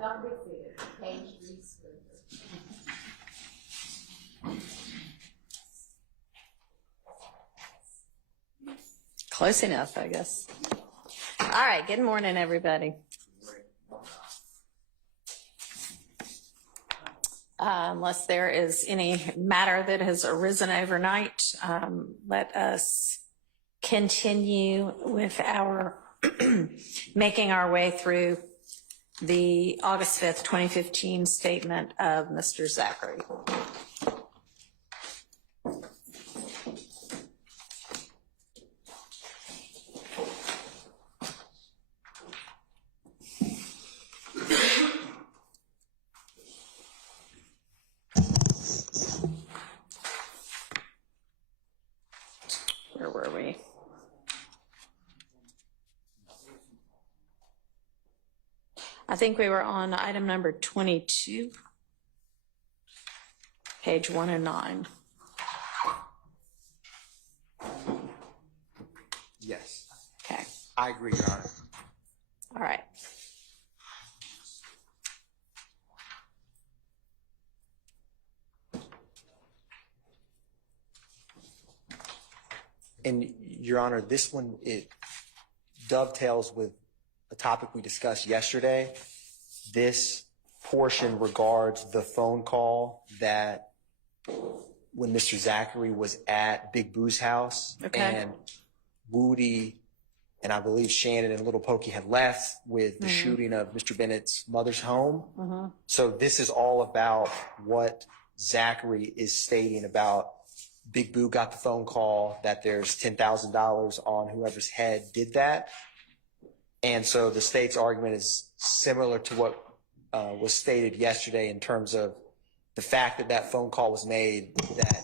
Don't be seated. Page 3. Close enough, I guess. All right, good morning, everybody. Unless there is any matter that has arisen overnight, let us continue with our making our way through the August 5th, 2015 statement of Mr. Zachary. Where were we? I think we were on item number 22, page 109. Yes. Okay. I agree, Your Honor. All right. And Your Honor, this one, it dovetails with a topic we discussed yesterday. This portion regards the phone call that when Mr. Zachary was at Big Boo's house, Okay. and Woody and I believe Shannon and Little Pokey had left with the shooting of Mr. Bennett's mother's home. So this is all about what Zachary is stating about Big Boo got the phone call that there's $10,000 on whoever's head did that. And so the state's argument is similar to what was stated yesterday in terms of the fact that that phone call was made, that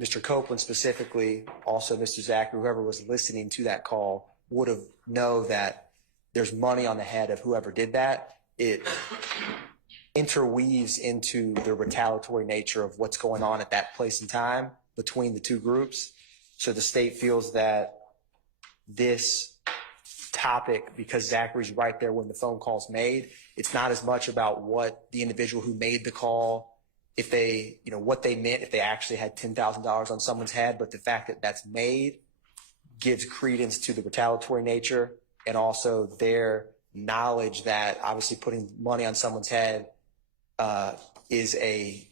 Mr. Copeland specifically, also Mr. Zachary, whoever was listening to that call, would have known that there's money on the head of whoever did that. It interweaves into the retaliatory nature of what's going on at that place and time between the two groups. So the state feels that this topic, because Zachary's right there when the phone call's made, it's not as much about what the individual who made the call, if they, what they meant, if they actually had $10,000 on someone's head, but the fact that that's made gives credence to the retaliatory nature, and also their knowledge that obviously putting money on someone's head is a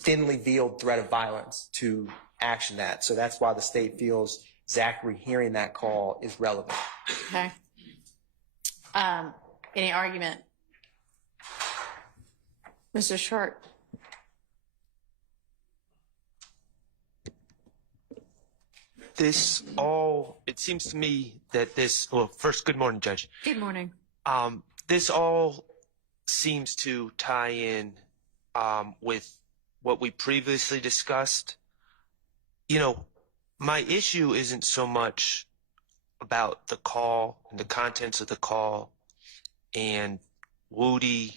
thinly veiled threat of violence to action that. So that's why the state feels Zachary hearing that call is relevant. Okay. Any argument? Mr. Short. It seems to me that first, good morning, Judge. Good morning. This all seems to tie in with what we previously discussed. My issue isn't so much about the call and the contents of the call and Woody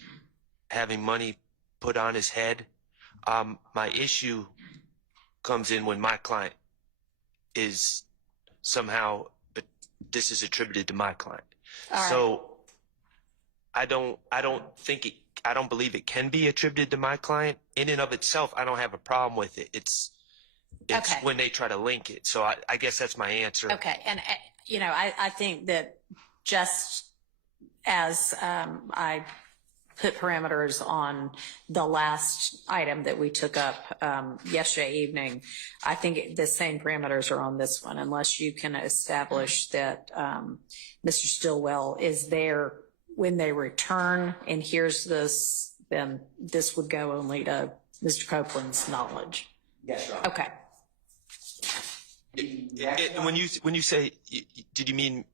having money put on his head. My issue comes in when my client is somehow, this is attributed to my client. All right. So I don't believe it can be attributed to my client. In and of itself, I don't have a problem with it. It's Okay. when they try to link it. So I guess that's my answer. Okay. And, I think that just as I put parameters on the last item that we took up yesterday evening, I think the same parameters are on this one, unless you can establish that Mr. Stillwell is there when they return and hears this, then this would go only to Mr. Copeland's knowledge. Yes, Your Honor. Okay. When you say, did you mean,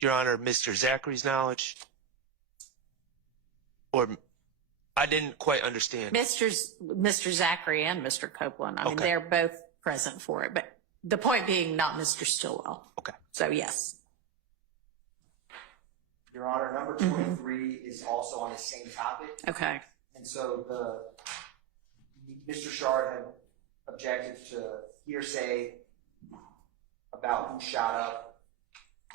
Your Honor, Mr. Zachary's knowledge? Or I didn't quite understand. Mr. Zachary and Mr. Copeland. I mean, Okay. they're both present for it, but the point being not Mr. Stillwell. Okay. So yes. Your Honor, number 23 is also on the same topic. Okay. And so Mr. Shard had objected to hearsay about who shot up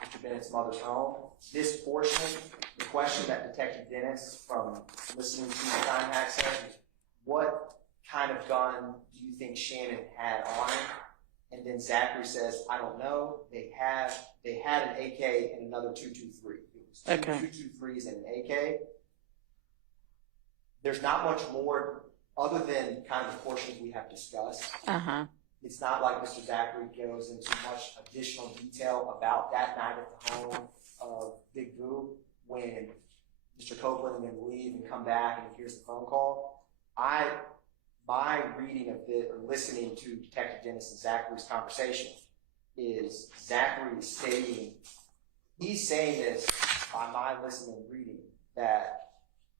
Mr. Bennett's mother's home. This portion, the question that Detective Dennis, from listening to the crime hack said, what kind of gun do you think Shannon had on him? And then Zachary says, I don't know. They had an AK and another 223. It was two Okay. 223s and an AK. There's not much more other than kind of the portions we have discussed. Uh-huh. It's not like Mr. Zachary goes into much additional detail about that night at the home of Big Boo when Mr. Copeland and then leave and come back and here's the phone call. My reading of it or listening to Detective Dennis and Zachary's conversation is Zachary stating, he's saying this by my listening and reading, that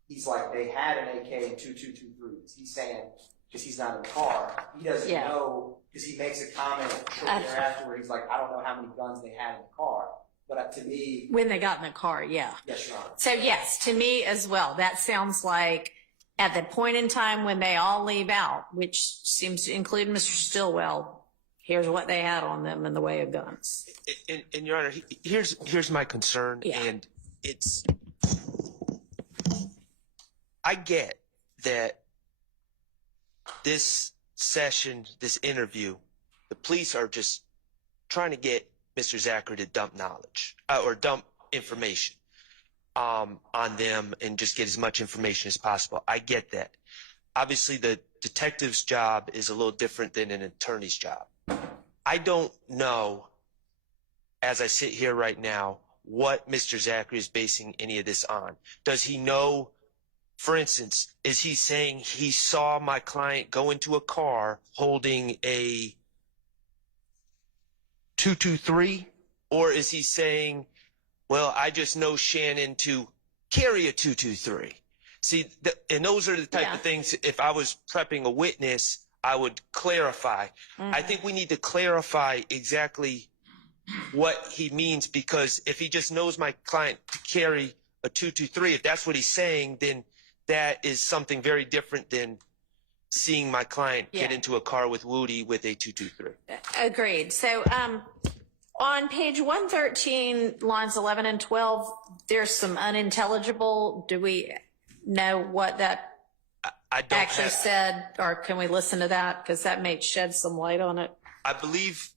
he's like, they had an AK and two 223s. He's saying, because he's not in the car, he doesn't know, because he makes a comment shortly thereafter where he's like, I don't know how many guns they had in the car. But to me, When they got in the car, yeah. yes, Your Honor. So yes, to me as well, that sounds like at the point in time when they all leave out, which seems to include Mr. Stillwell, here's what they had on them in the way of guns. And Your Honor, here's my concern, Yeah. and it's, I get that this session, this interview, the police are just trying to get Mr. Zachary to dump knowledge or dump information on them and just get as much information as possible. I get that. Obviously, the detective's job is a little different than an attorney's job. I don't know, as I sit here right now, what Mr. Zachary is basing any of this on. Does he know, for instance, is he saying he saw my client go into a car holding a 223? Or is he saying, well, I just know Shannon to carry a 223? See, and those are the type of things, if I was prepping a witness, I would clarify. I think we need to clarify exactly what he means, because if he just knows my client to carry a 223, if that's what he's saying, then that is something very different than seeing my client get into a car with Woody with a 223. Agreed. So on page 113, lines 11 and 12, there's some unintelligible. Do we know what that I don't actually said, or can we listen to that? Because that may shed some light on it. I believe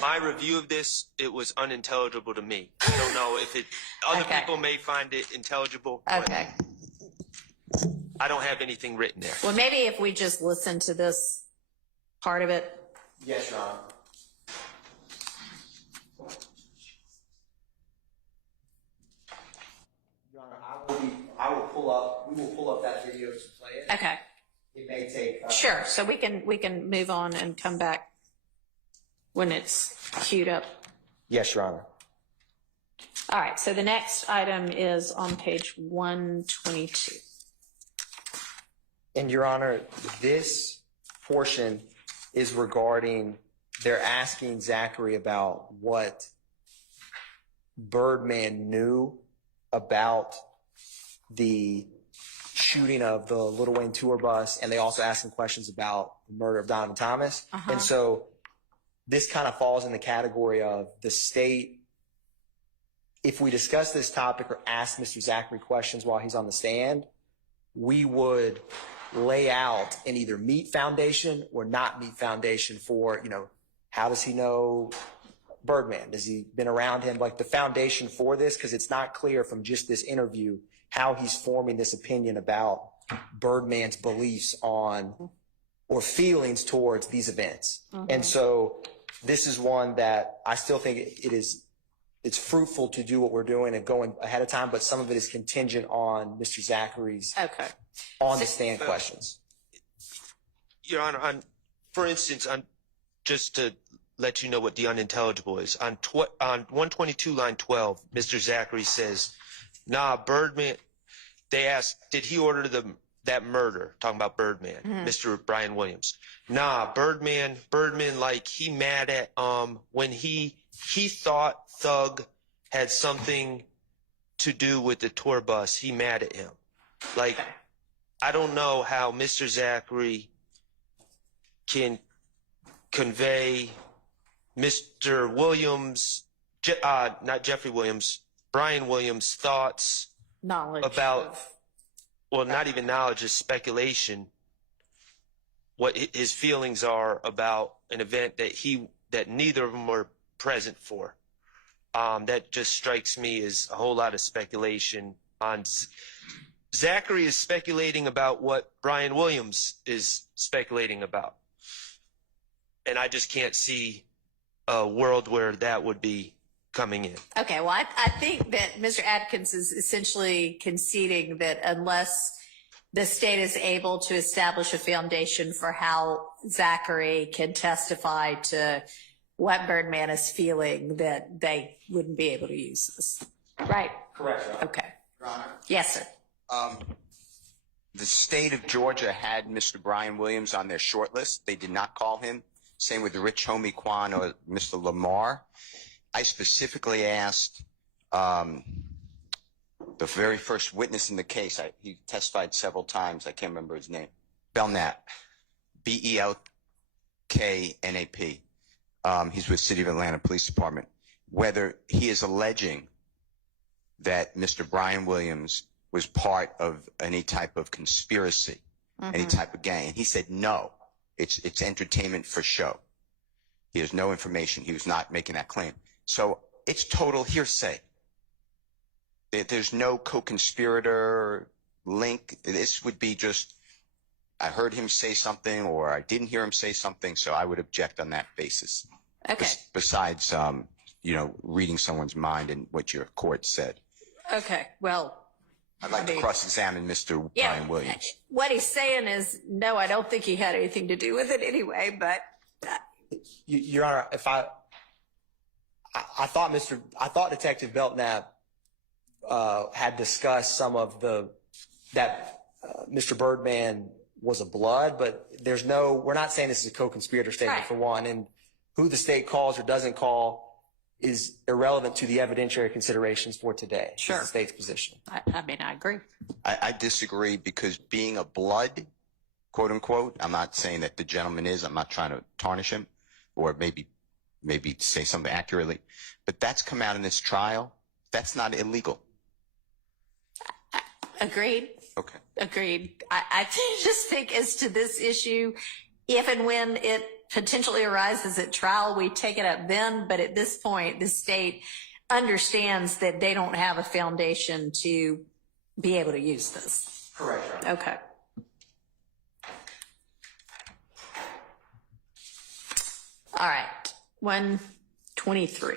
my review of this, it was unintelligible to me. I don't know if it, other people may find it intelligible. Okay. I don't have anything written there. Well, maybe if we just listen to this part of it. Yes, Your Honor. Your Honor, we will pull up that video to play it. Okay. It may take. Sure. So we can move on and come back when it's queued up. Yes, Your Honor. All right. So the next item is on page 122. And Your Honor, this portion is regarding, they're asking Zachary about what Birdman knew about the shooting of the Little Wayne tour bus, and they also asked him questions about the murder of Donovan Thomas. And so this kind of falls in the category of the state. If we discuss this topic or ask Mr. Zachary questions while he's on the stand, we would lay out and either meet foundation or not meet foundation for, you know, how does he know Birdman? Has he been around him? Like the foundation for this, because it's not clear from just this interview how he's forming this opinion about Birdman's beliefs on or feelings towards these events. And so this is one that I still think it's fruitful to do what we're doing and going ahead of time, but some of it is contingent on Mr. Zachary's on the stand questions. Your Honor, for instance, just to let you know what the unintelligible is, on 122 line 12, Mr. Zachary says, nah, Birdman, they asked, did he order that murder? Talking about Birdman, Mr. Brian Williams. Nah, Birdman, like he mad at, when he thought Thug had something to do with the tour bus, he mad at him. Like, I don't know how Mr. Zachary can convey Mr. Williams' not Jeffrey Williams, Brian Williams' thoughts Knowledge about, of- well, not even knowledge, just speculation, what his feelings are about an event that neither of them were present for. That just strikes me as a whole lot of speculation on Zachary is speculating about what Brian Williams is speculating about. And I just can't see a world where that would be coming in. Okay, well, I think that Mr. Atkins is essentially conceding that unless the state is able to establish a foundation for how Zachary can testify to what Birdman is feeling, that they wouldn't be able to use this. Right? Correct, Your Honor. Okay. Your Honor, Yes, sir. the state of Georgia had Mr. Brian Williams on their short list. They did not call him. Same with Rich Homie Kwan or Mr. Lamar. I specifically asked the very first witness in the case. He testified several times. I can't remember his name. Belknap. Belknap. He's with City of Atlanta Police Department. Whether he is alleging that Mr. Brian Williams was part of any type of conspiracy, any type of gang. And he said, no, it's entertainment for show. He has no information. He was not making that claim. So it's total hearsay. There's no co-conspirator link. This would be just, I heard him say something or I didn't hear him say something. So I would object on that basis. Okay. Besides, reading someone's mind and what your court said. Okay, well. I'd like to cross-examine Mr. Brian Williams. What he's saying is, no, I don't think he had anything to do with it anyway, but. Your Honor, if I thought Detective Belknap had discussed some of that Mr. Birdman was a blood, but we're not saying this is a co-conspirator statement Right. for one, and who the state calls or doesn't call is irrelevant to the evidentiary considerations for today. Sure. Is the state's position. I mean, I agree. I disagree because being a blood, quote unquote, I'm not saying that the gentleman is, I'm not trying to tarnish him or maybe say something accurately, but that's come out in this trial. That's not illegal. Agreed. Okay. Agreed. I just think as to this issue, if and when it potentially arises at trial, we take it up then. But at this point, the state understands that they don't have a foundation to be able to use this. Correct, Your Honor. Okay. All right. 123.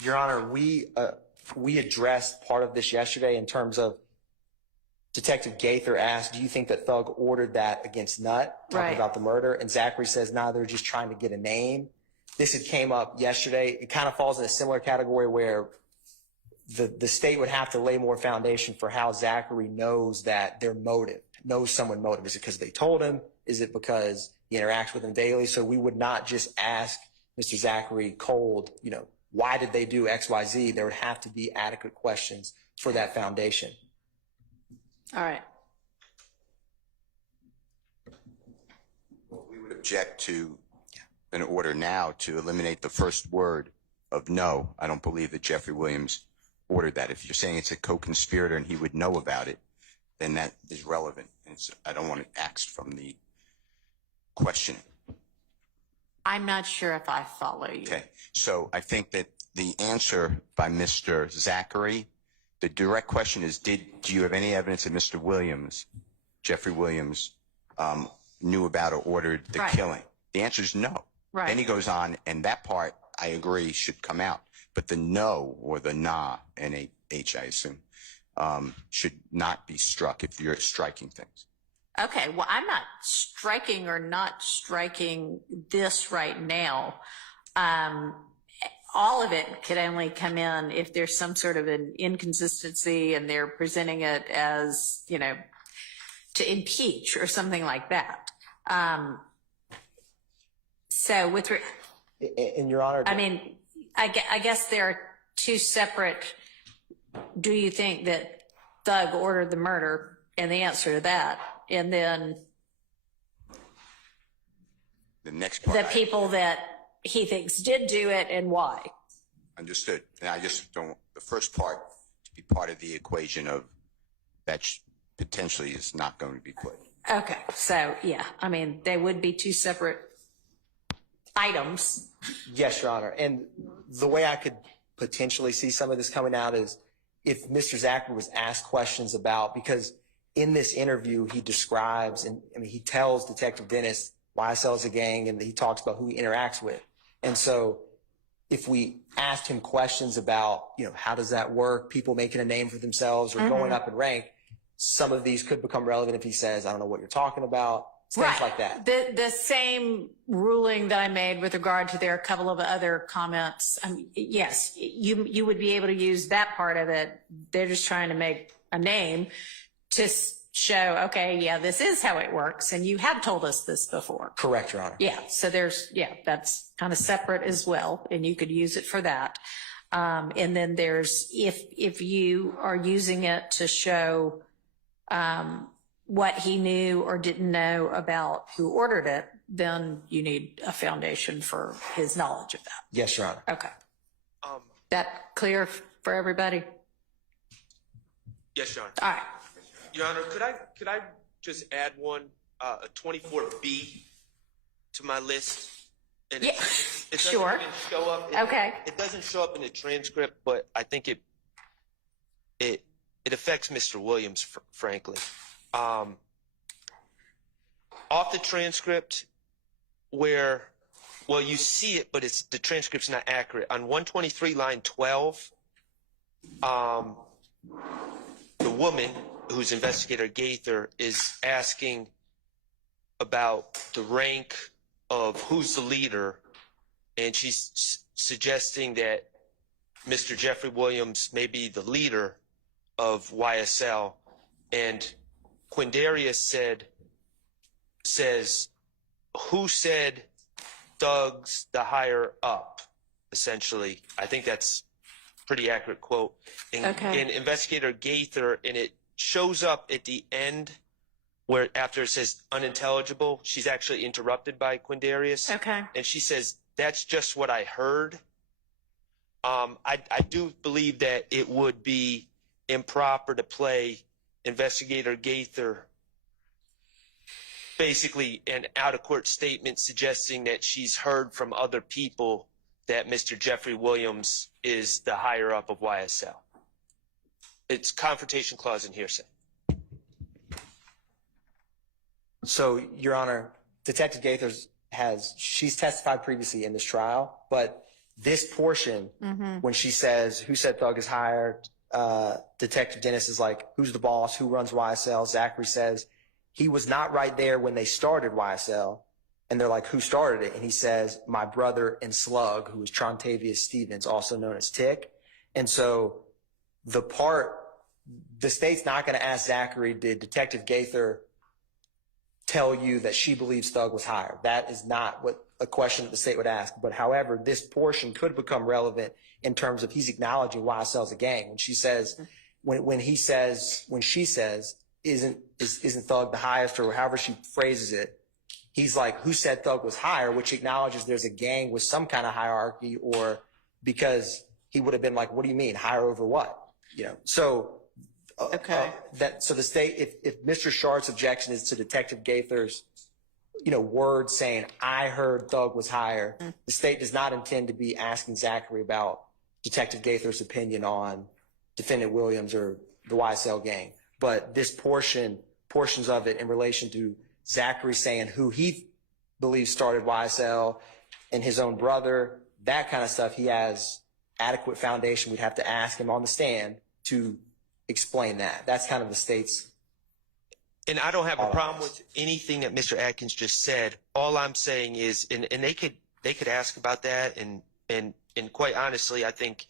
Your Honor, we addressed part of this yesterday in terms of Detective Gaither asked, do you think that Thug ordered that against Nutt, talking Right. about the murder? And Zachary says, nah, they're just trying to get a name. This had came up yesterday. It kind of falls in a similar category where the state would have to lay more foundation for how Zachary knows that their motive, knows someone's motive. Is it because they told him? Is it because he interacts with them daily? So we would not just ask Mr. Zachary cold, why did they do X, Y, Z? There would have to be adequate questions for that foundation. All right. We would object to an order now to eliminate the first word of no. I don't believe that Jeffrey Williams ordered that. If you're saying it's a co-conspirator and he would know about it, then that is relevant. I don't want it axed from the question. I'm not sure if I follow you. Okay. So I think that the answer by Mr. Zachary, the direct question is, do you have any evidence that Mr. Williams, Jeffrey Williams, knew about or ordered the Right. killing? The answer is no. Right. Then he goes on, and that part, I agree, should come out. But the no, or the nah, N-A-H, I assume, should not be struck if you're striking things. Okay, well, I'm not striking or not striking this right now. All of it could only come in if there's some sort of an inconsistency and they're presenting it as, to impeach or something like that. So In Your Honor, I guess there are two separate, do you think that Thug ordered the murder? And the answer to that. And then The next part. the people that he thinks did do it and why. Understood. And I just don't, the first part to be part of the equation of that potentially is not going to be put. Okay, so yeah, I mean, they would be two separate items. Yes, Your Honor. And the way I could potentially see some of this coming out is if Mr. Zachary was asked questions about, because in this interview, he describes, and I mean, he tells Detective Dennis YSL is a gang, and he talks about who he interacts with. And so if we asked him questions about, you know, how does that work, people making a name for themselves or going up in rank, some of these could become relevant if he says, I don't know what you're talking about, things like that. The same ruling that I made with regard to there are a couple of other comments. Yes, you would be able to use that part of it. They're just trying to make a name to show, okay, yeah, this is how it works. And you have told us this before. Correct, Your Honor. Yeah. So that's kind of separate as well. And you could use it for that. And then there's, if you are using it to show, what he knew or didn't know about who ordered it, then you need a foundation for his knowledge of that. Yes, Your Honor. Okay. That clear for everybody? Yes, Your Honor. All right. Your Honor, could I just add one, a 24B to my list? And Yeah, it doesn't sure. even show up. Okay. It doesn't show up in the transcript, but I think it affects Mr. Williams, frankly. Off the transcript where, well, you see it, but the transcript's not accurate. On 123 line 12, the woman who's Investigator Gaither is asking about the rank of who's the leader, and she's suggesting that Mr. Jeffrey Williams may be the leader of YSL, and Quindarius says, who said Doug's the higher up, essentially. I think that's a pretty accurate quote. And Investigator Gaither, and it shows up at the end where after it says unintelligible, she's actually interrupted by Quindarius. Okay. And she says, that's just what I heard. I do believe that it would be improper to play Investigator Gaither basically an out-of-court statement suggesting that she's heard from other people that Mr. Jeffrey Williams is the higher up of YSL. It's confrontation clause and hearsay. So, Your Honor, Detective Gaither she's testified previously in this trial, but this portion, when she says, who said Thug is hired, Detective Dennis is like, who's the boss, who runs YSL? Zachary says, he was not right there when they started YSL. And they're like, who started it? And he says, my brother and Slug, who is Trontavious Stevens, also known as Tick. And so the state's not going to ask Zachary, did Detective Gaither tell you that she believes Thug was hired? That is not a question that the state would ask. But however, this portion could become relevant in terms of he's acknowledging YSL's a gang. When she says, when she says, isn't Thug the highest, or however she phrases it, he's like, who said Thug was higher, which acknowledges there's a gang with some kind of hierarchy, or because he would have been like, what do you mean, higher over what? You know, so so the state, if Mr. Shart's objection is to Detective Gaither's, word saying, I heard Thug was higher, the state does not intend to be asking Zachary about Detective Gaither's opinion on Defendant Williams or the YSL gang. But this portions of it in relation to Zachary saying who he believes started YSL and his own brother, that kind of stuff, he has adequate foundation. We'd have to ask him on the stand to explain that. That's kind of the state's. And I don't have a problem with anything that Mr. Atkins just said. All I'm saying is, and they could ask about that, and quite honestly, I think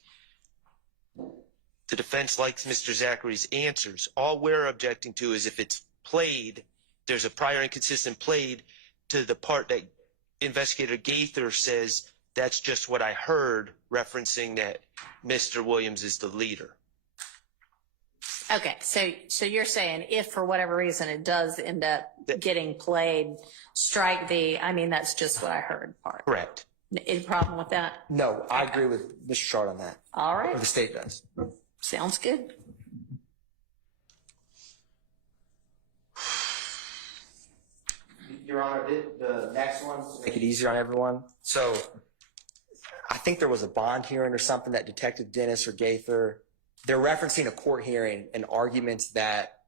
the defense likes Mr. Zachary's answers. All we're objecting to is if it's played, there's a prior inconsistent played to the part that Investigator Gaither says, that's just what I heard, referencing that Mr. Williams is the leader. Okay, so you're saying if for whatever reason it does end up getting played, strike the, that's just what I heard part. Correct. Any problem with that? No, I agree with Mr. Shard on that. All Or right, the state does. sounds good. Your Honor, the next one, to make it easier on everyone. So I think there was a bond hearing or something that Detective Dennis or Gaither, they're referencing a court hearing and arguments that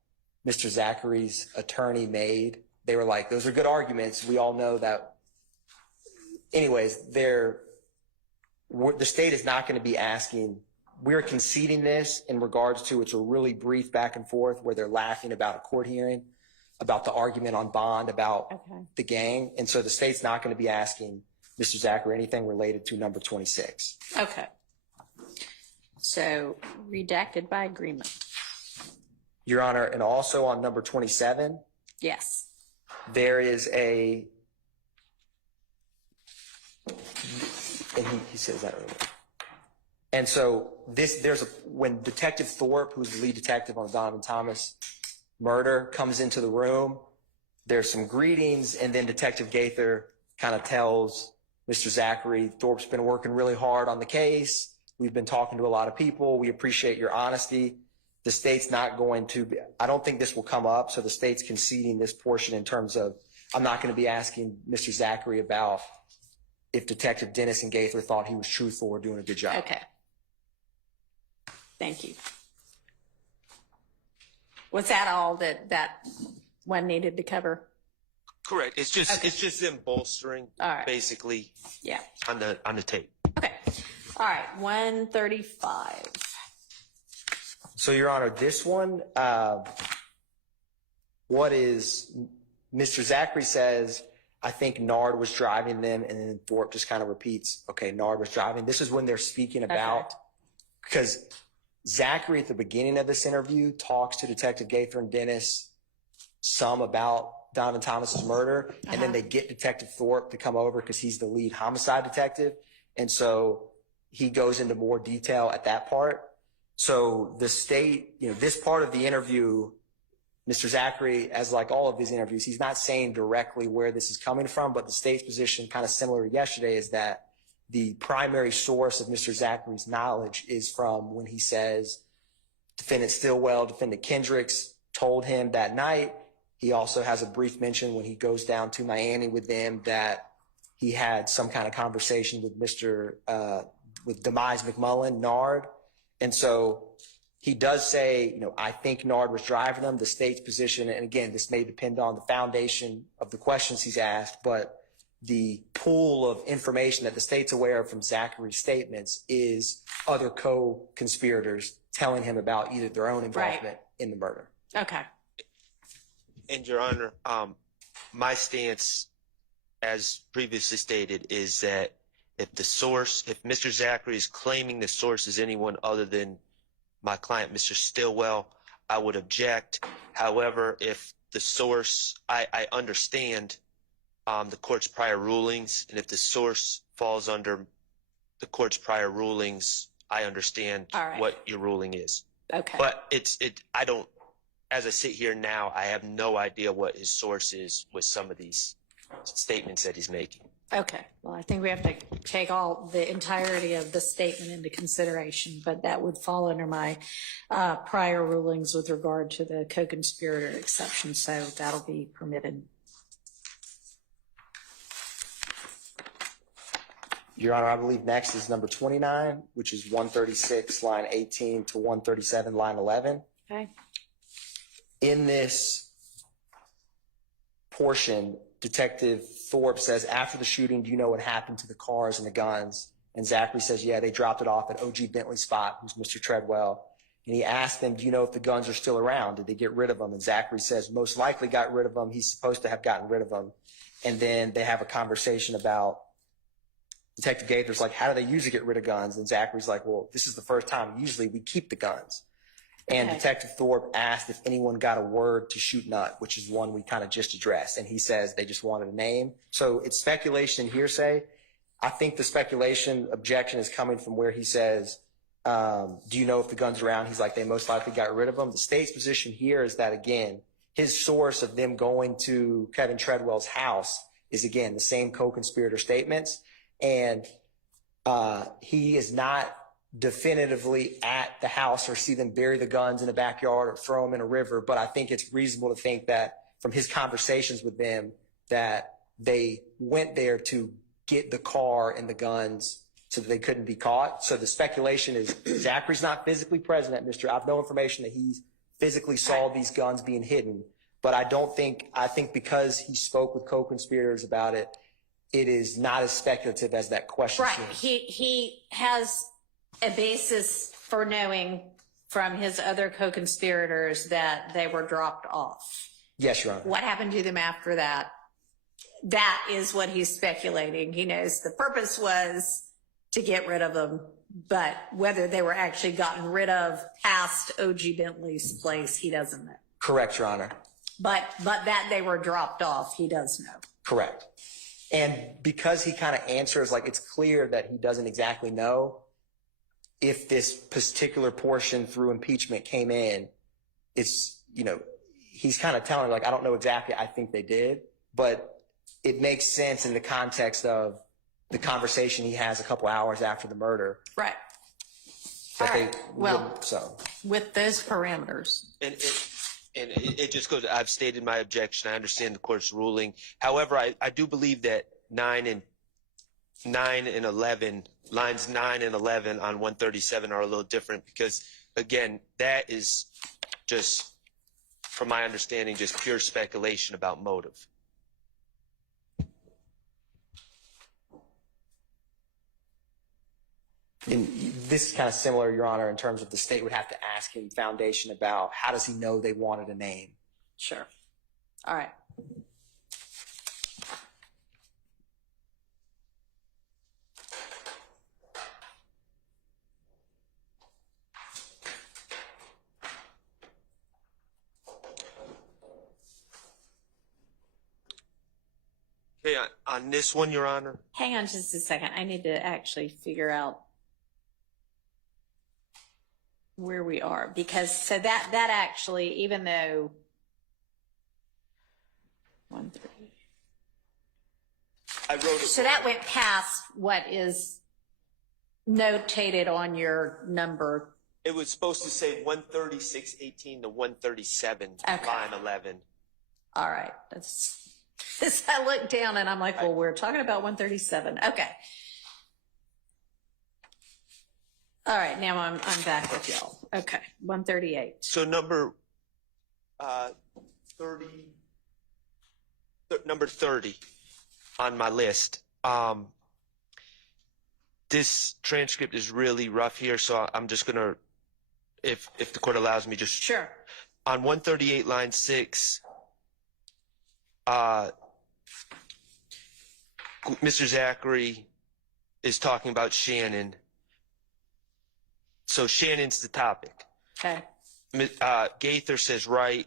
Mr. Zachary's attorney made. They were like, those are good arguments. We all know that. Anyways, the state is not going to be asking. We're conceding this in regards to it's a really brief back and forth where they're laughing about a court hearing, about the argument on bond, about the gang. And so the state's not going to be asking Mr. Zachary anything related to number 26. Okay. So redacted by agreement. Your Honor, and also on number 27, Yes. there is and he says that earlier. And so when Detective Thorpe, who's the lead detective on the Donovan Thomas murder, comes into the room, there's some greetings, and then Detective Gaither kind of tells Mr. Zachary, Thorpe's been working really hard on the case. We've been talking to a lot of people. We appreciate your honesty. The state's not going to I don't think this will come up, so the state's conceding this portion in terms of, I'm not going to be asking Mr. Zachary about if Detective Dennis and Gaither thought he was truthful or doing a good job. Okay. Thank you. Was that all that one needed to cover? Correct. It's just them bolstering, All right. basically, Yeah. on the tape. Okay. All right. 135. So, Your Honor, this one, Mr. Zachary says, I think Nard was driving them, and then Thorpe just kind of repeats, okay, Nard was driving. This is when they're speaking about, because Zachary at the beginning of this interview talks to Detective Gaither and Dennis some about Donovan Thomas's murder, and then they get Detective Thorpe to come over because he's the lead homicide detective. And so he goes into more detail at that part. So the state, this part of the interview, Mr. Zachary, as like all of these interviews, he's not saying directly where this is coming from, but the state's position, kind of similar to yesterday, is that the primary source of Mr. Zachary's knowledge is from when he says Defendant Stillwell, Defendant Kendricks told him that night. He also has a brief mention when he goes down to Miami with them that he had some kind of conversation with with Demise McMullen, Nard. And so he does say, I think Nard was driving them. The state's position, and again, this may depend on the foundation of the questions he's asked, but the pool of information that the state's aware of from Zachary's statements is other co-conspirators telling him about either their own involvement in the murder. Okay. And Your Honor, my stance, as previously stated, is that if Mr. Zachary is claiming the source is anyone other than my client, Mr. Stillwell, I would object. However, if the source, I understand the court's prior rulings, and if the source falls under the court's prior rulings, I understand what your ruling is. Okay. But as I sit here now, I have no idea what his source is with some of these statements that he's making. Okay. Well, I think we have to take the entirety of the statement into consideration, but that would fall under my prior rulings with regard to the co-conspirator exception, so that'll be permitted. Your Honor, I believe next is number 29, which is 136, line 18 to 137, line 11. Okay. In this portion, Detective Thorpe says, after the shooting, do you know what happened to the cars and the guns? And Zachary says, yeah, they dropped it off at O.G. Bentley's spot, who's Mr. Treadwell. And he asked them, do you know if the guns are still around? Did they get rid of them? And Zachary says, most likely got rid of them. He's supposed to have gotten rid of them. And then they have a conversation about, Detective Gaither's like, how do they usually get rid of guns? And Zachary's like, well, this is the first time. Usually we keep the guns. And Detective Thorpe asked if anyone got a word to shoot nut, which is one we kind of just addressed. And he says they just wanted a name. So it's speculation and hearsay. I think the speculation objection is coming from where he says, do you know if the gun's around? He's like, they most likely got rid of them. The state's position here is that, again, his source of them going to Kevin Treadwell's house is, again, the same co-conspirator statements. And he is not definitively at the house or see them bury the guns in the backyard or throw them in a river. But I think it's reasonable to think that from his conversations with them that they went there to get the car and the guns so that they couldn't be caught. So the speculation is Zachary's not physically present at I have no information that he physically saw these guns being hidden. But I think because he spoke with co-conspirators about it, it is not as speculative as that question Right. seems. He has a basis for knowing from his other co-conspirators that they were dropped off. Yes, Your Honor. What happened to them after that? That is what he's speculating. He knows the purpose was to get rid of them, but whether they were actually gotten rid of past O.G. Bentley's place, he doesn't know. Correct, Your Honor. But that they were dropped off, he does know. Correct. And because he kind of answers, like it's clear that he doesn't exactly know if this particular portion through impeachment came in, it's, he's kind of telling like, I don't know exactly, I think they did, but it makes sense in the context of the conversation he has a couple hours after the murder. Right. That All right. Well, so. with those parameters. And it just goes, I've stated my objection. I understand the court's ruling. However, I do believe that 9 and 11, lines 9 and 11 on 137 are a little different because, again, that is just, from my understanding, just pure speculation about motive. And this is kind of similar, Your Honor, in terms of the state would have to ask him foundation about how does he know they wanted a name? Sure. All right. Okay, on this one, Your Honor. Hang on just a second. I need to actually figure out where we are because so that actually, even though 130. I wrote it. So that went past what is notated on your number. It was supposed to say 136.18 to 137, Okay. line 11. All right. That's I looked down and I'm like, well, we're talking about 137. Okay. All right. Now I'm back with y'all. Okay. 138. So number 30, number 30 on my list. This transcript is really rough here, so I'm just gonna, if the court allows me, just Sure. on 138, line 6. Mr. Zachary is talking about Shannon. So Shannon's the topic. Okay. Gaither says, right.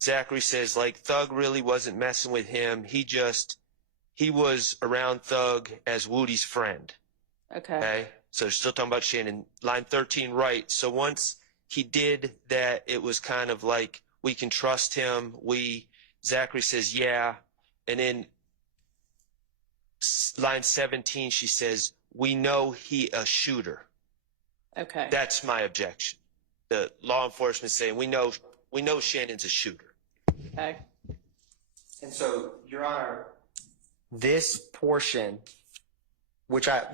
Zachary says, like, Thug really wasn't messing with him. He was around Thug as Woody's friend. Okay. So they're still talking about Shannon. Line 13, right. So once he did that, it was kind of like, we can trust him. Zachary says, yeah. And then line 17, she says, we know he a shooter. Okay. That's my objection. The law enforcement saying, we know Shannon's a shooter. Okay. And so, Your Honor, this portion, which I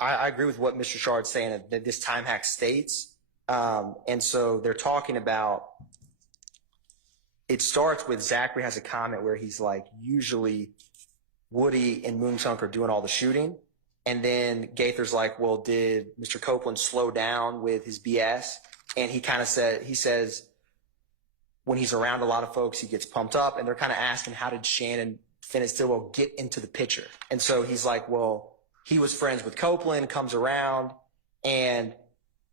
agree with what Mr. Shard's saying, that this time hack states. And so they're talking about, it starts with Zachary has a comment where he's like, usually Woody and Moonchunk are doing all the shooting. And then Gaither's like, well, did Mr. Copeland slow down with his BS? And he says, when he's around a lot of folks, he gets pumped up. And they're kind of asking, how did Shannon Stillwell get into the picture? And so he's like, well, he was friends with Copeland, comes around. And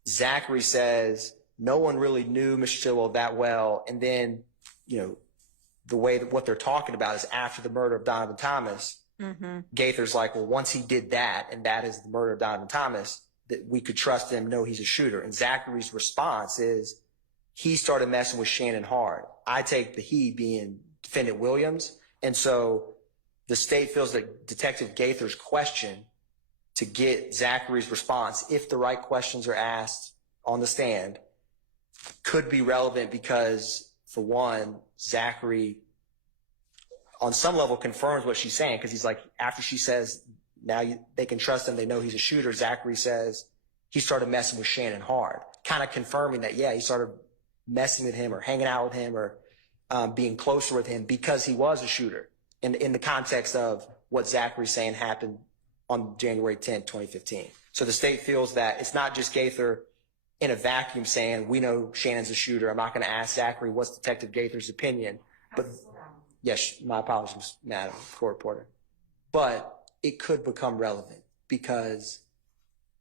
Zachary says, no one really knew Mr. Stillwell that well. And then, the way that what they're talking about is after the murder of Donovan Thomas. Mm-hmm. Gaither's like, well, once he did that, and that is the murder of Donovan Thomas, that we could trust him, know he's a shooter. And Zachary's response is, he started messing with Shannon hard. I take the he being defendant Williams. And so the state feels that Detective Gaither's question to get Zachary's response, if the right questions are asked on the stand, could be relevant because, for one, Zachary on some level confirms what she's saying, because he's like, after she says now they can trust him, they know he's a shooter, Zachary says he started messing with Shannon hard, kind of confirming that, yeah, he started messing with him or hanging out with him or being closer with him because he was a shooter in the context of what Zachary's saying happened on January 10th, 2015. So the state feels that it's not just Gaither in a vacuum saying, we know Shannon's a shooter. I'm not going to ask Zachary what's Detective Gaither's opinion. But yes, my apologies, Madam Court Reporter. But it could become relevant because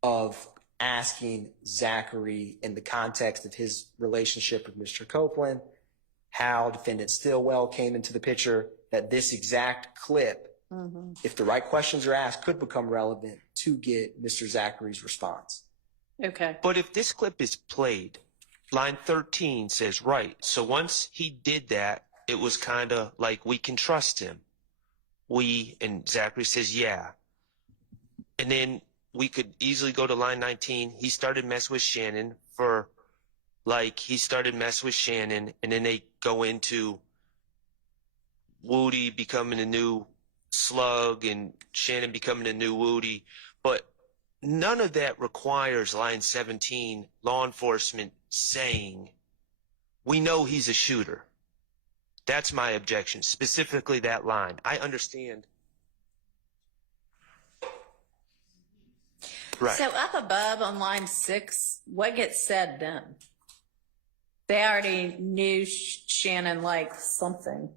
of asking Zachary in the context of his relationship with Mr. Copeland, how Defendant Stillwell came into the picture, that this exact clip, if the right questions are asked, could become relevant to get Mr. Zachary's response. Okay. But if this clip is played, line 13 says, right. So once he did that, it was kind of like, we can trust him. And Zachary says, yeah. And then we could easily go to line 19. He started messing with Shannon and then they go into Woody becoming a new Slug and Shannon becoming a new Woody. But none of that requires line 17, law enforcement saying, we know he's a shooter. That's my objection, specifically that line. I understand. Right. So up above on line 6, what gets said then? They already knew Shannon liked something.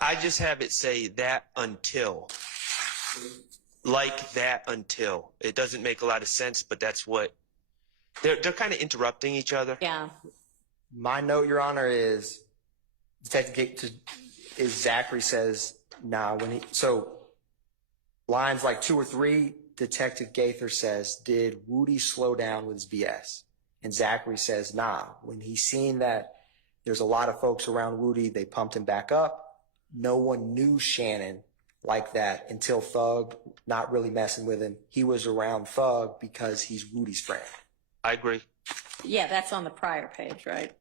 I just have it say that until. Like that until. It doesn't make a lot of sense, but that's what they're kind of interrupting each other. Yeah. My note, Your Honor, is Zachary says, nah, so lines like 2 or 3, Detective Gaither says, did Woody slow down with his BS? And Zachary says, nah, when he's seen that there's a lot of folks around Woody, they pumped him back up. No one knew Shannon like that until Thug, not really messing with him. He was around Thug because he's Woody's friend. I agree. Yeah, that's on the prior page, right?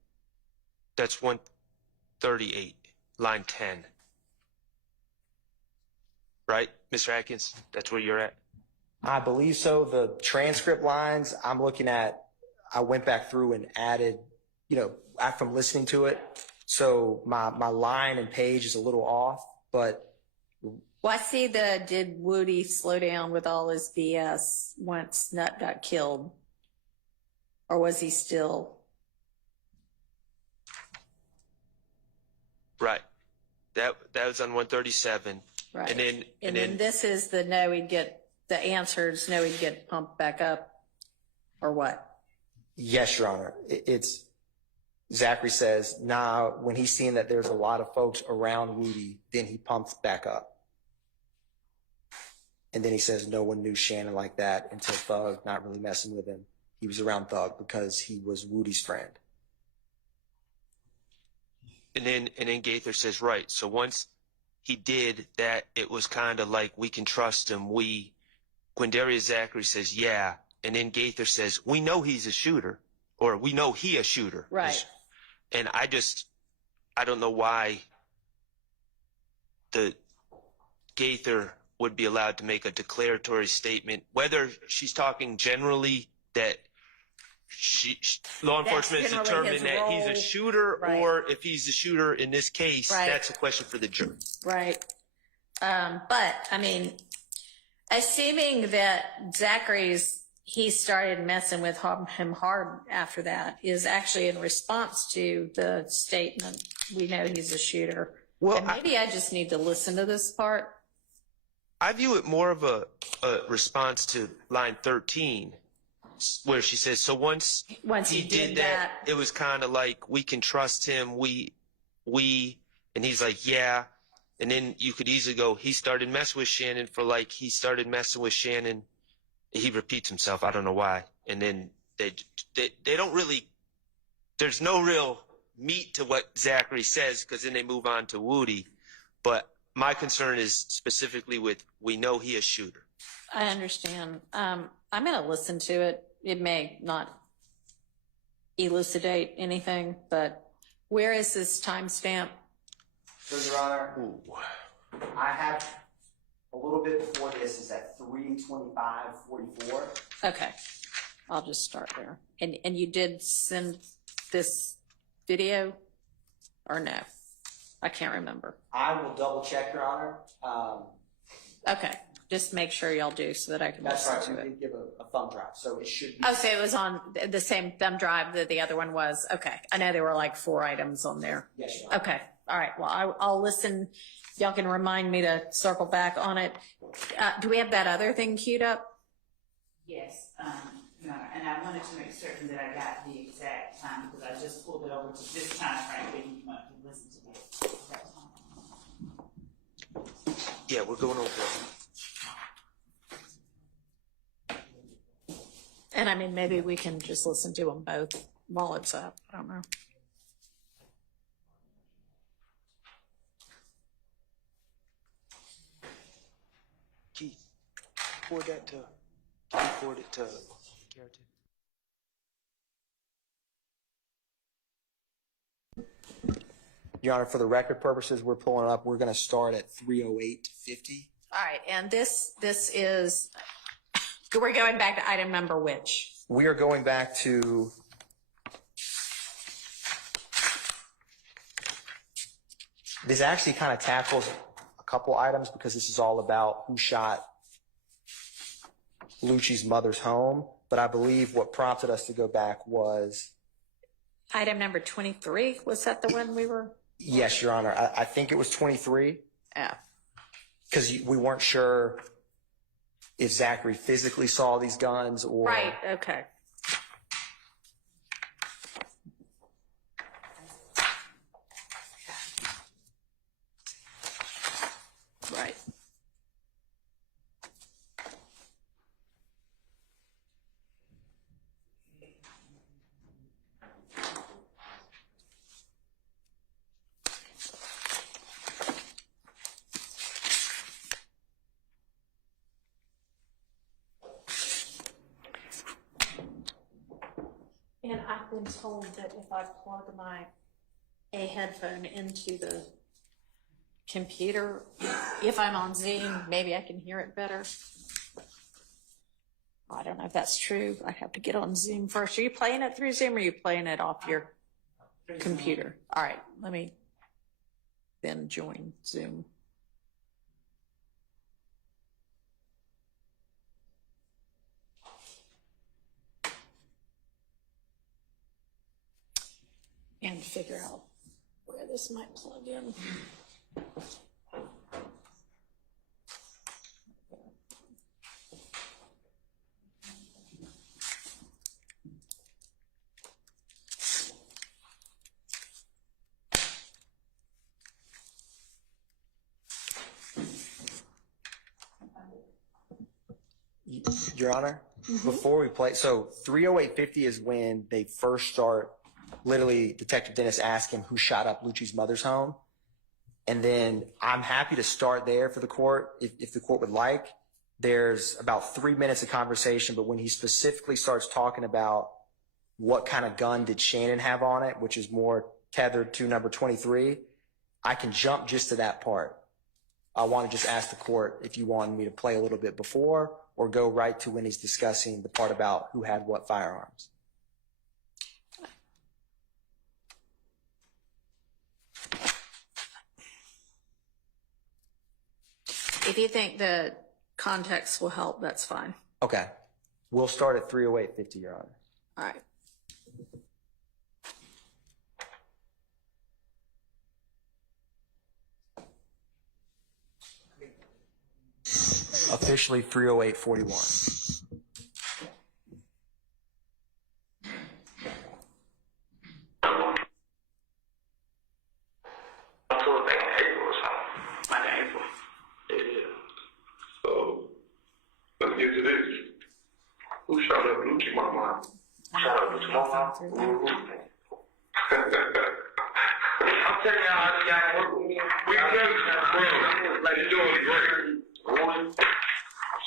That's 138, line 10. Right, Mr. Atkins? That's where you're at? I believe so. The transcript lines I'm looking at, I went back through and added, from listening to it. So my line and page is a little off, but. Well, I see did Woody slow down with all his BS once Nut got killed? Or was he still? Right. That was on 137. Right. And then this is the no, he'd get the answers, no, he'd get pumped back up, or what? Yes, Your Honor. It's Zachary says, nah, when he's seen that there's a lot of folks around Woody, then he pumps back up. And then he says no one knew Shannon like that until Thug, not really messing with him. He was around Thug because he was Woody's friend. And then Gaither says, right. So once he did that, it was kind of like, we can trust him. Quindarius Zachary says, yeah. And then Gaither says, we know he's a shooter, or we know he a shooter. Right. And I don't know why the Gaither would be allowed to make a declaratory statement, whether she's talking generally that law enforcement has determined that he's a shooter, right, or if he's a shooter in this case, right, that's a question for the jury. Right. But, I mean, assuming that he started messing with him hard after that is actually in response to the statement, we know he's a shooter. Well, and maybe I just need to listen to this part. I view it more of a response to line 13, where she says, so once he did that, it was kind of like, we can trust him, and he's like, yeah. And then you could easily go, he started messing with Shannon he started messing with Shannon. He repeats himself, I don't know why. And then they don't really, there's no real meat to what Zachary says, because then they move on to Woody. But my concern is specifically with, we know he a shooter. I understand. I'm going to listen to it. It may not elucidate anything, but where is this timestamp? So, Your Honor, I have a little bit before this is at 3:25:44. Okay, I'll just start there. And you did send this video or no? I can't remember. I will double check, Your Honor. Okay, just make sure y'all do so that I can That's listen right. to We it. did give a thumb drive, so it should be. Oh, so it was on the same thumb drive that the other one was? Okay, I know there were like 4 items on there. Yes, Your Honor. Okay, all right, well, I'll listen. Y'all can remind me to circle back on it. Do we have that other thing queued up? Yes, Your Honor, and I wanted to make certain that I got the exact time because I just pulled it over to this time frame when you want to listen to this. Yeah, we're going over. And I mean, maybe we can just listen to them both while it's up. I don't know. Keith, can you forward it to Garrett? Your Honor, for the record purposes, we're pulling up. We're going to start at 3:08:50. All right, and this is, we're going back to item number which? We are going back to this. Actually, kind of tackles a couple items because this is all about who shot Lucci's mother's home. But I believe what prompted us to go back was, Item number 23, was that the one we were? yes, Your Honor, I think it was 23 Yeah. because we weren't sure if Zachary physically saw these guns or. Right, okay. Right. And I've been told that if I plug a headphone into the computer, if I'm on Zoom, maybe I can hear it better. I don't know if that's true. I have to get on Zoom first. Are you playing it through Zoom or are you playing it off your computer? All right, let me then join Zoom. And figure out where this might plug in. Your Honor, before we play, so 3:08:50 is when they first start. Literally, Detective Dennis asked him who shot up Lucci's mother's home. And then I'm happy to start there for the court if the court would like. There's about 3 minutes of conversation, but when he specifically starts talking about what kind of gun did Shannon have on it, which is more tethered to number 23, I can jump just to that part. I want to just ask the court if you want me to play a little bit before or go right to when he's discussing the part about who had what firearms. If you think the context will help, that's fine. Okay. We'll start at 3:08:50, Your Honor. All right. Officially 3:08:41. Let's get to this. Who shot up Lucci Mama? Shot up Lucci Mama? I'm telling y'all, I got work with me. We can't, bro. Like you doing great. Woody,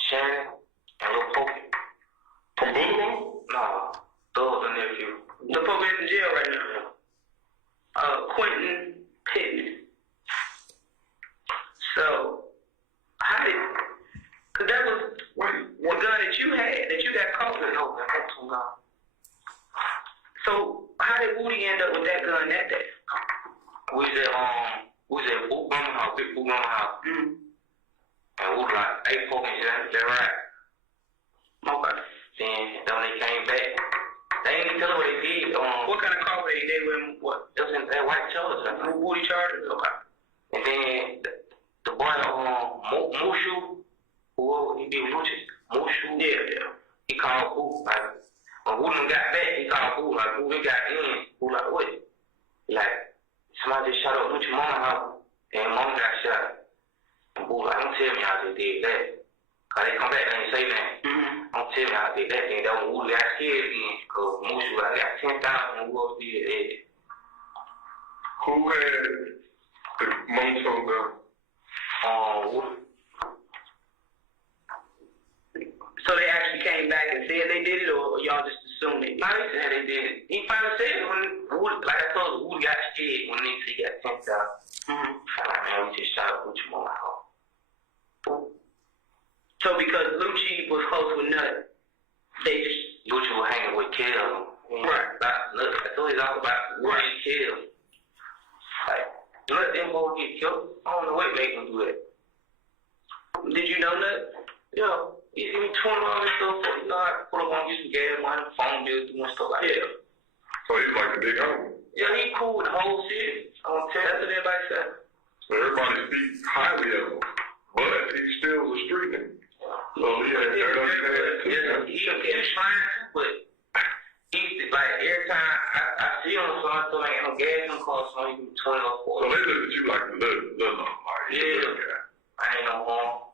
Shannon, and Lil Pokey. From Boulevard? Nah, those the nephew. The Pokey's in jail right now. Quentin Pittman. So, how did, cause that was the gun that you had, that you got caught with. No, man, that's too long. So, how did Woody end up with that gun that day? We was at Boot Mama house, big Boot Mama house. Mm-hmm. And we was like, hey, Pokey, that right. Okay. Then when they came back, they ain't even tell what they did. What kind of car were they with? What? It was in that white Charger. Woody Chargers? Okay. And then the boy, Mushu, who he be Lucci, Mushu, Yeah. he called Boo. Like, when Woodland got back, he called Boo. Like, Boo, we got in. Boo, like, what? Like, somebody just shot up Lucci Mama house, and Mama got shot. And Boo, like, don't tell me how they did that. Cause they come back and they say that. Mm-hmm. Don't tell me how they did that. Then that when Woodland got scared again, cause Mushu, I got 10,000 and who else did that? Who had the Monto gun? Woodland. So they actually came back and said they did it, or y'all just assumed it? No, he said they did it. He finally said it when Woody, like I told you, Woody got scared when they said he got 10,000. Mm-hmm. Like, man, we just shot up Lucci Mama house. So because Lucci was close with Nut, they just... Lucci was hanging with Kel. Right. Look, I told you all about Woody and Kel. Like, let them both get killed. I don't know what made them do it. Did you know Nut? Yeah, he give me $20 and stuff. So, you know, I put him on using gas money, phone bills, doing stuff like that. So he's like a big homie. Yeah, he cool with the whole city. I'm gonna tell you, that's what everybody said. So everybody speaks highly of him, but he's still a street nigga. So yeah, He they're was trying to, but he, like, every time I see him, so I still ain't no gas in the car, so he give me $20 for So it. they look at you like the little like Yeah. I ain't no harm.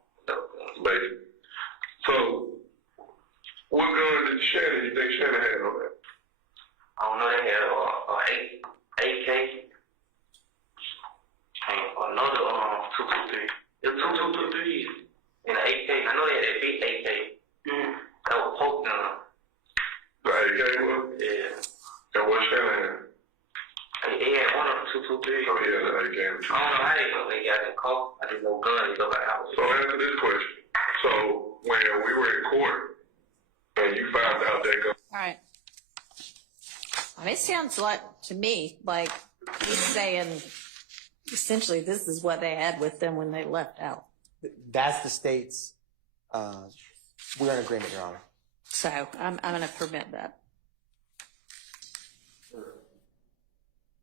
Basically. So what gun did Shannon, you think Shannon had on that? I don't know, they had a AK and another 223. It was 223 and an AK. I know they had that big AK. That was poking on. The AK was? Yeah. And what Shannon had? He had one of them 223. So he had an AK. I don't know how they got in the car. I just know guns. They go like how. So answer this question. So when we were in court and you found out that gun, All right. I mean, it sounds like, to me, like he's saying essentially this is what they had with them when they left out. That's the state's, we're in agreement, Your Honor. So I'm going to permit that.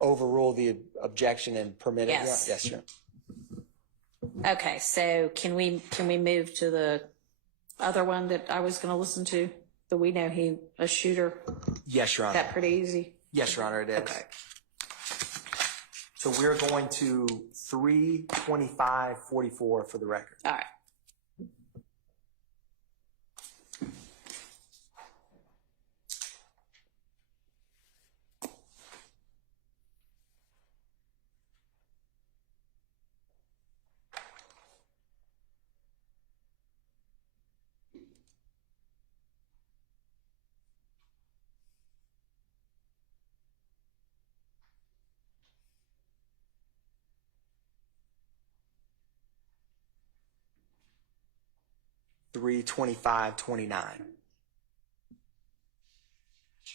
Overrule the objection and permit it? Your Honor? Yes. Yes, sure. Okay, so can we move to the other one that I was going to listen to? That we know he a shooter. Yes, Your Honor. That pretty easy. Yes, Your Honor, it is. Okay. So we're going to 32544 for the record. All right. Three 2529.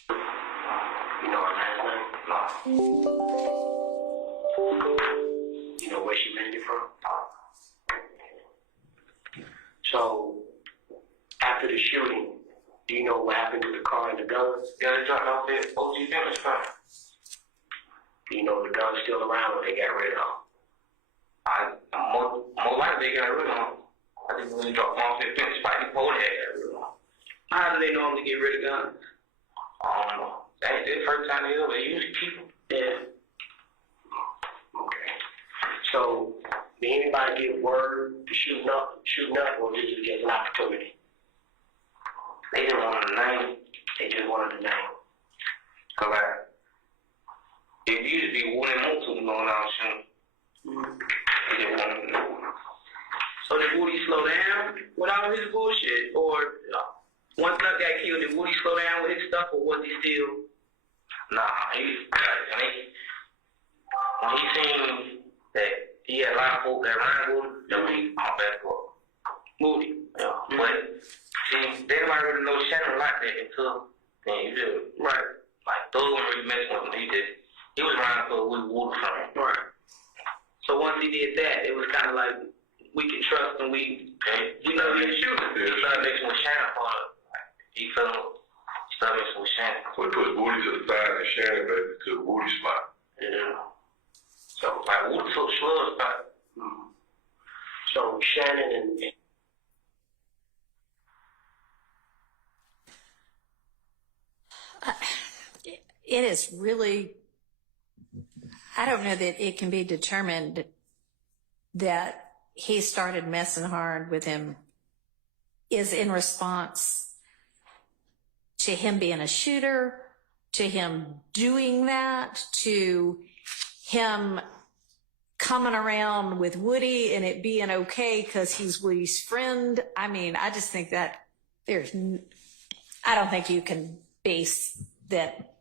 You know her last name? No. You know where she landed from? So, after the shooting, do you know what happened to the car and the guns? Yeah, they dropped off at OG Fitness Park. Do you know the guns still around or they got rid of them? More likely they got rid of them. I think when they dropped off at Fitness Park, he pulled that got rid of them. How do they normally get rid of guns? I don't know. That ain't the first time they ever usually keep them. Yeah. Okay. So, did anybody give word to shooting up, or this is just an opportunity? They just wanted the name. They just wanted the name. Cause like, it used to be Woody Motu going out shooting. They just wanted the name. So did Woody slow down with all his bullshit? Or once Thug got killed, did Woody slow down with his stuff, or was he still? Nah, when he seen that he had a lot of folk that ran with him, then he hopped back up. Moody. Yeah. But see, they nobody really know Shannon like that until then you do. Right. Like Thug wasn't really messing with him. He was around for a Woody friend. Right. So once he did that, it was kind of like we can trust and we know he's a shooter. He started mixing with Shannon for like he started mixing with Shannon. So he put Woody to the side and Shannon back to the Woody spot. Yeah. So like Woody took Slug's spot. So Shannon and It is really, I don't know that it can be determined that he started messing hard with him is in response to him being a shooter, to him doing that, to him coming around with Woody and it being okay because he's Woody's friend. I mean, I just think that I don't think you can base that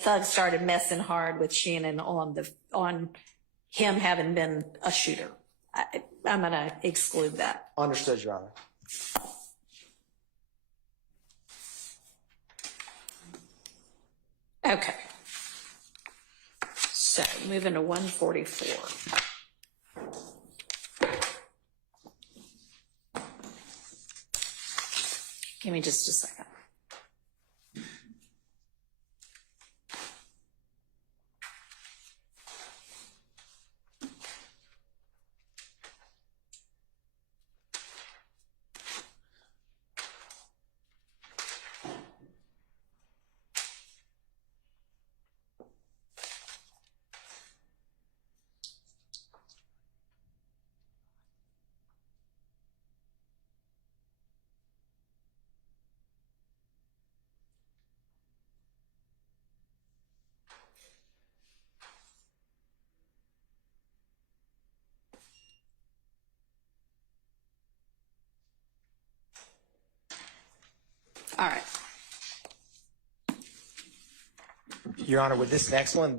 Thug started messing hard with Shannon on him having been a shooter. I'm going to exclude that. Understood, Your Honor. Okay. So moving to 144. Give me just a second. All right. Your Honor, with this next one,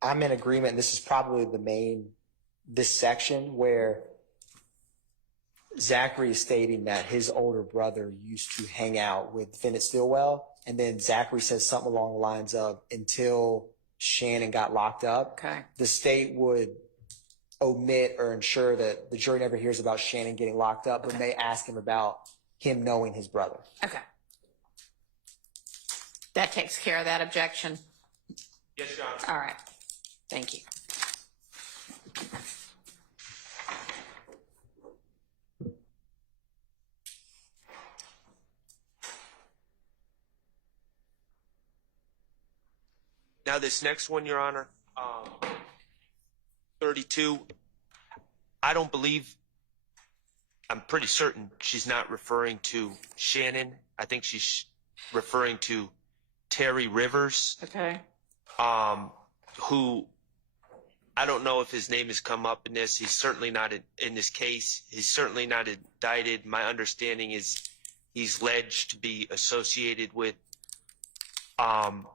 I'm in agreement, and this is probably this section where Zachary is stating that his older brother used to hang out with defendant Stillwell, and then Zachary says something along the lines of, until Shannon got locked up. Okay. The state would omit or ensure that the jury never hears about Shannon getting locked up, but may ask him about him knowing his brother. Okay. That takes care of that objection. Yes, Your Honor. All right. Thank you. Now this next one, Your Honor, 32, I'm pretty certain she's not referring to Shannon. I think she's referring to Terry Rivers. Okay. Who, I don't know if his name has come up in this. He's certainly not in this case. He's certainly not indicted. My understanding is he's alleged to be associated with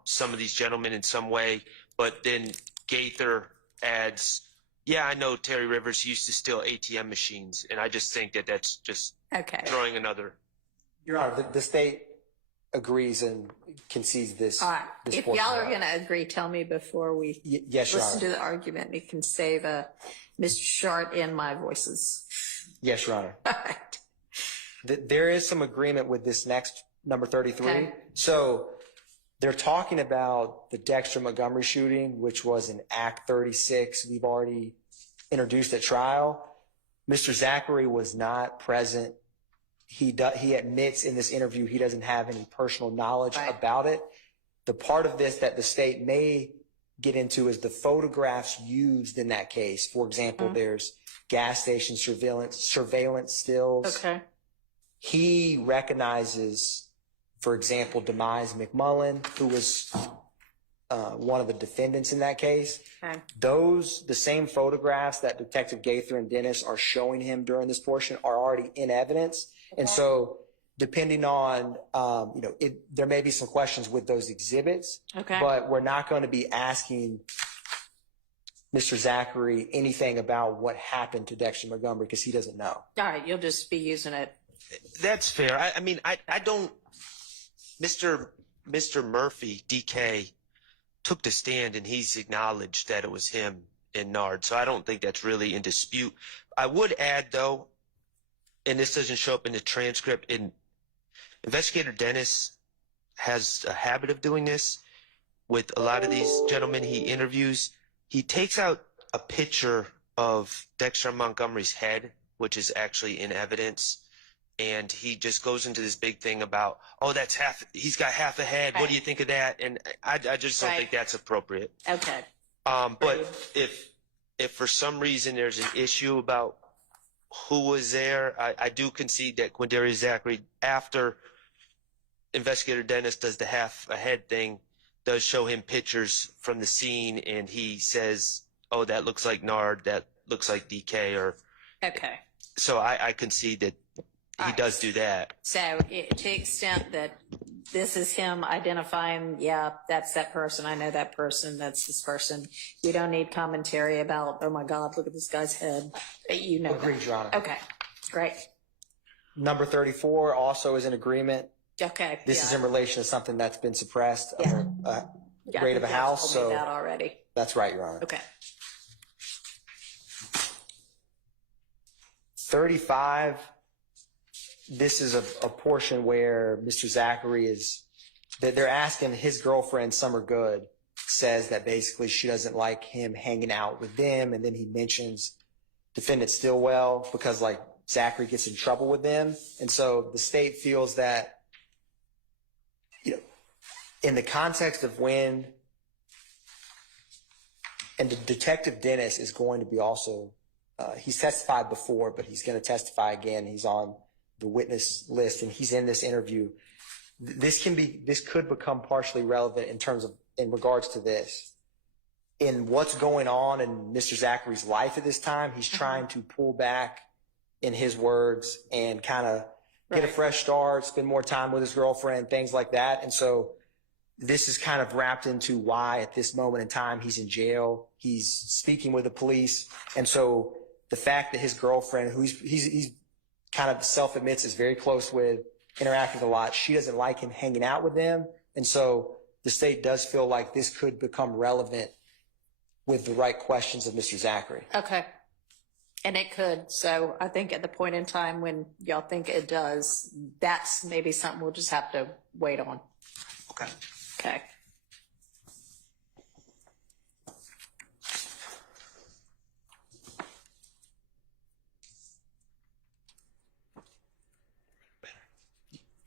some of these gentlemen in some way. But then Gaither adds, yeah, I know Terry Rivers used to steal ATM machines. And I just think that that's just throwing another. Your Honor, the state agrees and concedes this. All right. This If portion y'all are of it. going to agree, tell me before we Yes, Your listen Honor. to the argument. We can save Mr. Short and my voices. Yes, Your Honor. All right. There is some agreement with this next number 33. Okay. So they're talking about the Dexter Montgomery shooting, which was in Act 36. We've already introduced at trial. Mr. Zachary was not present. He admits in this interview he doesn't have any personal knowledge about it. The part of this that the state may get into is the photographs used in that case. For example, there's gas station surveillance stills. Okay. He recognizes, for example, Demise McMullen, who was one of the defendants in that case. Okay. The same photographs that Detective Gaither and Dennis are showing him during this portion are already in evidence. And so depending on, there may be some questions with those exhibits, Okay. but we're not going to be asking Mr. Zachary anything about what happened to Dexter Montgomery because he doesn't know. All right, you'll just be using it. That's fair. I don't. Mr. Murphy, DK, took the stand and he's acknowledged that it was him and Nard. So I don't think that's really in dispute. I would add, though, and this doesn't show up in the transcript, Investigator Dennis has a habit of doing this with a lot of these gentlemen he interviews. He takes out a picture of Dexter Montgomery's head, which is actually in evidence, and he just goes into this big thing about, he's got half a head. What do you think of that? And I just don't think that's appropriate. Okay. But if for some reason there's an issue about who was there, I do concede that Quindarius Zachary, after Investigator Dennis does the half a head thing, does show him pictures from the scene, and he says, "Oh, that looks like Nard. That looks like DK." Okay. So I concede that he does do that. So to the extent that this is him identifying, yeah, that's that person, I know that person, that's this person. We don't need commentary about, oh my God, look at this guy's head. You know. Agreed, Your Honor. Okay, great. Number 34 also is an agreement. Okay. This is in relation to something that's been suppressed, Yeah. grade of a house. So So that already. that's right, Your Honor. Okay. 35, this is a portion where Mr. Zachary they're asking his girlfriend, Summer Good, says that basically she doesn't like him hanging out with them. And then he mentions defendant Stillwell because like Zachary gets in trouble with them. And so the state feels that, in the context of when, and the Detective Dennis is going to be also, he's testified before, but he's going to testify again. He's on the witness list and he's in this interview. This could become partially relevant in regards to this. In what's going on in Mr. Zachary's life at this time, he's trying to pull back, in his words, and kind of get a fresh start, spend more time with his girlfriend, things like that. And so this is kind of wrapped into why at this moment in time he's in jail. He's speaking with the police. And so the fact that his girlfriend, who he's kind of self-admits is very close with, interacting a lot, she doesn't like him hanging out with them. And so the state does feel like this could become relevant with the right questions of Mr. Zachary. Okay. And it could. So I think at the point in time when y'all think it does, that's maybe something we'll just have to wait on. Okay. Okay.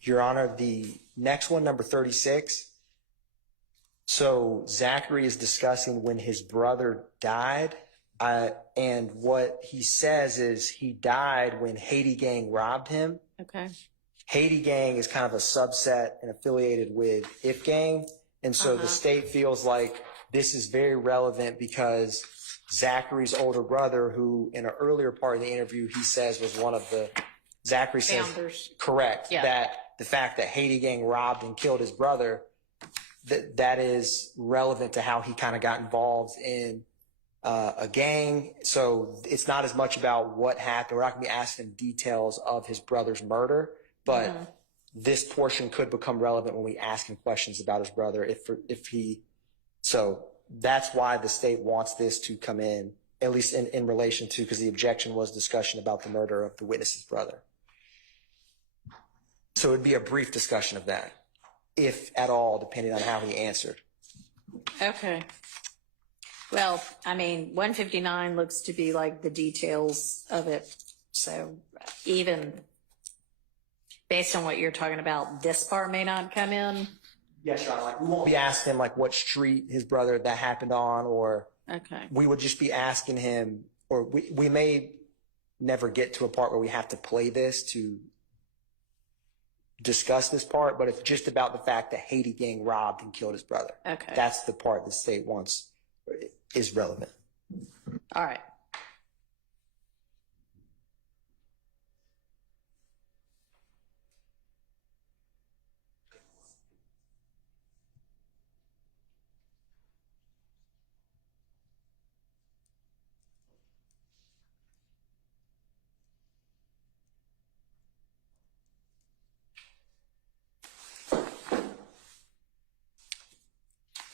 Your Honor, the next one, number 36. So Zachary is discussing when his brother died. And what he says is he died when Haiti Gang robbed him. Okay. Haiti Gang is kind of a subset and affiliated with If Gang. And so the state feels like this is very relevant because Zachary's older brother, who in an earlier part of the interview, he says was one of the, Zachary says, Founders. correct, Yeah. that the fact that Haiti Gang robbed and killed his brother, that is relevant to how he kind of got involved in a gang. So it's not as much about what happened. We're not going to be asking details of his brother's murder, but this portion could become relevant when we ask him questions about his brother. So that's why the state wants this to come in, at least in relation to, because the objection was discussion about the murder of the witness's brother. So it'd be a brief discussion of that, if at all, depending on how he answered. Okay. Well, I mean, 159 looks to be like the details of it. So even based on what you're talking about, this part may not come in. Yes, Your Honor. Like, we won't be asking him like what street his brother that happened on, or Okay. we would just be asking him, or we may never get to a part where we have to play this to discuss this part, but it's just about the fact that Haiti gang robbed and killed his brother. Okay. That's the part the state wants is relevant. All right.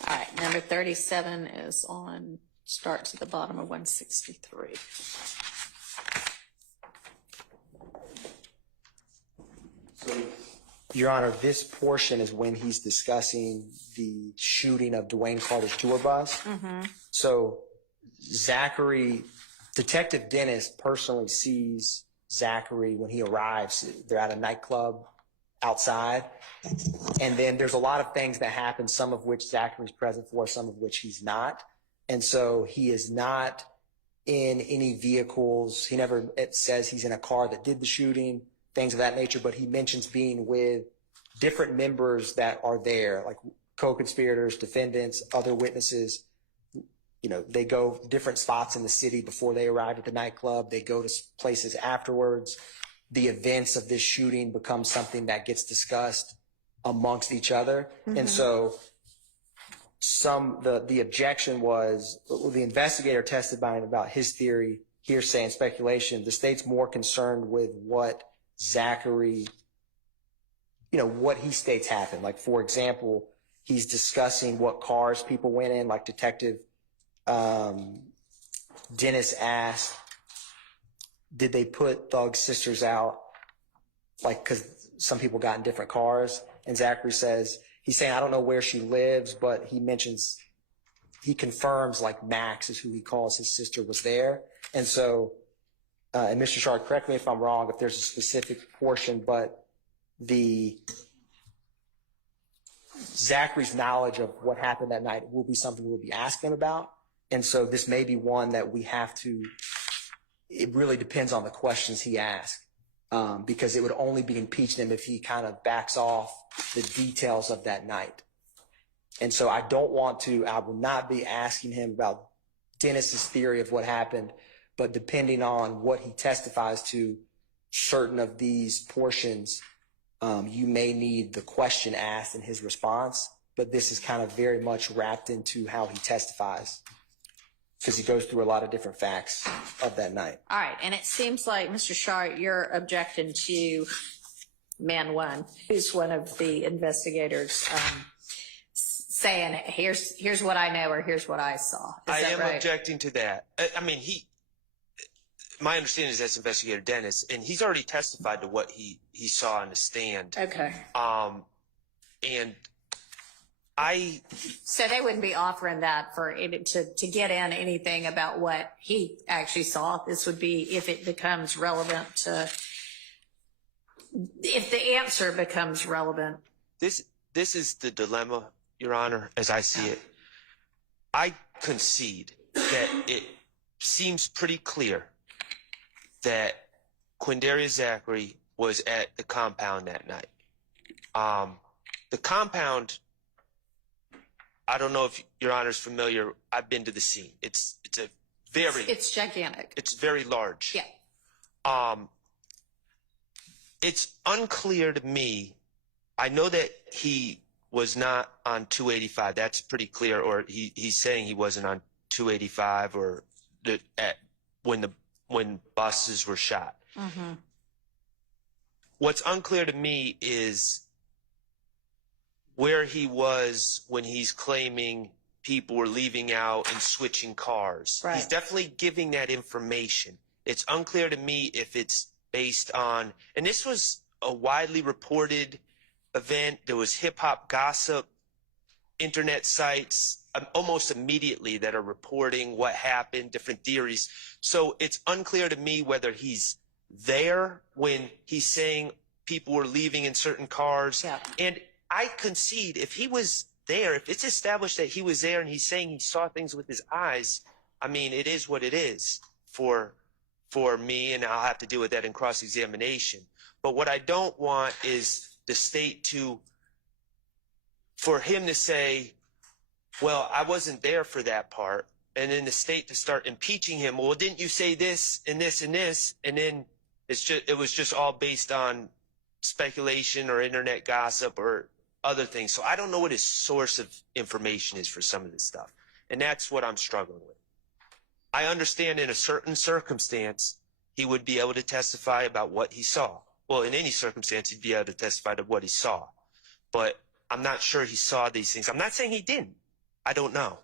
All right, number 37 is on, starts at the bottom of 163. Your Honor, this portion is when he's discussing the shooting of Dwayne Carter's tour bus. So Zachary, Detective Dennis personally sees Zachary when he arrives. They're at a nightclub outside. And then there's a lot of things that happen, some of which Zachary's present for, some of which he's not. And so he is not in any vehicles. He never says he's in a car that did the shooting, things of that nature, but he mentions being with different members that are there, like co-conspirators, defendants, other witnesses. You know, they go different spots in the city before they arrive at the nightclub. They go to places afterwards. The events of this shooting become something that gets discussed amongst each other. And so the objection was, the investigator testified about his theory, hearsay and speculation. The state's more concerned with what Zachary, you know, what he states happened. Like, for example, he's discussing what cars people went in, like Detective Dennis asked, did they put Thug's sisters out? Like, because some people got in different cars. And Zachary says, he's saying, I don't know where she lives, but he mentions, he confirms like Max is who he calls his sister was there. And so, and Mr. Shard, correct me if I'm wrong, if there's a specific portion, but Zachary's knowledge of what happened that night will be something we'll be asking about. And so this may be one that we have to, it really depends on the questions he asks, because it would only be impeaching him if he kind of backs off the details of that night. And so I will not be asking him about Dennis's theory of what happened, but depending on what he testifies to, certain of these portions, you may need the question asked in his response, but this is kind of very much wrapped into how he testifies, because he goes through a lot of different facts of that night. All right, and it seems like, Mr. Shart, you're objecting to Man One, who's one of the investigators, saying, here's what I know, or here's what I saw. Is I that am right? objecting to that. I mean, my understanding is that's Investigator Dennis, and he's already testified to what he saw on the stand. Okay. And so they wouldn't be offering that for it to get in anything about what he actually saw. This would be if it becomes relevant to, if the answer becomes relevant. This is the dilemma, Your Honor, as I see it. I concede that it seems pretty clear that Quindaria Zachary was at the compound that night. The compound, I don't know if Your Honor's familiar. I've been to the scene. It's gigantic. It's very large. Yeah. It's unclear to me. I know that he was not on 285. That's pretty clear. Or he's saying he wasn't on 285 or when buses were shot. Mm-hmm. What's unclear to me is where he was when he's claiming people were leaving out and switching cars. Right. He's definitely giving that information. It's unclear to me if it's based on, and this was a widely reported event. There was hip-hop gossip, internet sites almost immediately that are reporting what happened, different theories. So it's unclear to me whether he's there when he's saying people were leaving in certain cars. Yeah. And I concede if he was there, if it's established that he was there and he's saying he saw things with his eyes, I mean, it is what it is for me, and I'll have to deal with that in cross-examination. But what I don't want is the state for him to say, well, I wasn't there for that part, and then the state to start impeaching him. Well, didn't you say this and this and this? And then it was just all based on speculation or internet gossip or other things. So I don't know what his source of information is for some of this stuff. And that's what I'm struggling with. I understand in a certain circumstance, he would be able to testify about what he saw. Well, in any circumstance, he'd be able to testify to what he saw. But I'm not sure he saw these things. I'm not saying he didn't. I don't know.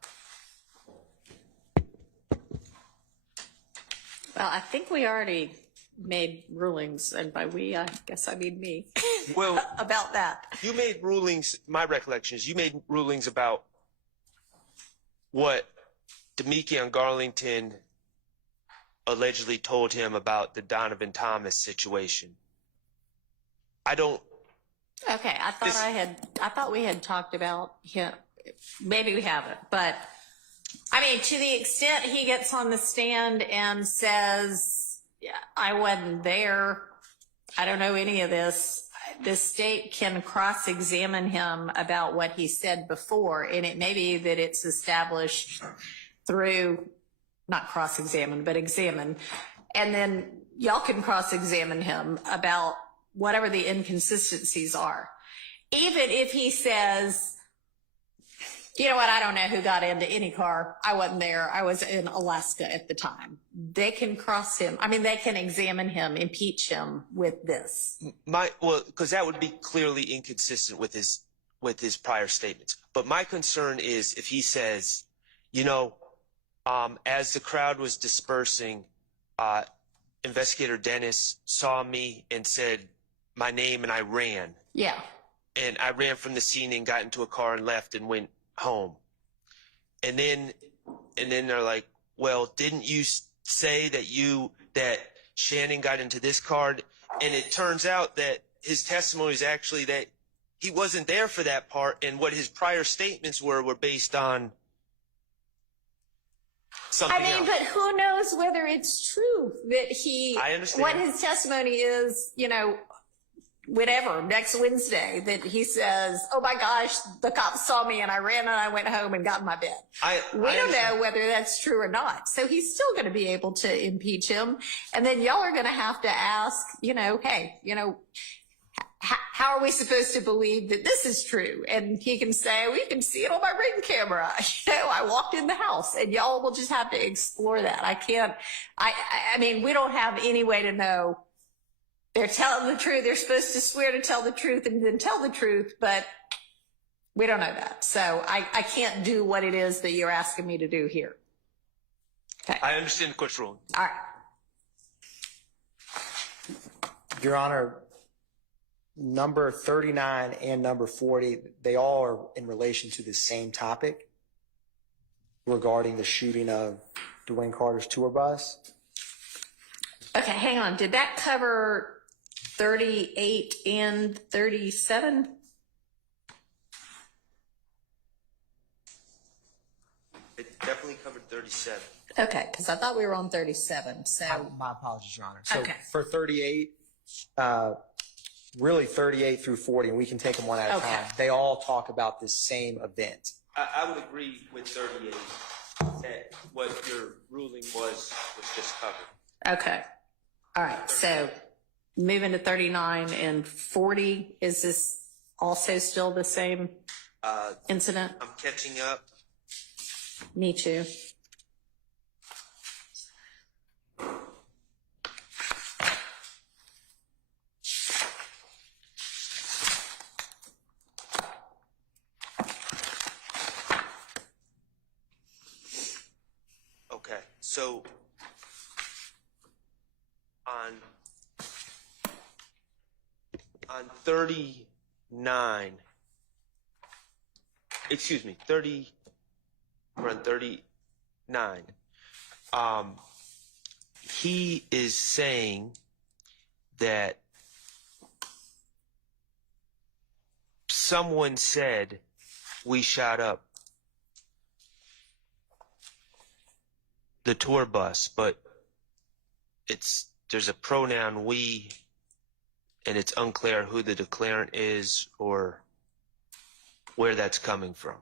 Well, I think we already made rulings, and by we, I guess I mean me, Well, about that. you made rulings, my recollection is you made rulings about what Demekion Garlington allegedly told him about the Donovan Thomas situation. I don't. Okay, I thought we had talked about him. Maybe we haven't, but I mean, to the extent he gets on the stand and says, yeah, I wasn't there, I don't know any of this, the state can cross-examine him about what he said before, and it may be that it's established through, not cross-examine, but examine, and then y'all can cross-examine him about whatever the inconsistencies are. Even if he says, you know what, I don't know who got into any car. I wasn't there. I was in Alaska at the time. They can cross him. I mean, they can examine him, impeach him with this. Well, because that would be clearly inconsistent with his prior statements. But my concern is if he says, you know, as the crowd was dispersing, Investigator Dennis saw me and said my name and I ran. Yeah. And I ran from the scene and got into a car and left and went home. And then they're like, well, didn't you say that Shannon got into this car? And it turns out that his testimony is actually that he wasn't there for that part, and what his prior statements were based on something else. But who knows whether it's true that I understand. what his testimony is, you know, whatever, next Wednesday, that he says, oh my gosh, the cops saw me and I ran and I went home and got in my bed. We don't know whether that's true or not. So he's still going to be able to impeach him. And then y'all are going to have to ask, you know, hey, you know, how are we supposed to believe that this is true? And he can say, we can see it on my ring camera. You know, I walked in the house, and y'all will just have to explore that. I mean, we don't have any way to know. They're telling the truth. They're supposed to swear to tell the truth and then tell the truth, but we don't know that. So I can't do what it is that you're asking me to do here. Okay. I understand the court's ruling. All right. Your Honor, number 39 and number 40, they all are in relation to the same topic regarding the shooting of Dwayne Carter's tour bus. Okay, hang on. Did that cover 38 and 37? It definitely covered 37. Okay, because I thought we were on 37. So My apologies, Your Honor. So Okay. for 38, really 38 through 40, and we can take them one at a Okay. time. They all talk about this same event. I would agree with 38 that what your ruling was just covered. okay. All right. So moving to 39 and 40, is this also still the same incident? I'm catching up. Me too. Okay, so on 39, excuse me, 30, we're on 39. He is saying that someone said we shot up the tour bus, but there's a pronoun we, and it's unclear who the declarant is or where that's coming from.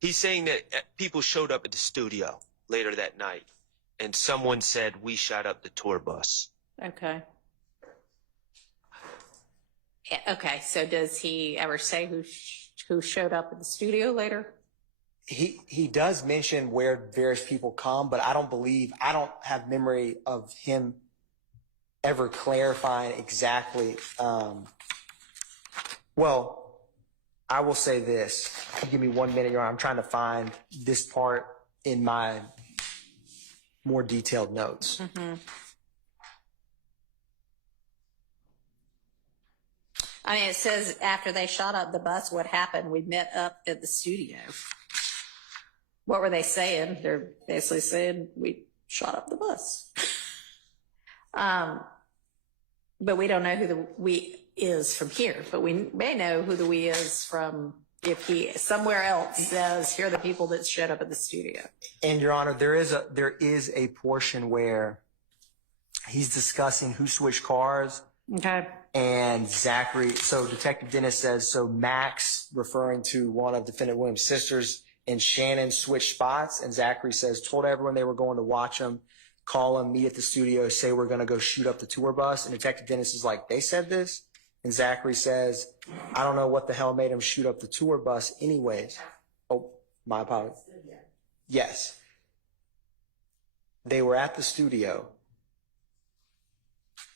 He's saying that people showed up at the studio later that night, and someone said, "We shot up the tour bus." Okay. Okay, so does he ever say who showed up at the studio later? He does mention where various people come, but I don't have memory of him ever clarifying exactly. Well, I will say this. Give me 1 minute, Your Honor. I'm trying to find this part in my more detailed notes. Mm-hmm. I mean, it says after they shot up the bus, what happened? We met up at the studio. What were they saying? They're basically saying we shot up the bus. But we don't know who the we is from here, but we may know who the we is from if he somewhere else says, here are the people that showed up at the studio. And Your Honor, there is a portion where he's discussing who switched cars. Okay. And Zachary, so Detective Dennis says, so Max, referring to one of Defendant Williams' sisters, and Shannon switched spots. And Zachary says, told everyone they were going to watch him, call him, meet at the studio, say we're going to go shoot up the tour bus. And Detective Dennis is like, they said this? And Zachary says, I don't know what the hell made him shoot up the tour bus anyways. Oh, my apologies. Yes. They were at the studio.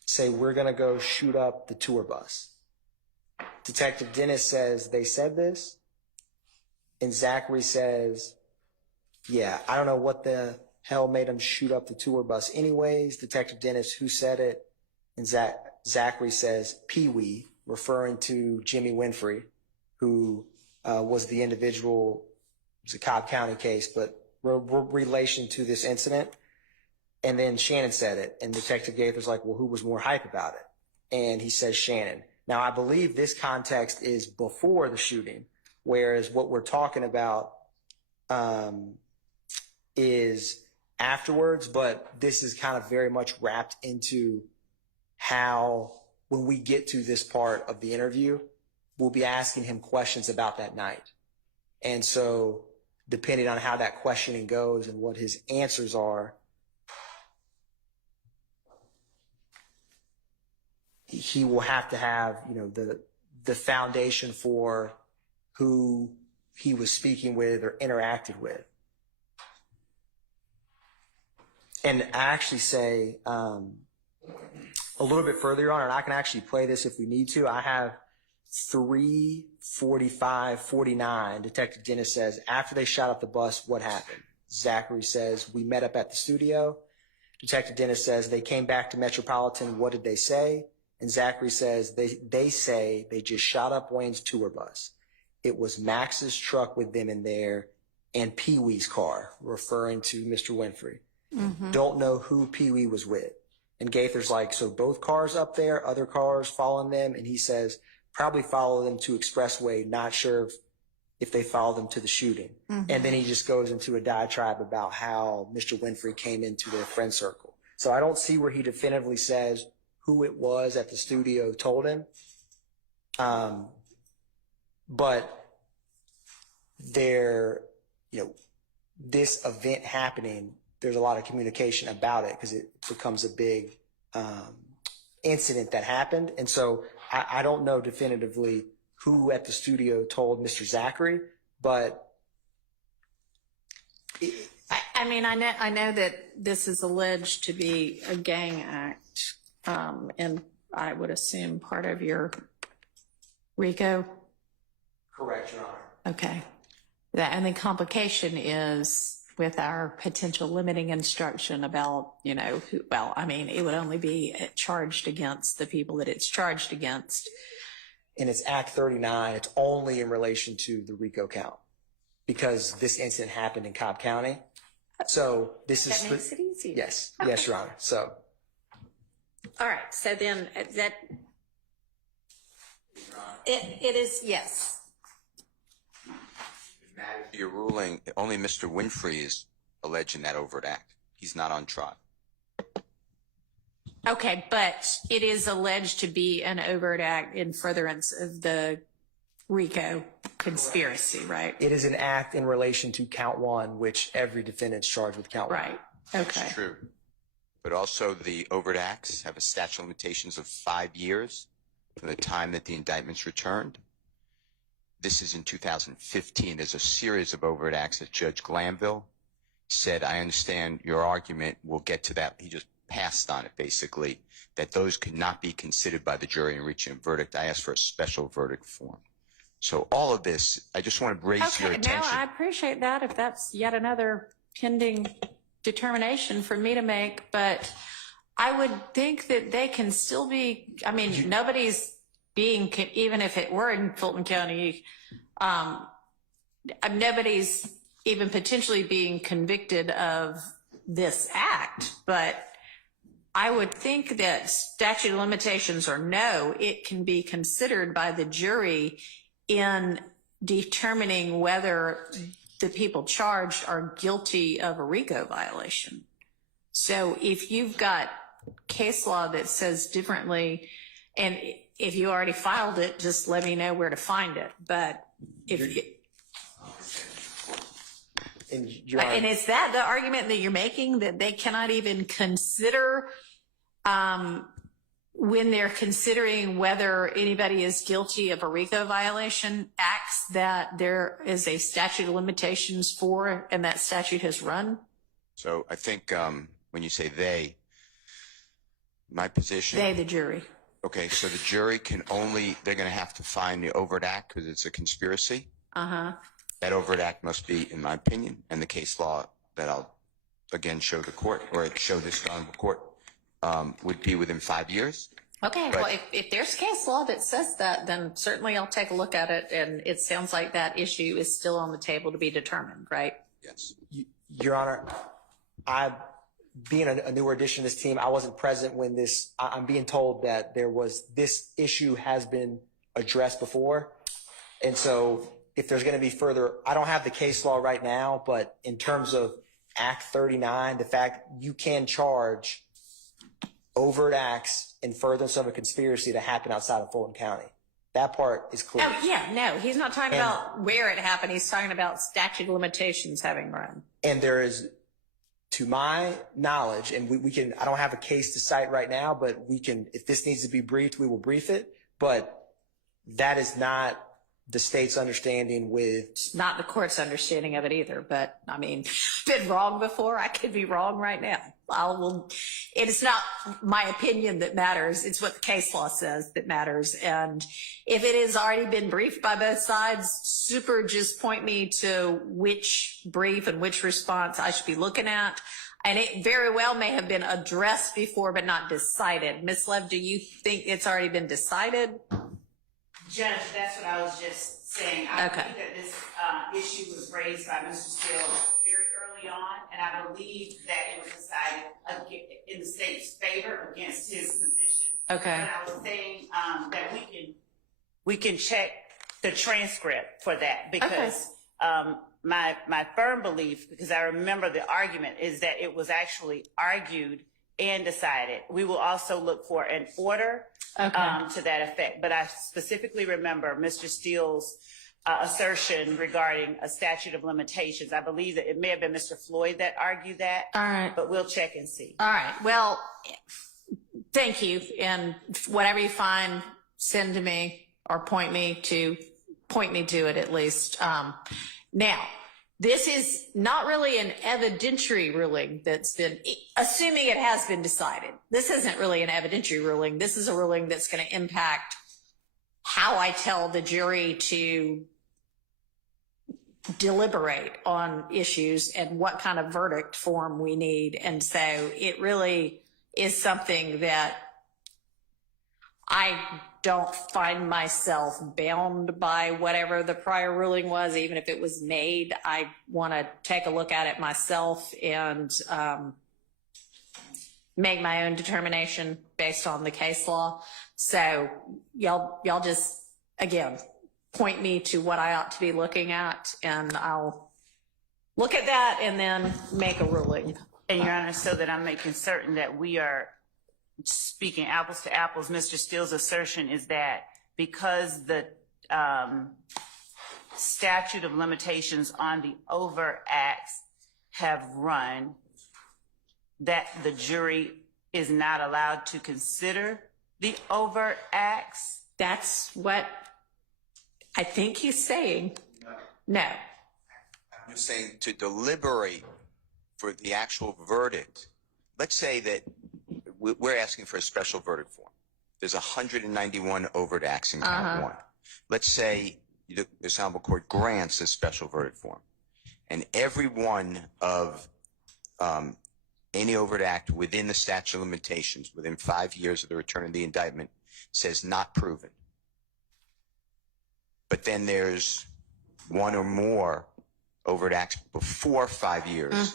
Say, we're going to go shoot up the tour bus. Detective Dennis says, they said this? And Zachary says, yeah, I don't know what the hell made him shoot up the tour bus anyways. Detective Dennis, who said it? And Zachary says, Pee-wee, referring to Jimmy Winfrey, who was the individual. It was a Cobb County case, but relation to this incident. And then Shannon said it, and Detective Gaither's like, well, who was more hype about it? And he says Shannon. Now, I believe this context is before the shooting, whereas what we're talking about is afterwards, but this is kind of very much wrapped into how, when we get to this part of the interview, we'll be asking him questions about that night. And so, depending on how that questioning goes and what his answers are, he will have to have, the foundation for who he was speaking with or interacted with. And I actually say a little bit further, Your Honor, and I can actually play this if we need to. I have 3:45:49. Detective Dennis says, after they shot up the bus, what happened? Zachary says, we met up at the studio. Detective Dennis says, they came back to Metropolitan. What did they say? And Zachary says, they say they just shot up Wayne's tour bus. It was Max's truck with them in there and Pee-wee's car, referring to Mr. Winfrey. Mm-hmm. Don't know who Pee-wee was with. And Gaither's like, so both cars up there, other cars following them? And he says, probably follow them to Expressway, not sure if they followed them to the shooting. Mm-hmm. And then he just goes into a diatribe about how Mr. Winfrey came into their friend circle. So I don't see where he definitively says who it was at the studio told him. But this event happening, there's a lot of communication about it because it becomes a big incident that happened. And so I don't know definitively who at the studio told Mr. Zachary, but I know that this is alleged to be a gang act. And I would assume part of your RICO? Correct, Your Honor. Okay. And the complication is with our potential limiting instruction about, it would only be charged against the people that it's charged against. And it's Act 39. It's only in relation to the RICO count because this incident happened in Cobb County. So this is... That makes it easier. Yes. Okay. Yes, Your Honor. So... All right, so then that it is, yes. Your ruling, only Mr. Winfrey is alleging that overt act. He's not on trial. Okay, but it is alleged to be an overt act in furtherance of the RICO conspiracy, right? It is an act in relation to count one, which every defendant's charged with count one. Right, okay. It's true. But also the overt acts have a statute of limitations of 5 years from the time that the indictment's returned. This is in 2015. There's a series of overt acts that Judge Glanville said, I understand your argument. We'll get to that. He just passed on it, basically, that those could not be considered by the jury in reaching a verdict. I asked for a special verdict form. So all of this, I just want to raise your attention. Okay, now I appreciate that if that's yet another pending determination for me to make, but I would think that they can still be, I mean, nobody's being, even if it were in Fulton County, nobody's even potentially being convicted of this act, but I would think that statute of limitations or no, it can be considered by the jury in determining whether the people charged are guilty of a RICO violation. So if you've got case law that says differently, and if you already filed it, just let me know where to find it. But if you, and is that the argument that you're making, that they cannot even consider when they're considering whether anybody is guilty of a RICO violation, acts that there is a statute of limitations for and that statute has run? So I think when you say they, my position. They, the jury. Okay, so the jury can only, they're going to have to find the overt act because it's a conspiracy. Uh-huh. That overt act must be, in my opinion, and the case law that I'll again show the court, or show this honorable court, would be within 5 years. Okay, But, well, if there's case law that says that, then certainly I'll take a look at it, and it sounds like that issue is still on the table to be determined, right? yes. Your Honor, being a newer addition to this team, I wasn't present when this, I'm being told that this issue has been addressed before. And so if there's going to be further, I don't have the case law right now, but in terms of Act 39, the fact you can charge overt acts in furtherance of a conspiracy to happen outside of Fulton County. That part is clear. Oh, yeah, no, he's not talking about where it happened. He's talking about statute of limitations having run. And there is, to my knowledge, and we can, I don't have a case to cite right now, but we can, if this needs to be briefed, we will brief it. But that is not the state's understanding with. It's not the court's understanding of it either, but I mean, been wrong before. I could be wrong right now. It is not my opinion that matters. It's what the case law says that matters. And if it has already been briefed by both sides, super, just point me to which brief and which response I should be looking at. And it very well may have been addressed before, but not decided. Ms. Lev, do you think it's already been decided? Judge, that's what I was just saying. I Okay. believe that this issue was raised by Mr. Steele very early on, and I believe that it was decided in the state's favor against his position. Okay. But I was saying that we can check the transcript for that, because my firm belief, because I remember the argument, is that it was actually argued and decided. We will also look for an order to that effect. But I specifically remember Mr. Steele's assertion regarding a statute of limitations. I believe that it may have been Mr. Floyd that argued that. All right. But we'll check and see. All right. Well, thank you. And whatever you find, send to me or point me to it at least. Now, this is not really an evidentiary ruling that's been, assuming it has been decided. This isn't really an evidentiary ruling. This is a ruling that's going to impact how I tell the jury to deliberate on issues and what kind of verdict form we need. And so it really is something that I don't find myself bound by whatever the prior ruling was, even if it was made. I want to take a look at it myself and make my own determination based on the case law. So y'all just, again, point me to what I ought to be looking at, and I'll look at that and then make a ruling. And Your Honor, so that I'm making certain that we are speaking apples to apples, Mr. Steele's assertion is that because the statute of limitations on the overt acts have run, that the jury is not allowed to consider the overt acts? That's what I think he's saying. No. I'm just saying to deliberate for the actual verdict. Let's say that we're asking for a special verdict form. There's 191 overt acts in count one. Let's say the Honorable Court grants a special verdict form, and every one of any overt act within the statute of limitations, within 5 years of the return of the indictment, says not proven. But then there's one or more overt acts before 5 years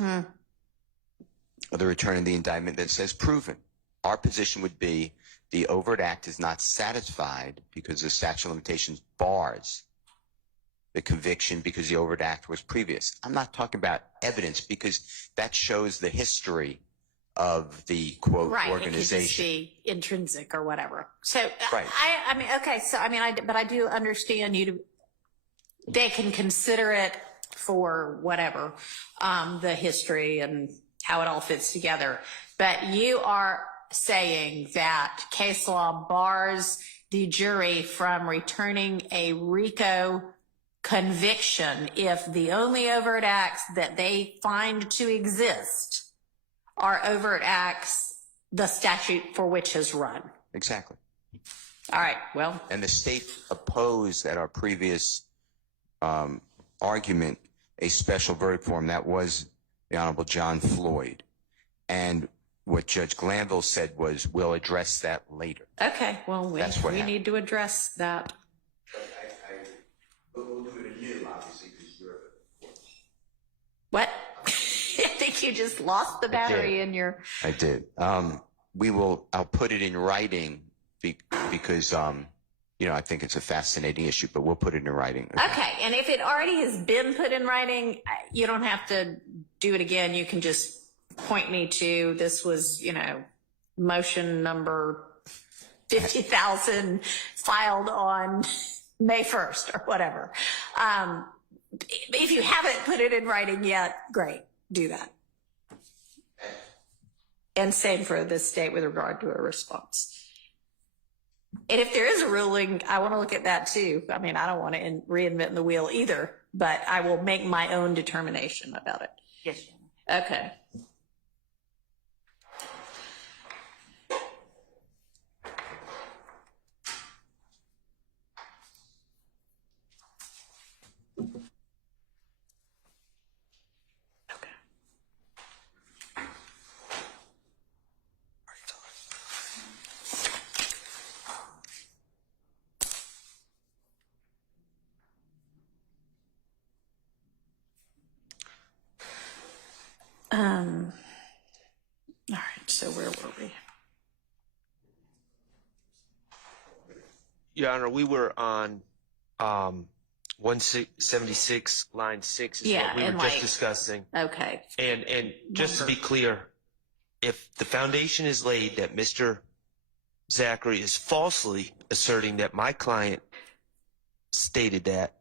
of the return of the indictment that says proven. Our position would be the overt act is not satisfied because the statute of limitations bars the conviction because the overt act was previous. I'm not talking about evidence because that shows the history of the quote organization. It could just be intrinsic or whatever. So Right. I mean, okay. So I mean, but I do understand they can consider it for whatever, the history and how it all fits together. But you are saying that case law bars the jury from returning a RICO conviction if the only overt acts that they find to exist are overt acts the statute for which has run. Exactly. All right, well. And the state opposed at our previous argument a special verdict form. That was the Honorable John Floyd. And what Judge Glanville said was, we'll address that later. Okay, well, we happened. need to address that. We'll do it anew, obviously, because you're What? I think you just lost the battery in your... I did. I'll put it in writing because, I think it's a fascinating issue, but we'll put it in writing. Okay, and if it already has been put in writing, you don't have to do it again. You can just point me to, this was, motion number 50,000 filed on May 1st or whatever. If you haven't put it in writing yet, great, do that. And same for the state with regard to a response. And if there is a ruling, I want to look at that too. I mean, I don't want to reinvent the wheel either, but I will make my own determination about it. Yes, Your Honor. Okay. All right, so where were we? Your Honor, we were on 176, line 6 is what we were just discussing. Okay. And just to be clear, if the foundation is laid that Mr. Zachary is falsely asserting that my client stated that,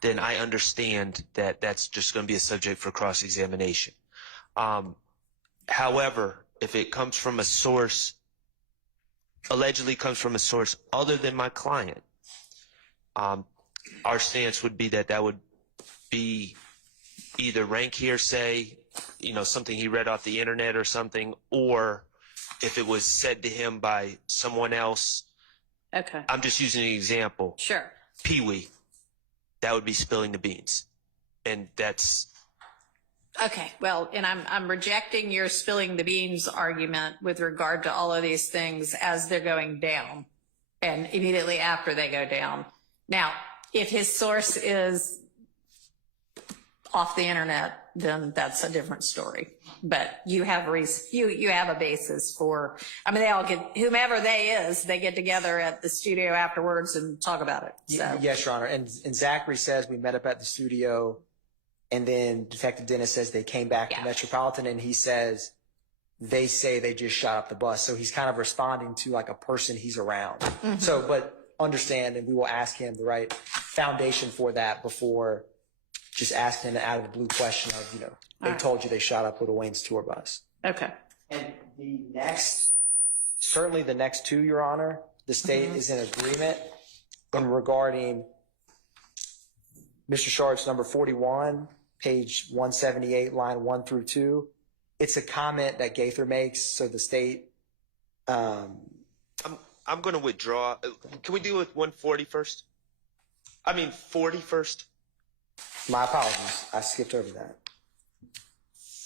then I understand that that's just going to be a subject for cross-examination. However, if it comes from a source, allegedly comes from a source other than my client, our stance would be that would be either rank hearsay, something he read off the internet or something, or if it was said to him by someone else. Okay. I'm just using an example. Sure. Pee-wee. That would be spilling the beans. And that's... Okay, well, and I'm rejecting your spilling the beans argument with regard to all of these things as they're going down and immediately after they go down. Now, if his source is off the internet, then that's a different story. But you have you have a basis for, they all whomever they get together at the studio afterwards and talk about it. So. Yes, Your Honor. And Zachary says we met up at the studio, and then Detective Dennis says they came back to Metropolitan, and he says they say they just shot up the bus. So he's kind of responding to like a person he's around. So, but understand, and we will ask him the right foundation for that before just asking him an out of the blue question of, you know, they told you they shot up Lil Wayne's tour bus. Okay. And the next, certainly the next two, Your Honor, the state is in agreement in regarding Mr. Sharp's number 41, page 178, line 1 through 2. It's a comment that Gaither makes, so the state. I'm going to withdraw. Can we deal with 140 first? I mean 40 first. My apologies, I skipped over that.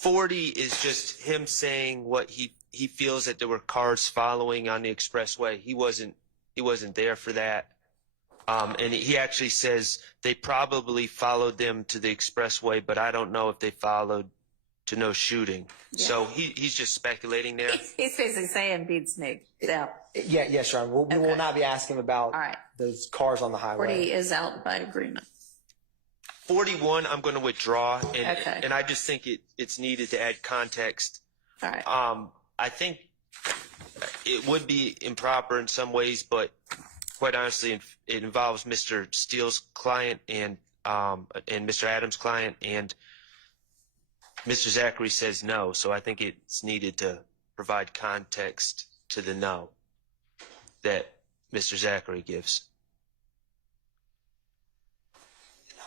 40 is just him saying what he feels that there were cars following on the expressway. He wasn't there for that. And he actually says they probably followed them to the expressway, but I don't know if they followed to no shooting. Yeah. So he's just speculating there. He's basically saying beats me. Yeah. Yes, Your Honor. We will not be asking about those cars on the highway. 40 is out by agreement. 41, I'm going to withdraw, and I just think it's needed to add context. All right. I think it would be improper in some ways, but quite honestly, it involves Mr. Steele's client and Mr. Adams' client, and Mr. Zachary says no, so I think it's needed to provide context to the no that Mr. Zachary gives.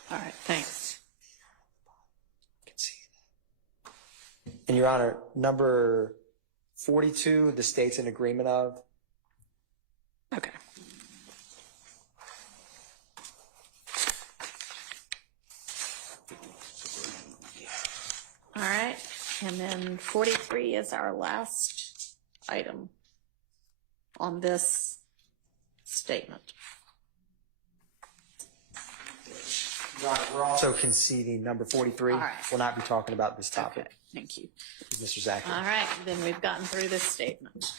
All right, thanks. And Your Honor, number 42, the state's in agreement of. Okay. All right, and then 43 is our last item on this statement. We're also conceding number 43. All right. We'll not be talking about this topic. Okay, thank you. Mr. Zachary. All right, then we've gotten through this statement.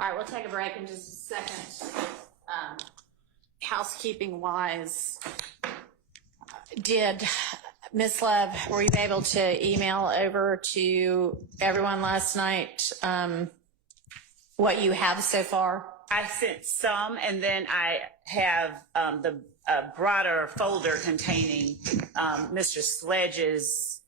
All right, we'll take a break in just a second. Housekeeping wise, did Ms. Love, were you able to email over to everyone last night what you have so far? I sent some, and then I have the broader folder containing Mr. Sledge's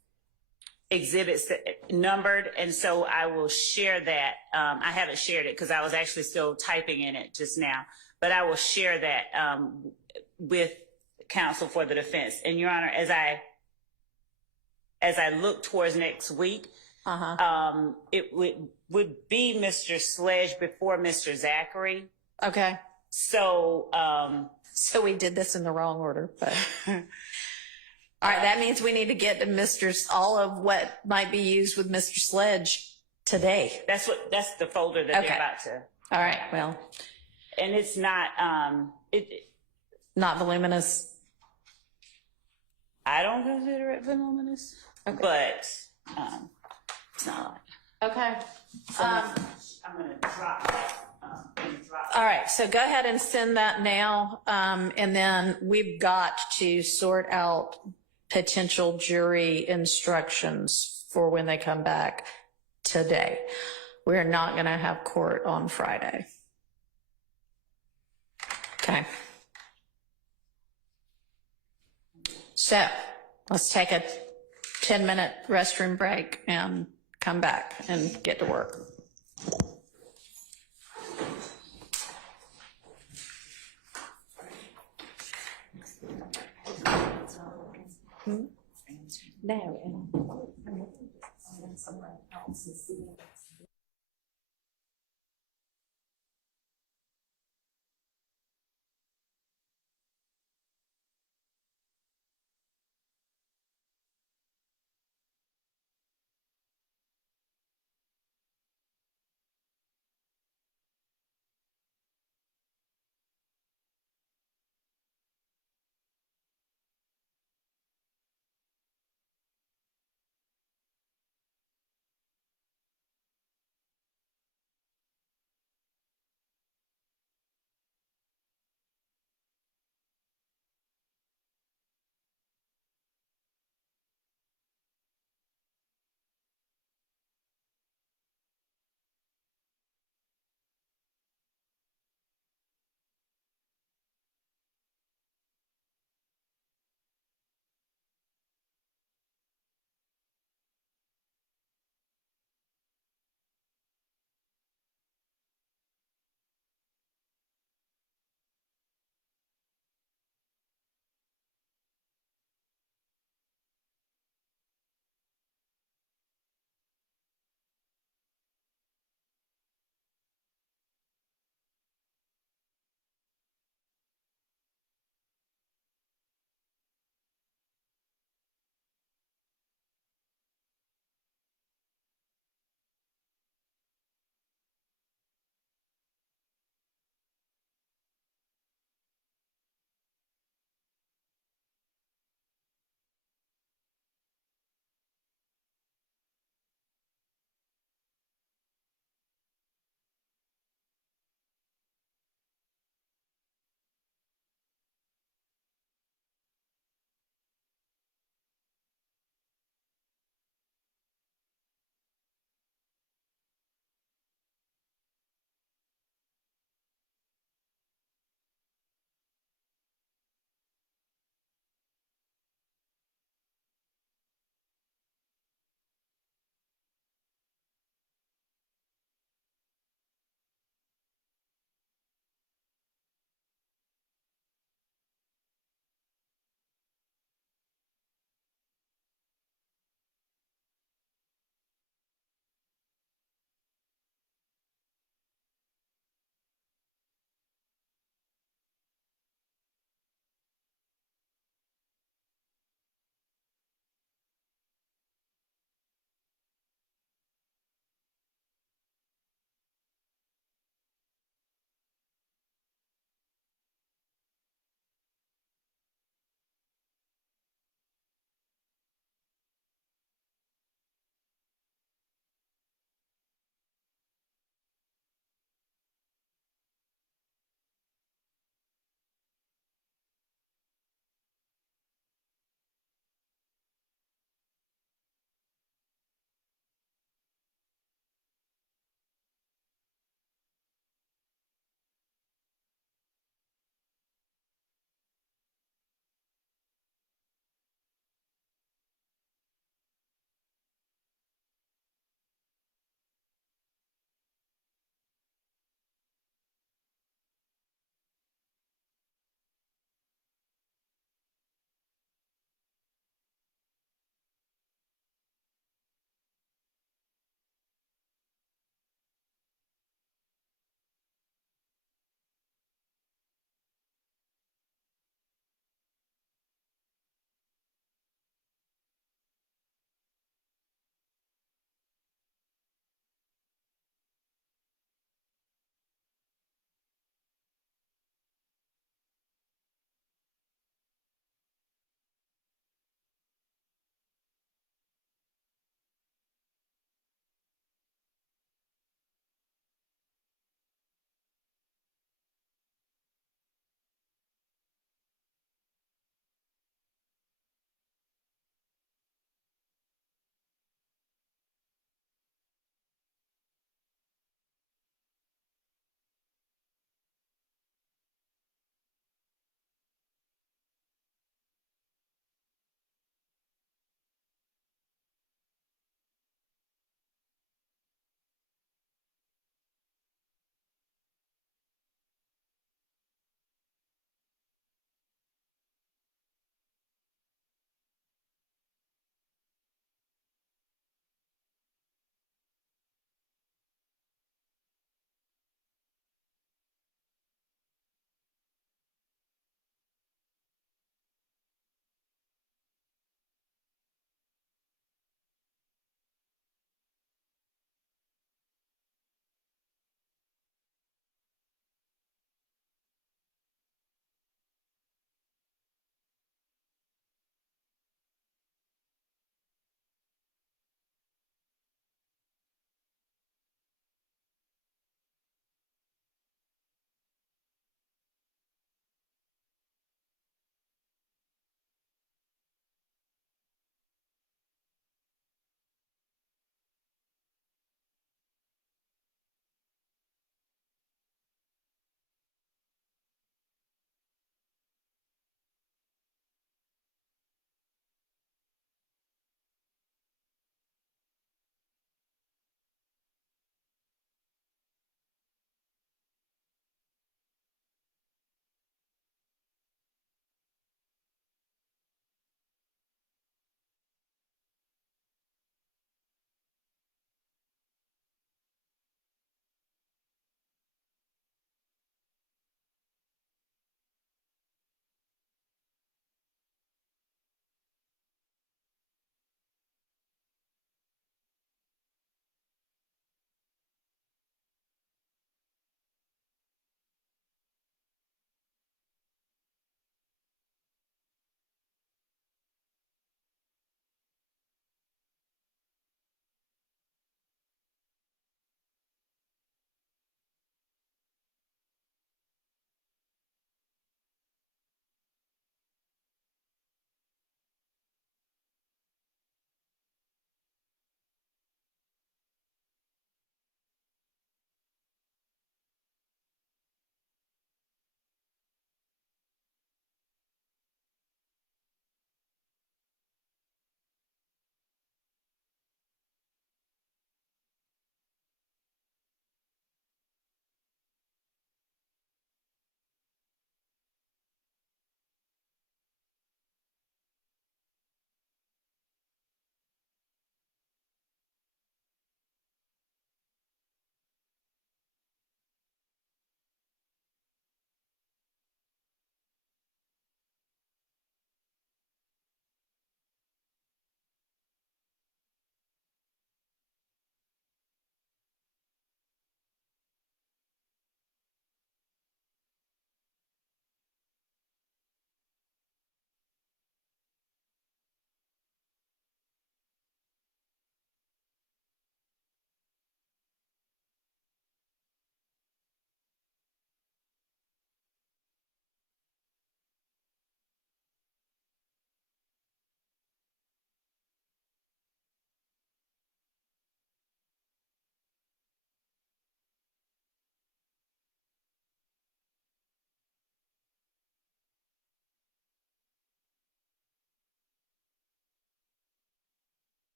exhibits numbered, and so I will share that. I haven't shared it because I was actually still typing in it just now, but I will share that with counsel for the defense. And Your Honor, as I look towards next week, it would be Mr. Sledge before Mr. Zachary. Okay. So, so we did this in the wrong order, but. All right, that means we need to get to all of what might be used with Mr. Sledge today. That's the folder that they're about to. All right, well. And it's not, not voluminous. I don't consider it voluminous, but, it's not. Okay. So I'm gonna drop that. All right, so go ahead and send that now. And then we've got to sort out potential jury instructions for when they come back today. We're not going to have court on Friday. Okay. So let's take a 10-minute restroom break and come back and get to work. No, and someone else is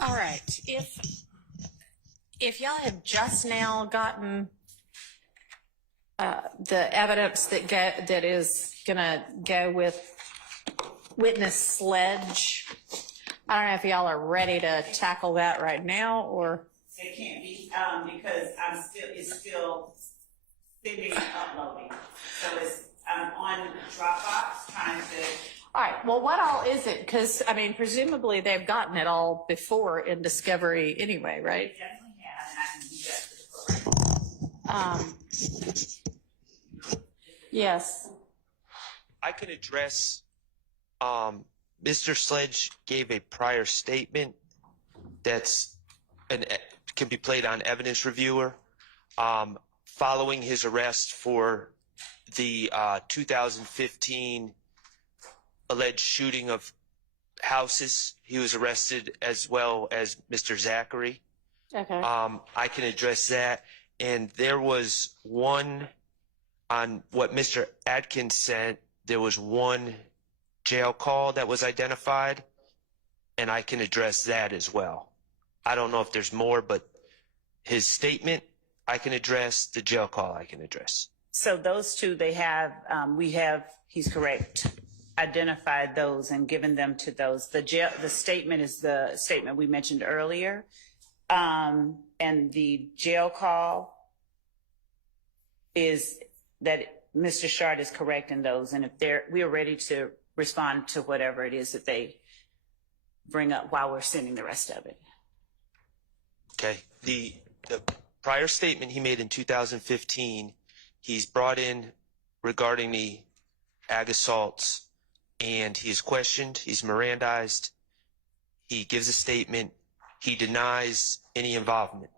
All right. If y'all have just now gotten the evidence that is gonna go with witness Sledge, I don't know if y'all are ready to tackle that right now, or It can't be, because it's still sending and uploading. So I'm on Dropbox trying to. all right. Well, what all is it? Because I mean, presumably they've gotten it all before in discovery anyway, right? Definitely have, and I can do that for the program. Yes. I can address, Mr. Sledge gave a prior statement that's can be played on evidence reviewer, following his arrest for the 2015 alleged shooting of houses. He was arrested, as well as Mr. Zachary. Okay. I can address that. And there was one, on what Mr. Adkins sent, there was one jail call that was identified, and I can address that as well. I don't know if there's more, but his statement I can address, the jail call I can address. So those two, he's correct, identified those and given them to those. The statement is the statement we mentioned earlier. And the jail call is that Mr. Shard is correct in those. And if we are ready to respond to whatever it is that they bring up while we're sending the rest of it. Okay. The prior statement he made in 2015, he's brought in regarding the ag assaults, and he is questioned. He's Mirandized. He gives a statement. He denies any involvement.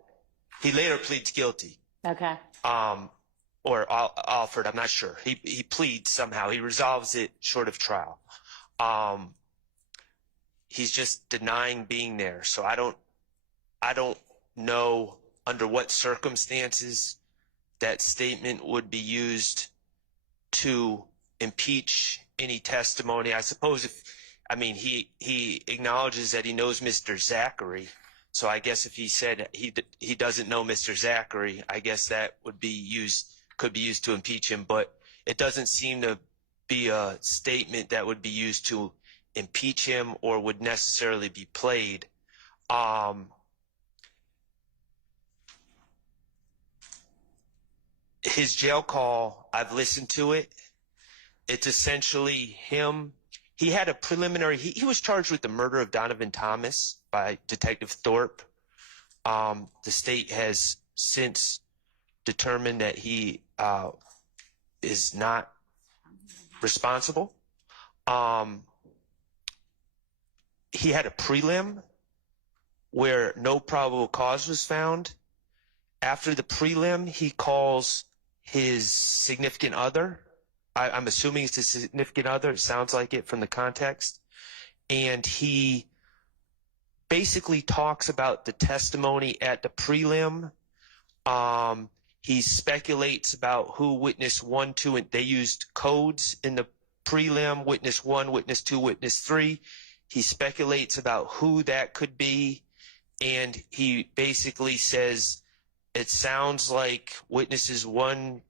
He later pleads guilty. Okay. Or offered, I'm not sure. He pleads somehow. He resolves it short of trial. He's just denying being there. So I don't know under what circumstances that statement would be used to impeach any testimony. I suppose he acknowledges that he knows Mr. Zachary. So I guess if he said he doesn't know Mr. Zachary, I guess that could be used to impeach him. But it doesn't seem to be a statement that would be used to impeach him or would necessarily be played. His jail call, I've listened to it. It's essentially him. He had a preliminary, he was charged with the murder of Donovan Thomas by Detective Thorpe. The state has since determined that he is not responsible. He had a prelim where no probable cause was found. After the prelim, he calls his significant other. I'm assuming it's his significant other. It sounds like it from the context. And he basically talks about the testimony at the prelim. He speculates about who witness 1, 2, and they used codes in the prelim, witness 1, witness 2, witness 3. He speculates about who that could be. And he basically says, it sounds like witnesses 1,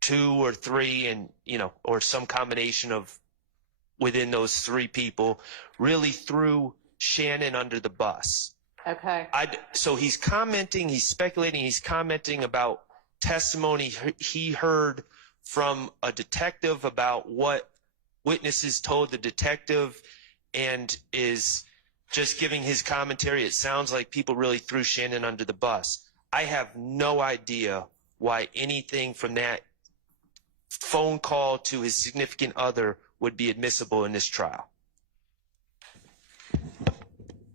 2, or 3, and, or some combination of within those 3 people really threw Shannon under the bus. Okay. So he's commenting, he's speculating, he's commenting about testimony he heard from a detective about what witnesses told the detective, and is just giving his commentary. It sounds like people really threw Shannon under the bus. I have no idea why anything from that phone call to his significant other would be admissible in this trial.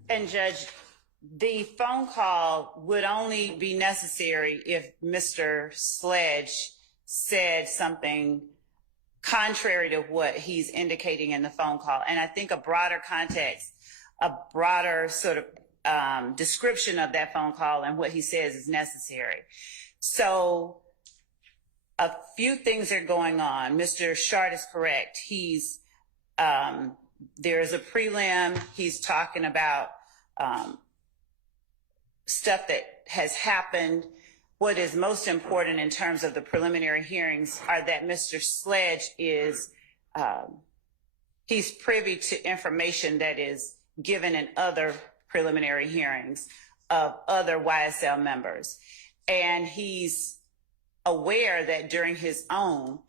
And Judge, the phone call would only be necessary if Mr. Sledge said something contrary to what he's indicating in the phone call. And I think a broader context, a broader sort of description of that phone call and what he says is necessary. So a few things are going on. Mr. Shard is correct. He's There is a prelim. He's talking about stuff that has happened. What is most important in terms of the preliminary hearings are that Mr. Sledge is, he's privy to information that is given in other preliminary hearings of other YSL members. And he's aware that during his own,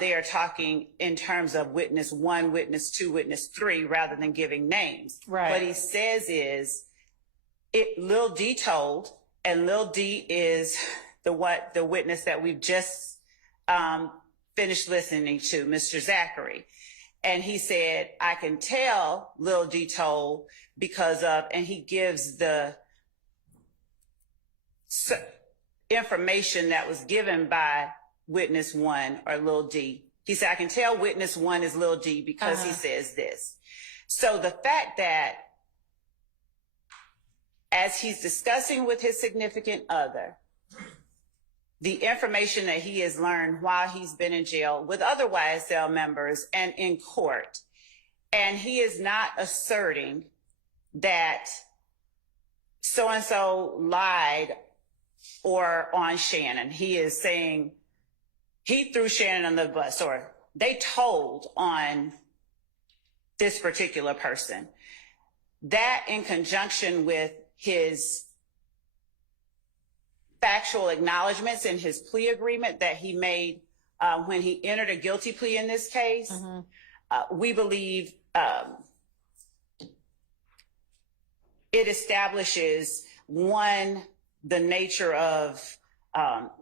they are talking in terms of witness 1, witness 2, witness 3, rather than giving names. Right. What he says is, Lil D told, and Lil D is the witness that we've just finished listening to, Mr. Zachary. And he said, I can tell Lil D told because of, and he gives the information that was given by witness 1 or Lil D. He said, I can tell witness 1 is Lil D because he says this. So the fact that as he's discussing with his significant other, the information that he has learned while he's been in jail with other YSL members and in court, and he is not asserting that so-and-so lied or on Shannon. He is saying he threw Shannon under the bus, or they told on this particular person. That in conjunction with his factual acknowledgments in his plea agreement that he made when he entered a guilty plea in this case, we believe it establishes, one, the nature of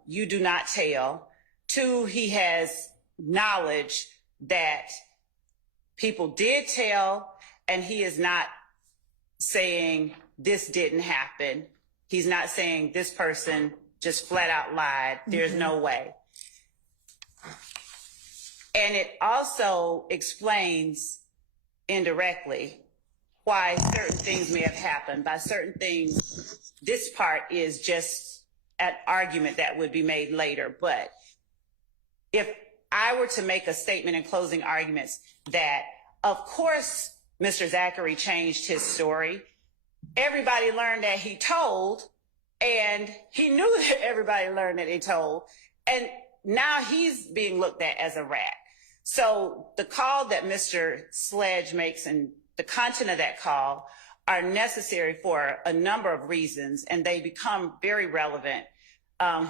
you do not tell. 2, he has knowledge that people did tell, and he is not saying this didn't happen. He's not saying this person just flat out lied. There's no way. And it also explains indirectly why certain things may have happened. By certain things, this part is just an argument that would be made later. But if I were to make a statement in closing arguments that, of course, Mr. Zachary changed his story, everybody learned that he told, and he knew that everybody learned that he told, and now he's being looked at as a rat. So the call that Mr. Sledge makes and the content of that call are necessary for a number of reasons, and they become very relevant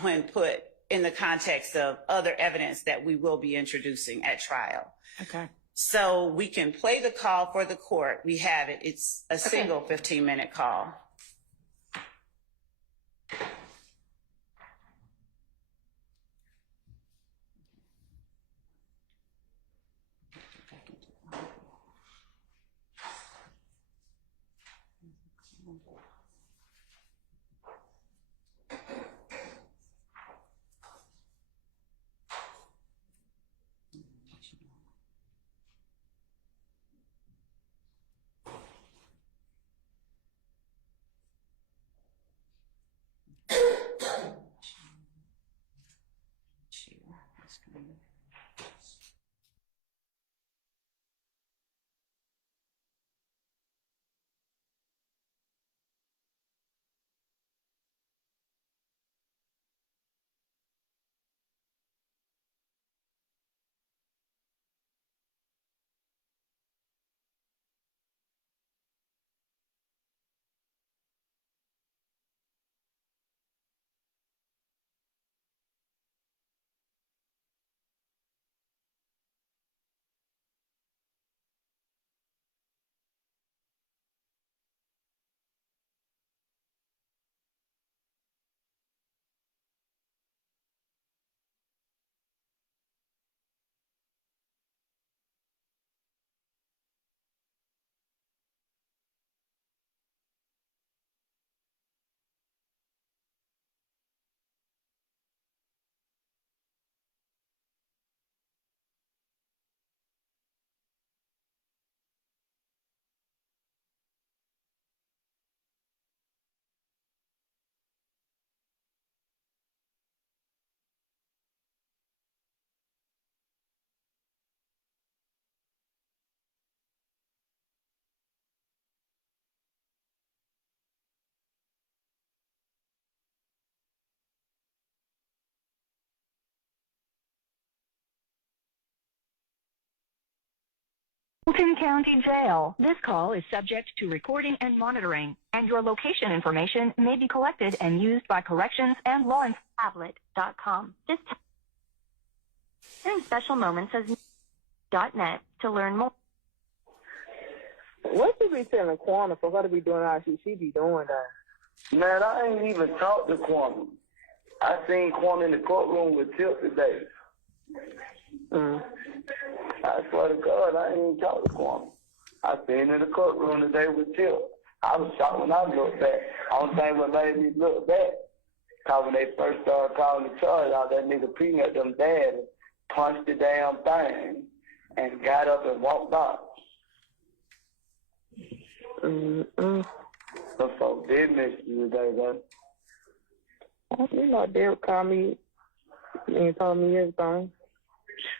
when put in the context of other evidence that we will be introducing at trial. Okay. So we can play the call for the court. We have it. It's a single 15-minute call. Fulton County Jail. This call is subject to recording and monitoring, and your location information may be collected and used by corrections and law enforcement. Tablet.com. During special moments as .net to learn more. What should be telling Quanah for her to be doing how she be doing that? Man, I ain't even talked to Quanah. I seen Quanah in the courtroom with Tip today. I swear to God, I ain't even talked to Quanah. I seen in the courtroom today with Tip. I was shocked when I looked back. Only thing what made me look back, cause when they first started calling the charge out, that nigga Peanut them dad punched the damn thing and got up and walked out. So folks did miss you today, though. You know, Derek called me and told me everything.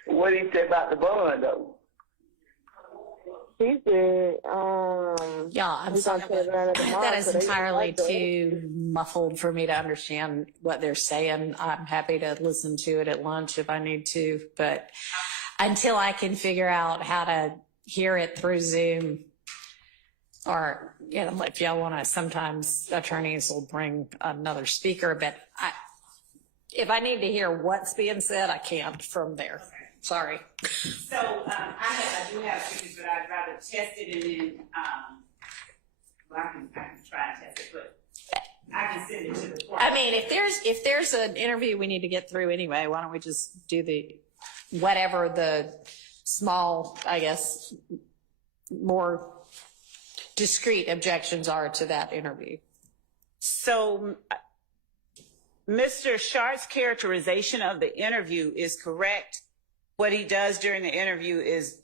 What did he say about the bond, though? He said, Yeah, I'm sorry, but that is entirely too muffled for me to understand what they're saying. I'm happy to listen to it at lunch if I need to, but until I can figure out how to hear it through Zoom, or, you know, if y'all want to, sometimes attorneys will bring another speaker, but if I need to hear what's being said, I can't from there. Sorry. So I do have speakers, but I'd rather test it and then, well, I can try and test it, but I can send it to the court. I mean, if there's an interview we need to get through anyway, why don't we just do whatever the small, I guess, more discrete objections are to that interview. So Mr. Shart's characterization of the interview is correct. What he does during the interview is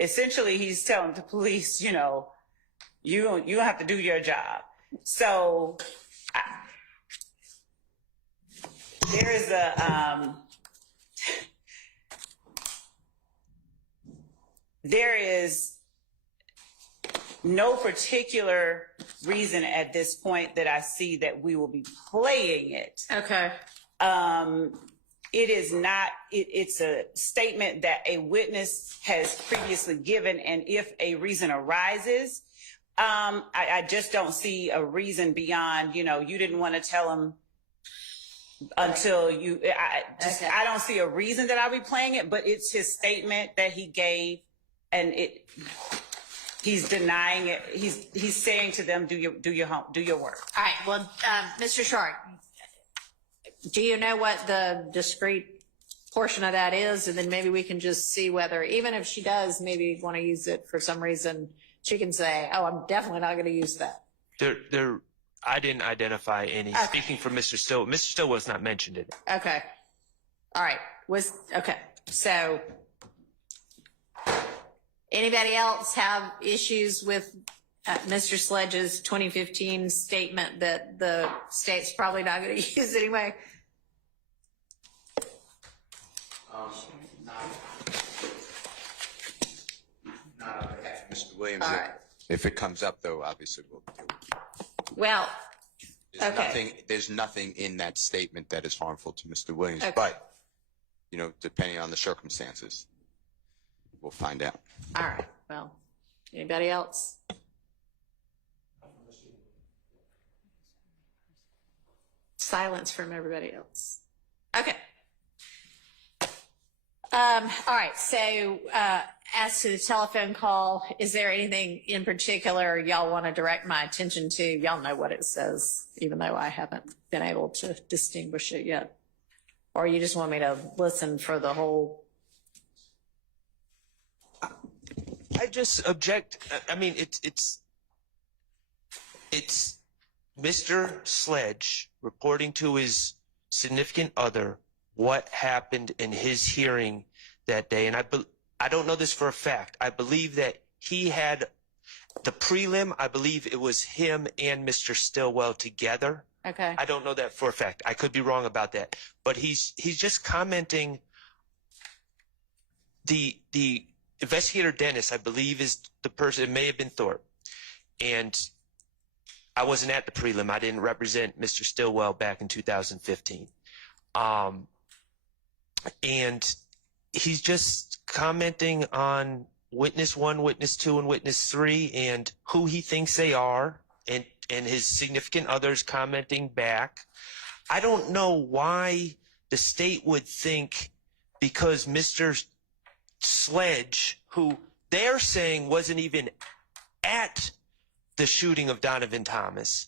essentially he's telling the police, you know, you don't have to do your job. So there is there is no particular reason at this point that I see that we will be playing it. Okay. It is not, it's a statement that a witness has previously given, and if a reason arises, I just don't see a reason beyond, you know, you didn't want to tell him until you, I don't see a reason that I'll be playing it, but it's his statement that he gave, and he's denying it. He's saying to them, do your work. All right. Well, Mr. Short, do you know what the discrete portion of that is? And then maybe we can just see whether, even if she does maybe want to use it for some reason, she can say, oh, I'm definitely not going to use that. I didn't identify any. Okay. Speaking for Mr. Still, Mr. Still was not mentioned in it. Okay. All right. Okay. So anybody else have issues with Mr. Sledge's 2015 statement that the state's probably not going to use anyway? Mr. Williams, all right. If it comes up, though, obviously we'll deal with it. Well, there's nothing in that statement that is harmful to Mr. Williams, okay. But, you know, depending on the circumstances, we'll find out. All right. Well, anybody else? Silence from everybody else. Okay. All right. So, as to the telephone call, is there anything in particular y'all want to direct my attention to? Y'all know what it says, even though I haven't been able to distinguish it yet. Or you just want me to listen for the whole? I just object. I mean, it's Mr. Sledge reporting to his significant other what happened in his hearing that day. And I don't know this for a fact. I believe that he had the prelim. I believe it was him and Mr. Stillwell together. Okay. I don't know that for a fact. I could be wrong about that. But he's just commenting. The investigator Dennis, I believe, is the person. It may have been Thorpe. And I wasn't at the prelim. I didn't represent Mr. Stillwell back in 2015. And he's just commenting on witness 1, witness 2, and witness 3, and who he thinks they are, and his significant others commenting back. I don't know why the state would think, because Mr. Sledge, who they're saying wasn't even at the shooting of Donovan Thomas.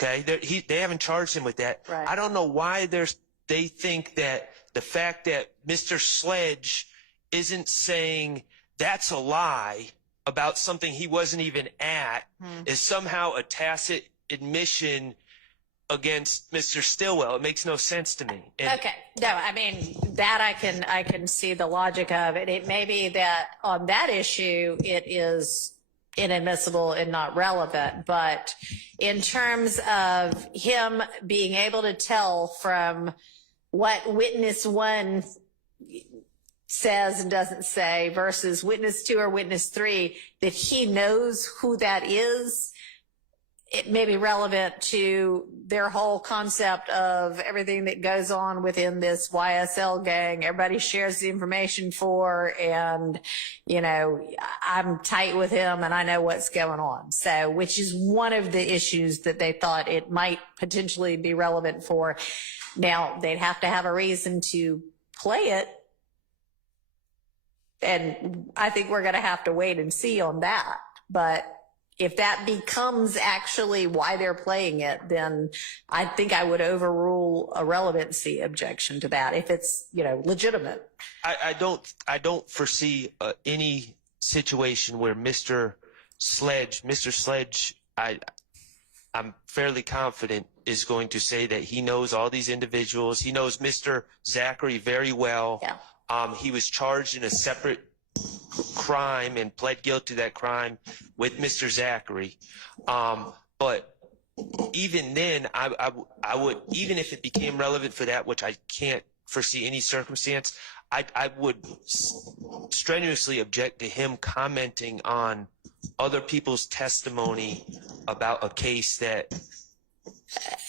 Okay, they haven't charged him with that. Right. I don't know why they think that the fact that Mr. Sledge isn't saying that's a lie about something he wasn't even at is somehow a tacit admission against Mr. Stillwell. It makes no sense to me. Okay. No, I mean, that I can see the logic of it. It may be that on that issue, it is inadmissible and not relevant. But in terms of him being able to tell from what witness 1 says and doesn't say versus witness 2 or witness 3, that he knows who that is, it may be relevant to their whole concept of everything that goes on within this YSL gang. Everybody shares the information for, and, you know, I'm tight with him and I know what's going on. So, which is one of the issues that they thought it might potentially be relevant for. Now, they'd have to have a reason to play it. And I think we're going to have to wait and see on that. But if that becomes actually why they're playing it, then I think I would overrule a relevancy objection to that if it's, you know, legitimate. I don't foresee any situation where Mr. Sledge, I'm fairly confident, is going to say that he knows all these individuals. He knows Mr. Zachary very well. Yeah. He was charged in a separate crime and pled guilty to that crime with Mr. Zachary. But even then, I would, even if it became relevant for that, which I can't foresee any circumstance, I would strenuously object to him commenting on other people's testimony about a case that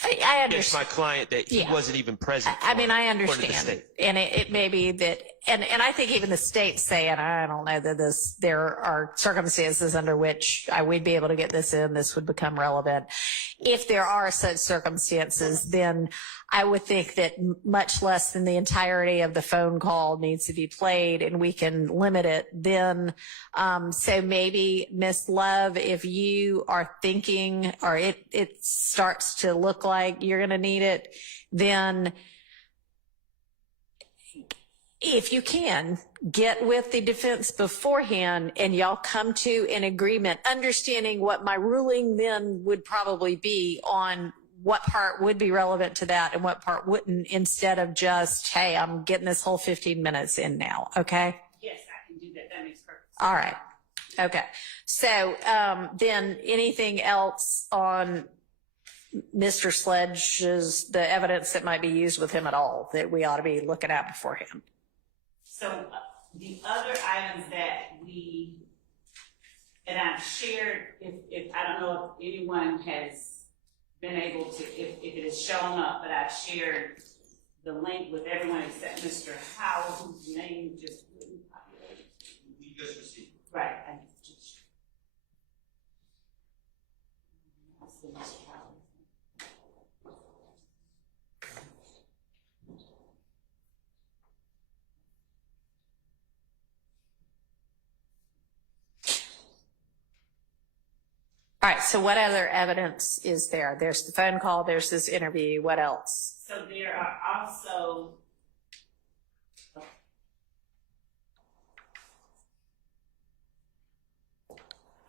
I understand. against my client that he wasn't even present. I mean, I understand. And it may be that, and I think even the state saying, I don't know that there are circumstances under which we'd be able to get this in, this would become relevant. If there are such circumstances, then I would think that much less than the entirety of the phone call needs to be played, and we can limit it then. So maybe, Ms. Love, if you are thinking, or it starts to look like you're going to need it, then if you can, get with the defense beforehand and y'all come to an agreement, understanding what my ruling then would probably be on what part would be relevant to that and what part wouldn't, instead of just, hey, I'm getting this whole 15 minutes in now. Okay? Yes, I can do that. That makes perfect sense. All right. Okay. So then anything else on Mr. Sledge's, the evidence that might be used with him at all that we ought to be looking at beforehand? So the other items that I've shared, if I don't know if anyone has been able to, if it has shown up, but I've shared the link with everyone except Mr. Howell, whose name just wouldn't populate. We just received. Right. All right, so what other evidence is there? There's the phone call, there's this interview, what else? So there are also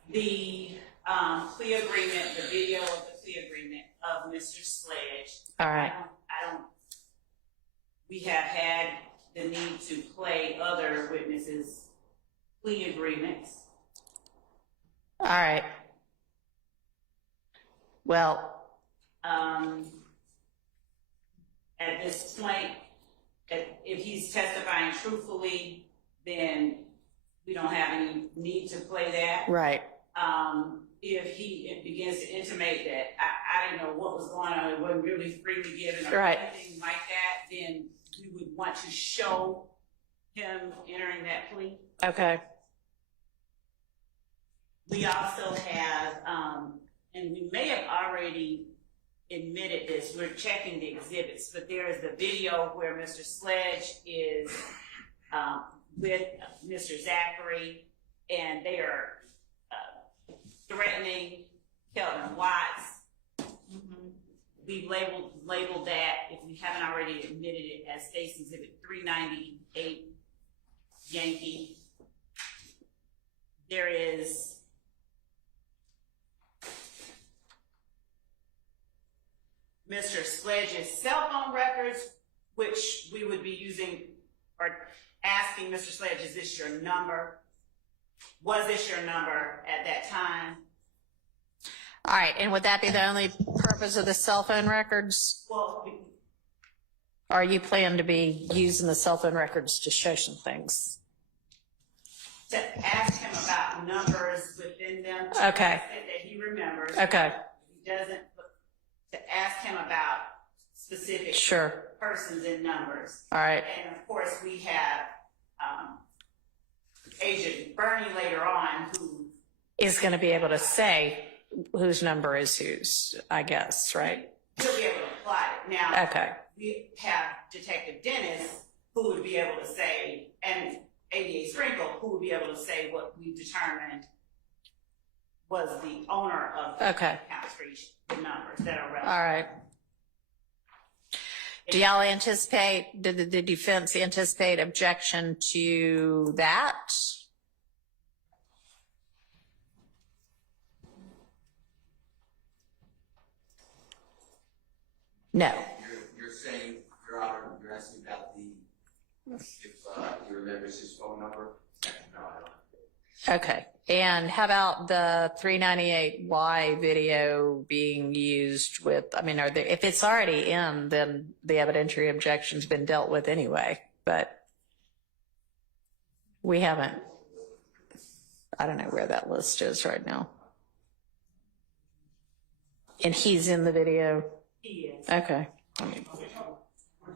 the plea agreement, the video of the plea agreement of Mr. Sledge. All right. We have had the need to play other witnesses' plea agreements. All right. Well, at this point, if he's testifying truthfully, then we don't have any need to play that. right. If he begins to intimate that I didn't know what was going on, it wasn't really freely given or Right. anything like that, then we would want to show him entering that plea. Okay. We also have, and we may have already admitted this, we're checking the exhibits, but there is the video where Mr. Sledge is with Mr. Zachary, and they are threatening Kelvin Watts. We've labeled that, if we haven't already admitted it, as State's Exhibit 398 Yankee. There is Mr. Sledge's cell phone records, which we would be using or asking Mr. Sledge, is this your number? Was this your number at that time? All right, and would that be the only purpose of the cell phone records? Well, Or are you planning to be using the cell phone records to show some things? to ask him about numbers within them. Okay. That he remembers. Okay. He doesn't, to ask him about specific Sure. persons and numbers. All right. And of course, we have Agent Bernie later on who Is going to be able to say whose number is whose, I guess, right? will be able to apply it. Now, Okay. we have Detective Dennis who would be able to say, and ADA Sprinkle who would be able to say what we determined was the owner of the Okay. accounts for each the numbers that are relevant. All right. Do y'all anticipate, did the defense anticipate objection to that? No. You're saying, Your Honor, you're asking about if he remembers his phone number? No, I don't. Okay. And how about the 398Y video being used with, I mean, if it's already in, then the evidentiary objection's been dealt with anyway, but we haven't, I don't know where that list is right now. And he's in the video? He is. Okay. We're talking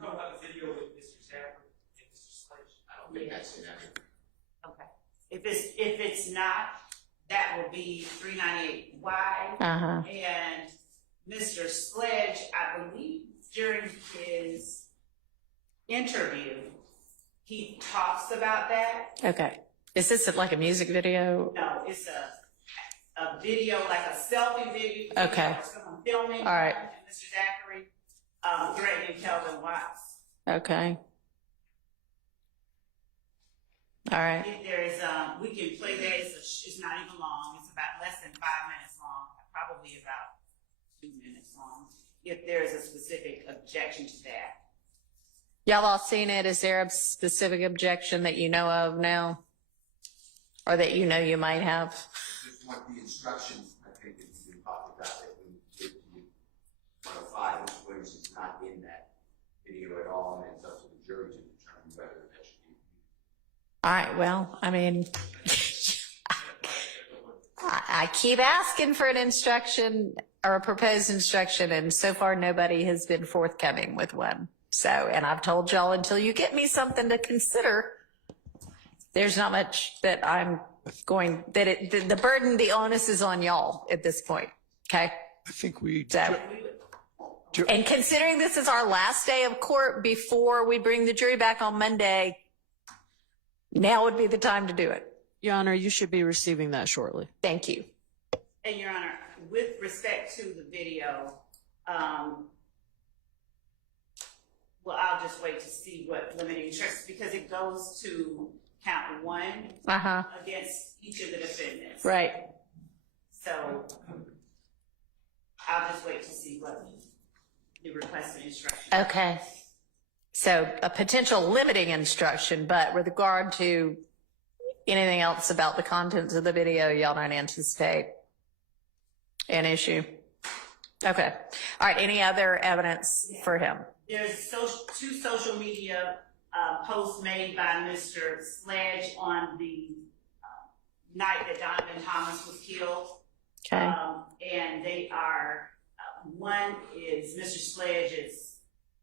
about the video with Mr. Zachary and Mr. Sledge. I don't think that's in there. Okay. If it's not, that will be 398Y. Uh-huh. And Mr. Sledge, I believe during his interview, he talks about that. Okay. Is this like a music video? No, it's a video, like a selfie video. Okay. Of someone filming. All right. And Mr. Zachary threatening Kelvin Watts. Okay. All right. If there's, we can play that. It's not even long. It's about less than 5 minutes long. Probably about 2 minutes long. If there's a specific objection to that. Y'all all seen it? Is there a specific objection that you know of now? Or that you know you might have? Just want the instructions, I think, that you talked about that we 105, Mr. Williams is not in that video at all, and it's up to the jury to determine whether that should be. All right, well, I mean, I keep asking for an instruction or a proposed instruction, and so far nobody has been forthcoming with one. So, and I've told y'all until you get me something to consider, there's not much that I'm going, the burden, the onus is on y'all at this point, okay? I think we. So, and considering this is our last day of court before we bring the jury back on Monday, now would be the time to do it. Your Honor, you should be receiving that shortly. Thank you. And Your Honor, with respect to the video, well, I'll just wait to see what limiting instructions, because it goes to count 1 against each of the defendants. Right. So I'll just wait to see what the requested instruction. Okay. So a potential limiting instruction, but with regard to anything else about the contents of the video, y'all don't anticipate an issue? Okay. All right. Any other evidence for him? There's 2 social media posts made by Mr. Sledge on the night that Donovan Thomas was killed. Okay. And they are, one is Mr. Sledge's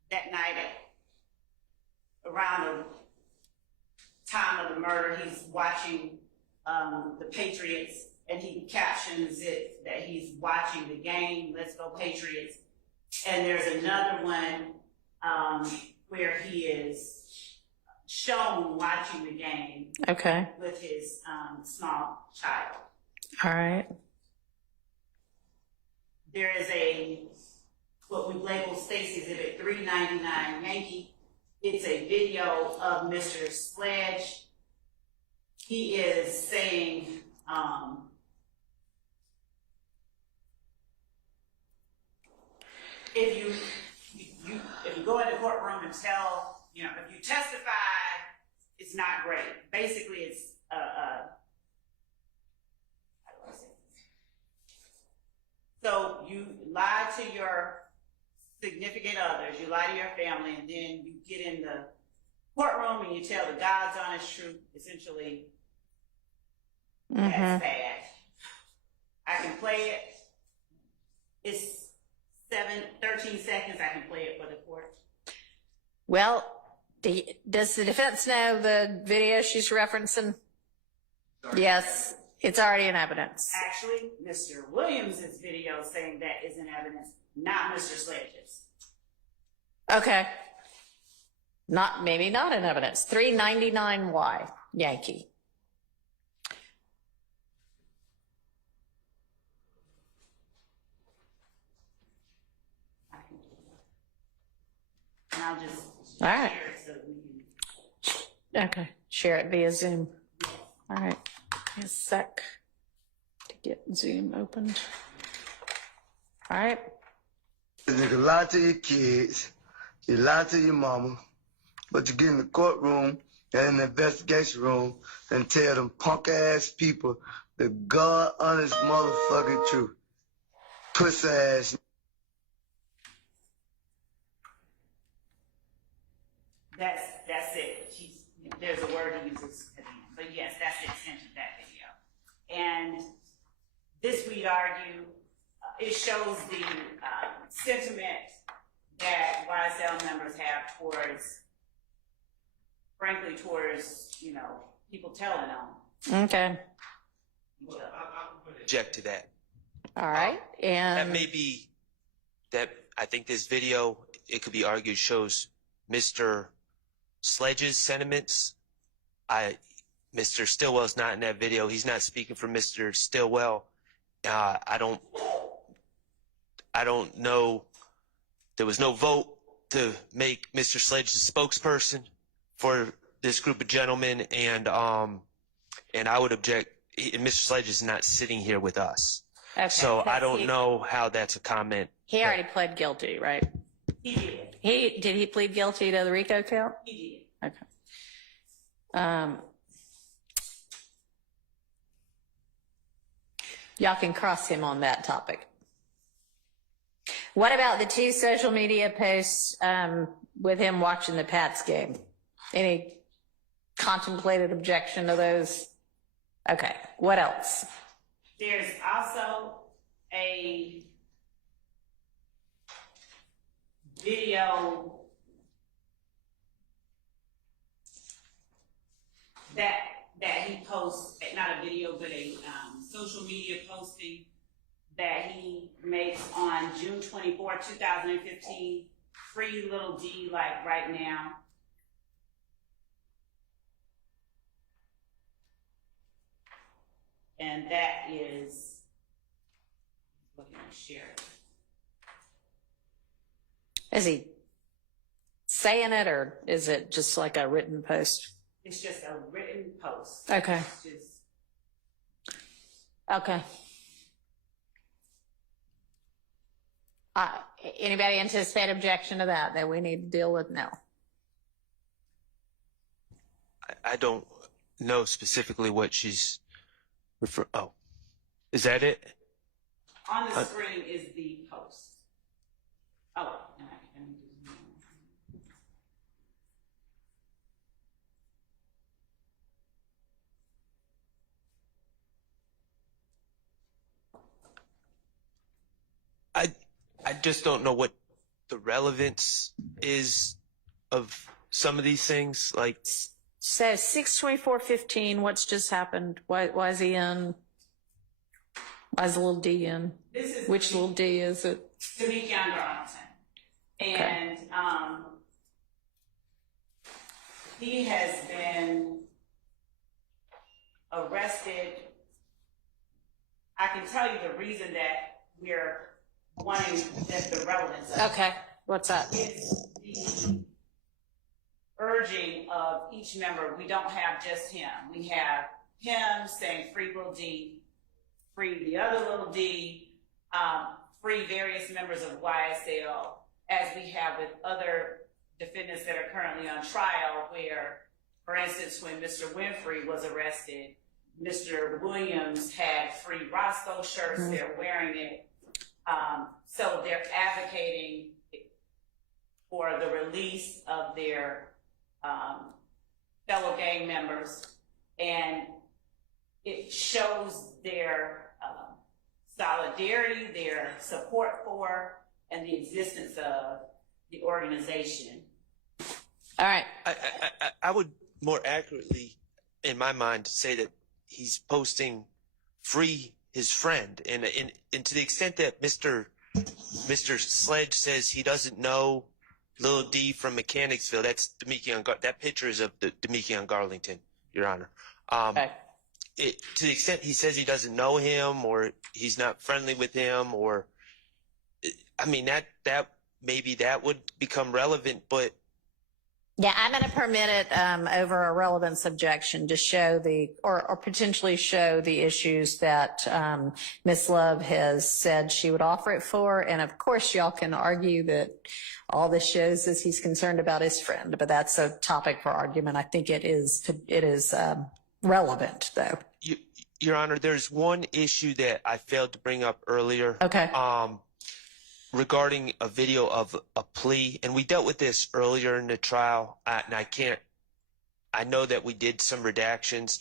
that night around the time of the murder, he's watching the Patriots and he captions it that he's watching the game, Let's Go Patriots. And there's another one where he is shown watching the game Okay. with his small child. All right. There is what we label Stacy Exhibit 399 Yankee. It's a video of Mr. Sledge. He is saying, if you go in the courtroom and tell, if you testify, it's not great. Basically, it's how do I say this? So you lie to your significant others, you lie to your family, and then you get in the courtroom and you tell the God's honest truth. Essentially, that's bad. I can play it. It's 13 seconds. I can play it for the court. Well, does the defense know the video she's referencing? Yes, it's already in evidence. Actually, Mr. Williams' video saying that is in evidence, not Mr. Sledge's. Okay. Maybe not in evidence. 399Y, Yankee. And I'll just All right. share it so we can. Okay. Share it via Zoom. All right. Give me a sec to get Zoom opened. All right. You can lie to your kids, you lie to your mama, but you get in the courtroom and in the investigation room and tell them punk ass people the God honest motherfucking truth. Pussy ass. That's it. There's a word he uses at the end. But yes, that's the extent of that video. And this, we'd argue, it shows the sentiment that YSL members have towards, frankly, people telling them. Okay. Object to that. All right. And That may be that I think this video, it could be argued, shows Mr. Sledge's sentiments. Mr. Stillwell's not in that video. He's not speaking for Mr. Stillwell. I don't know. There was no vote to make Mr. Sledge the spokesperson for this group of gentlemen, and I would object. Mr. Sledge is not sitting here with us, okay. so I don't know how that's a comment. He already pled guilty, right? He did. Did he plead guilty to the RICO count? He did. Okay. Y'all can cross him on that topic. What about the 2 social media posts with him watching the Pats game? Any contemplated objection to those? Okay. What else? There's also a video that he posts, not a video, but a social media posting that he makes on June 24, 2015, free little D like right now. And that is, looking to share it. Is he saying it, or is it just like a written post? It's just a written post. Okay. It's just, Okay. Anybody anticipate objection to that we need to deal with? No. I don't know specifically what she's referring. Oh, is that it? on the screen is the post. Oh, and I can do I just don't know what the relevance is of some of these things. Like, says 6/24/15. What's just happened? Why is he in? Why is the little D in? This is Which little D is it? Demetrius Garlington. And he has been arrested. I can tell you the reason that we're wanting the relevance of Okay, what's that? is the urging of each member. We don't have just him. We have him saying free little D, free the other little D, free various members of YSL, as we have with other defendants that are currently on trial, where, for instance, when Mr. Winfrey was arrested, Mr. Williams had free Roscoe shirts, they're wearing it. So they're advocating for the release of their fellow gang members, and it shows their solidarity, their support for, and the existence of the organization. All right. I would more accurately, in my mind, say that he's posting free his friend, and to the extent that Mr. Sledge says he doesn't know Lil D from Mechanicsville, that's that picture is of the Demetrius Garlington, Your Honor. Okay. To the extent he says he doesn't know him, or he's not friendly with him, or I mean that maybe that would become relevant, but Yeah, I'm going to permit it over a relevance objection to show or potentially show the issues that Ms. Love has said she would offer it for. And of course, y'all can argue that all this shows is he's concerned about his friend, but that's a topic for argument. I think it is relevant, though. Your Honor, there's one issue that I failed to bring up earlier. Okay. Regarding a video of a plea, and we dealt with this earlier in the trial, and I know that we did some redactions.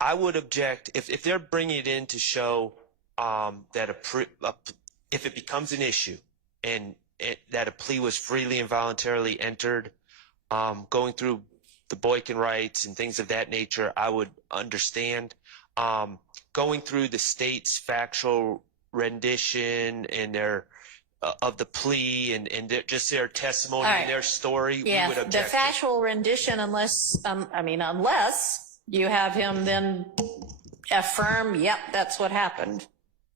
I would object if they're bringing it in to show that if it becomes an issue and that a plea was freely and voluntarily entered, going through the Boykin rights and things of that nature, I would understand. Going through the state's factual rendition and their of the plea and just their testimony and their story, we would object. The factual rendition, unless you have him then affirm, yep, that's what happened.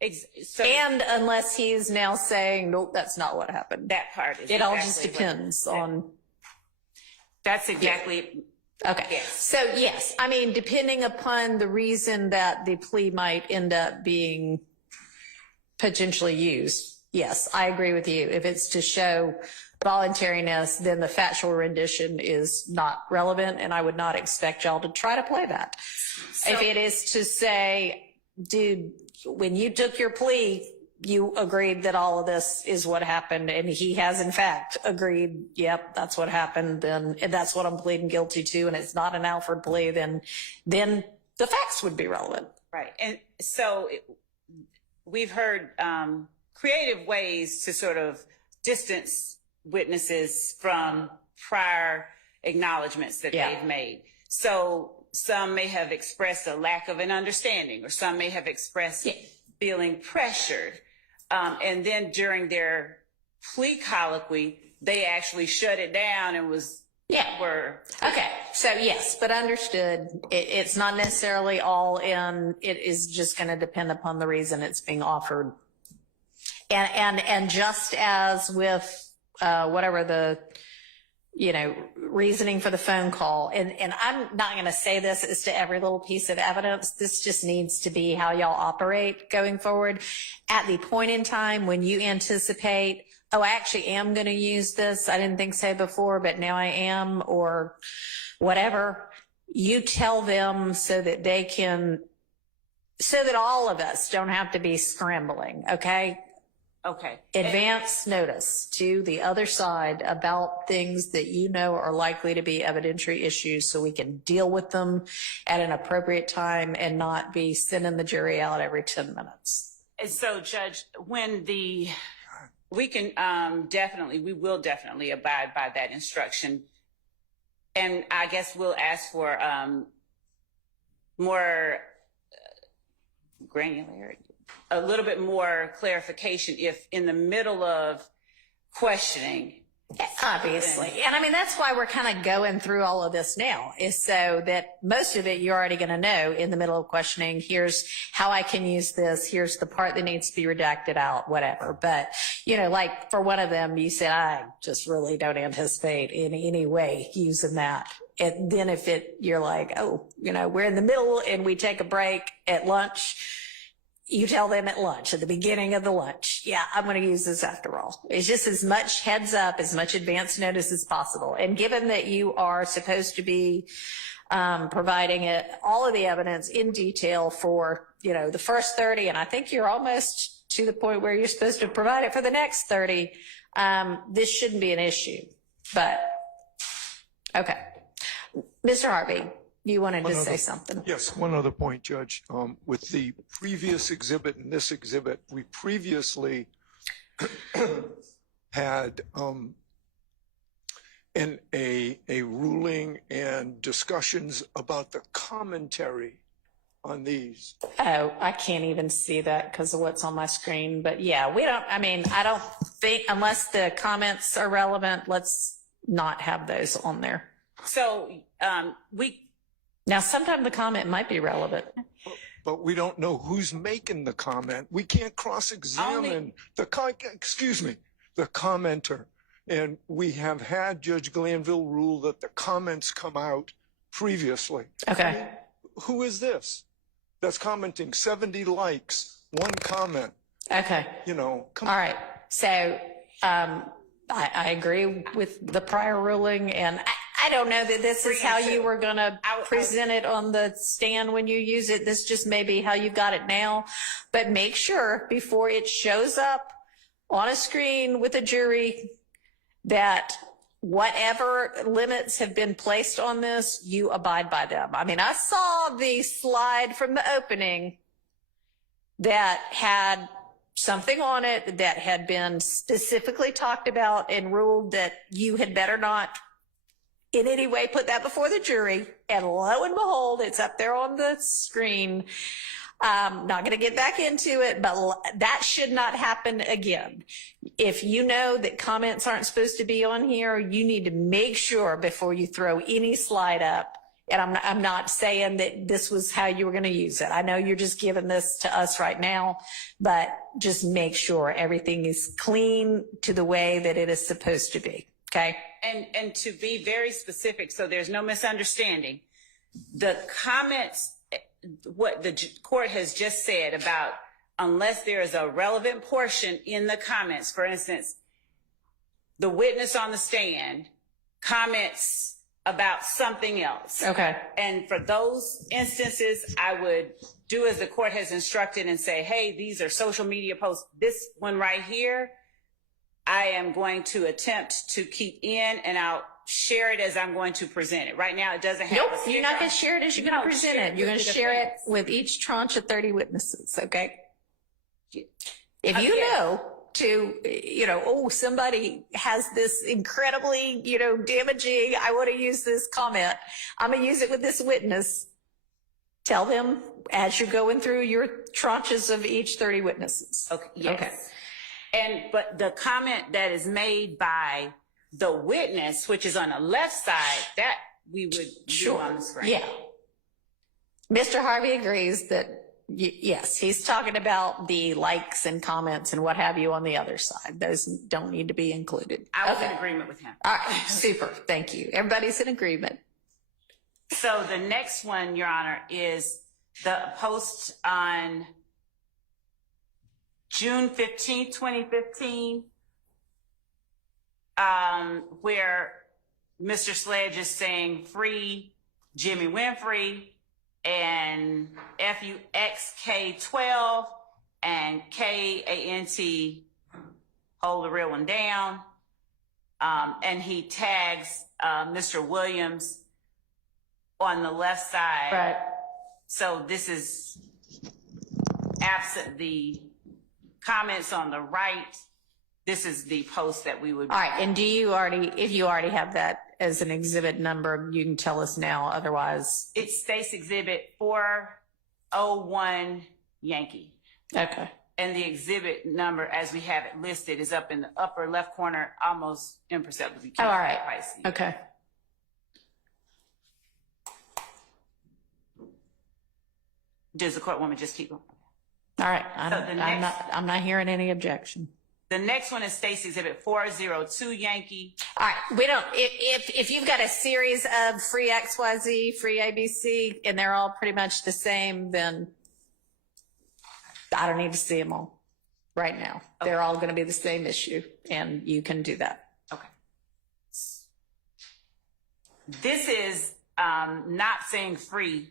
And unless he's now saying, nope, that's not what happened. That part is it all just depends on. That's exactly. Okay. Yes. So yes, I mean, depending upon the reason that the plea might end up being potentially used. Yes, I agree with you. If it's to show voluntariness, then the factual rendition is not relevant, and I would not expect y'all to try to play that. If it is to say, dude, when you took your plea, you agreed that all of this is what happened, and he has in fact agreed, yep, that's what happened, then and that's what I'm pleading guilty to, and it's not an Alford plea, then the facts would be relevant. Right. And so we've heard creative ways to sort of distance witnesses from prior acknowledgments that they've made. So some may have expressed a lack of an understanding, or some may have expressed feeling pressured. And then during their plea colloquy, they actually shut it down and Okay. So yes, but understood. It's not necessarily all in. It is just going to depend upon the reason it's being offered. And just as with whatever the reasoning for the phone call, and I'm not going to say this as to every little piece of evidence. This just needs to be how y'all operate going forward. At the point in time when you anticipate, oh, I actually am going to use this. I didn't think so before, but now I am, or whatever. You tell them so that all of us don't have to be scrambling. Okay. Okay. Advance notice to the other side about things that are likely to be evidentiary issues, so we can deal with them at an appropriate time and not be sending the jury out every 10 minutes. And so, Judge, we will definitely abide by that instruction. And I guess we'll ask for more granularity. a little bit more clarification if in the middle of questioning. Obviously. And I mean, that's why we're kind of going through all of this now, is so that most of it you're already going to know in the middle of questioning. Here's how I can use this. Here's the part that needs to be redacted out, whatever. But, you know, like for one of them, you said, I just really don't anticipate in any way using that. And then if you're like, oh, you know, we're in the middle and we take a break at lunch, you tell them at lunch, at the beginning of the lunch, yeah, I'm going to use this after all. It's just as much heads up, as much advance notice as possible. And given that you are supposed to be providing all of the evidence in detail for, you know, the first 30, and I think you're almost to the point where you're supposed to provide it for the next 30, this shouldn't be an issue. But, okay. Mr. Harvey. You wanted to say something? Yes, one other point, Judge. With the previous exhibit and this exhibit, we previously had a ruling and discussions about the commentary on these. Oh, I can't even see that because of what's on my screen. But yeah, we don't, I mean, I don't think, unless the comments are relevant, let's not have those on there. So Now, sometimes the comment might be relevant. But we don't know who's making the comment. We can't cross-examine the commenter. And we have had Judge Glanville rule that the comments come out previously. Okay. I mean, who is this that's commenting 70 likes, one comment? Okay. You know, all right. So I agree with the prior ruling, and I don't know that this is how you were going to present it on the stand when you use it. This just may be how you got it now. But make sure before it shows up on a screen with a jury that whatever limits have been placed on this, you abide by them. I mean, I saw the slide from the opening that had something on it that had been specifically talked about and ruled that you had better not in any way put that before the jury. And lo and behold, it's up there on the screen. Not going to get back into it, but that should not happen again. If you know that comments aren't supposed to be on here, you need to make sure before you throw any slide up. And I'm not saying that this was how you were going to use it. I know you're just giving this to us right now, but just make sure everything is clean to the way that it is supposed to be. Okay. And to be very specific, so there's no misunderstanding, the comments, what the court has just said about unless there is a relevant portion in the comments, for instance, the witness on the stand comments about something else. Okay. And for those instances, I would do as the court has instructed and say, hey, these are social media posts. This one right here, I am going to attempt to keep in, and I'll share it as I'm going to present it. Right now, it doesn't have Nope, you're not going to share it as you're going to present it. You're going to share it with each tranche of 30 witnesses, okay? If you know oh, somebody has this incredibly, damaging, I want to use this comment, I'm going to use it with this witness, tell them as you're going through your tranches of each 30 witnesses. Okay, yes. Okay. But the comment that is made by the witness, which is on the left side, that we would do on the screen. Yeah. Mr. Harvey agrees that, yes, he's talking about the likes and comments and what have you on the other side. Those don't need to be included. I was in agreement with him. All right, super. Thank you. Everybody's in agreement. So the next one, Your Honor, is the post on June 15th, 2015, where Mr. Sledge is saying free Jimmy Winfrey and FUXK12 and KANT hold the real one down. And he tags Mr. Williams on the left side. Right. So this is absent the comments on the right. This is the post that we would. All right. And if you already have that as an exhibit number, you can tell us now. Otherwise. It's State's Exhibit 401 Yankee. Okay. And the exhibit number, as we have it listed, is up in the upper left corner, almost imperceptibly. Oh, all right. Quite see it. Okay. Does the court want me to just keep going? All right. So I'm not hearing any objection. The next one is State's Exhibit 402 Yankee. All right. We don't, if you've got a series of free XYZ, free ABC, and they're all pretty much the same, then I don't need to see them all right now. Okay. They're all going to be the same issue, and you can do that. Okay. This is not saying free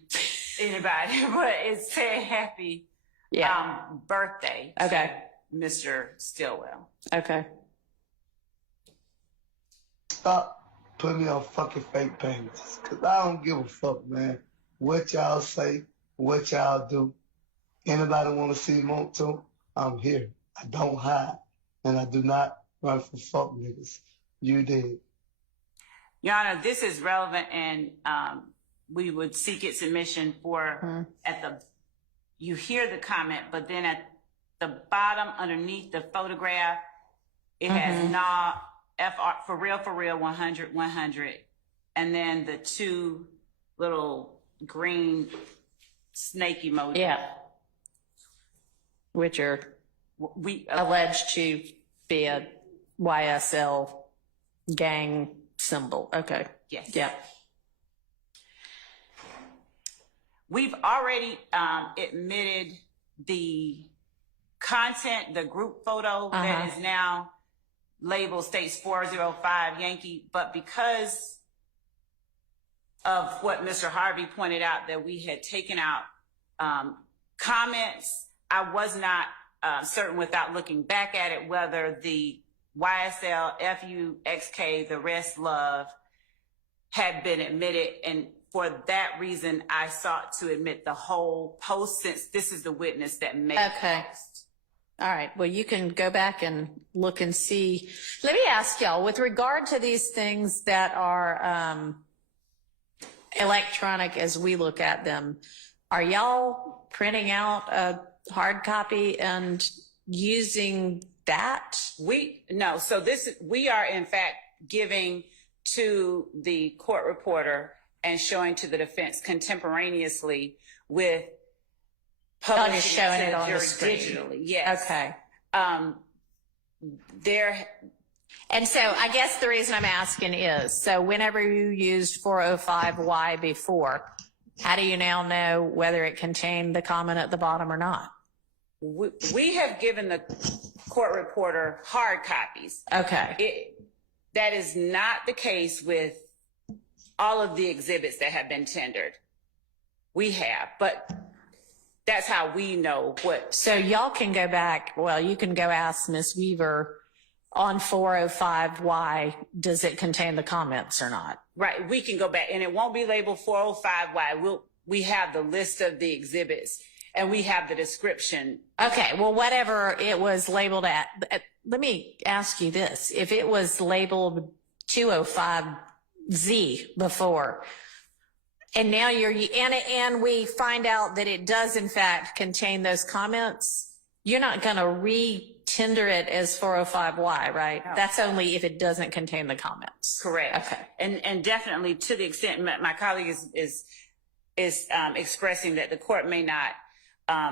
anybody, but it's saying happy birthday. Okay. Mr. Stillwell. Okay. Stop putting me on fucking fake pages, because I don't give a fuck, man, what y'all say, what y'all do. Anybody want to see me to? I'm here. I don't hide, and I do not run for fuck niggas. You did. Your Honor, this is relevant, and we would seek its submission for you hear the comment, but then at the bottom underneath the photograph, it has FR, for real, 100, 100. And then the two little green snake emojis. Yeah. Which are alleged to be a YSL gang symbol. Okay. Yes. Yeah. We've already admitted the content, the group photo that is now labeled States 405 Yankee, but because of what Mr. Harvey pointed out, that we had taken out comments, I was not certain without looking back at it whether the YSL, FUXK, the rest love had been admitted, and for that reason, I sought to admit the whole post, since this is the witness that made the post. All right. Well, you can go back and look and see. Let me ask y'all, with regard to these things that are electronic as we look at them, are y'all printing out a hard copy and using that? No. So we are in fact giving to the court reporter and showing to the defense contemporaneously with publishing just showing it on jury the screen digitally. Yes. Okay. And so I guess the reason I'm asking is, so whenever you used 405Y before, how do you now know whether it contained the comment at the bottom or not? We have given the court reporter hard copies. Okay. That is not the case with all of the exhibits that have been tendered. We have, but that's how we know what. So y'all can go back, well, you can go ask Ms. Weaver on 405Y, does it contain the comments or not? Right, we can go back, and it won't be labeled 405Y. We have the list of the exhibits, and we have the description. Okay, well, whatever it was labeled at, let me ask you this. If it was labeled 205Z before, and now and we find out that it does in fact contain those comments, you're not going to re-tender it as 405Y, right? No. That's only if it doesn't contain the comments. Correct. Okay. And definitely to the extent my colleague is expressing that the court may not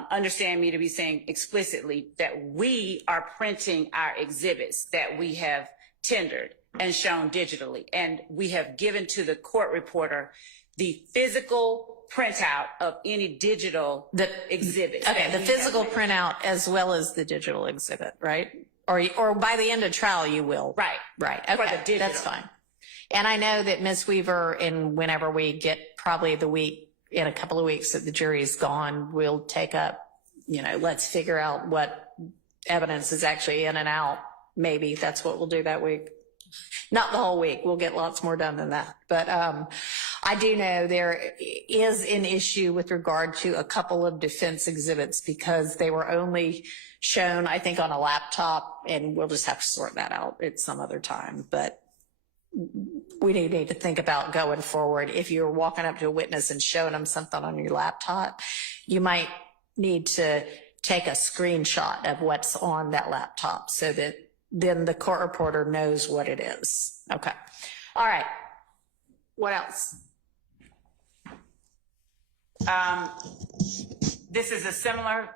understand me to be saying explicitly that we are printing our exhibits that we have tendered and shown digitally, and we have given to the court reporter the physical printout of any digital exhibit. Okay, the physical printout as well as the digital exhibit, right? Or by the end of trial you will. Right. Okay, For the digital. that's fine. And I know that Ms. Weaver, whenever we get probably in a couple of weeks that the jury's gone, we'll take up, let's figure out what evidence is actually in and out. Maybe that's what we'll do that week. Not the whole week. We'll get lots more done than that. But I do know there is an issue with regard to a couple of defense exhibits because they were only shown, I think, on a laptop, and we'll just have to sort that out at some other time. But we need to think about going forward. If you're walking up to a witness and showing them something on your laptop, you might need to take a screenshot of what's on that laptop so that then the court reporter knows what it is. Okay. All right. What else? This is a similar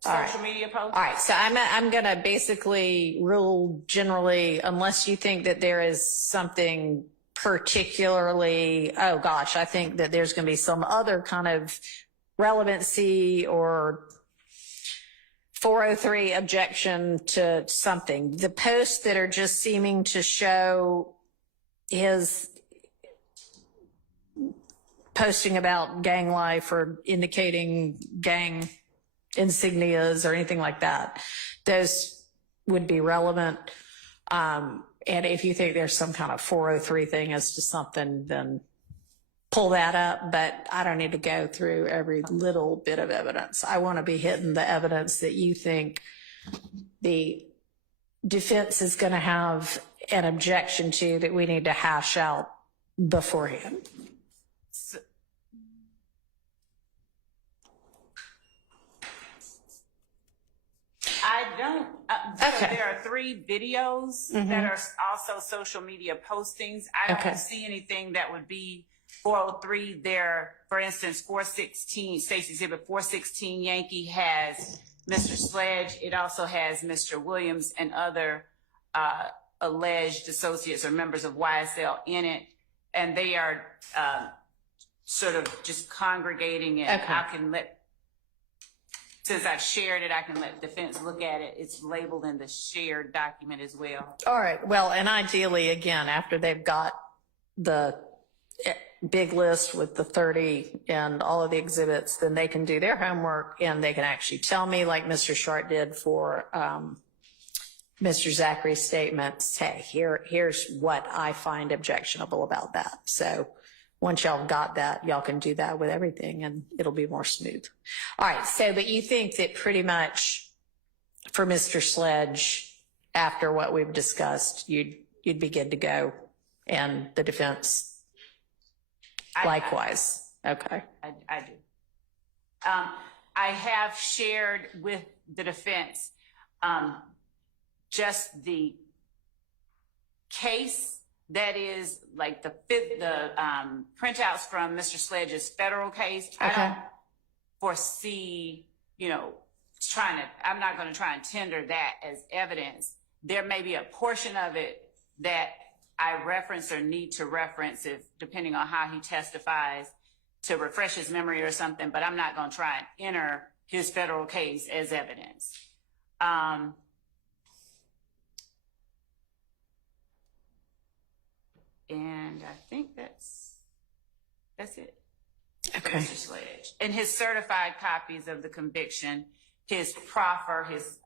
social media post? All right, so I'm going to basically rule generally, unless you think that there is something particularly, oh gosh, I think that there's going to be some other kind of relevancy or 403 objection to something. The posts that are just seeming to show his posting about gang life or indicating gang insignias or anything like that, those would be relevant. And if you think there's some kind of 403 thing as to something, then pull that up. But I don't need to go through every little bit of evidence. I want to be hitting the evidence that you think the defense is going to have an objection to, that we need to hash out beforehand. I don't. Okay. There are 3 videos that are also social media postings. I don't see anything that would be 403 there. For instance, 416, Stacey Exhibit 416 Yankee has Mr. Sledge. It also has Mr. Williams and other alleged associates or members of YSL in it. And they are sort of just congregating, and I can let, since I've shared it, I can let defense look at it. It's labeled in the shared document as well. All right. Well, and ideally, again, after they've got the big list with the 30 and all of the exhibits, then they can do their homework and they can actually tell me, like Mr. Shart did for Mr. Zachary's statements, hey, here's what I find objectionable about that. So once y'all got that, y'all can do that with everything and it'll be more smooth. All right. So, but you think that pretty much for Mr. Sledge, after what we've discussed, you'd be good to go, and the defense likewise. Okay. I do. I have shared with the defense just the case that is like the printouts from Mr. Sledge's federal case. I don't foresee, I'm not going to try and tender that as evidence. There may be a portion of it that I reference or need to reference, if depending on how he testifies, to refresh his memory or something, but I'm not going to try and enter his federal case as evidence. And I think that's it. Okay. Mr. Sledge. And his certified copies of the conviction, his proffer, his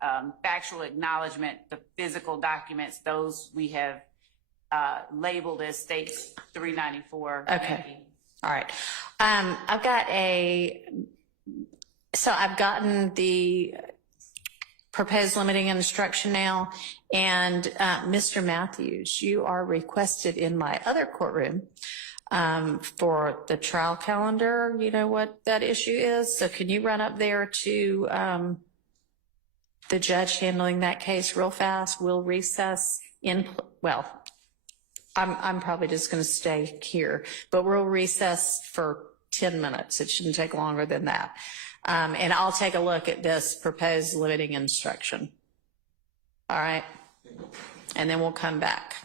factual acknowledgement, the physical documents, those we have labeled as States 394. Okay. All right. I've gotten the proposed limiting instruction now, and Mr. Matthews, you are requested in my other courtroom for the trial calendar. You know what that issue is, so can you run up there to the judge handling that case real fast? We'll recess I'm probably just going to stay here, but we'll recess for 10 minutes. It shouldn't take longer than that. And I'll take a look at this proposed limiting instruction. All right. And then we'll come back.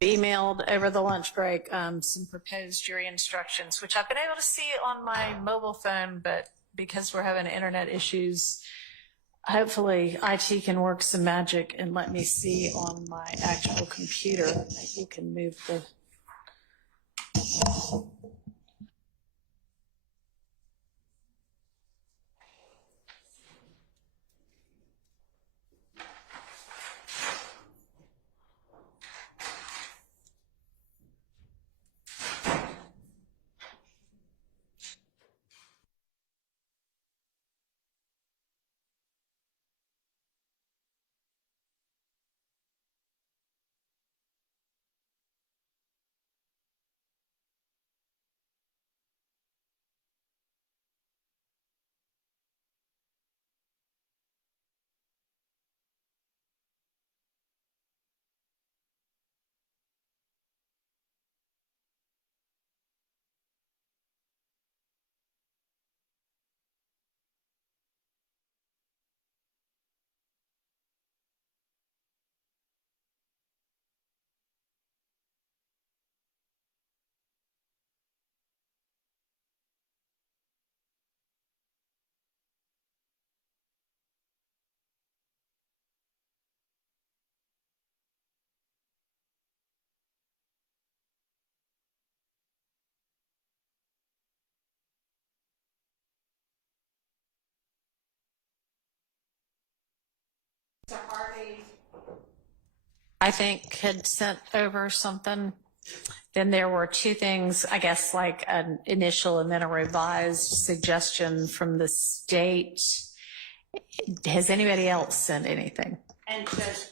emailed over the lunch break some proposed jury instructions, which I've been able to see on my mobile phone, but because we're having internet issues, hopefully IT can work some magic and let me see on my actual computer. You can move the... I think had sent over something. Then there were two things, I guess, like an initial and then a revised suggestion from the state. Has anybody else sent anything? And Judge,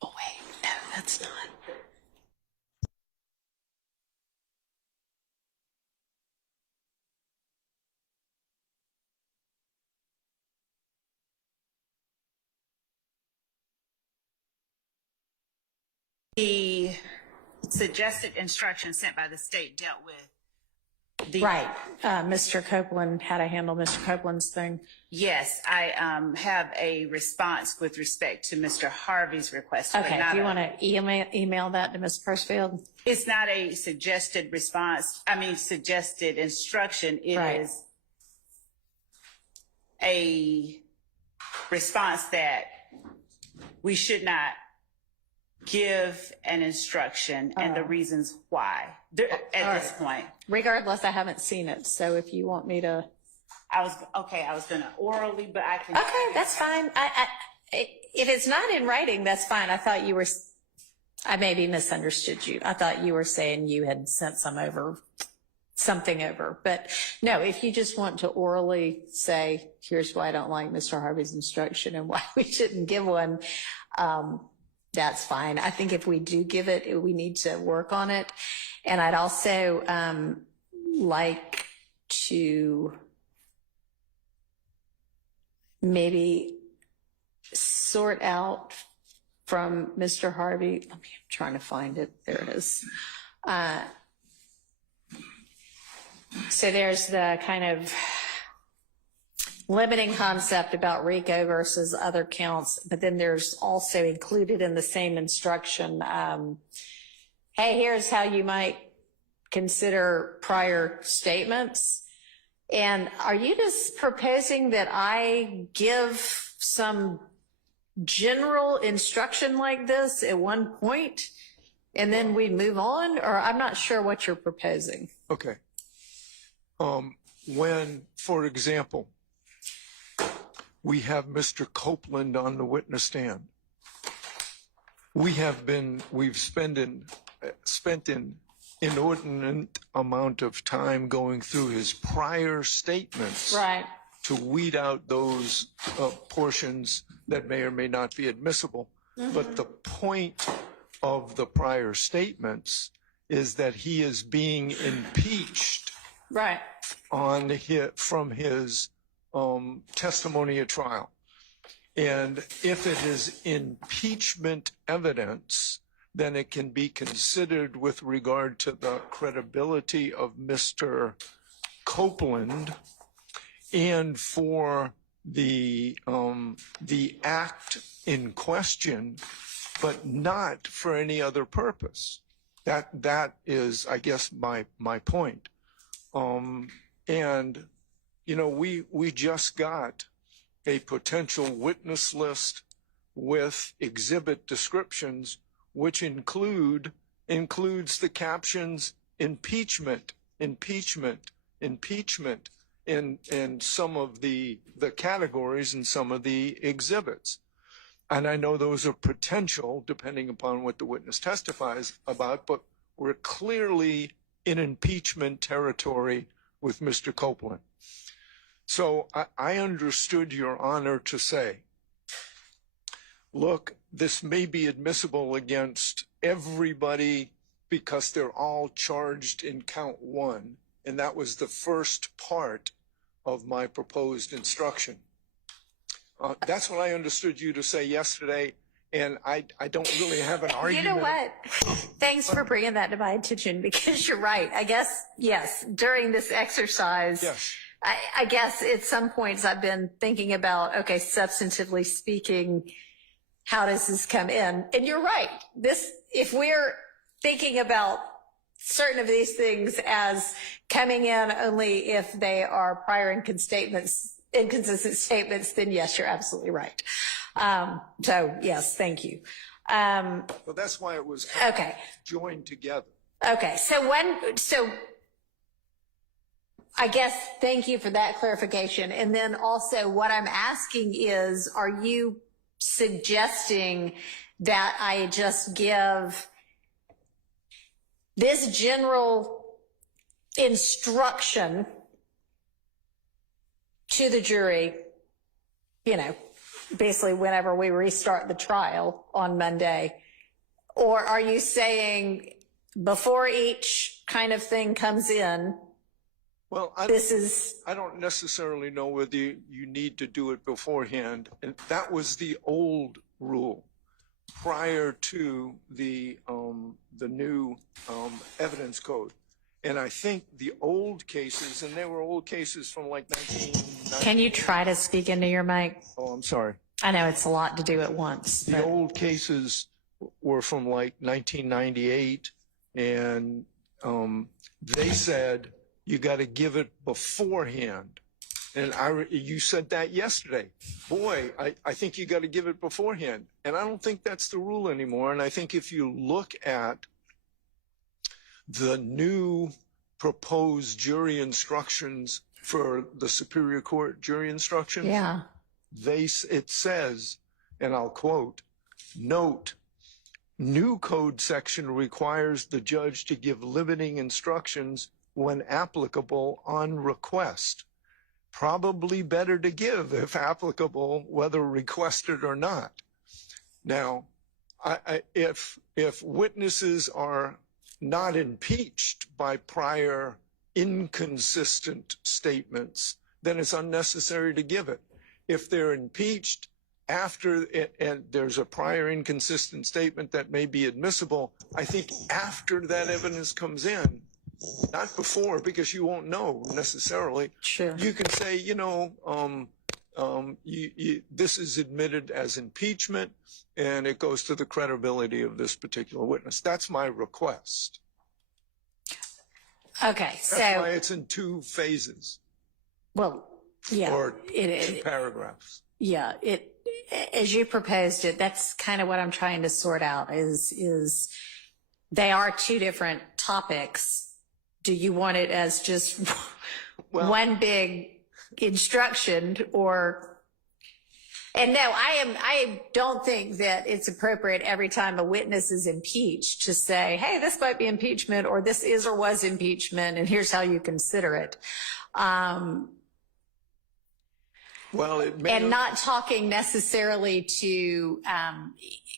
oh wait, no, that's not. the suggested instruction sent by the state dealt with the... Right, Mr. Copeland, how to handle Mr. Copeland's thing. Yes, I have a response with respect to Mr. Harvey's request. Okay, do you want to email that to Ms. Persfield? It's not a suggested response, suggested instruction. It is a response that we should not give an instruction and the reasons why at this point. Regardless, I haven't seen it, so if you want me to... I was gonna orally, but I can... Okay, that's fine. If it's not in writing, that's fine. I thought you were... I maybe misunderstood you. I thought you were saying you had sent something over. But no, if you just want to orally say, here's why I don't like Mr. Harvey's instruction and why we shouldn't give one, that's fine. I think if we do give it, we need to work on it. And I'd also like to maybe sort out from Mr. Harvey. I'm trying to find it. There it is. So there's the kind of limiting concept about RICO versus other counts, but then there's also included in the same instruction, hey, here's how you might consider prior statements. And are you just proposing that I give some general instruction like this at one point and then we move on? Or I'm not sure what you're proposing. Okay. When, for example, we have Mr. Copeland on the witness stand, we've spent an inordinate amount of time going through his prior statements to weed out those portions that may or may not be admissible. But the point of the prior statements is that he is being impeached from his testimony at trial. And if it is impeachment evidence, then it can be considered with regard to the credibility of Mr. Copeland and for the act in question, but not for any other purpose. That is, I guess, my point. And, you know, we just got a potential witness list with exhibit descriptions, which includes the captions impeachment, impeachment, impeachment in some of the categories and some of the exhibits. And I know those are potential depending upon what the witness testifies about, but we're clearly in impeachment territory with Mr. Copeland. So I understood Your Honor to say, look, this may be admissible against everybody because they're all charged in count one, and that was the first part of my proposed instruction. That's what I understood you to say yesterday, and I don't really have an argument. You know what? Thanks for bringing that to my attention, because you're right. I guess, yes, during this exercise, yes. I guess at some points I've been thinking about, okay, substantively speaking, how does this come in? And you're right. If we're thinking about certain of these things as coming in only if they are prior inconsistent statements, then yes, you're absolutely right. So yes, thank you. Well, that's why it was okay. Joined together. Okay, so I guess thank you for that clarification. And then also what I'm asking is, are you suggesting that I just give this general instruction to the jury, you know, basically whenever we restart the trial on Monday? Or are you saying before each kind of thing comes in, well, I don't necessarily know whether you need to do it beforehand. And that was the old rule prior to the new evidence code. And I think the old cases, and they were old cases from like 1990. Can you try to speak into your mic? Oh, I'm sorry. I know it's a lot to do at once. The old cases were from like 1998, and they said you got to give it beforehand. And you said that yesterday. Boy, I think you got to give it beforehand. And I don't think that's the rule anymore. And I think if you look at the new proposed jury instructions for the Superior Court jury instructions, yeah, it says, and I'll quote, note, new code section requires the judge to give limiting instructions when applicable on request. Probably better to give, if applicable, whether requested or not. Now, if witnesses are not impeached by prior inconsistent statements, then it's unnecessary to give it. If they're impeached after and there's a prior inconsistent statement that may be admissible, I think after that evidence comes in, not before, because you won't know necessarily. Sure. You can say, you know, this is admitted as impeachment, and it goes to the credibility of this particular witness. That's my request. Okay, so that's why it's in two phases. Well, yeah, or two paragraphs. Yeah, as you proposed it, that's kind of what I'm trying to sort out. Is they are two different topics. Do you want it as just one big instruction, or? And no, I don't think that it's appropriate every time a witness is impeached to say, hey, this might be impeachment, or this is or was impeachment, and here's how you consider it. Well, and not talking necessarily to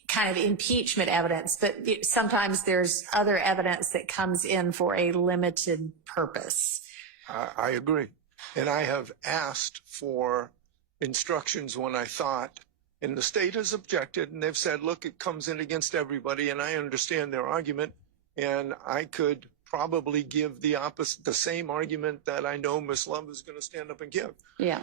kind of impeachment evidence, but sometimes there's other evidence that comes in for a limited purpose. I agree. And I have asked for instructions when I thought, and the state has objected, and they've said, look, it comes in against everybody, and I understand their argument, and I could probably give the same argument that I know Ms. Love is going to stand up and give. Yeah.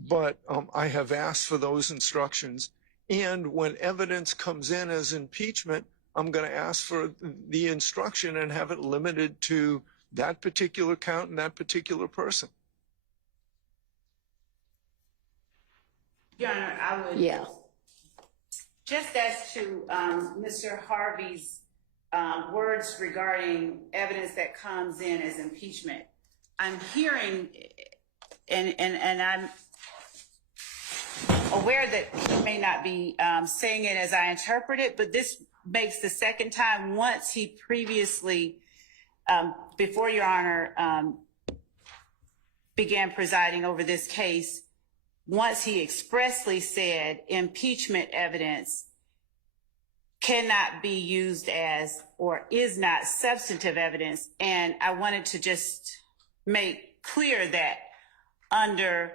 But I have asked for those instructions, And when evidence comes in as impeachment, I'm going to ask for the instruction and have it limited to that particular count and that particular person. Your Honor, I would. Yeah. Just as to Mr. Harvey's words regarding evidence that comes in as impeachment, I'm hearing, and I'm aware that he may not be saying it as I interpret it, but this makes the second time. Once he previously, before Your Honor began presiding over this case, once he expressly said impeachment evidence cannot be used as or is not substantive evidence. And I wanted to just make clear that under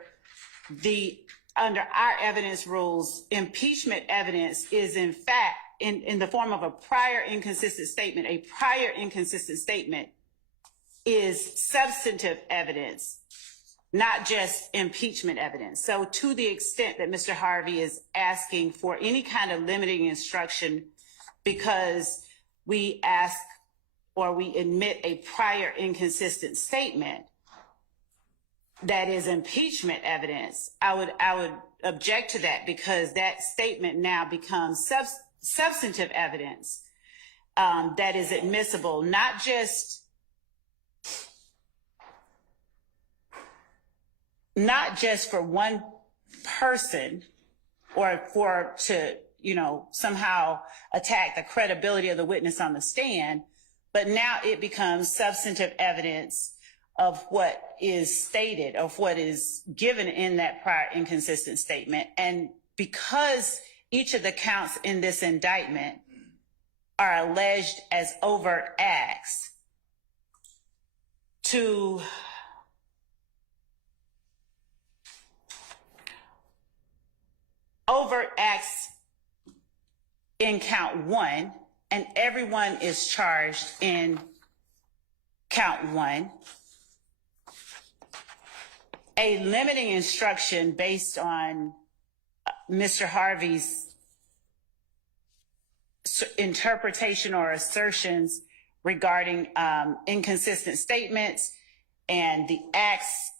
our evidence rules, impeachment evidence is in fact in the form of a prior inconsistent statement. A prior inconsistent statement is substantive evidence, not just impeachment evidence. So to the extent that Mr. Harvey is asking for any kind of limiting instruction because we ask or we admit a prior inconsistent statement that is impeachment evidence, I would object to that, because that statement now becomes substantive evidence that is admissible, not just for one person or to somehow attack the credibility of the witness on the stand, but now it becomes substantive evidence of what is stated, of what is given in that prior inconsistent statement. And because each of the counts in this indictment are alleged as overt acts in count one, and everyone is charged in count one, a limiting instruction based on Mr. Harvey's interpretation or assertions regarding inconsistent statements and the acts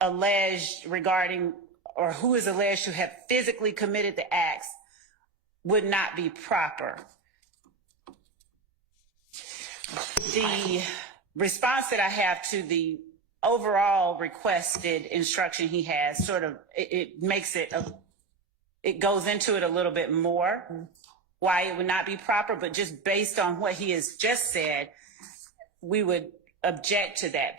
alleged regarding, or who is alleged to have physically committed the acts, would not be proper. The response that I have to the overall requested instruction he has, it makes it, it goes into it a little bit more, why it would not be proper, but just based on what he has just said, we would object to that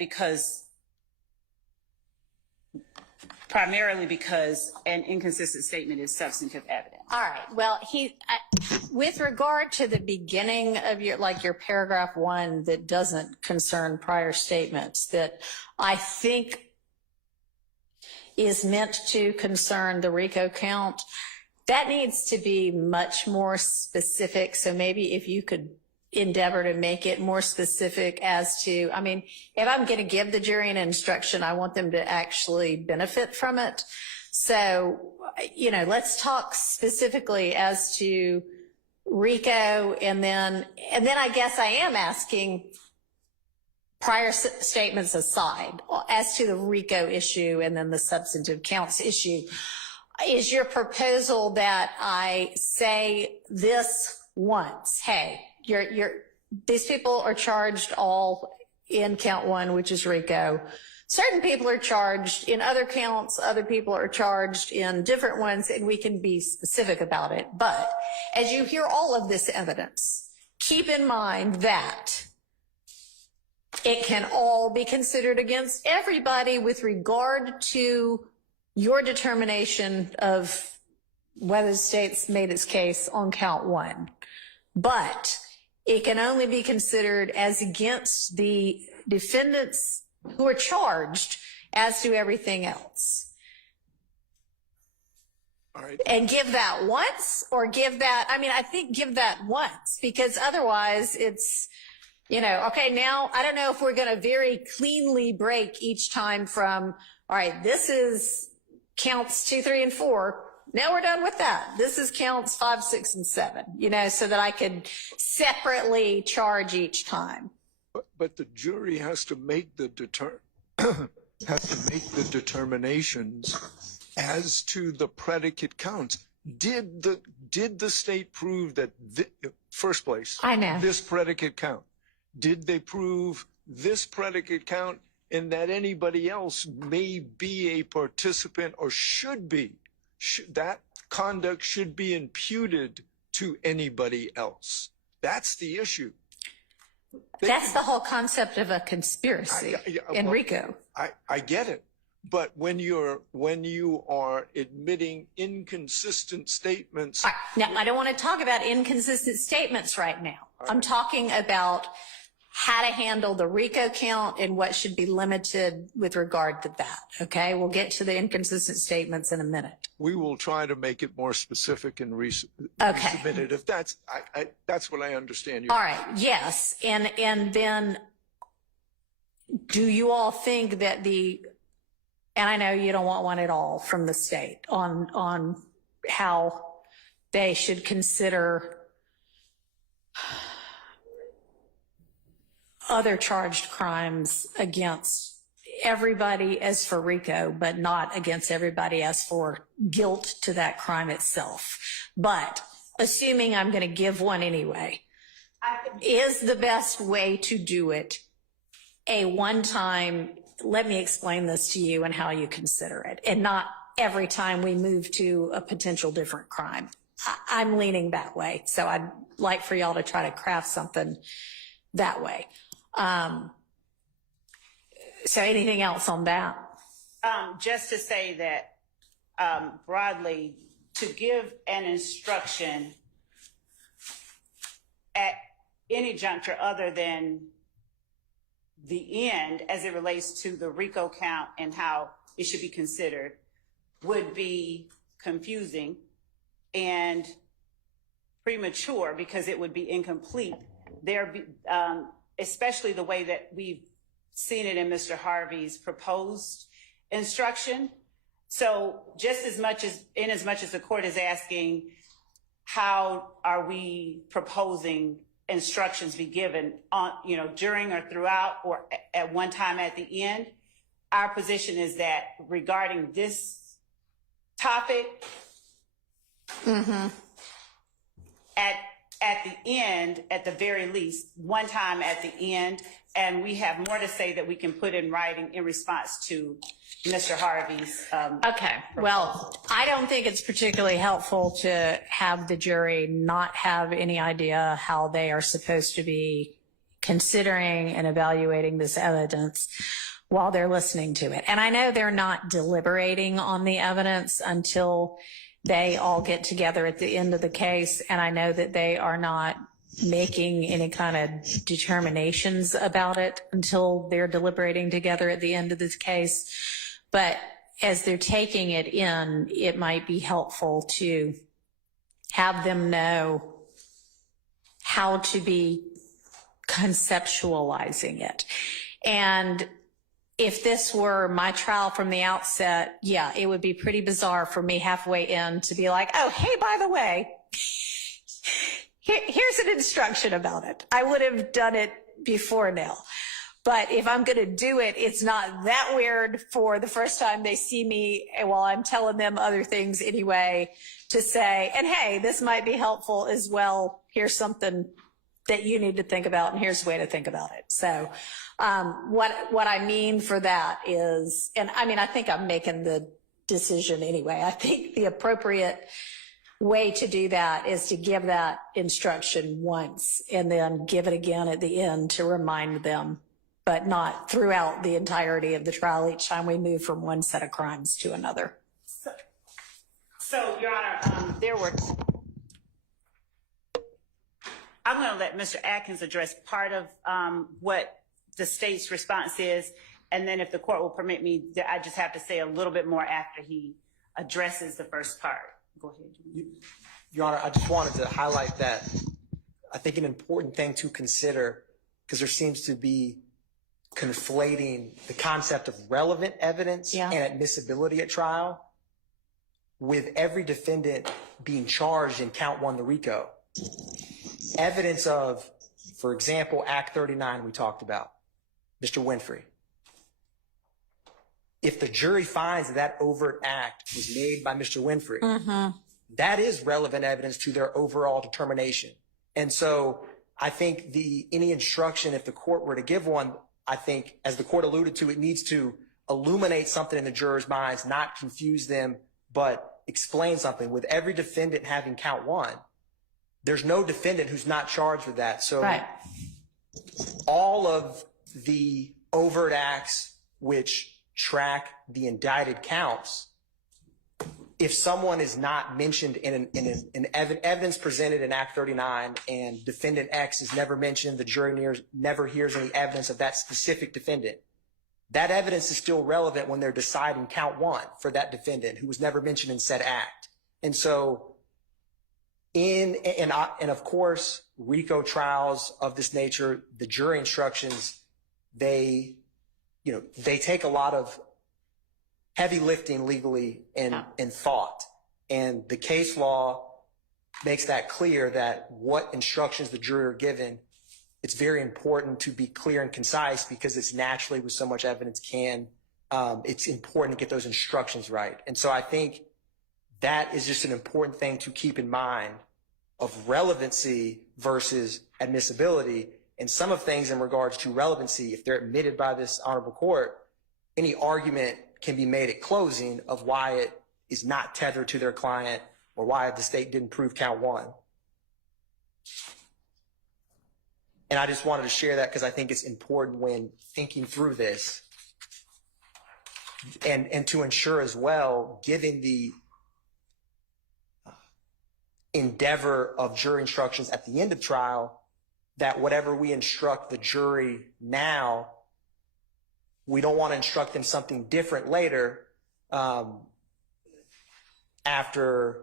primarily because an inconsistent statement is substantive evidence. All right. Well, with regard to the beginning of your paragraph 1 that doesn't concern prior statements, that I think is meant to concern the RICO count, that needs to be much more specific. So maybe if you could endeavor to make it more specific as to, I mean, if I'm going to give the jury an instruction, I want them to actually benefit from it. So, let's talk specifically as to RICO, and then I guess I am asking, prior statements aside, as to the RICO issue and then the substantive counts issue, is your proposal that I say this once, hey, these people are charged all in count 1, which is RICO. Certain people are charged in other counts, other people are charged in different ones, and we can be specific about it. But as you hear all of this evidence, keep in mind that it can all be considered against everybody with regard to your determination of whether the state's made its case on count 1. But it can only be considered as against the defendants who are charged as to everything else. All right. And give that once, or give that, I think give that once, because otherwise it's, okay, now I don't know if we're going to very cleanly break each time from, all right, this is counts 2, 3, and 4. Now we're done with that. This is counts 5, 6, and 7, you know, so that I could separately charge each time. But the jury has to make the determinations as to the predicate counts. Did the state prove that first place? I know this predicate count. Did they prove this predicate count, and that anybody else may be a participant or should be? That conduct should be imputed to anybody else. That's the issue. That's the whole concept of a conspiracy in RICO. I get it. But when you are admitting inconsistent statements. Right. Now, I don't want to talk about inconsistent statements right now. I'm talking about how to handle the RICO count and what should be limited with regard to that. Okay, we'll get to the inconsistent statements in a minute. We will try to make it more specific and resubmit it. If that's what I understand. All right. Yes, and then do you all think that and I know you don't want one at all from the state on how they should consider other charged crimes against everybody as for RICO, but not against everybody as for guilt to that crime itself. But assuming I'm going to give one anyway, is the best way to do it a one-time, let me explain this to you and how you consider it, and not every time we move to a potential different crime? I'm leaning that way. So I'd like for y'all to try to craft something that way. So anything else on that? Just to say that broadly, to give an instruction at any juncture other than the end as it relates to the RICO count and how it should be considered would be confusing and premature because it would be incomplete. Especially the way that we've seen it in Mr. Harvey's proposed instruction. So just as much as the court is asking, how are we proposing instructions be given on, during or throughout or at one time at the end? Our position is that regarding this topic, at the end, at the very least, one time at the end, and we have more to say that we can put in writing in response to Mr. Harvey's. Okay, well, I don't think it's particularly helpful to have the jury not have any idea how they are supposed to be considering and evaluating this evidence while they're listening to it. And I know they're not deliberating on the evidence until they all get together at the end of the case, and I know that they are not making any kind of determinations about it until they're deliberating together at the end of this case. But as they're taking it in, it might be helpful to have them know how to be conceptualizing it. And if this were my trial from the outset, yeah, it would be pretty bizarre for me halfway in to be like, oh, hey, by the way, here's an instruction about it. I would have done it before now. But if I'm going to do it, it's not that weird for the first time they see me while I'm telling them other things anyway to say, and hey, this might be helpful as well. Here's something that you need to think about, and here's a way to think about it. So what I mean for that is, and I mean, I think I'm making the decision anyway. I think the appropriate way to do that is to give that instruction once and then give it again at the end to remind them, but not throughout the entirety of the trial each time we move from one set of crimes to another. So Your Honor, I'm going to let Mr. Atkins address part of what the state's response is, and then if the court will permit me, I just have to say a little bit more after he addresses the first part. Go ahead. Your Honor, I just wanted to highlight that I think an important thing to consider, because there seems to be conflating the concept of relevant evidence and admissibility at trial. with every defendant being charged in count 1, the RICO, evidence of, for example, Act 39 we talked about, Mr. Winfrey. If the jury finds that overt act was made by Mr. Winfrey, that is relevant evidence to their overall determination. And so I think any instruction, if the court were to give one, I think, as the court alluded to, it needs to illuminate something in the jurors' minds, not confuse them, but explain something. With every defendant having count 1, there's no defendant who's not charged with that. So all of the overt acts which track the indicted counts, if someone is not mentioned in evidence presented in Act 39 and defendant X is never mentioned, the jury never hears any evidence of that specific defendant, that evidence is still relevant when they're deciding count 1 for that defendant who was never mentioned in said act. And so and of course, RICO trials of this nature, the jury instructions, they take a lot of heavy lifting legally and thought. And the case law makes that clear that what instructions the jury are given, it's very important to be clear and concise because it's naturally with so much evidence it's important to get those instructions right. And so I think that is just an important thing to keep in mind of relevancy versus admissibility. And some of things in regards to relevancy, if they're admitted by this honorable court, any argument can be made at closing of why it is not tethered to their client or why the state didn't prove count 1. And I just wanted to share that because I think it's important when thinking through this and to ensure as well, given the endeavor of jury instructions at the end of trial, that whatever we instruct the jury now, we don't want to instruct them something different later after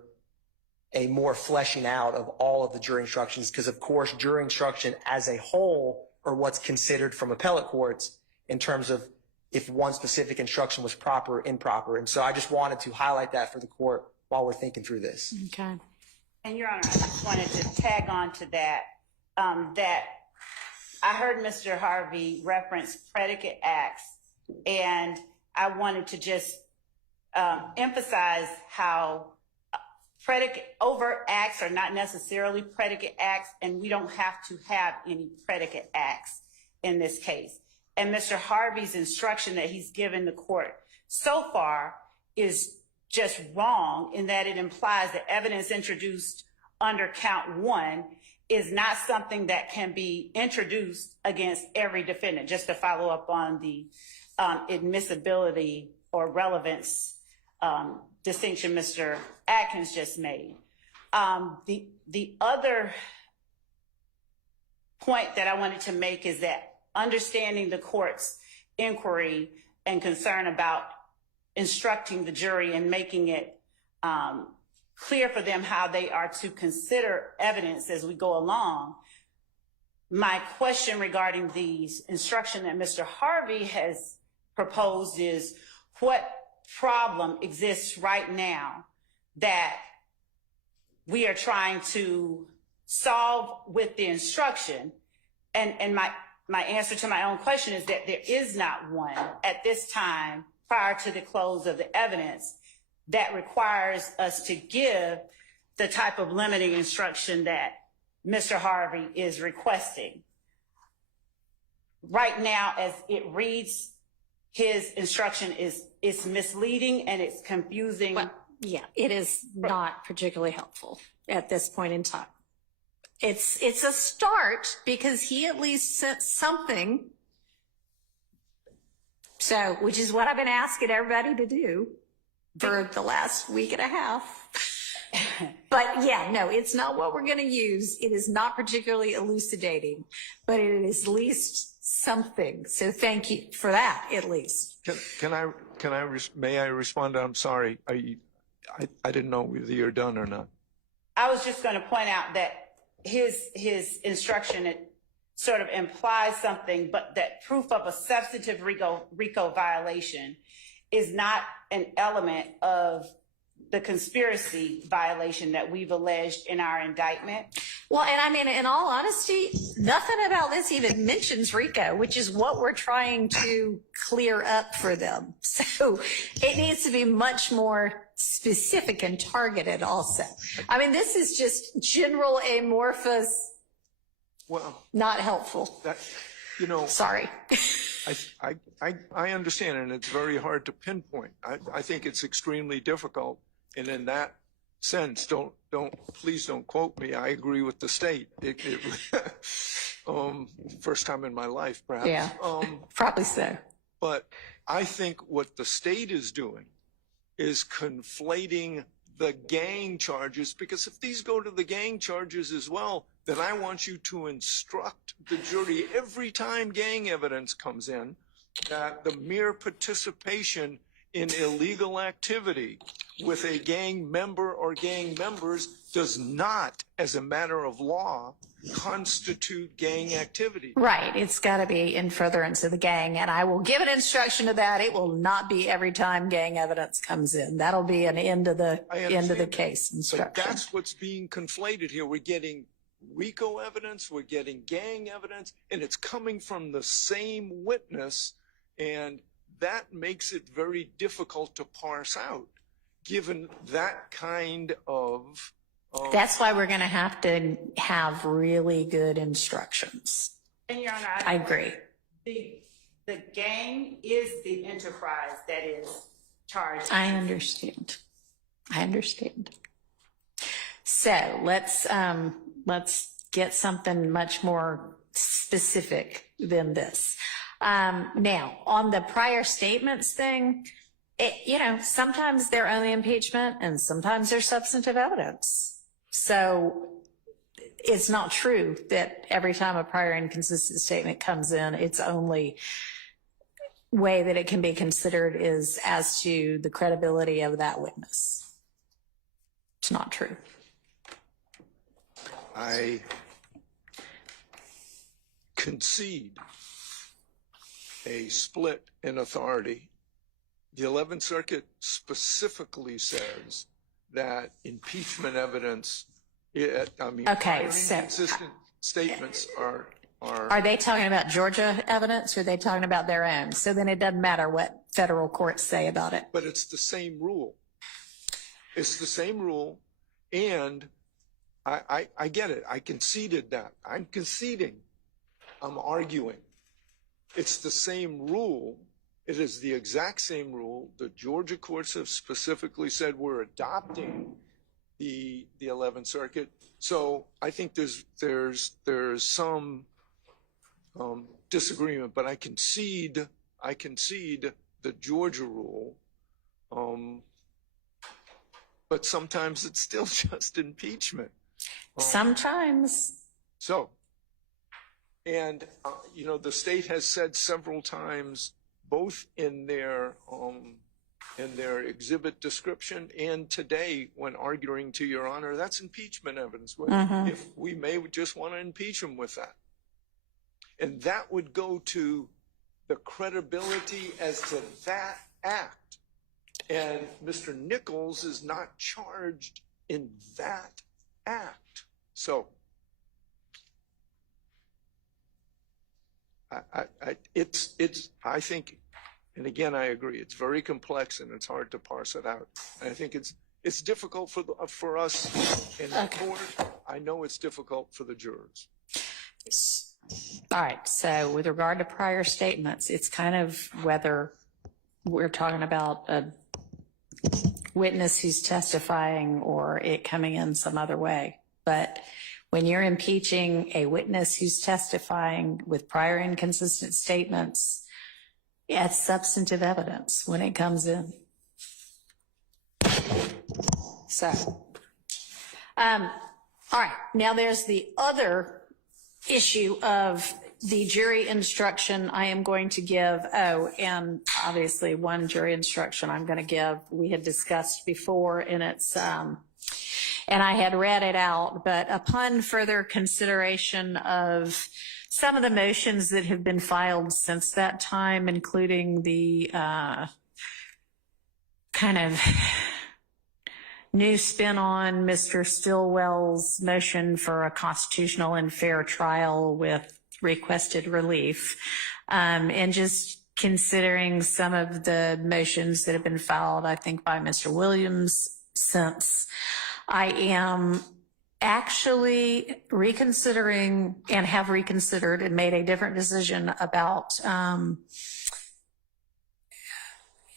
a more fleshing out of all of the jury instructions, because of course jury instruction as a whole are what's considered from appellate courts in terms of if one specific instruction was proper or improper. And so I just wanted to highlight that for the court while we're thinking through this. Okay. And Your Honor, I just wanted to tag on to that, that I heard Mr. Harvey reference predicate acts, and I wanted to just emphasize how overt acts are not necessarily predicate acts, and we don't have to have any predicate acts in this case. And Mr. Harvey's instruction that he's given the court so far is just wrong in that it implies that evidence introduced under count 1 is not something that can be introduced against every defendant. Just to follow up on the admissibility or relevance distinction Mr. Atkins just made. The other point that I wanted to make is that understanding the court's inquiry and concern about instructing the jury and making it clear for them how they are to consider evidence as we go along, my question regarding the instruction that Mr. Harvey has proposed is what problem exists right now that we are trying to solve with the instruction? And my answer to my own question is that there is not one at this time prior to the close of the evidence that requires us to give the type of limiting instruction that Mr. Harvey is requesting. Right now, as it reads, his instruction is misleading and it's confusing. Well, yeah, it is not particularly helpful at this point in time. It's a start because he at least sent something. So, which is what I've been asking everybody to do for the last week and a half. But yeah, no, it's not what we're going to use. It is not particularly elucidating, but it is at least something. So thank you for that, at least. May I respond? I'm sorry. I didn't know whether you're done or not. I was just going to point out that his instruction, it sort of implies something, but that proof of a substantive RICO violation is not an element of the conspiracy violation that we've alleged in our indictment. Well, and I mean, in all honesty, nothing about this even mentions RICO, which is what we're trying to clear up for them. So it needs to be much more specific and targeted also. I mean, this is just general amorphous, Well, not helpful. that, you know, Sorry. I understand, and it's very hard to pinpoint. I think it's extremely difficult, and in that sense, please don't quote me. I agree with the state. First time in my life, perhaps. Yeah, probably so. But I think what the state is doing is conflating the gang charges, because if these go to the gang charges as well, then I want you to instruct the jury every time gang evidence comes in that the mere participation in illegal activity with a gang member or gang members does not, as a matter of law, constitute gang activity. Right. It's got to be in furtherance of the gang. And I will give an instruction to that. It will not be every time gang evidence comes in. That'll be an end of the case instruction. But that's what's being conflated here. We're getting RICO evidence, we're getting gang evidence, and it's coming from the same witness. And that makes it very difficult to parse out, given that kind of That's why we're going to have really good instructions. And Your Honor, I agree. The gang is the enterprise that is charged. I understand. So let's get something much more specific than this. Now, on the prior statements thing, sometimes they're only impeachment and sometimes they're substantive evidence. So it's not true that every time a prior inconsistent statement comes in, its only way that it can be considered is as to the credibility of that witness. It's not true. I concede a split in authority. The 11th Circuit specifically says that impeachment evidence, inconsistent statements are. Are they talking about Georgia evidence or are they talking about their own? So then it doesn't matter what federal courts say about it. But it's the same rule. It's the same rule, and I get it. I conceded that. I'm conceding. I'm arguing. It's the same rule. It is the exact same rule. The Georgia courts have specifically said we're adopting the 11th Circuit. So I think there's some disagreement, but I concede the Georgia rule. But sometimes it's still just impeachment. Sometimes. So, and the state has said several times, both in their exhibit description and today when arguing to Your Honor, that's impeachment evidence. If we may just want to impeach them with that. And that would go to the credibility as to that act. And Mr. Nichols is not charged in that act. So I think, and again, I agree, it's very complex and it's hard to parse it out. And I think it's difficult for us in the court. I know it's difficult for the jurors. All right. So with regard to prior statements, it's kind of whether we're talking about a witness who's testifying or it coming in some other way. But when you're impeaching a witness who's testifying with prior inconsistent statements, it's substantive evidence when it comes in. So, all right. Now there's the other issue of the jury instruction I am going to give. And obviously one jury instruction I'm going to give, we had discussed before, and it's, and I had read it out, but upon further consideration of some of the motions that have been filed since that time, including the kind of new spin on Mr. Stillwell's motion for a constitutional and fair trial with requested relief, and just considering some of the motions that have been filed, I think, by Mr. Williams since, I am actually reconsidering and have reconsidered and made a different decision about,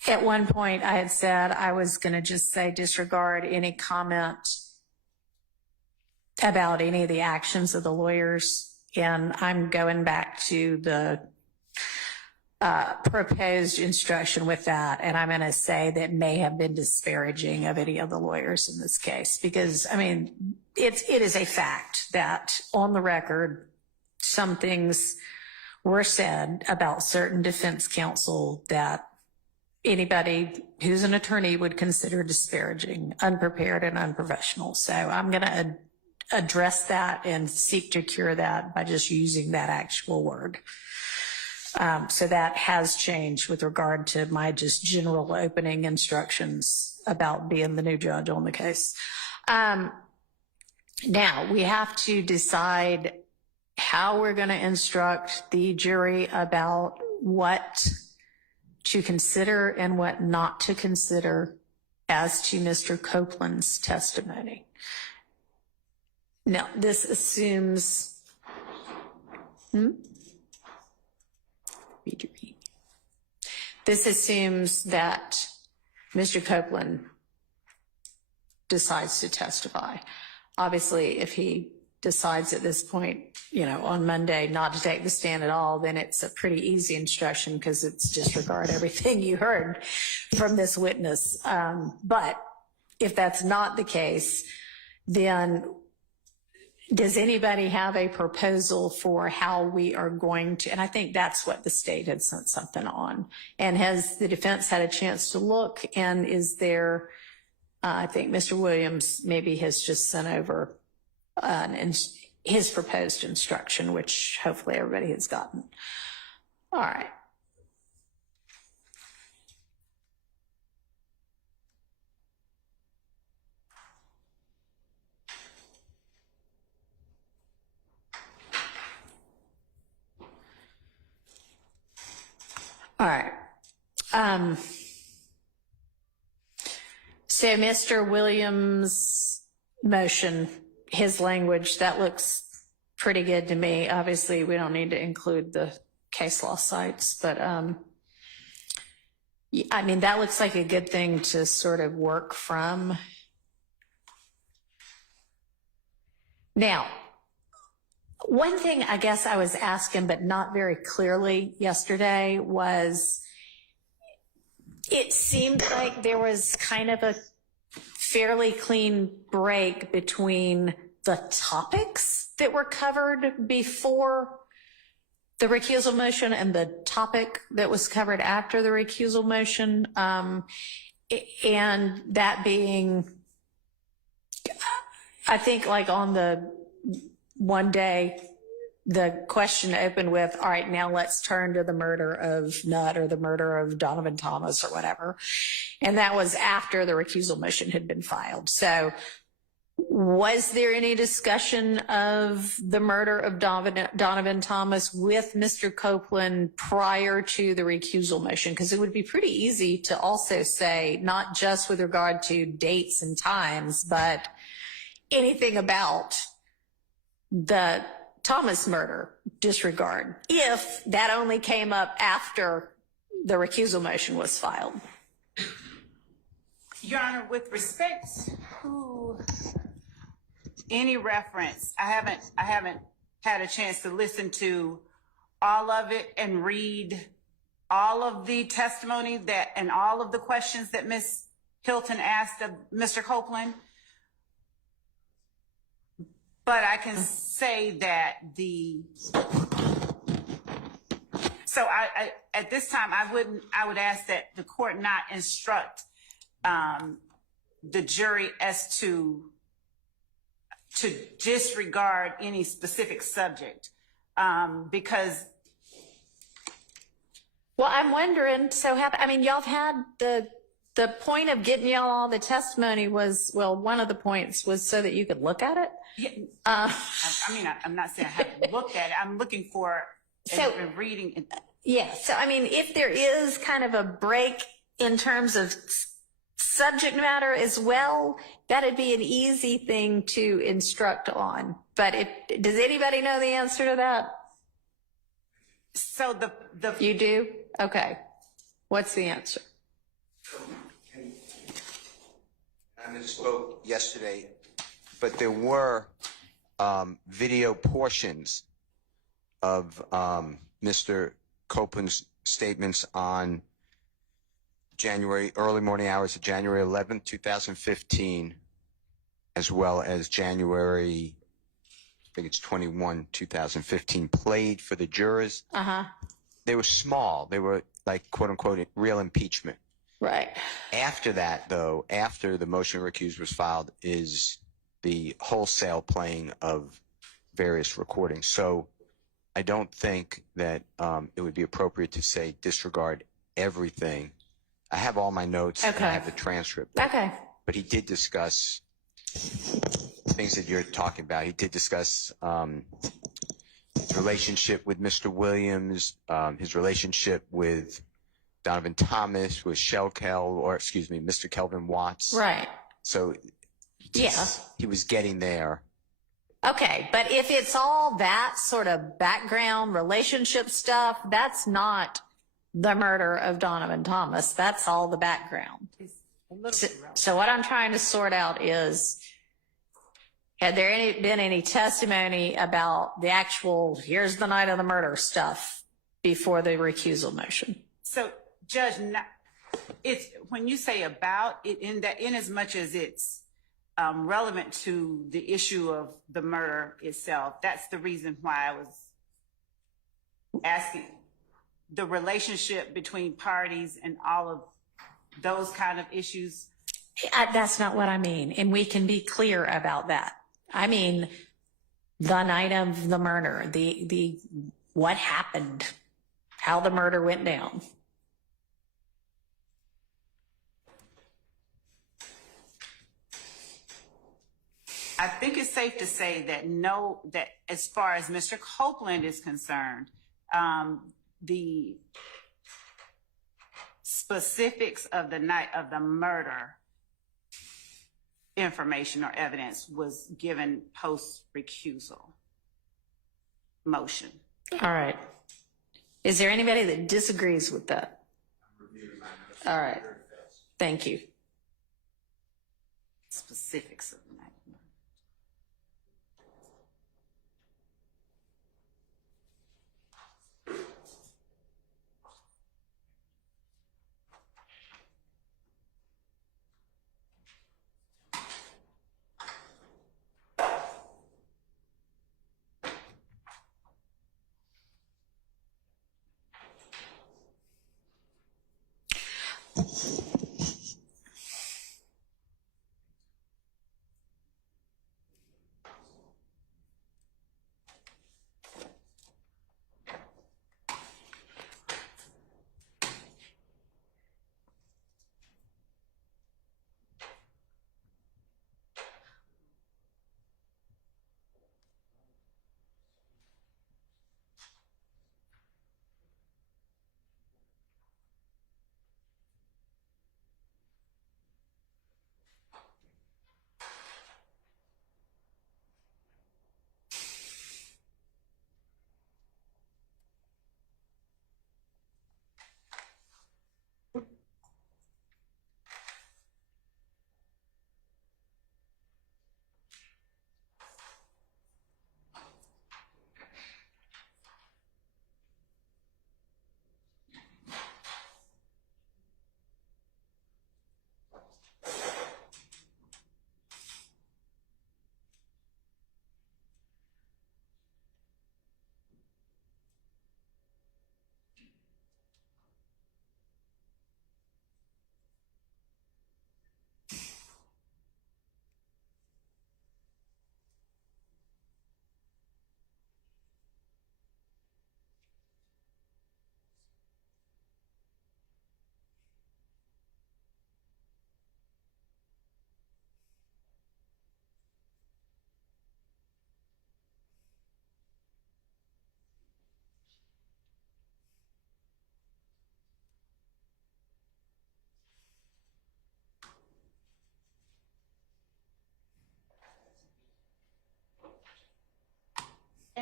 at one point I had said I was going to just say disregard any comment about any of the actions of the lawyers, and I'm going back to the proposed instruction with that, and I'm going to say that may have been disparaging of any of the lawyers in this case, because I mean it is a fact that on the record some things were said about certain defense counsel that anybody who's an attorney would consider disparaging, unprepared, and unprofessional. So I'm going to address that and seek to cure that by just using that actual word. So that has changed with regard to my just general opening instructions about being the new judge on the case. Now we have to decide how we're going to instruct the jury about what to consider and what not to consider as to Mr. Copeland's testimony. Now, this assumes, this assumes that Mr. Copeland decides to testify. Obviously, if he decides at this point, you know, on Monday not to take the stand at all, then it's a pretty easy instruction because it's disregard everything you heard from this witness. But if that's not the case, then does anybody have a proposal for how we are going to, and I think that's what the state had sent something on. And has the defense had a chance to look, and is there, I think Mr. Williams maybe has just sent over his proposed instruction, which hopefully everybody has gotten. All right. All right. So Mr. Williams' motion, his language, that looks pretty good to me. Obviously, we don't need to include the case law sites, but I mean, that looks like a good thing to sort of work from. Now, one thing I guess I was asking, but not very clearly yesterday, was it seemed like there was kind of a fairly clean break between the topics that were covered before the recusal motion and the topic that was covered after the recusal motion. And that being, I think like on the one day, the question opened with, all right, now let's turn to the murder of Nutt or the murder of Donovan Thomas or whatever. And that was after the recusal motion had been filed. So was there any discussion of the murder of Donovan Thomas with Mr. Copeland prior to the recusal motion? Because it would be pretty easy to also say, not just with regard to dates and times, but anything about the Thomas murder, disregard, if that only came up after the recusal motion was filed. Your Honor, with respect to any reference, I haven't had a chance to listen to all of it and read all of the testimony that and all of the questions that Ms. Hilton asked of Mr. Copeland. But I can say that so I at this time I would ask that the court not instruct the jury as to disregard any specific subject because. Well, I'm wondering, so I mean, y'all have had the the point of getting y'all all the testimony was, well, one of the points was so that you could look at it. Yeah. I mean, I'm not saying I haven't looked at it. I'm looking for and reading it. Yeah. So, I mean, if there is kind of a break in terms of subject matter as well, that'd be an easy thing to instruct on. But does anybody know the answer to that? So you do? Okay. What's the answer? I misspoke yesterday, but there were video portions of Mr. Copeland's statements on early morning hours of January 11th, 2015, as well as January, I think it's 21, 2015, played for the jurors. They were small. They were like, quote unquote, real impeachment. Right. After that, though, after the motion to recuse was filed, is the wholesale playing of various recordings. So I don't think that it would be appropriate to say disregard everything. I have all my notes. Okay. And I have the transcript. Okay. But he did discuss things that you're talking about. He did discuss his relationship with Mr. Williams, his relationship with Donovan Thomas, with Mr. Kelvin Watts. Right. So he was getting there. Okay, but if it's all that sort of background relationship stuff, that's not the murder of Donovan Thomas. That's all the background. So what I'm trying to sort out is, had there been any testimony about the actual, here's the night of the murder stuff before the recusal motion? So, Judge, it's when you say about it, in as much as it's relevant to the issue of the murder itself, that's the reason why I was asking the relationship between parties and all of those kind of issues. That's not what I mean, and we can be clear about that. I mean, the night of the murder, the what happened, how the murder went down. I think it's safe to say that as far as Mr. Copeland is concerned, the specifics of the night of the murder information or evidence was given post-recusal motion. All right. Is there anybody that disagrees with that? All right. Thank you. Specifics of the night.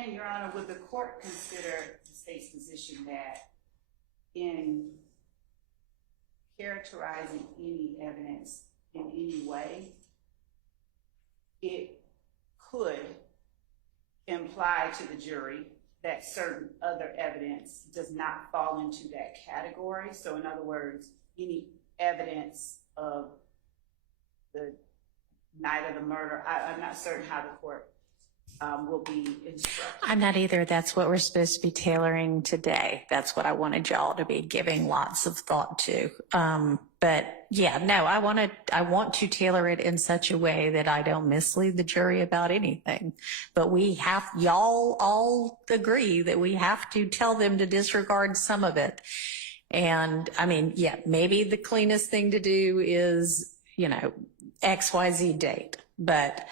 And Your Honor, would the court consider the state's position that in characterizing any evidence in any way, it could imply to the jury that certain other evidence does not fall into that category? So in other words, any evidence of the night of the murder, I'm not certain how the court will be instructed. I'm not either. That's what we're supposed to be tailoring today. That's what I wanted y'all to be giving lots of thought to. But yeah, no, I want to tailor it in such a way that I don't mislead the jury about anything. But y'all all agree that we have to tell them to disregard some of it. And I mean, yeah, maybe the cleanest thing to do is, XYZ date, but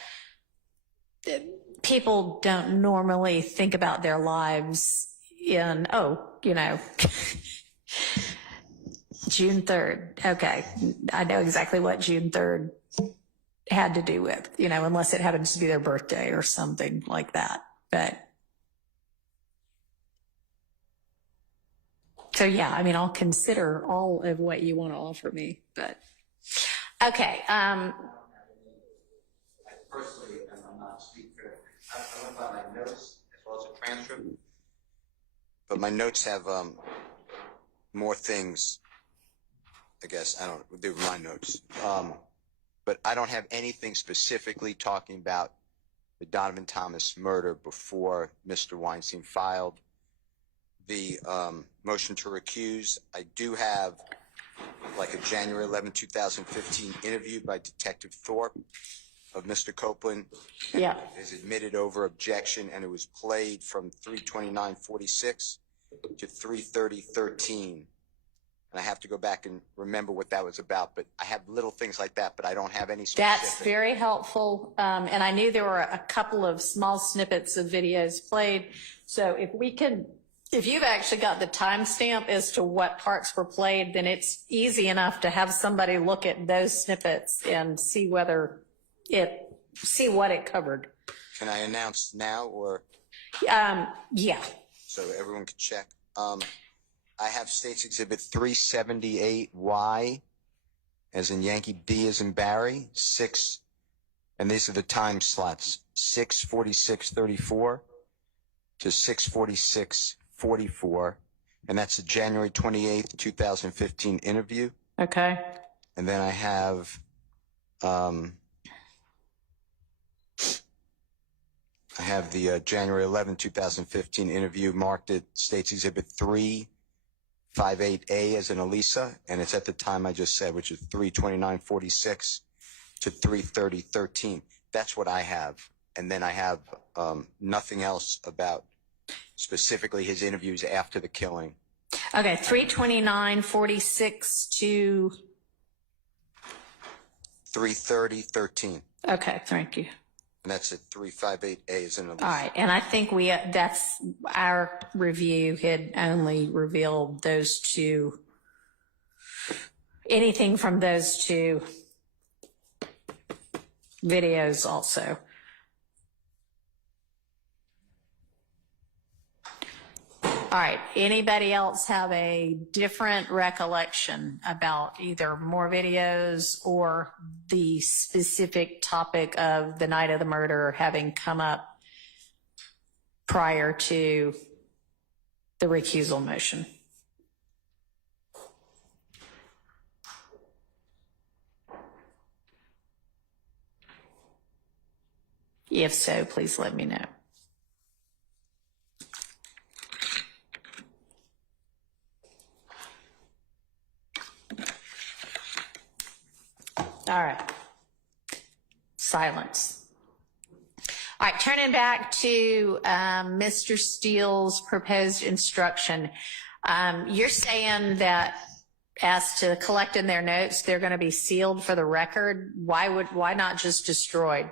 people don't normally think about their lives in, June 3rd. Okay. I know exactly what June 3rd had to do with, unless it happens to be their birthday or something like that. But so, yeah, I mean, I'll consider all of what you want to offer me, but okay. Personally, and I'm not speaking for it, I went by my notes as well as a transcript. But my notes have more things, I guess. I don't, they were my notes. But I don't have anything specifically talking about the Donovan Thomas murder before Mr. Weinstein filed the motion to recuse. I do have like a January 11, 2015 interview by Detective Thorpe of Mr. Copeland. Yeah. Is admitted over objection, and it was played from 3:29:46 to 3:30:13. And I have to go back and remember what that was about, but I have little things like that, but I don't have any specific. That's very helpful. And I knew there were a couple of small snippets of videos played. So if you've actually got the timestamp as to what parts were played, then it's easy enough to have somebody look at those snippets and see what it covered. Can I announce now or? Yeah. So everyone can check. I have State's Exhibit 378Y, as in Yankee, B as in Barry, 6, and these are the time slots, 6:46:34 to 6:46:44, and that's a January 28th, 2015 interview. Okay. And then I have the January 11, 2015 interview marked at State's Exhibit 358A as in Elisa, and it's at the time I just said, which is 3:29:46 to 3:30:13. That's what I have. And then I have nothing else about specifically his interviews after the killing. Okay, 3:29:46 to 3:30:13. Okay, thank you. And that's at 358A as in Elisa. All right, and I think that's our review had only revealed those two, anything from those two videos also. All right, anybody else have a different recollection about either more videos or the specific topic of the night of the murder having come up prior to the recusal motion? If so, please let me know. All right. Silence. All right, turning back to Mr. Steele's proposed instruction. You're saying that as to collecting their notes, they're going to be sealed for the record. Why not just destroyed?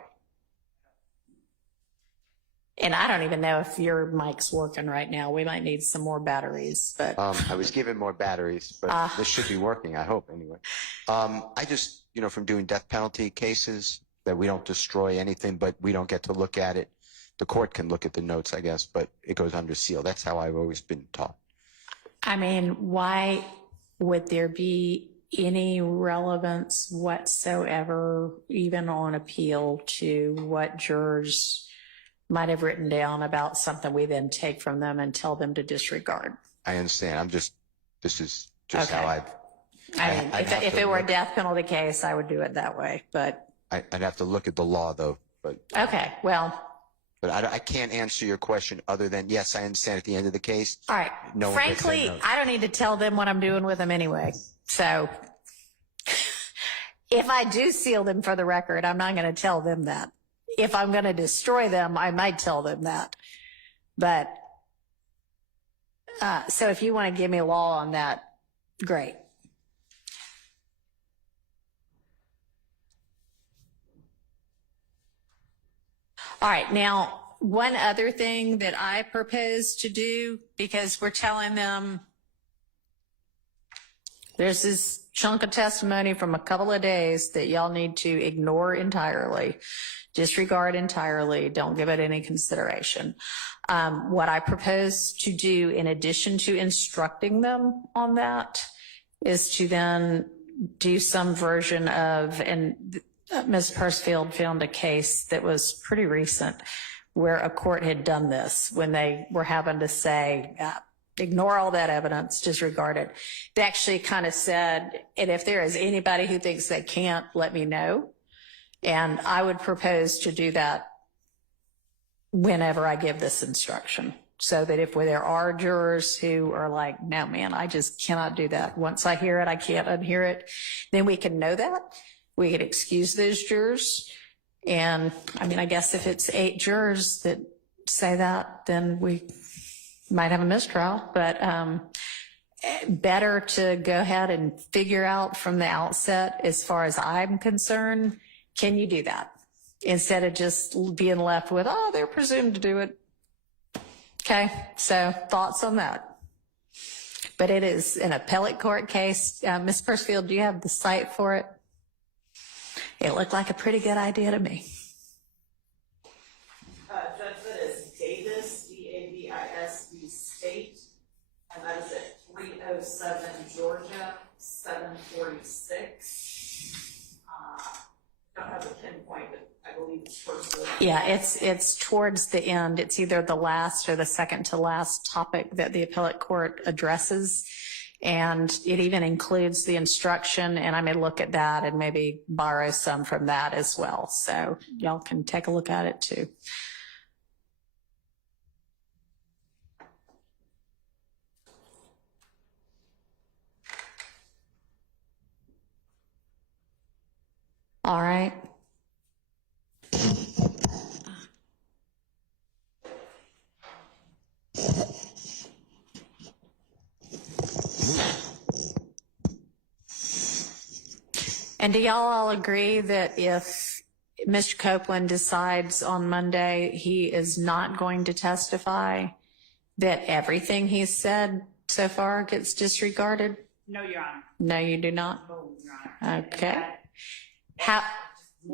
And I don't even know if your mic's working right now. We might need some more batteries, but I was given more batteries, but this should be working, I hope, anyway. I just, from doing death penalty cases, that we don't destroy anything, but we don't get to look at it. The court can look at the notes, I guess, but it goes under seal. That's how I've always been taught. I mean, why would there be any relevance whatsoever, even on appeal, to what jurors might have written down about something we then take from them and tell them to disregard? I understand. This is just Okay. how I mean, if it were a death penalty case, I would do it that way, but. I'd have to look at the law, though. But okay, well. But I can't answer your question other than, yes, I understand at the end of the case. All right. No one gets Frankly, their notes. I don't need to tell them what I'm doing with them anyway. So if I do seal them for the record, I'm not going to tell them that. If I'm going to destroy them, I might tell them that. But so if you want to give me law on that, great. All right, now, one other thing that I propose to do, because we're telling them there's this chunk of testimony from a couple of days that y'all need to ignore entirely, disregard entirely, don't give it any consideration. What I propose to do, in addition to instructing them on that, is to then do some version of, and Ms. Pursfield found a case that was pretty recent where a court had done this when they were having to say, ignore all that evidence, disregard it. They actually kind of said, and if there is anybody who thinks they can't, let me know. And I would propose to do that whenever I give this instruction, so that if there are jurors who are like, no, man, I just cannot do that. Once I hear it, I can't unhear it. Then we can know that. We could excuse those jurors. And I mean, I guess if it's 8 jurors that say that, then we might have a mistrial, but better to go ahead and figure out from the outset, as far as I'm concerned, can you do that? Instead of just being left with, oh, they're presumed to do it. Okay, so thoughts on that? But it is an appellate court case. Ms. Pursfield, do you have the site for it? It looked like a pretty good idea to me. Judge, that is Davis, D-A-V-I-S, the state, and that is at 307 Georgia, 746. I don't have a pinpoint, but I believe it's towards the end. Yeah, it's towards the end. It's either the last or the second to last topic that the appellate court addresses. And it even includes the instruction, and I may look at that and maybe borrow some from that as well. So y'all can take a look at it too. All right. And do y'all all agree that if Mr. Copeland decides on Monday he is not going to testify, that everything he's said so far gets disregarded? No, Your Honor. No, you do not? No, Your Honor. Okay. All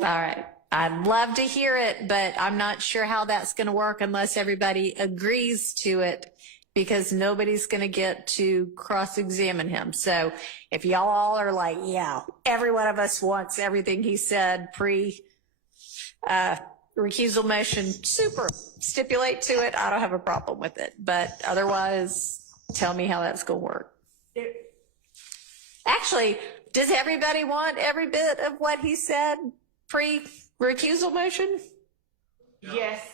right. I'd love to hear it, but I'm not sure how that's going to work unless everybody agrees to it, because nobody's going to get to cross-examine him. So if y'all all are like, yeah, every one of us wants everything he said pre-recusal motion, super, stipulate to it, I don't have a problem with it. But otherwise, tell me how that's going to work. Actually, does everybody want every bit of what he said pre-recusal motion? Yes.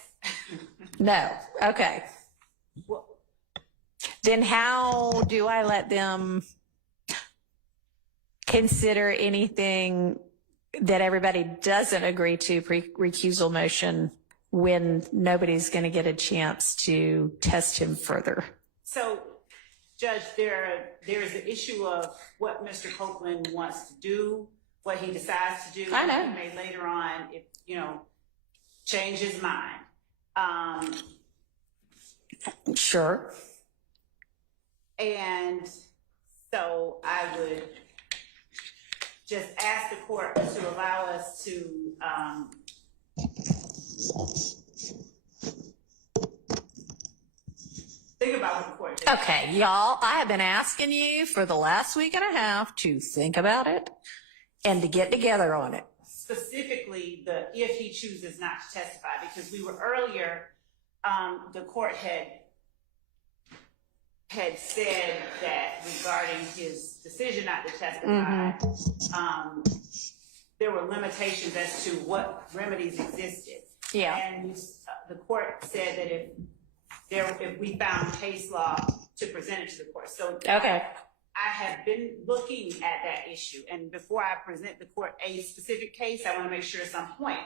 No. Okay. Then how do I let them consider anything that everybody doesn't agree to pre-recusal motion when nobody's going to get a chance to test him further? So, Judge, there is the issue of what Mr. Copeland wants to do, what he decides to do. I know. He may later on, if, change his mind. Sure. And so I would just ask the court to allow us to about what the court did. Okay, y'all, I have been asking you for the last week and a half to think about it and to get together on it. Specifically, if he chooses not to testify, because we were earlier, the court had said that regarding his decision not to testify, there were limitations as to what remedies existed. Yeah. And the court said that if we found case law to present it to the court. So Okay. I have been looking at that issue, and before I present the court a specific case, I want to make sure it's on point.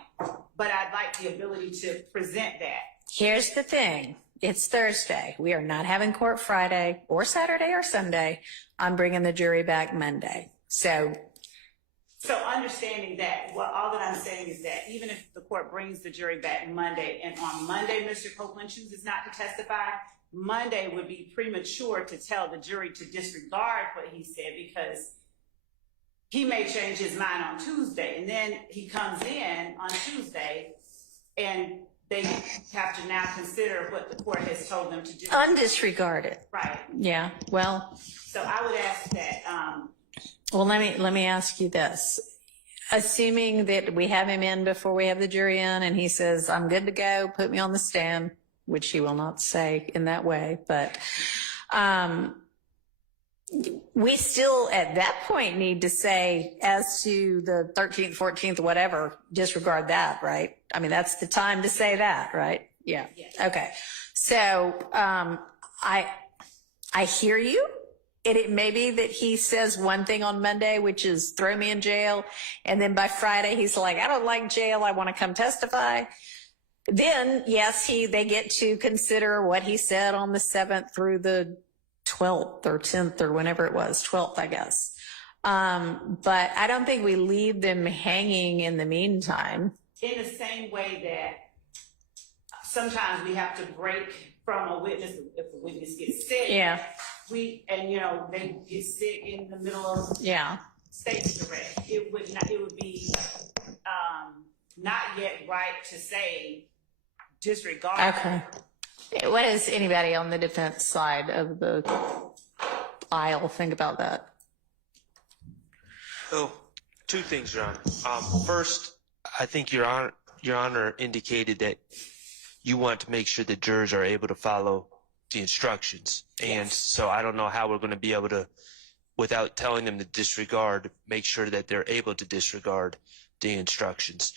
But I'd like the ability to present that. Here's the thing. It's Thursday. We are not having court Friday or Saturday or Sunday. I'm bringing the jury back Monday. So Understanding that, all that I'm saying is that even if the court brings the jury back Monday, and on Monday Mr. Copeland chooses not to testify, Monday would be premature to tell the jury to disregard what he said, because he may change his mind on Tuesday, and then he comes in on Tuesday and they have to now consider what the court has told them to do. undisregard it. Right. Yeah. Well, So I would ask that, well, let me ask you this. Assuming that we have him in before we have the jury in and he says, I'm good to go, put me on the stand, which he will not say in that way, but we still at that point need to say, as to the 13th, 14th, whatever, disregard that, right? I mean, that's the time to say that, right? Yeah. Yes. Okay. So I hear you. It may be that he says one thing on Monday, which is throw me in jail. And then by Friday, he's like, I don't like jail. I want to come testify. Then, yes, they get to consider what he said on the 7th through the 12th or 10th or whenever it was, 12th, I guess. But I don't think we leave them hanging in the meantime. in the same way that sometimes we have to break from a witness if a witness gets sick. Yeah. They get sick in the middle of state direct. It would be not yet right to say disregard. Okay. What does anybody on the defense side of the aisle think about that? So, two things, Your Honor. First, I think Your Honor indicated that you want to make sure that jurors are able to follow the instructions. And so I don't know how we're going to be able to, without telling them to disregard, make sure that they're able to disregard the instructions.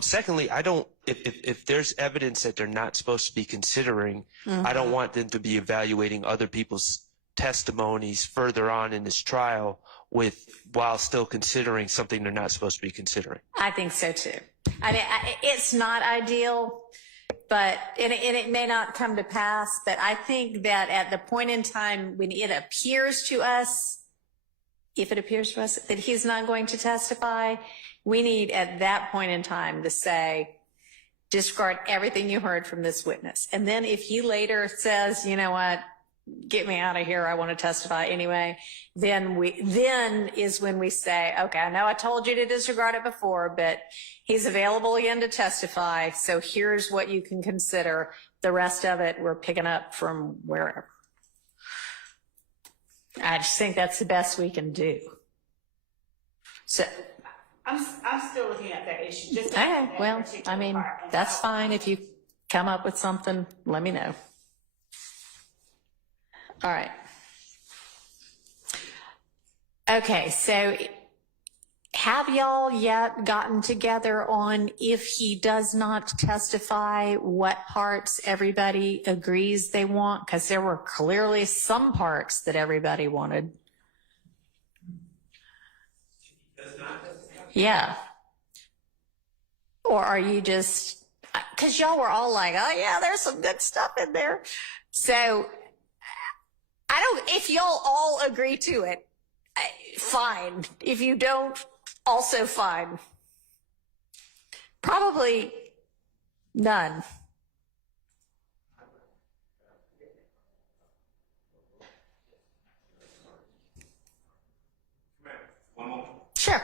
Secondly, if there's evidence that they're not supposed to be considering, I don't want them to be evaluating other people's testimonies further on in this trial while still considering something they're not supposed to be considering. I think so too. I mean, it's not ideal, but it may not come to pass, but I think that at the point in time when it appears to us, if it appears to us that he's not going to testify, we need at that point in time to say, discard everything you heard from this witness. And then if he later says, you know what, get me out of here, I want to testify anyway, then is when we say, okay, I know I told you to disregard it before, but he's available again to testify, so here's what you can consider. The rest of it, we're picking up from wherever. I just think that's the best we can do. So, I'm still looking at that issue. Just okay, well, I mean, that's fine. If you come up with something, let me know. All right. Okay, so have y'all yet gotten together on if he does not testify, what parts everybody agrees they want? Because there were clearly some parts that everybody wanted. Yeah. Or are you just, because y'all were all like, oh yeah, there's some good stuff in there. So if y'all all agree to it, fine. If you don't, also fine. Probably none. Sure.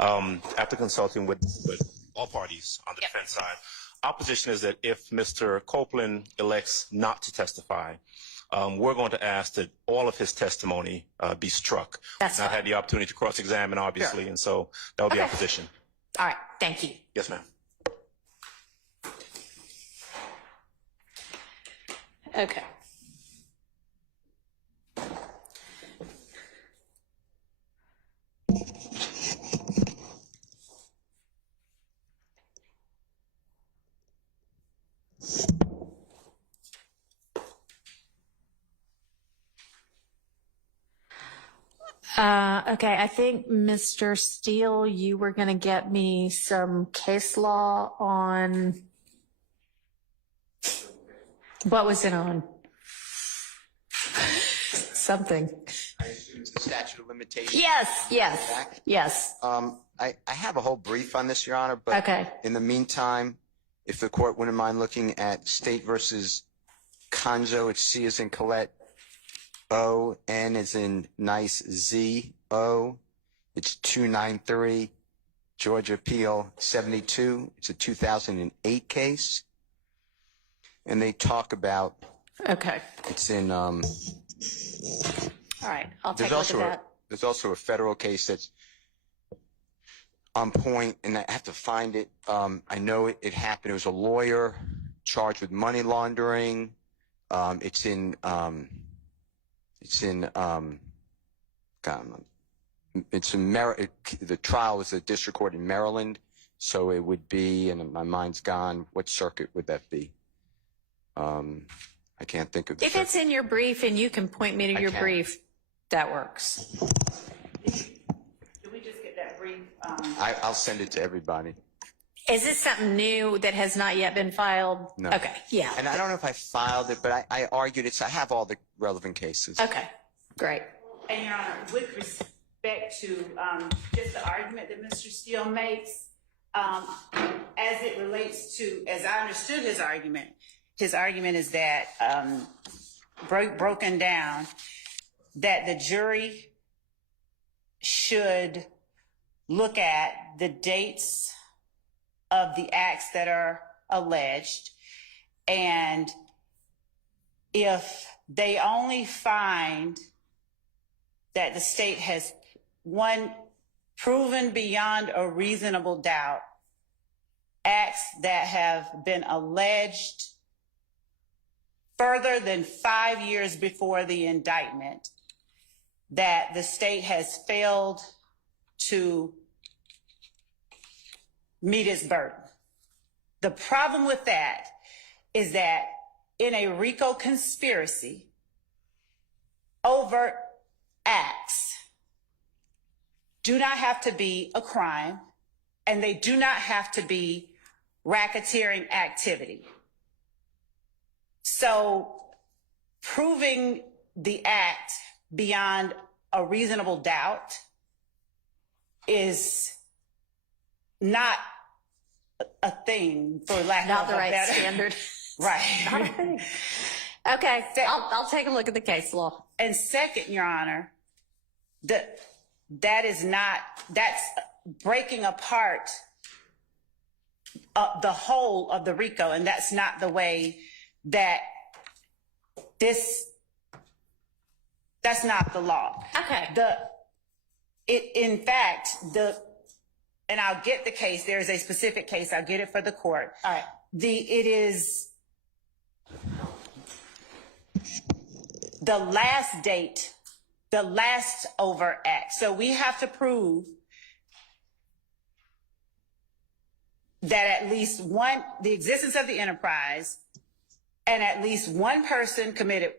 After consulting with all parties on the defense side, our position is that if Mr. Copeland elects not to testify, we're going to ask that all of his testimony be struck. That's I've had the opportunity to cross-examine, obviously, and so that would be our position. All right, thank you. Yes, ma'am. Okay. Okay, I think, Mr. Steele, you were going to get me some case law on, what was it on? Something. I assume it's the statute of limitations. Yes. I have a whole brief on this, Your Honor, but in the meantime, if the court wouldn't mind looking at State versus Conzo, it's C as in Colette, O, N as in nice, Z, O. It's 293, Georgia Appeal 72. It's a 2008 case. And they talk about, it's in, all right, I'll take a look at that. There's also a federal case that's on point, and I have to find it. I know it happened. It was a lawyer charged with money laundering. It's in the trial was a district court in Maryland, so it would be, and my mind's gone, what circuit would that be? I can't think of the If it's in your brief and you can point me to your brief, that works. Did we just get that brief? I'll send it to everybody. Is this something new that has not yet been filed? No. Okay, yeah. And I don't know if I filed it, but I argued it, so I have all the relevant cases. Okay, great. And Your Honor, with respect to just the argument that Mr. Steele makes, as it relates to, as I understood his argument is that, broken down, that the jury should look at the dates of the acts that are alleged, and if they only find that the state has, one, proven beyond a reasonable doubt acts that have been alleged further than 5 years before the indictment, that the state has failed to meet its burden. The problem with that is that in a RICO conspiracy, overt acts do not have to be a crime, and they do not have to be racketeering activity. So proving the act beyond a reasonable doubt is not a thing, for lack Not of the a right better standard. Right. Not a thing. Okay, I'll take a look at the case law. And second, Your Honor, that's breaking apart the whole of the RICO, and that's not the way that that's not the law. Okay. In fact, and I'll get the case, there's a specific case, I'll get it for the court. All right. It is the last date, the last overt act. So we have to prove that at least one, the existence of the enterprise, and at least one person committed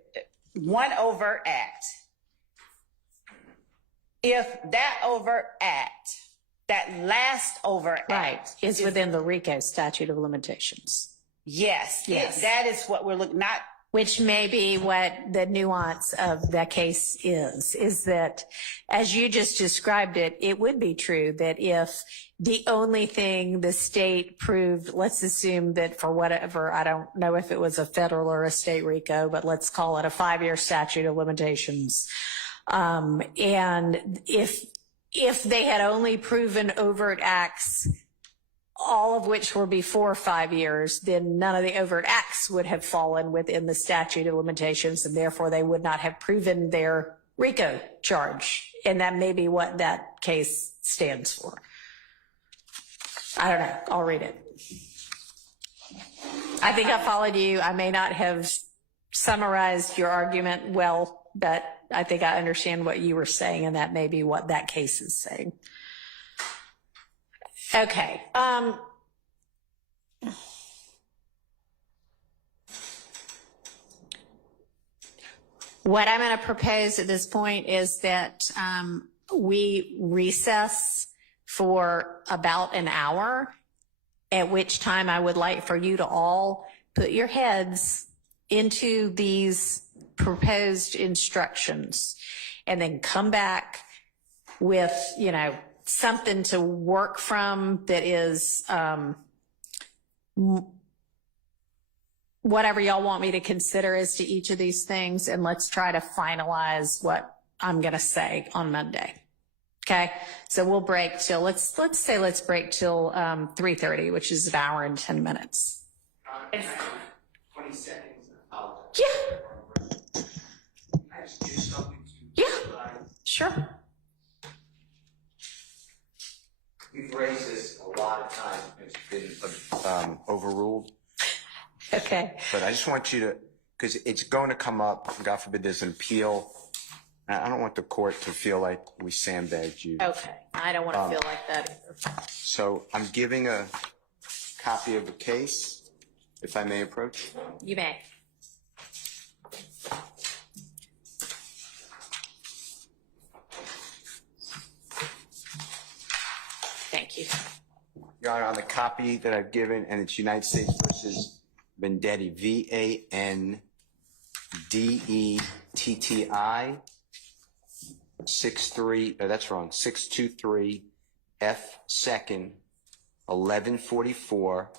one overt act. If that overt act, that last overt act is within the RICO statute of limitations. Yes. That is what we're looking at. Which may be what the nuance of that case is that, as you just described it, it would be true that if the only thing the state proved, let's assume that for whatever, I don't know if it was a federal or a state RICO, but let's call it a 5-year statute of limitations. And if if they had only proven overt acts, all of which were before 5 years, then none of the overt acts would have fallen within the statute of limitations, and therefore they would not have proven their RICO charge. And that may be what that case stands for. I don't know. I'll read it. I think I followed you. I may not have summarized your argument well, but I think I understand what you were saying, and that may be what that case is saying. Okay. What I'm going to propose at this point is that we recess for about an hour, at which time I would like for you to all put your heads into these proposed instructions and then come back with, something to work from that is whatever y'all want me to consider as to each of these things, and let's try to finalize what I'm going to say on Monday. Okay, so we'll break till let's break till 3:30, which is an hour and 10 minutes. 20 seconds. Yeah. I just do something to. Yeah. Sure. We've raised this a lot of times. It's been overruled. Okay. But I just want you to, because it's going to come up, God forbid there's an appeal. I don't want the court to feel like we sandbagged you. Okay. I don't want to feel like that either. So I'm giving a copy of the case, if I may approach. You may. Thank you. Your Honor, on the copy that I've given, and it's United States versus Vendetti, VANDETTI 623 F second 1144.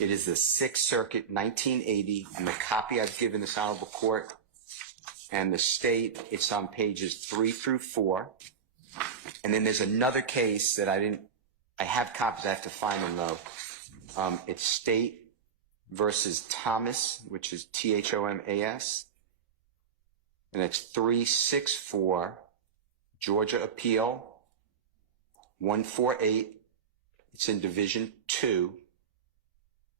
It is the 6th Circuit, 1980, and the copy I've given this honorable court and the state, it's on pages 3 through 4. And then there's another case that I have copies, I have to find them though. It's State versus Thomas, which is THOMAS. And it's 364, Georgia Appeal, 148. It's in Division 2.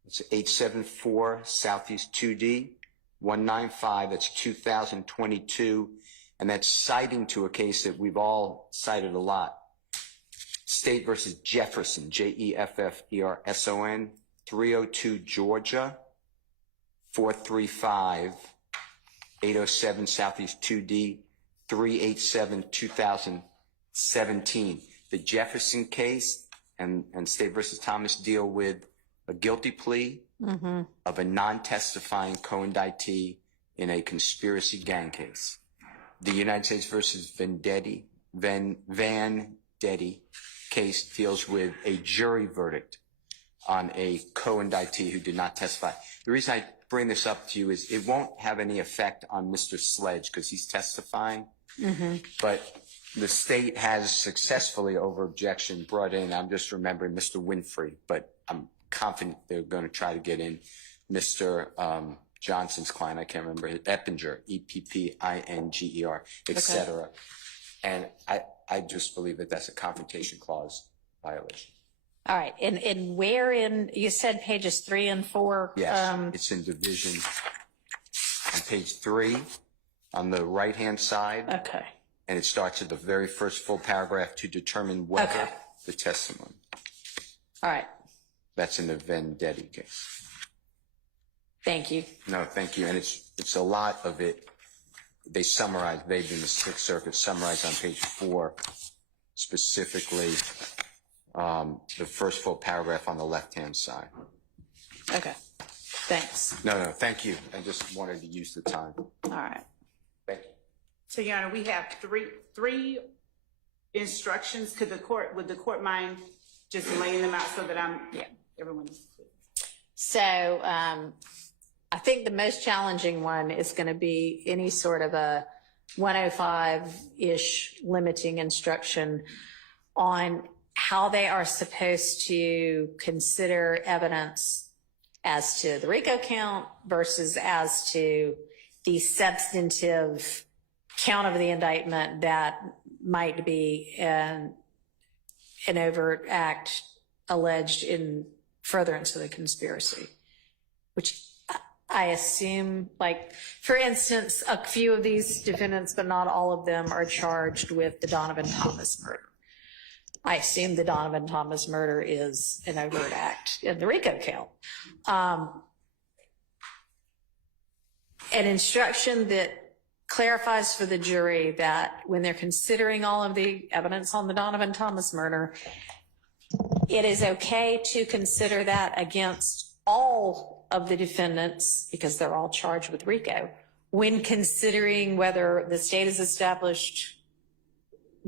It's 874 Southeast 2D, 195. That's 2022. And that's citing to a case that we've all cited a lot. State versus Jefferson, JEFFERSON, 302 Georgia, 435, 807 Southeast 2D, 387 2017. The Jefferson case and State versus Thomas deal with a guilty plea of a non-testifying co-indictee in a conspiracy gang case. The United States versus Vendetti case deals with a jury verdict on a co-indictee who did not testify. The reason I bring this up to you is it won't have any effect on Mr. Sledge because he's testifying, but the state has successfully, over objection, brought in, I'm just remembering Mr. Winfrey, but I'm confident they're going to try to get in Mr. Johnson's client, I can't remember, Eppinger, EPPINGER, et cetera. And I just believe that that's a Confrontation Clause violation. All right. And where in, you said pages 3 and 4? Yes, it's in Division, on page 3, on the right-hand side. Okay. And it starts at the very first full paragraph to determine whether the testimony. All right. That's in the Vendetti case. Thank you. No, thank you. And it's a lot of it. They summarize, they've been the 6th Circuit, summarized on page 4, specifically the first full paragraph on the left-hand side. Okay. Thanks. No, thank you. I just wanted to use the time. All right. Thank you. So, Your Honor, we have three instructions. Would the court mind just laying them out so that everyone is clear? So, I think the most challenging one is going to be any sort of a 105-ish limiting instruction on how they are supposed to consider evidence as to the RICO count versus as to the substantive count of the indictment that might be an overt act alleged in furtherance of the conspiracy, which I assume, like, for instance, a few of these defendants, but not all of them, are charged with the Donovan Thomas murder. I assume the Donovan Thomas murder is an overt act in the RICO count. An instruction that clarifies for the jury that when they're considering all of the evidence on the Donovan Thomas murder, it is okay to consider that against all of the defendants, because they're all charged with RICO, when considering whether the state has established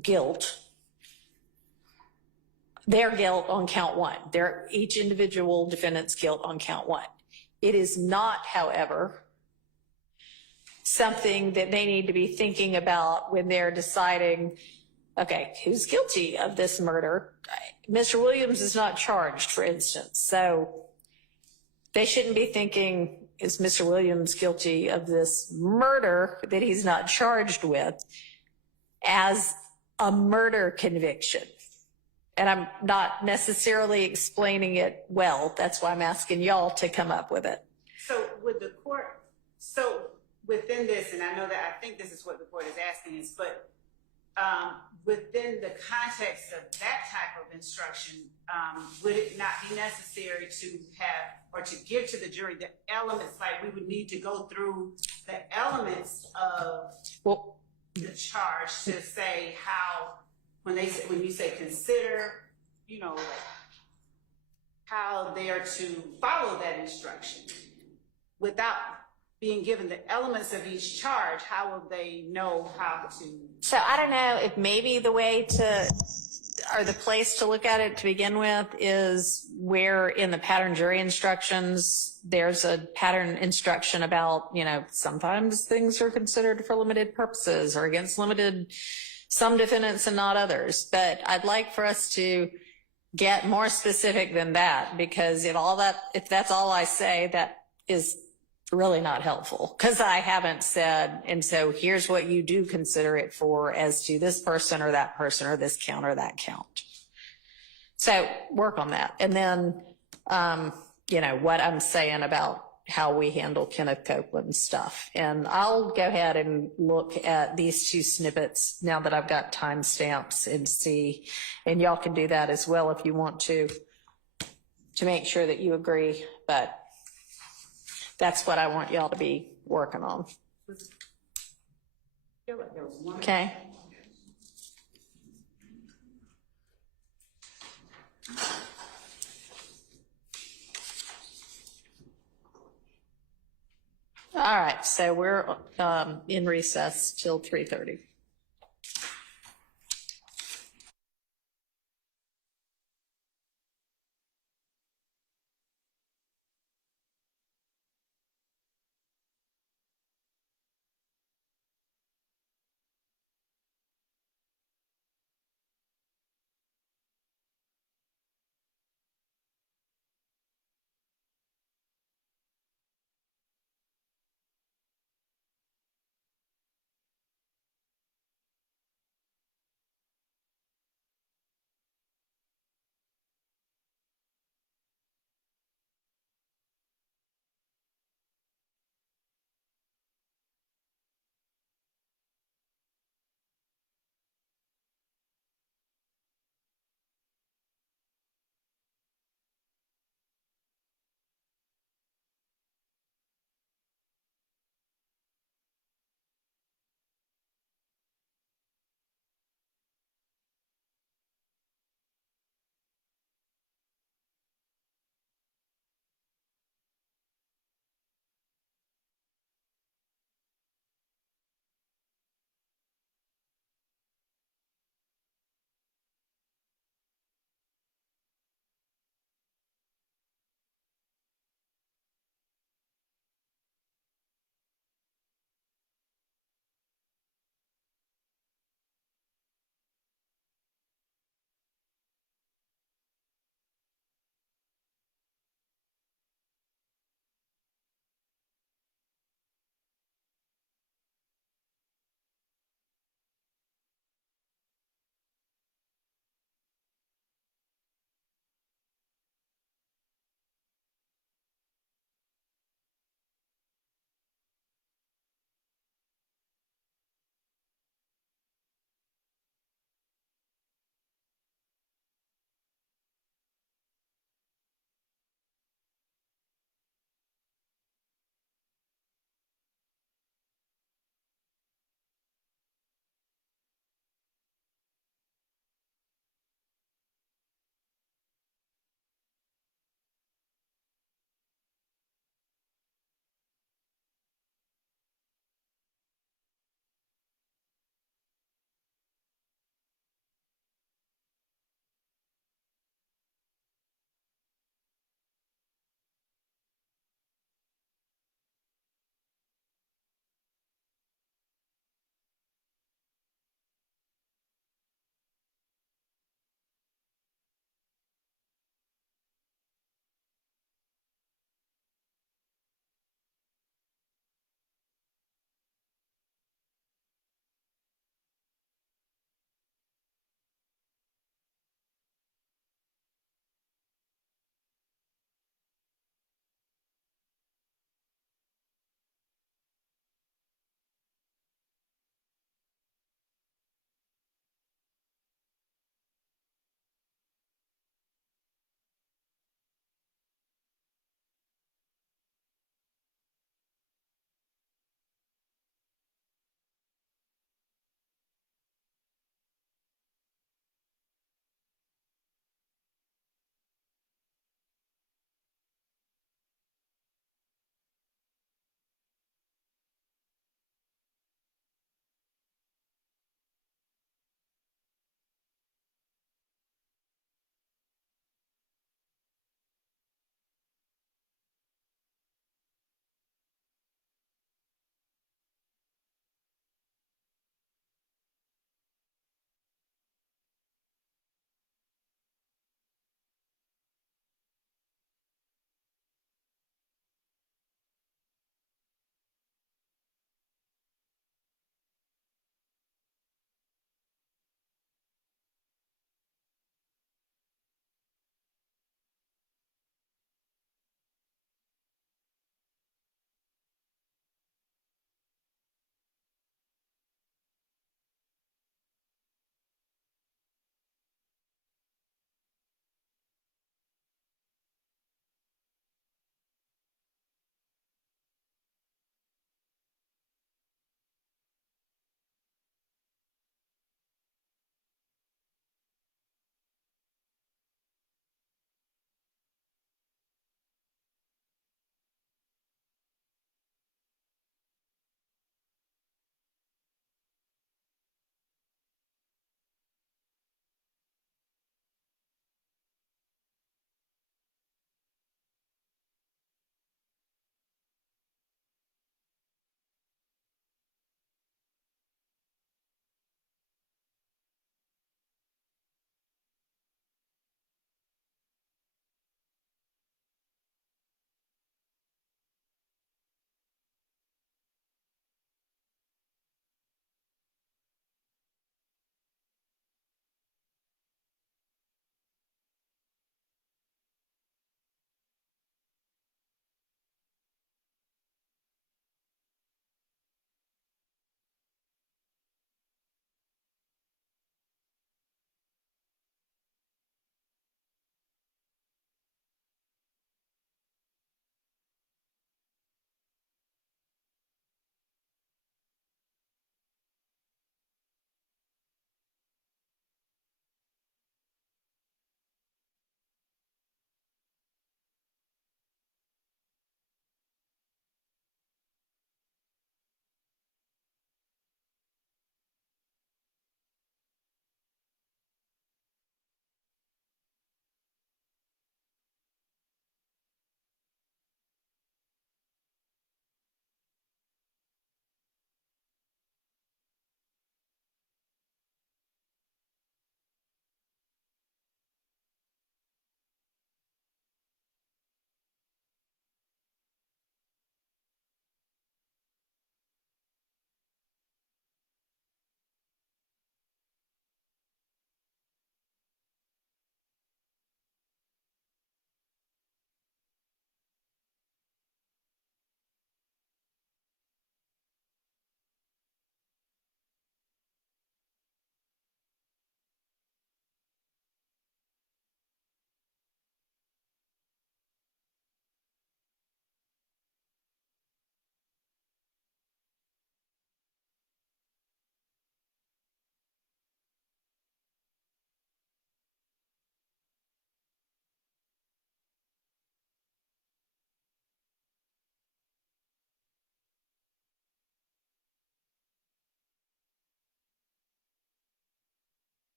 guilt, their guilt on count one, each individual defendant's guilt on count one. It is not, however, something that they need to be thinking about when they're deciding, okay, who's guilty of this murder? Mr. Williams is not charged, for instance, so they shouldn't be thinking, is Mr. Williams guilty of this murder that he's not charged with as a murder conviction? And I'm not necessarily explaining it well. That's why I'm asking y'all to come up with it. So would the court, so within this, and I know that I think this is what the court is asking is, but within the context of that type of instruction, would it not be necessary to have, or to give to the jury the elements, like we would need to go through the elements of the charge to say how, when you say consider, you know, like how they are to follow that instruction without being given the elements of each charge, how will they know how to? So I don't know if maybe the way to, or the place to look at it to begin with is where in the pattern jury instructions, there's a pattern instruction about, you know, sometimes things are considered for limited purposes or against some defendants and not others. But I'd like for us to get more specific than that, because if that's all I say, that is really not helpful, because I haven't said, and so here's what you do consider it for as to this person or that person or this count or that count. So work on that. And then, you know, what I'm saying about how we handle Kenneth Copeland's stuff. And I'll go ahead and look at these two snippets now that I've got timestamps and see, and y'all can do that as well if you want to make sure that you agree. But that's what I want y'all to be working on. Okay. All right, so we're in recess till 3:30.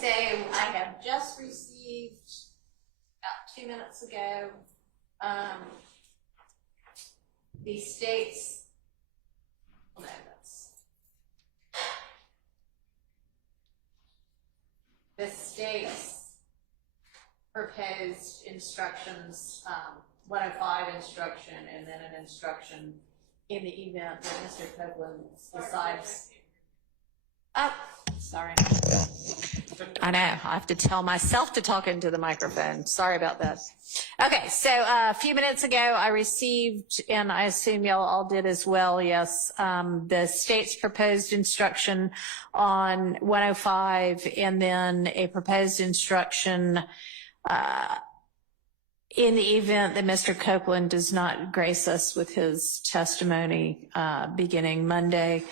So I have just received about 2 minutes ago the state's, well, no, that's the state's proposed instructions, 105 instruction, and then an instruction in the event that Mr. Copeland decides. Oh, sorry. I know, I have to tell myself to talk into the microphone. Sorry about that. Okay, so a few minutes ago, I received, and I assume y'all all did as well, yes, the state's proposed instruction on 105, and then a proposed instruction in the event that Mr. Copeland does not grace us with his testimony beginning Monday.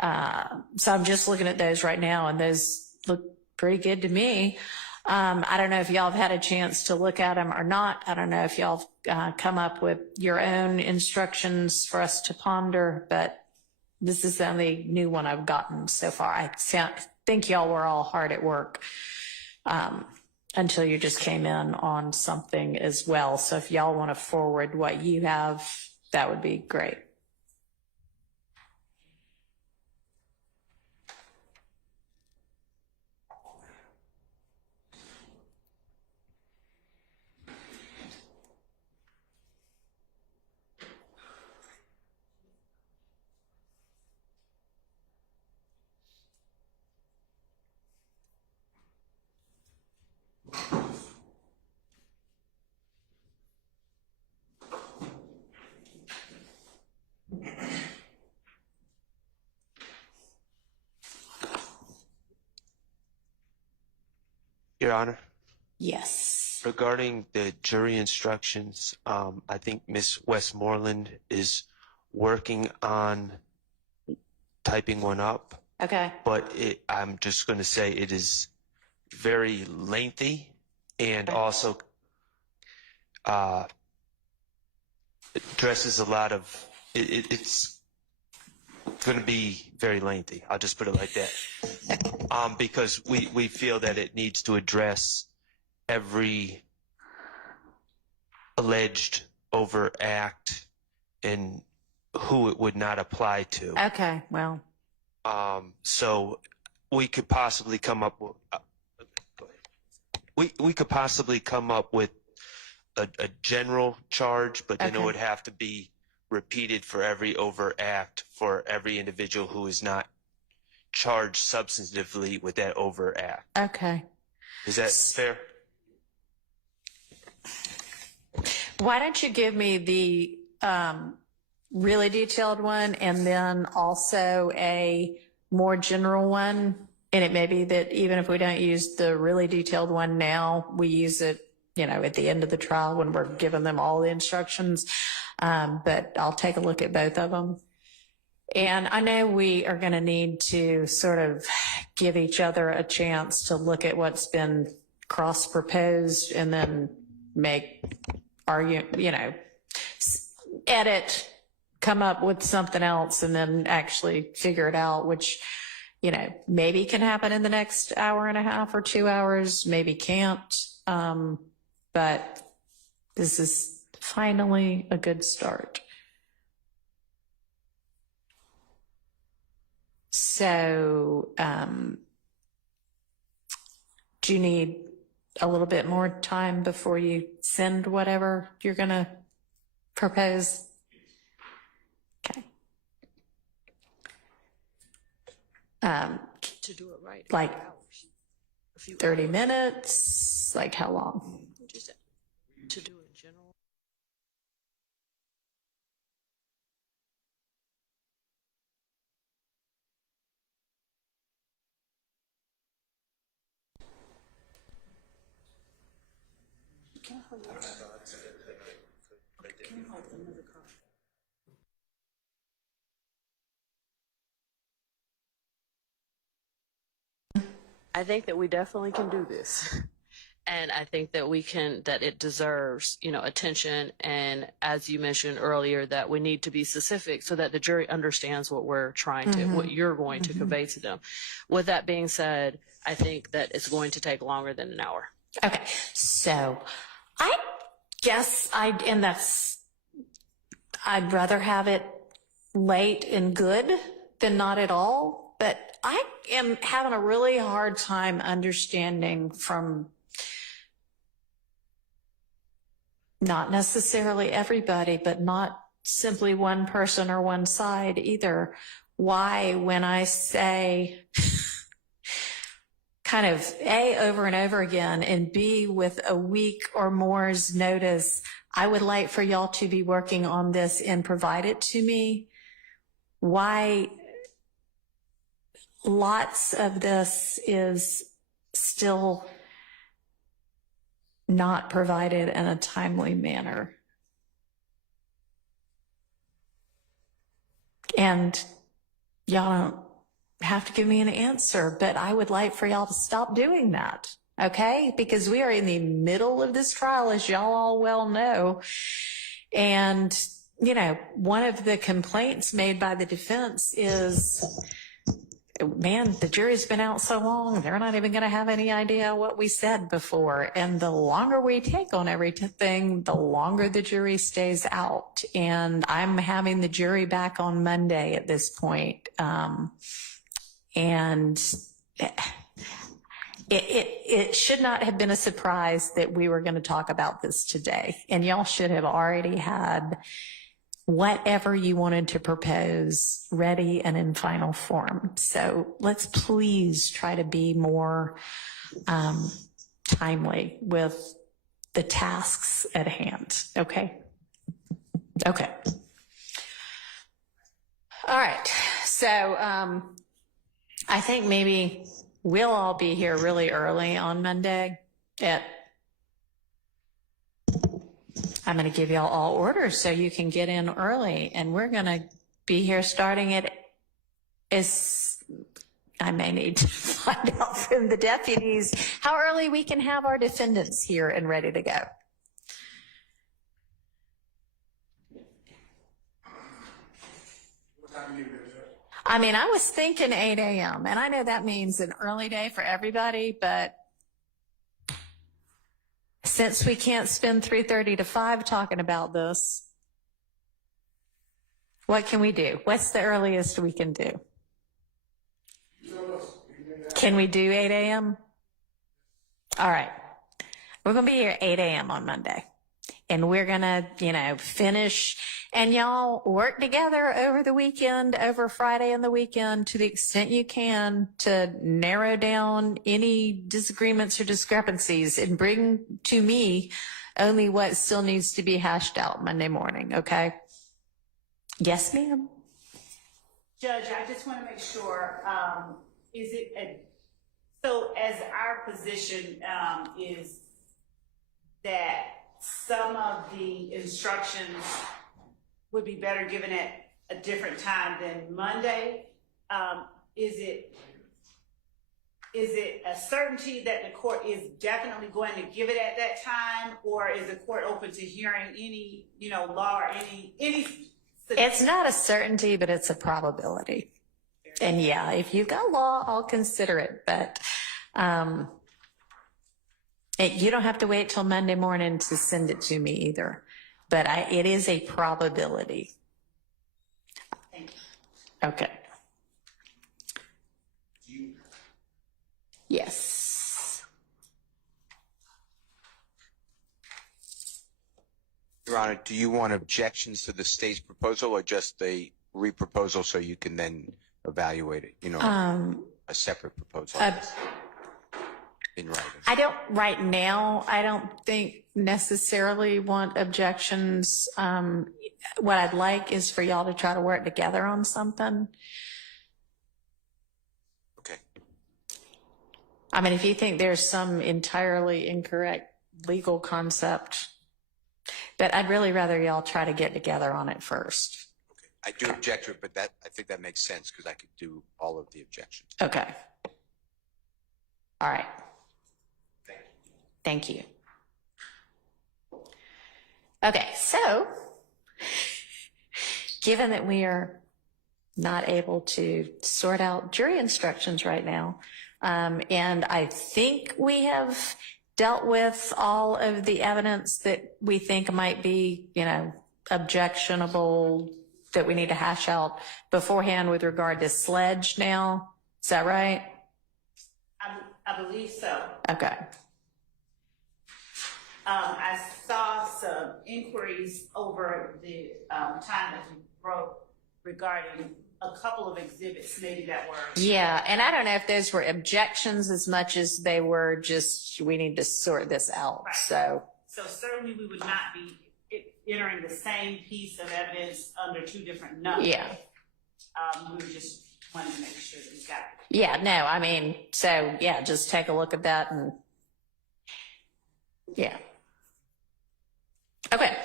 So I'm just looking at those right now, and those look pretty good to me. I don't know if y'all have had a chance to look at them or not. I don't know if y'all have come up with your own instructions for us to ponder, but this is the only new one I've gotten so far. I think y'all were all hard at work until you just came in on something as well. So if y'all want to forward what you have, that would be great. Your Honor, Yes. regarding the jury instructions, I think Ms. Westmoreland is working on typing one up, Okay. but I'm just going to say it is very lengthy and also addresses a lot of, it's going to be very lengthy. I'll just put it like that. Because we feel that it needs to address every alleged overact and who it would not apply to. Okay, well. So we could possibly come up with, we could possibly come up with a general charge, but then it would have to be repeated for every overact for every individual who is not charged substantively with that overact. Okay. Is that fair? Why don't you give me the really detailed one and then also a more general one? And it may be that even if we don't use the really detailed one now, we use it, you know, at the end of the trial when we're giving them all the instructions. But I'll take a look at both of them. And I know we are going to need to sort of give each other a chance to look at what's been cross-proposed and then make edit, come up with something else, and then actually figure it out, which, you know, maybe can happen in the next hour and a half or 2 hours, maybe can't. But this is finally a good start. So, do you need a little bit more time before you send whatever you're going to propose? Okay. To do it right. Like 30 minutes? Like how long? Just to do it general. I think that we definitely can do this. And I think that that it deserves, attention. And as you mentioned earlier, that we need to be specific so that the jury understands what we're trying to, what you're going to convey to them. With that being said, I think that it's going to take longer than an hour. Okay, so I guess I'd rather have it late and good than not at all, but I am having a really hard time understanding from not necessarily everybody, but not simply one person or one side either, why when I say kind of A, over and over again, and B, with a week or more's notice, I would like for y'all to be working on this and provide it to me. Why lots of this is still not provided in a timely manner. And y'all don't have to give me an answer, but I would like for y'all to stop doing that, okay? Because we are in the middle of this trial, as y'all all well know. And, one of the complaints made by the defense is, man, the jury's been out so long, they're not even going to have any idea what we said before. And the longer we take on everything, the longer the jury stays out. And I'm having the jury back on Monday at this point. And it should not have been a surprise that we were going to talk about this today. And y'all should have already had whatever you wanted to propose ready and in final form. So let's please try to be more timely with the tasks at hand. Okay. Okay. All right. So I think maybe we'll all be here really early on Monday I'm going to give y'all all orders so you can get in early, and we're going to be here starting at I may need to find out from the deputies how early we can have our defendants here and ready to go. What time do you get there? I mean, I was thinking 8 a.m., and I know that means an early day for everybody, but since we can't spend 3:30 to 5 talking about this, what can we do? What's the earliest we can do? Can we do 8 a.m.? All right. We're going to be here at 8 a.m. on Monday. And we're going to, finish, and y'all work together over the weekend, over Friday and the weekend, to the extent you can, to narrow down any disagreements or discrepancies and bring to me only what still needs to be hashed out Monday morning, okay? Yes, ma'am? Judge, I just want to make sure, so as our position is that some of the instructions would be better given at a different time than Monday. Is it a certainty that the court is definitely going to give it at that time, or is the court open to hearing any, law or any? It's not a certainty, but it's a probability. And yeah, if you've got law, I'll consider it, but you don't have to wait till Monday morning to send it to me either. But it is a probability. Thank you. Okay. Yes. Your Honor, do you want objections to the state's proposal or just a re-proposal so you can then evaluate it? A separate proposal in writing. Right now, I don't think necessarily want objections. What I'd like is for y'all to try to work together on something. Okay. I mean, if you think there's some entirely incorrect legal concept, but I'd really rather y'all try to get together on it first. Okay. I do object to it, but I think that makes sense because I could do all of the objections. Okay. All right. Thank you. Thank you. Okay, so given that we are not able to sort out jury instructions right now, and I think we have dealt with all of the evidence that we think might be, objectionable, that we need to hash out beforehand with regard to Sledge now. Is that right? I believe so. Okay. I saw some inquiries over the time that you wrote regarding a couple of exhibits maybe that were. Yeah, and I don't know if those were objections as much as they were just, we need to sort this out. Right. So Certainly we would not be entering the same piece of evidence under two different numbers. Yeah. We just wanted to make sure that we got it. Yeah, no, I mean, so yeah, just take a look at that and yeah. Okay.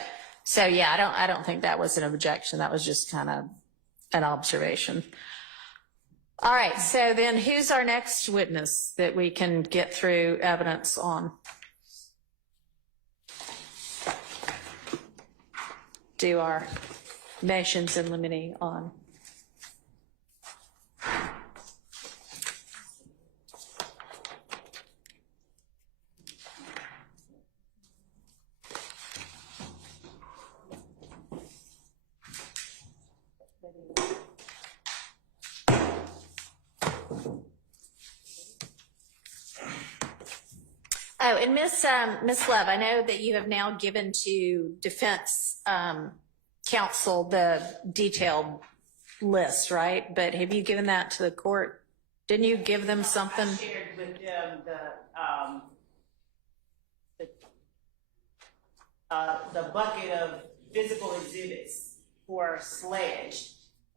So yeah, I don't think that was an objection. That was just kind of an observation. All right. So then who's our next witness that we can get through evidence on? Do our motions in limine on. Oh, and Miss Love, I know that you have now given to defense counsel the detailed list, right? But have you given that to the court? Didn't you give them something? I shared with them the bucket of physical exhibits for Sledge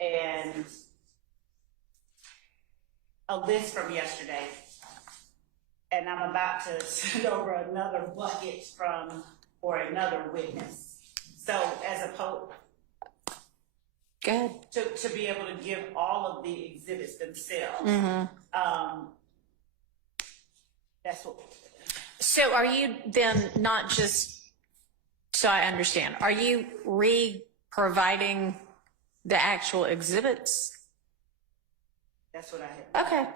and a list from yesterday. And I'm about to send over another bucket for another witness. So as opposed Good. to be able to give all of the exhibits themselves. Mm-hmm. That's what. So are you then not just, so I understand, are you re-providing the actual exhibits? That's what I had. Okay.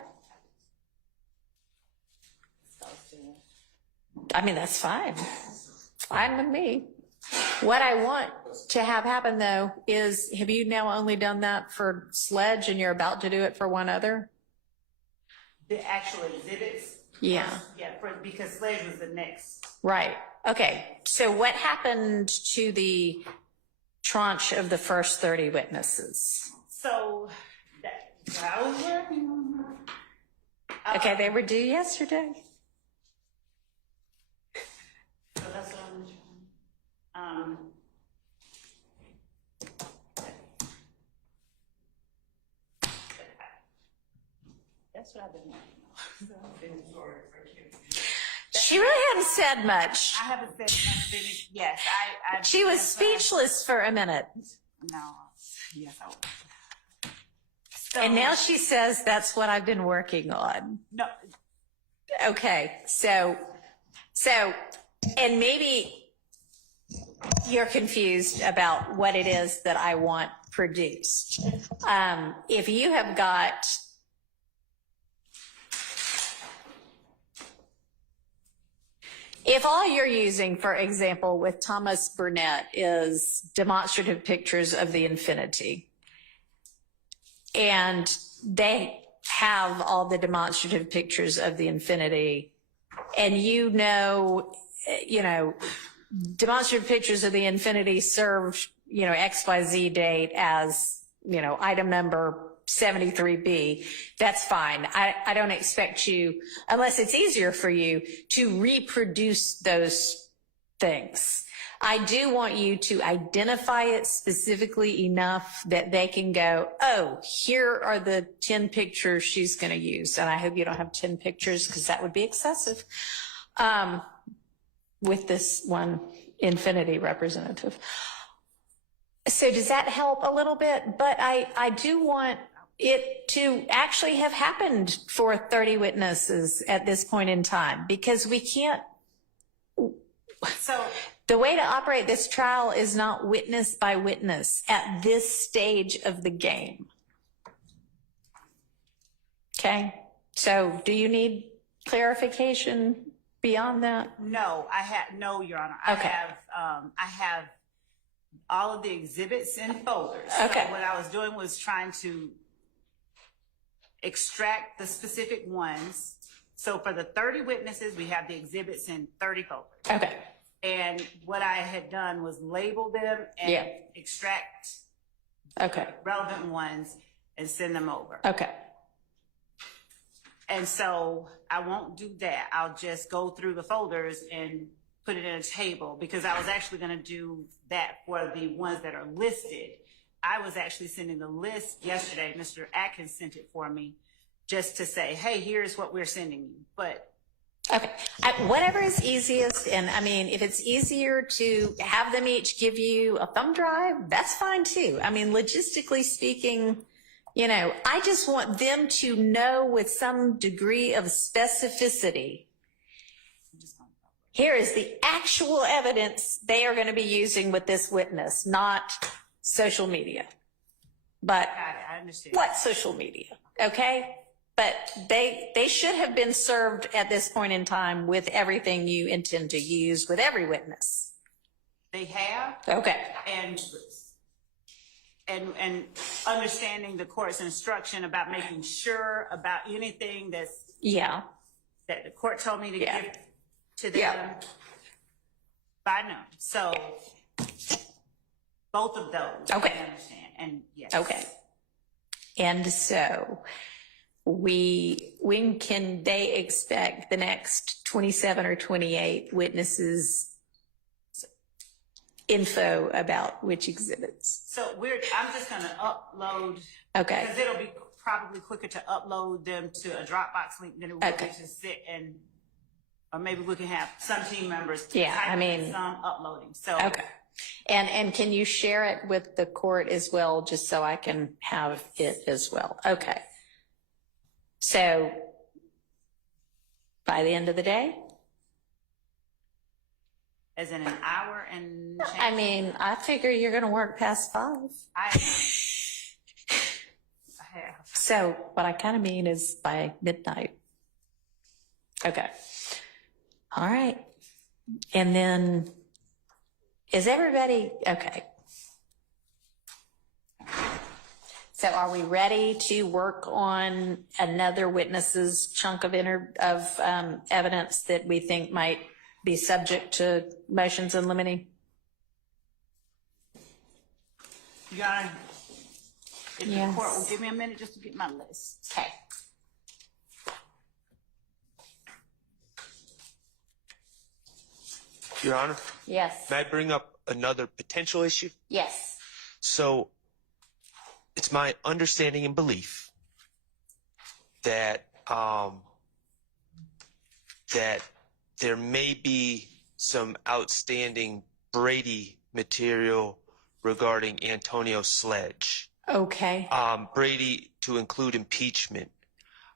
I mean, that's fine. Fine with me. What I want to have happen, though, is have you now only done that for Sledge and you're about to do it for one other? The actual exhibits? Yeah. Yeah, because Sledge was the next. Right. Okay. So what happened to the tranche of the first 30 witnesses? So I was working on that. Okay, they were due yesterday. So that's what I'm doing. That's what I've been working on. She really hadn't said much. I haven't said much. Yes, I She was speechless for a minute. No. Yes, I was. And now she says that's what I've been working on. No. Okay, so, and maybe you're confused about what it is that I want produced. If you have got, if all you're using, for example, with Thomas Burnett is demonstrative pictures of the infinity, and they have all the demonstrative pictures of the infinity, and demonstrative pictures of the infinity serve, XYZ date as, item number 73B, that's fine. I don't expect you, unless it's easier for you, to reproduce those things. I do want you to identify it specifically enough that they can go, oh, here are the 10 pictures she's going to use. And I hope you don't have 10 pictures because that would be excessive with this one infinity representative. So does that help a little bit? But I do want it to actually have happened for 30 witnesses at this point in time, because we can't So the way to operate this trial is not witness by witness at this stage of the game. Okay? So do you need clarification beyond that? no, no, Your Honor. Okay. I have all of the exhibits in folders. Okay. So what I was doing was trying to extract the specific ones. So for the 30 witnesses, we have the exhibits in 30 folders. Okay. And what I had done was label them and extract relevant ones and send them over. Okay. And so I won't do that. I'll just go through the folders and put it in a table, because I was actually going to do that for the ones that are listed. I was actually sending the list yesterday. Mr. Atkins sent it for me just to say, hey, here's what we're sending you. But okay. Whatever is easiest. And I mean, if it's easier to have them each give you a thumb drive, that's fine too. I mean, logistically speaking, you know, I just want them to know with some degree of specificity, here is the actual evidence they are going to be using with this witness, not social media. But I understand. what social media? Okay. But they should have been served at this point in time with everything you intend to use with every witness. They have. Okay. And understanding the court's instruction about making sure about anything that the court told me to give to them by noon. So both of those. Okay. I understand. And yes. Okay. And so when can they expect the next 27 or 28 witnesses info about which exhibits? So I'm just going to upload. Okay. Because it'll be probably quicker to upload them to a Dropbox link than it will be to sit and, or maybe we can have some team members typing some uploading. So okay. And can you share it with the court as well, just so I can have it as well? Okay. So by the end of the day? As in an hour and change? I mean, I figure you're going to work past 5. I have. So what I kind of mean is by midnight. Okay. All right. And then is everybody okay? So are we ready to work on another witness's chunk of evidence that we think might be subject to motions in limine? Your Honor, if the court will give me a minute just to get my list. Okay. Your Honor? Yes. May I bring up another potential issue? Yes. So it's my understanding and belief that that there may be some outstanding Brady material regarding Antonio Sledge. Okay. Brady to include impeachment.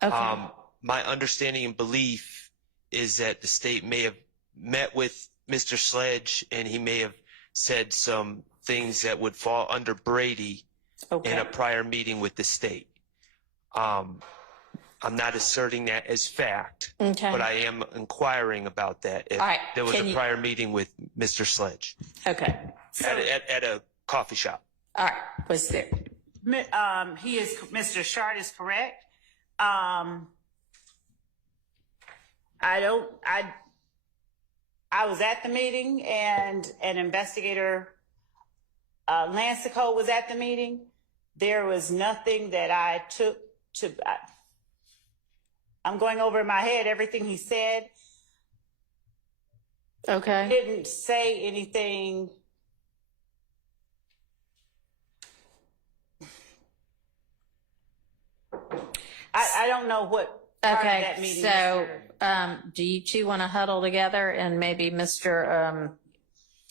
Okay. My understanding and belief is that the state may have met with Mr. Sledge and he may have said some things that would fall under Brady in a prior meeting with the state. I'm not asserting that as fact, but I am inquiring about that if there was a prior meeting with Mr. Sledge. Okay. At a coffee shop. All right. Was there? Mr. Shard is correct. I was at the meeting and an investigator, Lancico, was at the meeting. There was nothing that I took to, I'm going over in my head everything he said. Okay. He didn't say anything. I don't know what part of that meeting. So do you two want to huddle together and maybe Mr.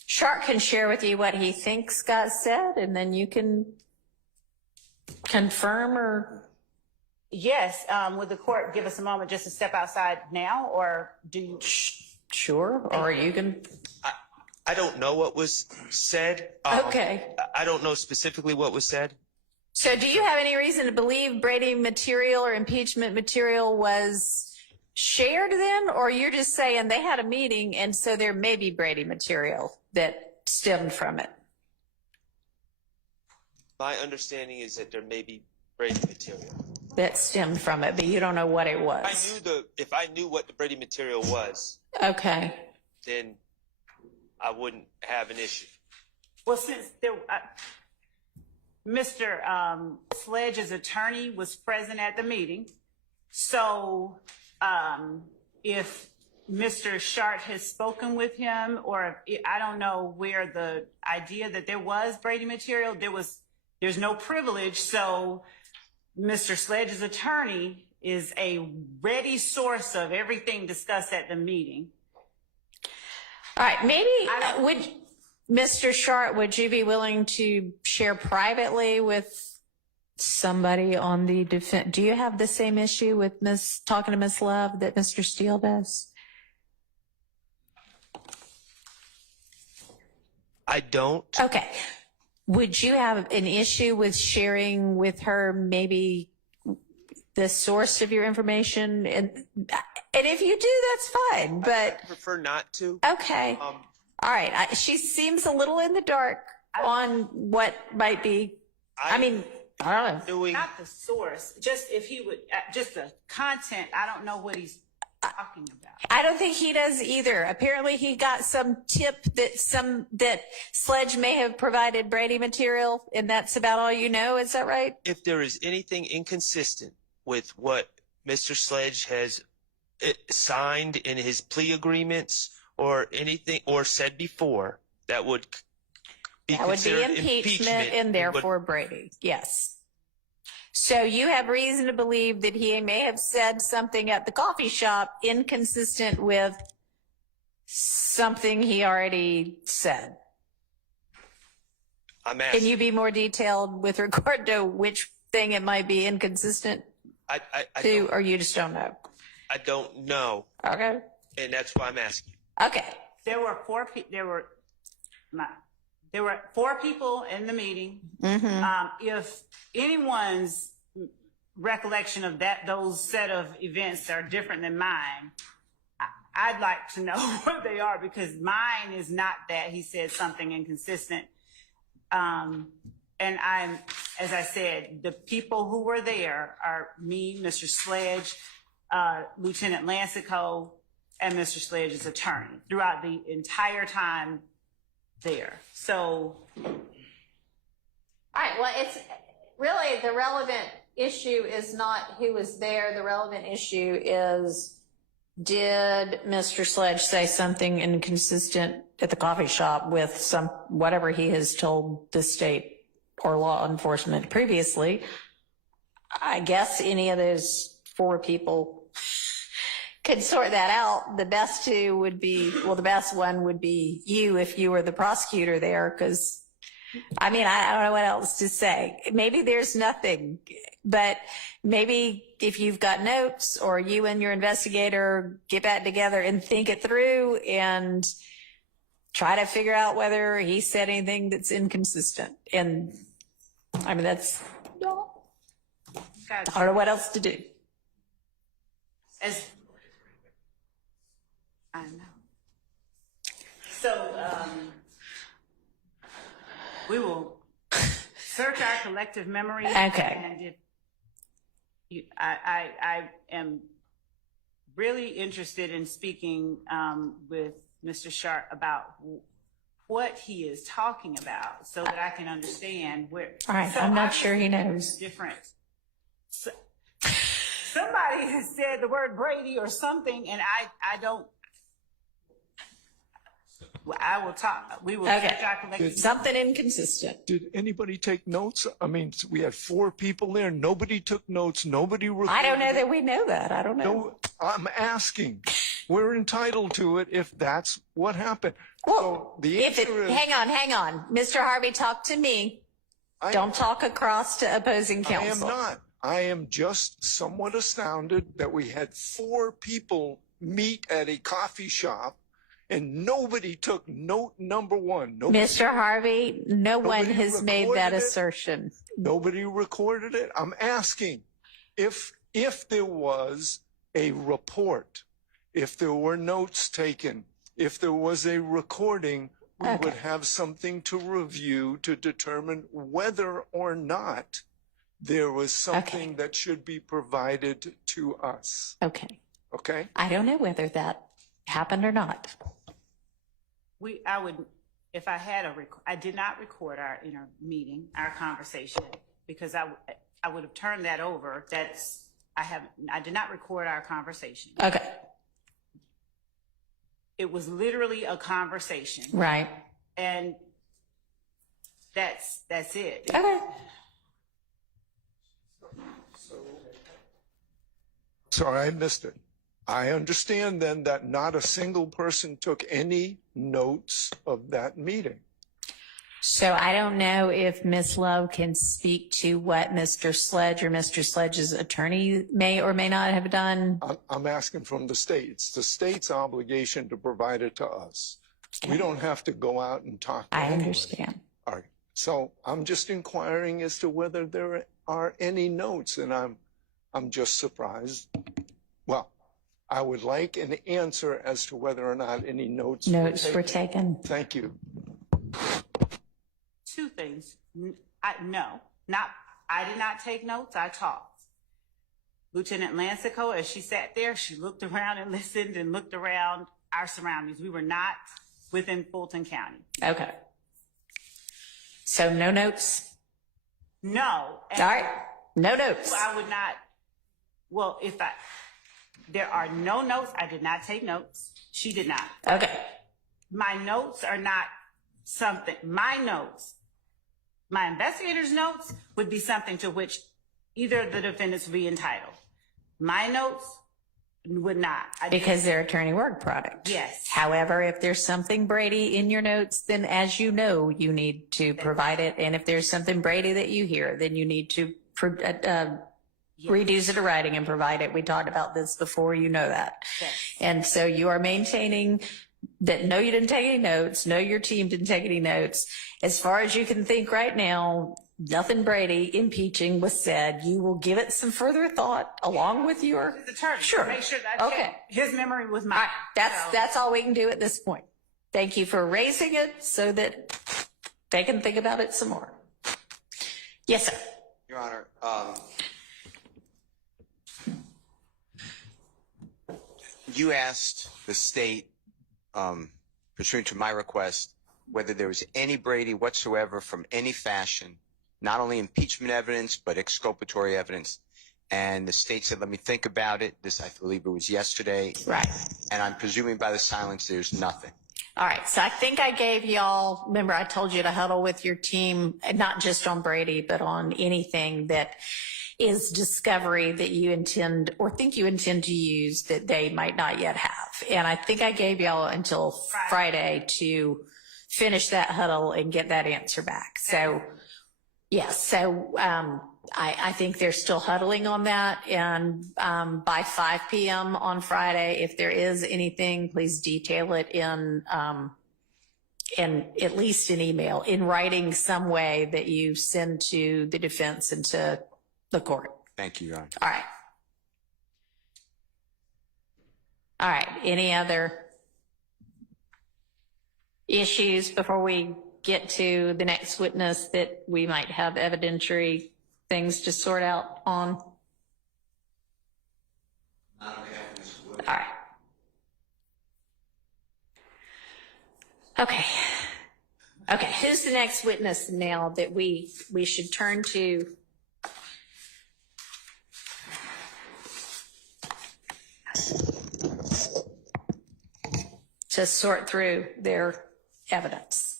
Shark can share with you what he thinks got said and then you can confirm or? Yes. Would the court give us a moment just to step outside now or do you? Sure, or you can. I don't know what was said. Okay. I don't know specifically what was said. So do you have any reason to believe Brady material or impeachment material was shared then? Or you're just saying they had a meeting and so there may be Brady material that stemmed from it? My understanding is that there may be Brady material. That stemmed from it, but you don't know what it was. If I knew what the Brady material was, okay, then I wouldn't have an issue. Well, since there, Mr. Sledge's attorney was present at the meeting, so if Mr. Sharp has spoken with him, or I don't know where the idea that there was Brady material, there's no privilege, so Mr. Sledge's attorney is a ready source of everything discussed at the meeting. All right, maybe Mr. Sharp, would you be willing to share privately with somebody on the defense? Do you have the same issue with talking to Miss Love that Mr. Steele does? I don't. Okay. Would you have an issue with sharing with her maybe the source of your information? And if you do, that's fine. But I prefer not to. Okay. All right. She seems a little in the dark on what might be. I mean, I don't know. Not the source, just if he would, just the content. I don't know what he's talking about. I don't think he does either. Apparently he got some tip that Sledge may have provided Brady material, and that's about all you know. Is that right? If there is anything inconsistent with what Mr. Sledge has signed in his plea agreements or anything or said before, that would be considered impeachment and therefore Brady. Yes. So you have reason to believe that he may have said something at the coffee shop inconsistent with something he already said. I'm asking. Can you be more detailed with regard to which thing it might be inconsistent to, or you just don't know? I don't know. Okay. And that's why I'm asking. Okay. There were four people in the meeting. Mm-hmm. If anyone's recollection of those set of events are different than mine, I'd like to know what they are, because mine is not that he said something inconsistent. And as I said, the people who were there are me, Mr. Sledge, Lieutenant Lancico, and Mr. Sledge's attorney throughout the entire time there. So, all right. Well, it's really the relevant issue is not who was there. The relevant issue is, did Mr. Sledge say something inconsistent at the coffee shop with whatever he has told the state or law enforcement previously? I guess any of those four people could sort that out. The best two would be, well, the best one would be you if you were the prosecutor there, because I mean, I don't know what else to say. Maybe there's nothing, but maybe if you've got notes, or you and your investigator get back together and think it through and try to figure out whether he said anything that's inconsistent. And I mean, that's, I don't know what else to do. I know. So, we will search our collective memory. Okay. And if I am really interested in speaking with Mr. Sharp about what he is talking about, so that I can understand where. All right, so I'm not sure he knows. Different. So, somebody has said the word Brady or something, and I don't. I will talk. We will search our collective. Something inconsistent. Did anybody take notes? I mean, we had four people there. Nobody took notes. Nobody recorded. I don't know that we know that. I don't know. No, I'm asking. We're entitled to it if that's what happened. Well, so the answer is, hang on. Mr. Harvey, talk to me. Don't talk across to opposing counsel. I am not. I am just somewhat astounded that we had four people meet at a coffee shop and nobody took note number one. Mr. Harvey, no one has made that recorded it. assertion. Nobody recorded it. I'm asking if there was a report, if there were notes taken, if there was a recording, we would have something to review to determine whether or not there was something that should be provided to us. Okay. Okay? I don't know whether that happened or not. I would, if I had I did not record our meeting, our conversation, because I would have turned that over. I did not record our conversation. Okay. It was literally a conversation. Right. And that's it. Okay. Sorry, I missed it. I understand then that not a single person took any notes of that meeting. So I don't know if Ms. Love can speak to what Mr. Sledge or Mr. Sledge's attorney may or may not have done. I'm asking from the state. It's the state's obligation to provide it to us. Okay. We don't have to go out and talk to anybody. Understand. All right. So I'm just inquiring as to whether there are any notes, and I'm just surprised. Well, I would like an answer as to whether or not any notes were taken. Thank you. Two things. I did not take notes. I talked. Lieutenant Lancico, as she sat there, she looked around and listened and looked around our surroundings. We were not within Fulton County. Okay. So no notes? No. All right. No notes. I would not. Well, there are no notes. I did not take notes. She did not. Okay. My notes are not something. My investigator's notes would be something to which either of the defendants would be entitled. My notes would not. Because they're attorney work product. Yes. However, if there's something Brady in your notes, then as you know, you need to provide it. And if there's something Brady that you hear, then you need to reduce it to writing and provide it. We talked about this before, you know that. Yes. And so you are maintaining that no, you didn't take any notes. No, your team didn't take any notes. As far as you can think right now, nothing Brady impeaching was said. You will give it some further thought along with your attorney. Sure. Make sure that his memory was mine. That's all we can do at this point. Thank you for raising it so that they can think about it some more. Yes, sir. Your Honor, you asked the state, pursuant to my request, whether there was any Brady whatsoever from any fashion, not only impeachment evidence, but exculpatory evidence. And the state said, let me think about it. This, I believe it was yesterday. Right. And I'm presuming by the silence, there's nothing. All right. So I think I gave y'all, remember I told you to huddle with your team, not just on Brady, but on anything that is discovery that you intend or think you intend to use that they might not yet have. And I think I gave y'all until Friday to finish that huddle and get that answer back. So, yes. So, I think they're still huddling on that. And by 5 p.m. on Friday, if there is anything, please detail it in at least an email, in writing some way that you send to the defense and to the court. Thank you, Your Honor. All right. All right. Any other issues before we get to the next witness that we might have evidentiary things to sort out on? All right. Okay. Okay. Who's the next witness now that we should turn to? To sort through their evidence.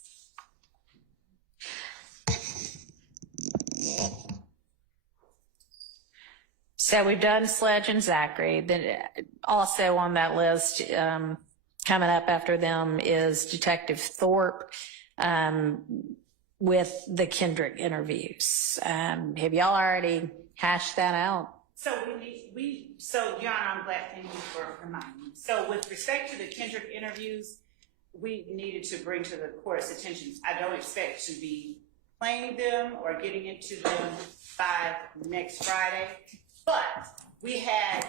So we've done Sledge and Zachary. Then also on that list, coming up after them is Detective Thorpe with the Kendrick interviews. Have y'all already hashed that out? So so John, I'm glad, thank you for reminding me. So with respect to the Kendrick interviews, we needed to bring to the court's attention. I don't expect to be playing them or getting into them by next Friday, but we had.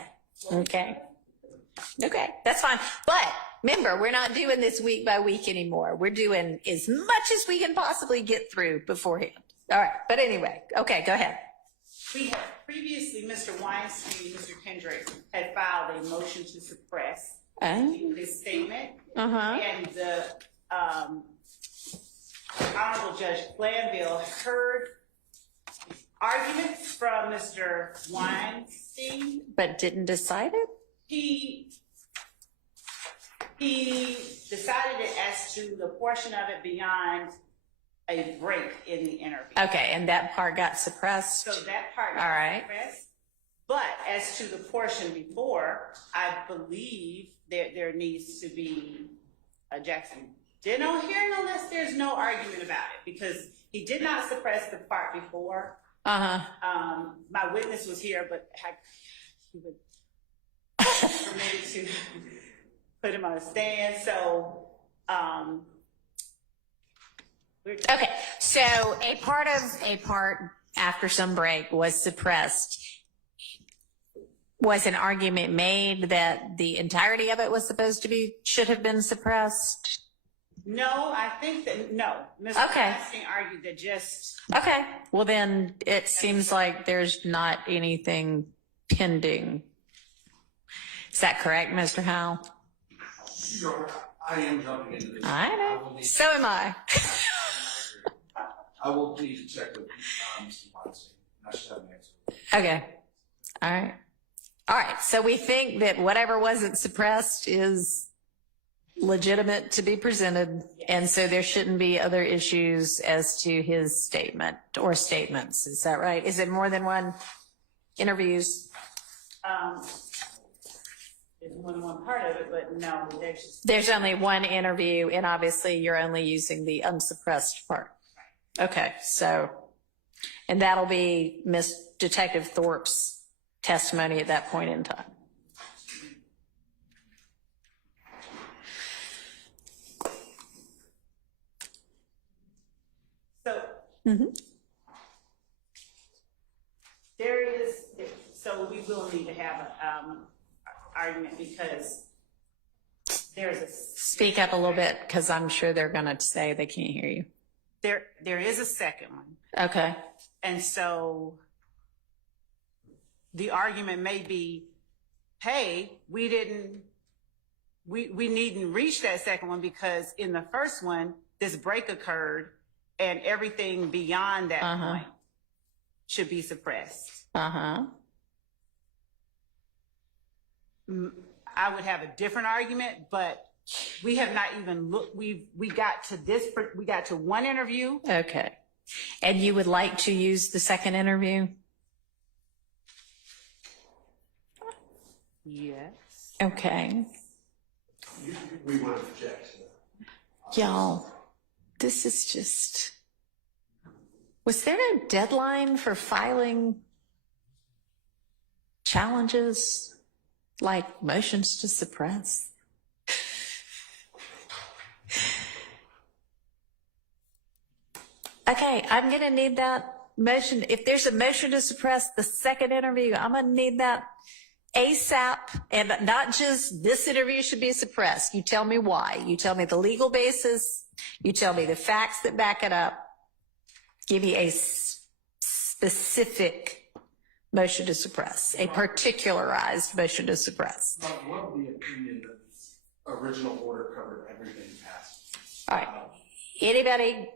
Okay. Okay, that's fine. But remember, we're not doing this week by week anymore. We're doing as much as we can possibly get through beforehand. All right, but anyway, okay, go ahead. We had previously, Mr. Weinstein, Mr. Kendrick had filed a motion to suppress his statement, and the Honorable Judge Glanville heard arguments from Mr. Weinstein, but didn't decide it. He decided it as to the portion of it beyond a break in the interview. Okay, and that part got suppressed. So that part got suppressed. But as to the portion before, I believe there needs to be a Jackson Deno hearing on this. There's no argument about it because he did not suppress the part before. My witness was here, but he would permitted to put him on a stand. So, okay. So a part after some break was suppressed. Was an argument made that the entirety of it was should have been suppressed? No, I think that, no. Mr. Weinstein argued that just. Okay. Well, then it seems like there's not anything pending. Is that correct, Mr. Howell? Sure. I am jumping into this. I know. So am I. I will need to check with Mr. Weinstein. I should have an answer. Okay. All right. All right. So we think that whatever wasn't suppressed is legitimate to be presented. And so there shouldn't be other issues as to his statement or statements. Is that right? Is it more than one interviews? There's more than one part of it, but no, there's only one interview, and obviously you're only using the unsuppressed part. Okay, so, and that'll be Miss Detective Thorpe's testimony at that point in time. So, so we will need to have an argument because there's a. Speak up a little bit because I'm sure they're going to say they can't hear you. There is a second one. Okay. And so the argument may be, hey, we needn't reach that second one because in the first one, this break occurred and everything beyond that point should be suppressed. I would have a different argument, but we have not even looked. We got to one interview. Okay. And you would like to use the second interview? Yes. Okay. We would object. Y'all, this is just. Was there a deadline for filing challenges like motions to suppress? Okay, I'm going to need that motion. If there's a motion to suppress the second interview, I'm going to need that ASAP, and not just this interview should be suppressed. You tell me why. You tell me the legal basis. You tell me the facts that back it up. Give me a specific motion to suppress, a particularized motion to suppress. What would the opinion that the original order covered everything past? All right. Anybody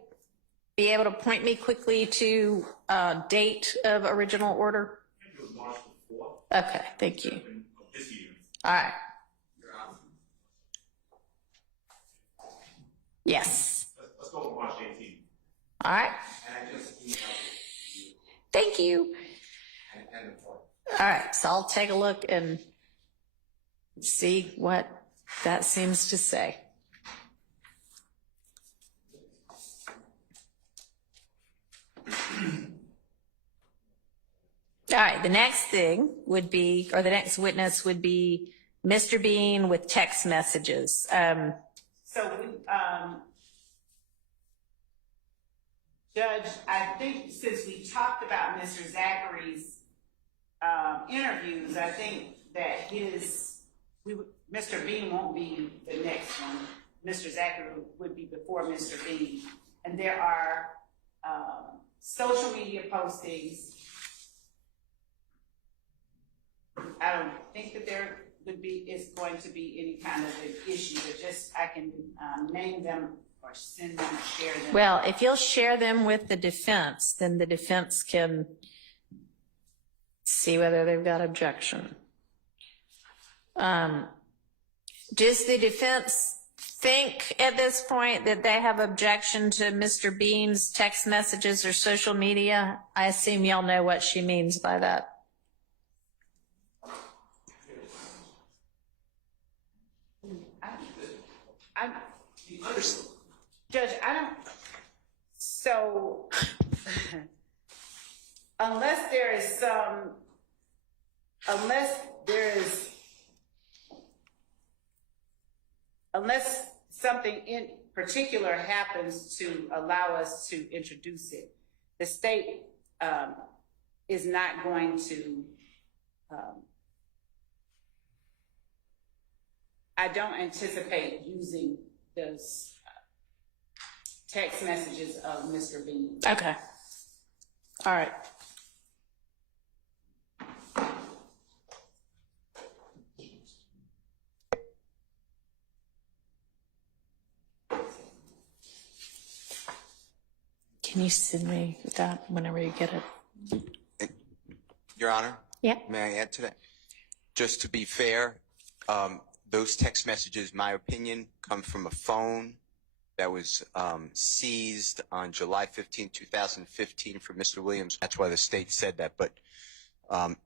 be able to point me quickly to date of original order? It was March 4th. Okay, thank you. This year. All right. Yes. Let's go with March 18th. All right. And I just emailed you. Thank you. And the point. All right, so I'll take a look and see what that seems to say. All right, the next thing would be, or the next witness would be Mr. Bean with text messages. So Judge, I think since we talked about Mr. Zachary's interviews, I think that Mr. Bean won't be the next one. Mr. Zachary would be before Mr. Bean. And there are social media postings. I don't think that there is going to be any kind of an issue, but just I can name them or send them, share them. Well, if you'll share them with the defense, then the defense can see whether they've got objection. Does the defense think at this point that they have objection to Mr. Bean's text messages or social media? I assume y'all know what she means by that. Judge, I don't, so, unless something in particular happens to allow us to introduce it, the state is not going to, I don't anticipate using those text messages of Mr. Bean. Okay. All right. Can you send me that whenever you get it? Your Honor? Yeah. May I add to that? Just to be fair, those text messages, my opinion, come from a phone that was seized on July 15, 2015 from Mr. Williams. That's why the state said that. But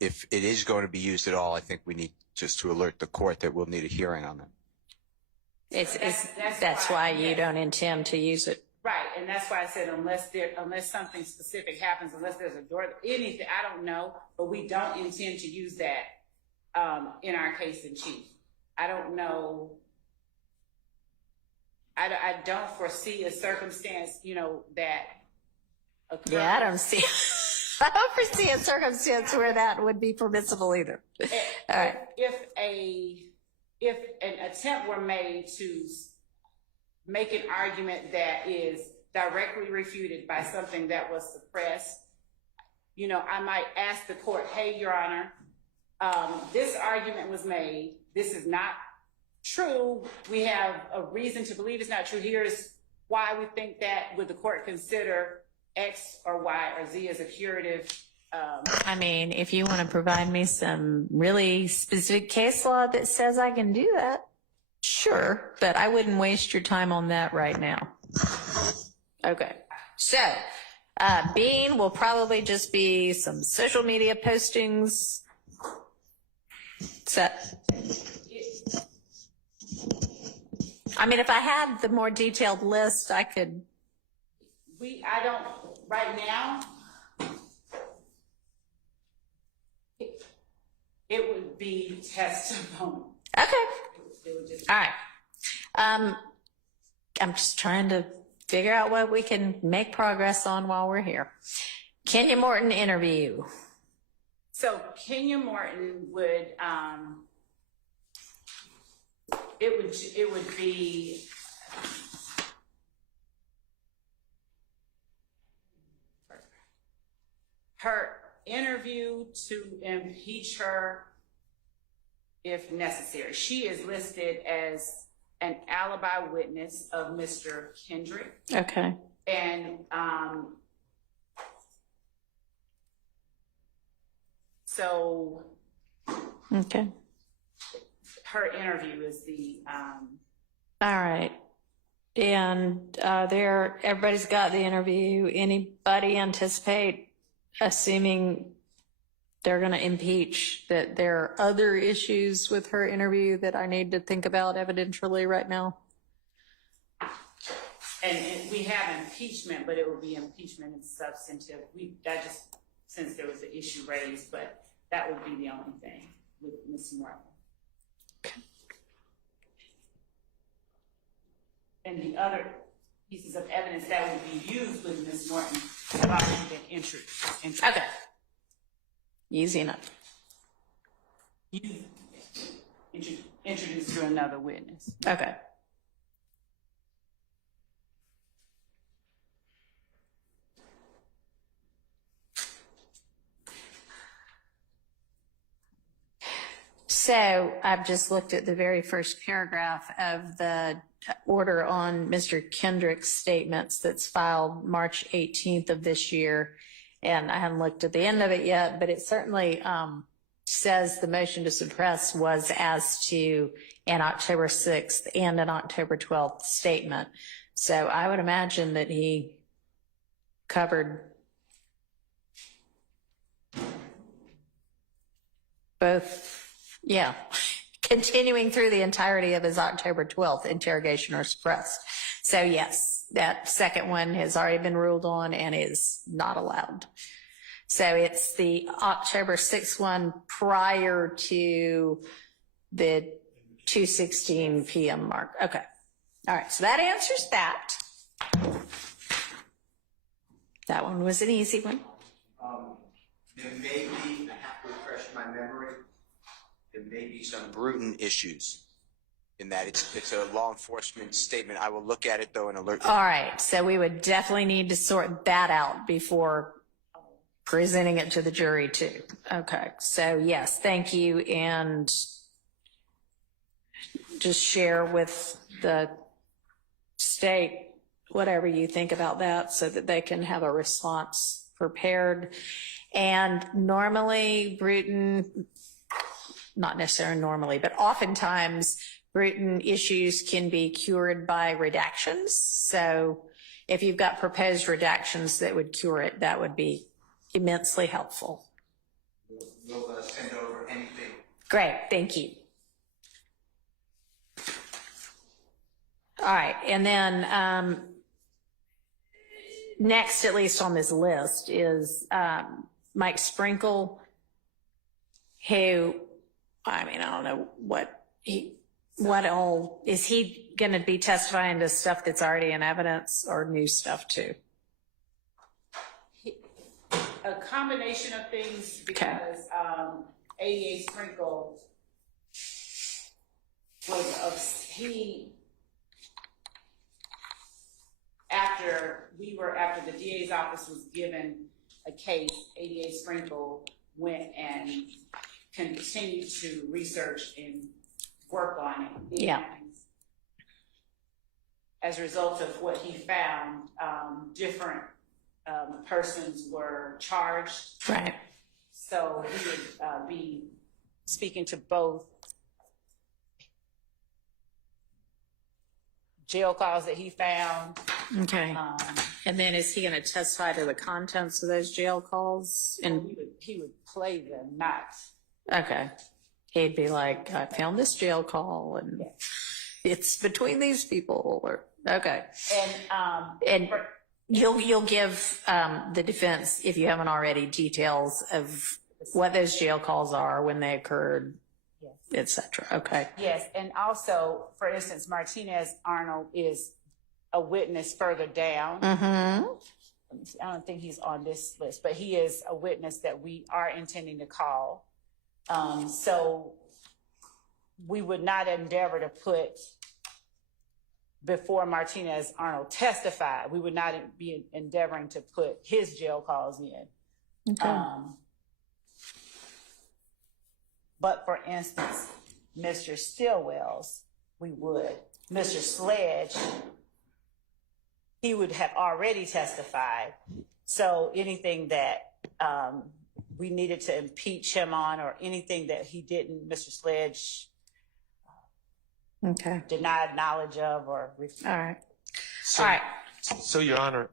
if it is going to be used at all, I think we need just to alert the court that we'll need a hearing on that. That's why you don't intend to use it. Right, and that's why I said unless something specific happens, unless there's a door, anything, I don't know, but we don't intend to use that in our case in chief. I don't know. I don't foresee a circumstance, that occurs. Yeah, I don't foresee a circumstance where that would be permissible either. All right. If an attempt were made to make an argument that is directly refuted by something that was suppressed, I might ask the court, hey, Your Honor, this argument was made. This is not true. We have a reason to believe it's not true. Here's why we think that. Would the court consider X or Y or Z as a curative? I mean, if you want to provide me some really specific case law that says I can do that, sure, but I wouldn't waste your time on that right now. Okay, so Bean will probably just be some social media postings. I mean, if I had the more detailed list, I could. I don't, right now, it would be testimony. Okay. All right. I'm just trying to figure out what we can make progress on while we're here. Kenya Morton interview. So Kenya Morton would, it would be her interview to impeach her if necessary. She is listed as an alibi witness of Mr. Kendrick. Okay. And so okay. Her interview is the all right. And everybody's got the interview. Anybody anticipate, assuming they're going to impeach, that there are other issues with her interview that I need to think about evidentially right now? And we have impeachment, but it will be impeachment and substantive. Since there was an issue raised, but that would be the only thing with Ms. Morton. and the other pieces of evidence that would be used with Ms. Norton have already been introduced. Okay. Easy enough. Introduced through another witness. Okay. So I've just looked at the very first paragraph of the order on Mr. Kendrick's statements that's filed March 18th of this year. And I haven't looked at the end of it yet, but it certainly says the motion to suppress was as to an October 6th and an October 12th statement. So I would imagine that he covered both. Yeah, continuing through the entirety of his October 12th interrogation or suppressed. So yes, that second one has already been ruled on and is not allowed. So it's the October 6th one prior to the 2:16 p.m. mark. Okay. All right, so that answers that. That one was an easy one. There may be, I have to refresh my memory, there may be some Bruton issues in that it's a law enforcement statement. I will look at it though and alert you. All right, so we would definitely need to sort that out before presenting it to the jury too. Okay, so yes, thank you, and just share with the state whatever you think about that so that they can have a response prepared. And normally Bruton, not necessarily normally, but oftentimes Bruton issues can be cured by redactions. So if you've got proposed redactions that would cure it, that would be immensely helpful. We'll send over anything. Great, thank you. All right, and then next, at least on this list, is Mike Sprinkle, who, I mean, I don't know what all, is he going to be testifying to stuff that's already in evidence or new stuff too? A combination of things, because ADA Sprinkle was after the DA's office was given a case, ADA Sprinkle went and continued to research and work on it. Yeah. And as a result of what he found, different persons were charged. Right. So he would be speaking to both jail calls that he found. Okay. And then is he going to testify to the contents of those jail calls? And he would play them, not. Okay. He'd be like, I found this jail call and it's between these people. Or okay. And you'll give the defense, if you haven't already, details of what those jail calls are, when they occurred, et cetera. Okay. Yes, and also, for instance, Martinez Arnold is a witness further down. Mm-hmm. I don't think he's on this list, but he is a witness that we are intending to call. So we would not endeavor to put, before Martinez Arnold testified, we would not be endeavoring to put his jail calls in. Okay. But for instance, Mr. Stillwell's, we would. Mr. Sledge, he would have already testified. So anything that we needed to impeach him on, or anything that he didn't, Mr. Sledge denied knowledge of or refused. All right. So, all right. So, Your Honor,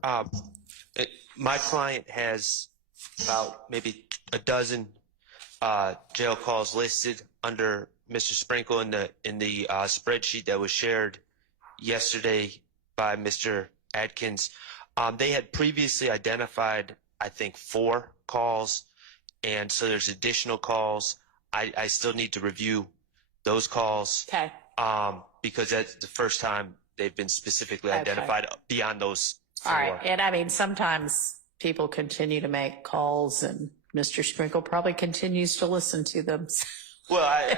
my client has about maybe a dozen jail calls listed under Mr. Sprinkle in the spreadsheet that was shared yesterday by Mr. Adkins. They had previously identified, I think, 4 calls, and so there's additional calls. I still need to review those calls. Okay. Because that's the first time they've been specifically identified beyond those four. All right. And I mean, sometimes people continue to make calls and Mr. Sprinkle probably continues to listen to them. Well, I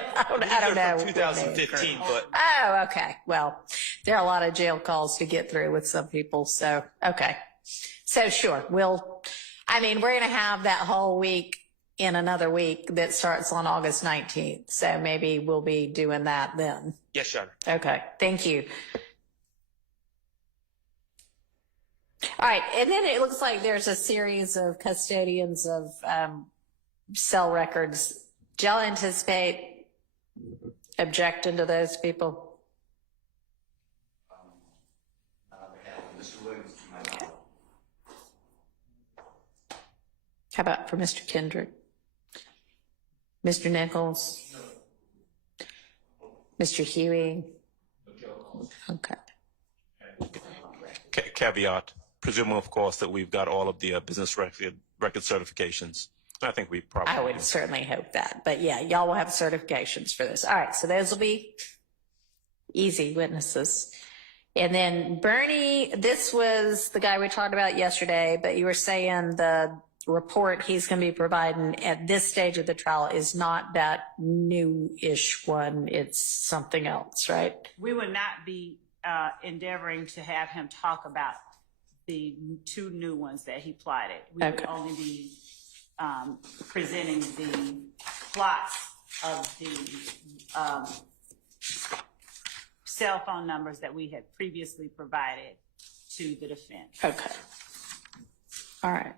don't know. From 2015, but. Oh, okay. Well, there are a lot of jail calls to get through with some people. So, okay. So sure. we're going to have that whole week in another week that starts on August 19th. So maybe we'll be doing that then. Yes, Your Honor. Okay. Thank you. All right. And then it looks like there's a series of custodians of cell records. Do y'all anticipate objecting to those people? Mr. Williams, to my knowledge. How about for Mr. Kendrick? Mr. Nichols? Mr. Huey? Okay. Caveat, presuming, of course, that we've got all of the business record certifications. I think we probably I would certainly hope that. But yeah, y'all will have certifications for this. All right, so those will be easy witnesses. And then Bernie, this was the guy we talked about yesterday, but you were saying the report he's going to be providing at this stage of the trial is not that new-ish one. It's something else, right? We would not be endeavoring to have him talk about the two new ones that he plotted. We would only be presenting the plots of the cell phone numbers that we had previously provided to the defense. Okay. All right.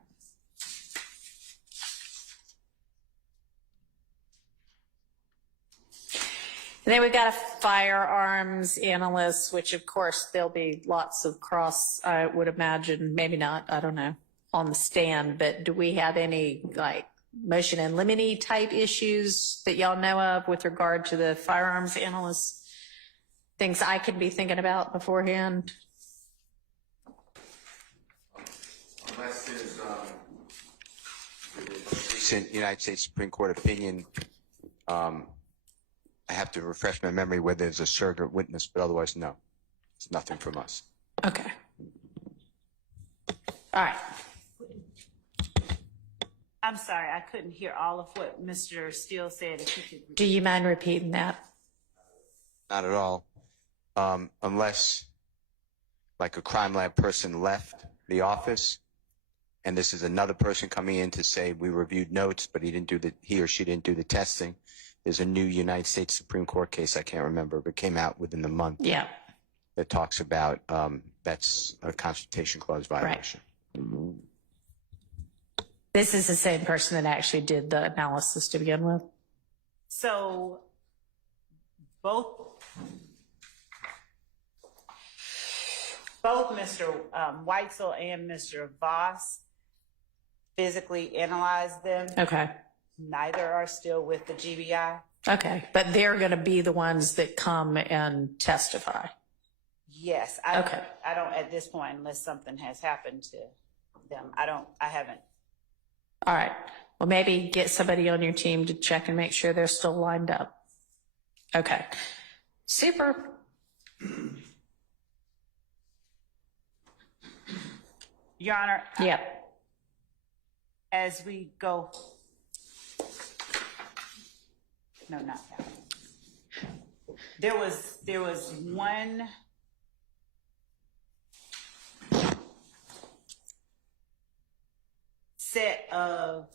And then we've got a firearms analyst, which of course there'll be lots of cross, I would imagine, maybe not, I don't know, on the stand, but do we have any like motion and limine type issues that y'all know of with regard to the firearms analyst? Things I could be thinking about beforehand? Unless there's recent United States Supreme Court opinion, I have to refresh my memory whether there's a surrogate witness, but otherwise, no. It's nothing from us. Okay. All right. I'm sorry, I couldn't hear all of what Mr. Steele said. If you could. Do you mind repeating that? Not at all. Unless, like, a crime lab person left the office, and this is another person coming in to say we reviewed notes, but he or she didn't do the testing. There's a new United States Supreme Court case, I can't remember, but came out within the month. Yeah. That talks about that's a Confrontation Clause violation. Right. This is the same person that actually did the analysis to begin with? So both Mr. Weitzel and Mr. Voss physically analyzed them. Okay. Neither are still with the GBI. Okay, but they're going to be the ones that come and testify. Yes. I don't at this point, unless something has happened to them. I haven't. All right. Well, maybe get somebody on your team to check and make sure they're still lined up. Okay. Super. Your Honor. Yeah. As we go. No, not that. There was one set of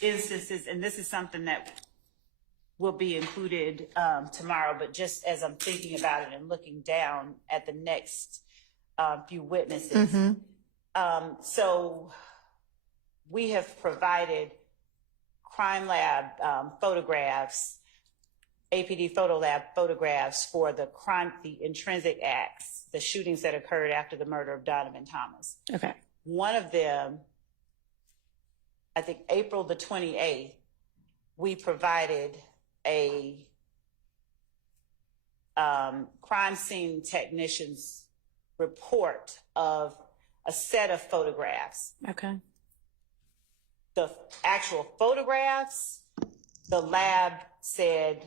instances, and this is something that will be included tomorrow, but just as I'm thinking about it and looking down at the next few witnesses. Mm-hmm. So we have provided crime lab photographs, APD photo lab photographs for the intrinsic acts, the shootings that occurred after the murder of Donovan Thomas. Okay. One of them, I think April the 28th, we provided a crime scene technician's report of a set of photographs. Okay. The actual photographs, the lab said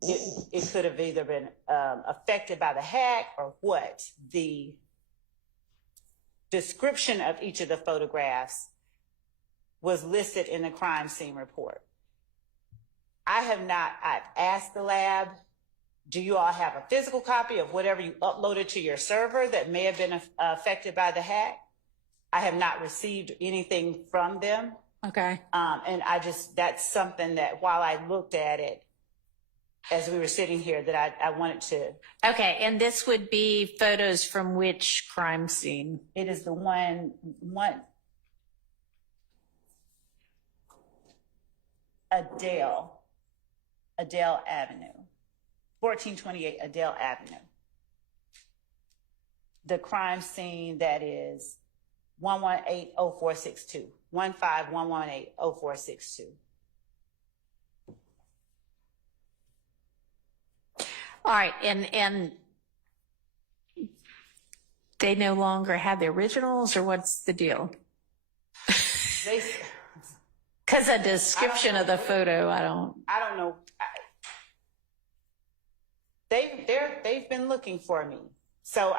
it could have either been affected by the hack or what. The description of each of the photographs was listed in the crime scene report. I've asked the lab, do you all have a physical copy of whatever you uploaded to your server that may have been affected by the hack? I have not received anything from them. Okay. And that's something that while I looked at it as we were sitting here, that I wanted to. Okay, and this would be photos from which crime scene? It is the one Adele Avenue, 1428 Adele Avenue. The crime scene that is 1180462, 151180462. All right, and they no longer have the originals, or what's the deal? Because a description of the photo, I don't know. They've been looking for me. So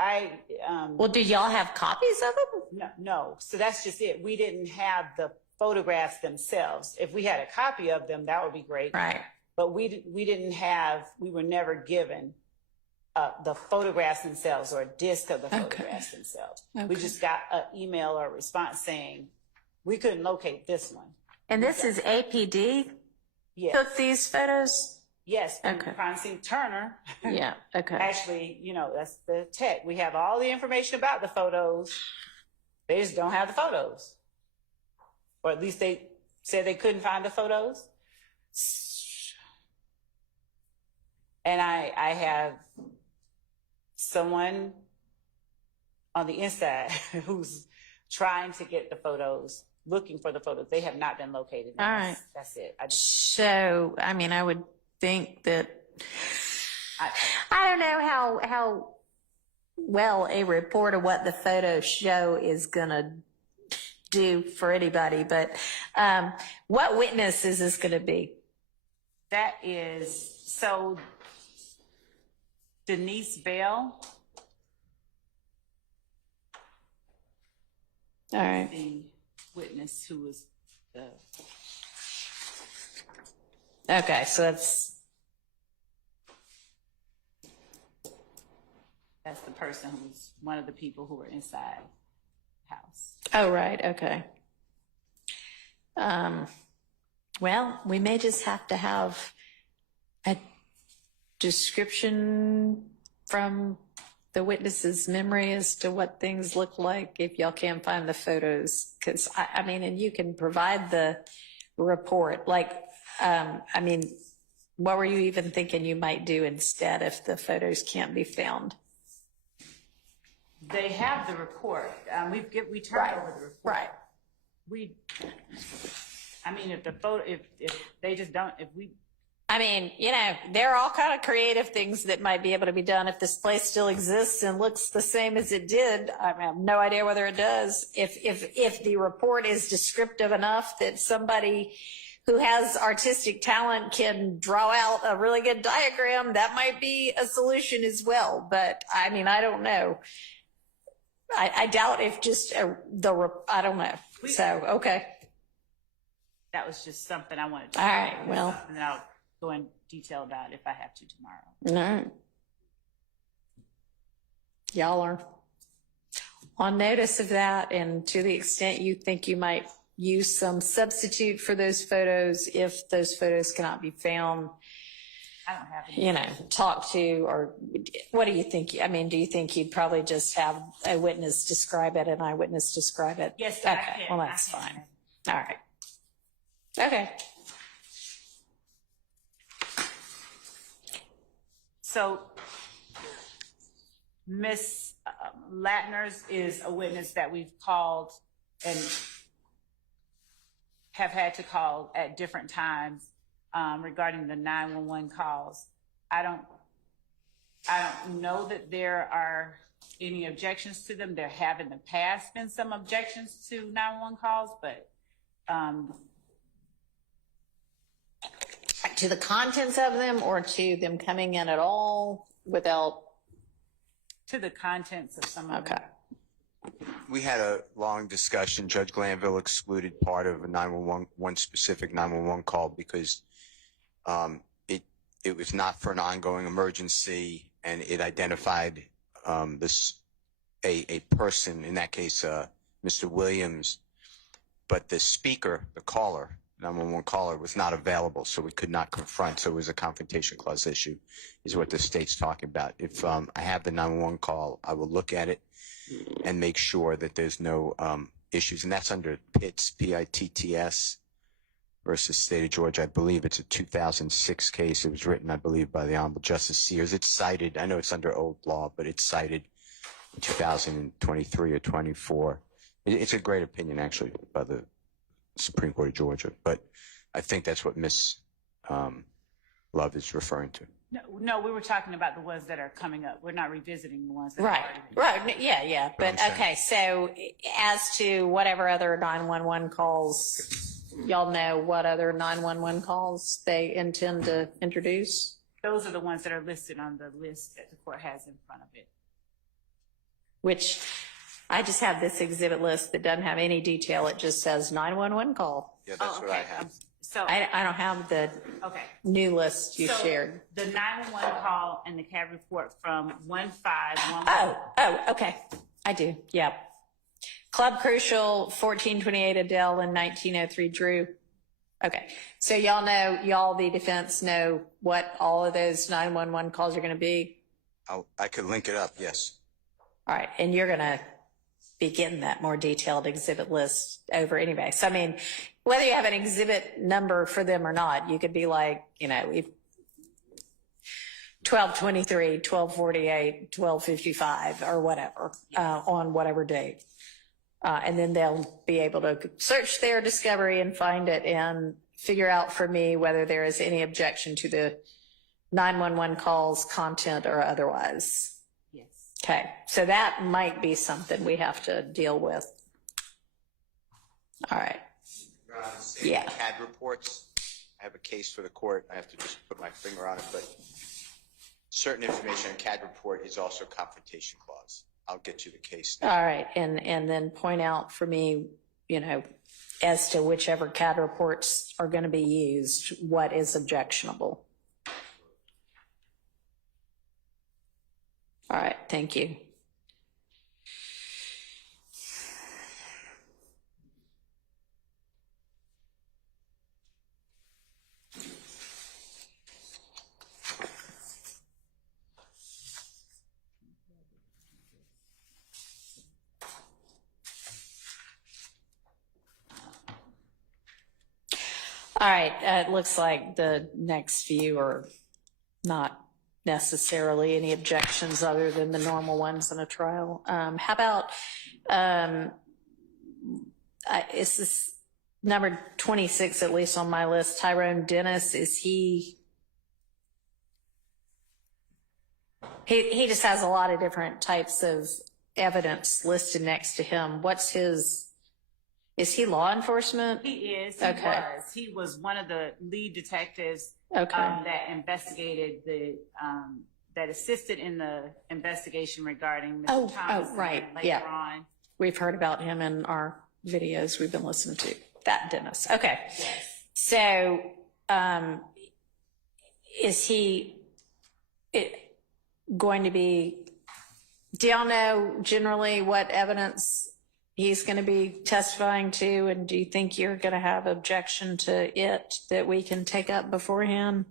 well, do y'all have copies of them? No. So that's just it. We didn't have the photographs themselves. If we had a copy of them, that would be great. Right. But we didn't have, we were never given the photographs themselves or a disc of the photographs themselves. Okay. We just got an email or a response saying we couldn't locate this one. And this is APD? Yes. Took these photos? Yes. Okay. Crime scene Turner. Yeah. Okay. Actually, that's the tech. We have all the information about the photos. They just don't have the photos. Or at least they said they couldn't find the photos. And I have someone on the inside who's trying to get the photos, looking for the photos. They have not been located. All right. That's it. So, I mean, I would think that, I don't know how well a report of what the photos show is going to do for anybody, but what witness is this going to be? That is, so Denise Bell. All right. The witness who was the. Okay, so that's the person who's one of the people who were inside the house. Oh, right. Okay. Well, we may just have to have a description from the witness's memory as to what things look like if y'all can't find the photos. Because, I mean, and you can provide the report. Like, I mean, what were you even thinking you might do instead if the photos can't be found? They have the report. We turned over the report. Right. I mean, if the photo, if they just don't, if we. I mean, there are all kind of creative things that might be able to be done if this place still exists and looks the same as it did. I have no idea whether it does. If the report is descriptive enough that somebody who has artistic talent can draw out a really good diagram, that might be a solution as well. But I mean, I don't know. I doubt if just I don't know. So, okay. That was just something I wanted to. All right. Well. And then I'll go in detail about it if I have to tomorrow. All right. Y'all are on notice of that, and to the extent you think you might use some substitute for those photos, if those photos cannot be found, I don't have any. Talk to, or what do you think? I mean, do you think you'd probably just have a witness describe it, an eyewitness describe it? Yes, okay. I can. Well, that's fine. All right. Okay. So, Miss Latner's is a witness that we've called and have had to call at different times regarding the 911 calls. I don't know that there are any objections to them. There have in the past been some objections to 911 calls, but to the contents of them or to them coming in at all without? To the contents of some of them. We had a long discussion. Judge Glanville excluded part of a 911, one specific 911 call because it was not for an ongoing emergency, and it identified a person, in that case, Mr. Williams, but the speaker, the caller, 911 caller, was not available, so we could not confront. So it was a confrontation clause issue, is what the state's talking about. If I have the 911 call, I will look at it and make sure that there's no issues. And that's under Pitts, P-I-T-T-S, versus State of Georgia. I believe it's a 2006 case. It was written, I believe, by the Honorable Justice Sears. It's cited, I know it's under old law, but it's cited in 2023 or 24. It's a great opinion, actually, by the Supreme Court of Georgia. But I think that's what Ms. Love is referring to. No, we were talking about the ones that are coming up. We're not revisiting the ones that Right, are already right, yeah. But okay, so as to whatever other 911 calls, y'all know what other 911 calls they intend to introduce? Those are the ones that are listed on the list that the court has in front of it. Which I just have this exhibit list that doesn't have any detail. It just says 911 call. Yeah, that's what I have. So I don't have the new list you shared. The 911 call and the CAD report from 1-5-1. Oh, okay. I do. Yeah. Club Crucial, 1428 Adele, and 1903 Drew. Okay. So y'all, the defense, know what all of those 911 calls are going to be? I could link it up, yes. All right. And you're going to be getting that more detailed exhibit list over anyway. So, I mean, whether you have an exhibit number for them or not, you could be like, 1223, 1248, 1255, or whatever, on whatever date. And then they'll be able to search their discovery and find it and figure out for me whether there is any objection to the 911 calls, content, or otherwise. Yes. Okay, so that might be something we have to deal with. All right. Yeah. CAD reports. I have a case for the court. I have to just put my finger on it, but certain information in CAD report is also confrontation clause. I'll get you the case. All right, and then point out for me, as to whichever CAD reports are going to be used, what is objectionable. All right, thank you. All right, it looks like the next few are not necessarily any objections other than the normal ones in a trial. How about, is this number 26, at least on my list, Tyrone Dennis? Is he just has a lot of different types of evidence listed next to him. What's his, is he law enforcement? He is. He was one of the lead detectives that investigated that assisted in the investigation regarding Mr. Thomas. Oh, right. Later on. We've heard about him in our videos we've been listening to. That Dennis. Okay. Yes. So, is he going to be, do y'all know generally what evidence he's going to be testifying to, and do you think you're going to have objection to it that we can take up beforehand?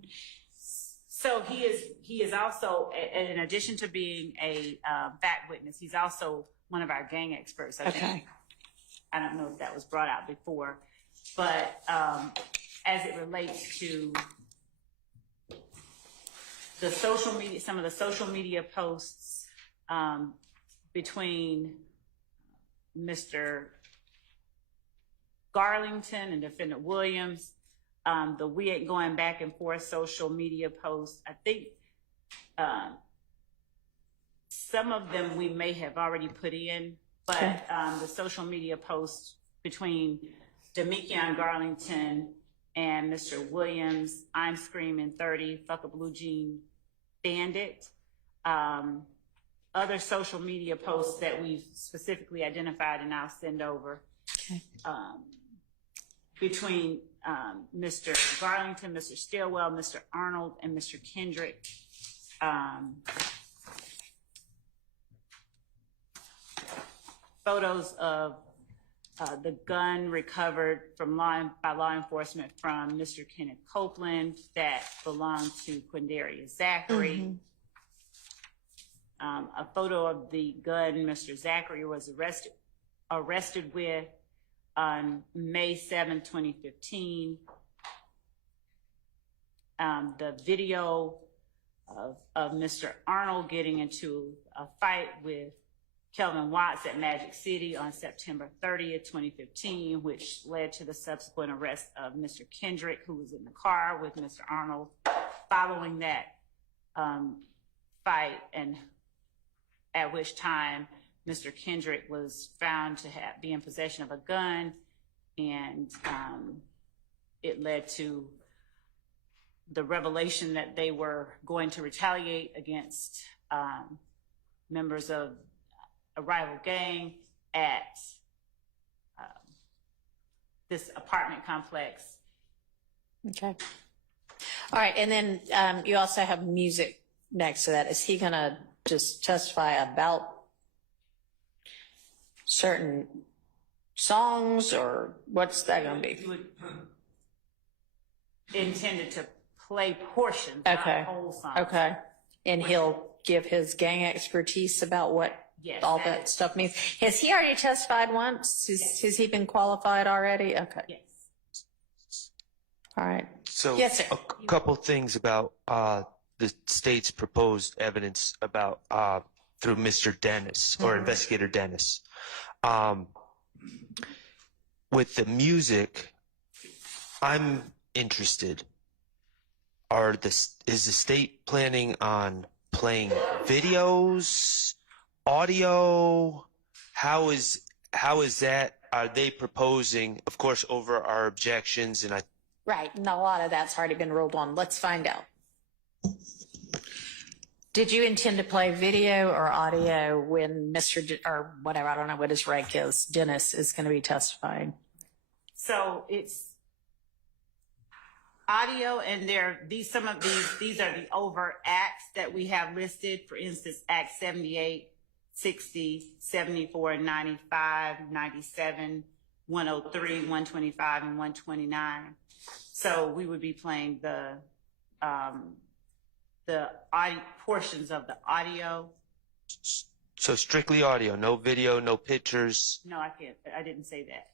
So he is also, in addition to being a fact witness, he's also one of our gang experts. I think. I don't know if that was brought out before, but as it relates to the social media, some of the social media posts between Mr. Garlington and Defendant Williams, the we ain't going back and forth social media posts, I think some of them we may have already put in, but the social media posts between Demekion Garlington and Mr. Williams, I'm Screaming 30, Fuck a Blue Jean Bandit. Other social media posts that we've specifically identified and I'll send over. Okay. Between Mr. Garlington, Mr. Stillwell, Mr. Arnold, and Mr. Kendrick. Photos of the gun recovered by law enforcement from Mr. Kenneth Copeland that belonged to Quindarius Zachary. A photo of the gun Mr. Zachary was arrested with on May 7, 2015. The video of Mr. Arnold getting into a fight with Kelvin Watts at Magic City on September 30th, 2015, which led to the subsequent arrest of Mr. Kendrick, who was in the car with Mr. Arnold. Following that fight, and at which time Mr. Kendrick was found to be in possession of a gun, and it led to the revelation that they were going to retaliate against members of a rival gang at this apartment complex. Okay. All right, and then you also have music next to that. Is he going to just testify about certain songs, or what's that going to be? Intended to play portions, Okay. not whole songs. Okay. And he'll give his gang expertise about what Yes, all that stuff means. Has he already testified once? Has he been qualified already? Okay. Yes. All right. So Yes, sir. a couple things about the state's proposed evidence about through Mr. Dennis or Investigator Dennis. With the music, I'm interested. Is the state planning on playing videos, audio? How is that? Are they proposing, of course, over our objections? And Right, and a lot of that's already been ruled on. Let's find out. Did you intend to play video or audio when or whatever, I don't know what his rank is, Dennis is going to be testifying? So it's audio, and these are the overt acts that we have listed. For instance, Act 78, 60, 74, 95, 97, 103, 125, and 129. So we would be playing the audio portions of the audio. so strictly audio, no video, no pictures. No, I didn't say that.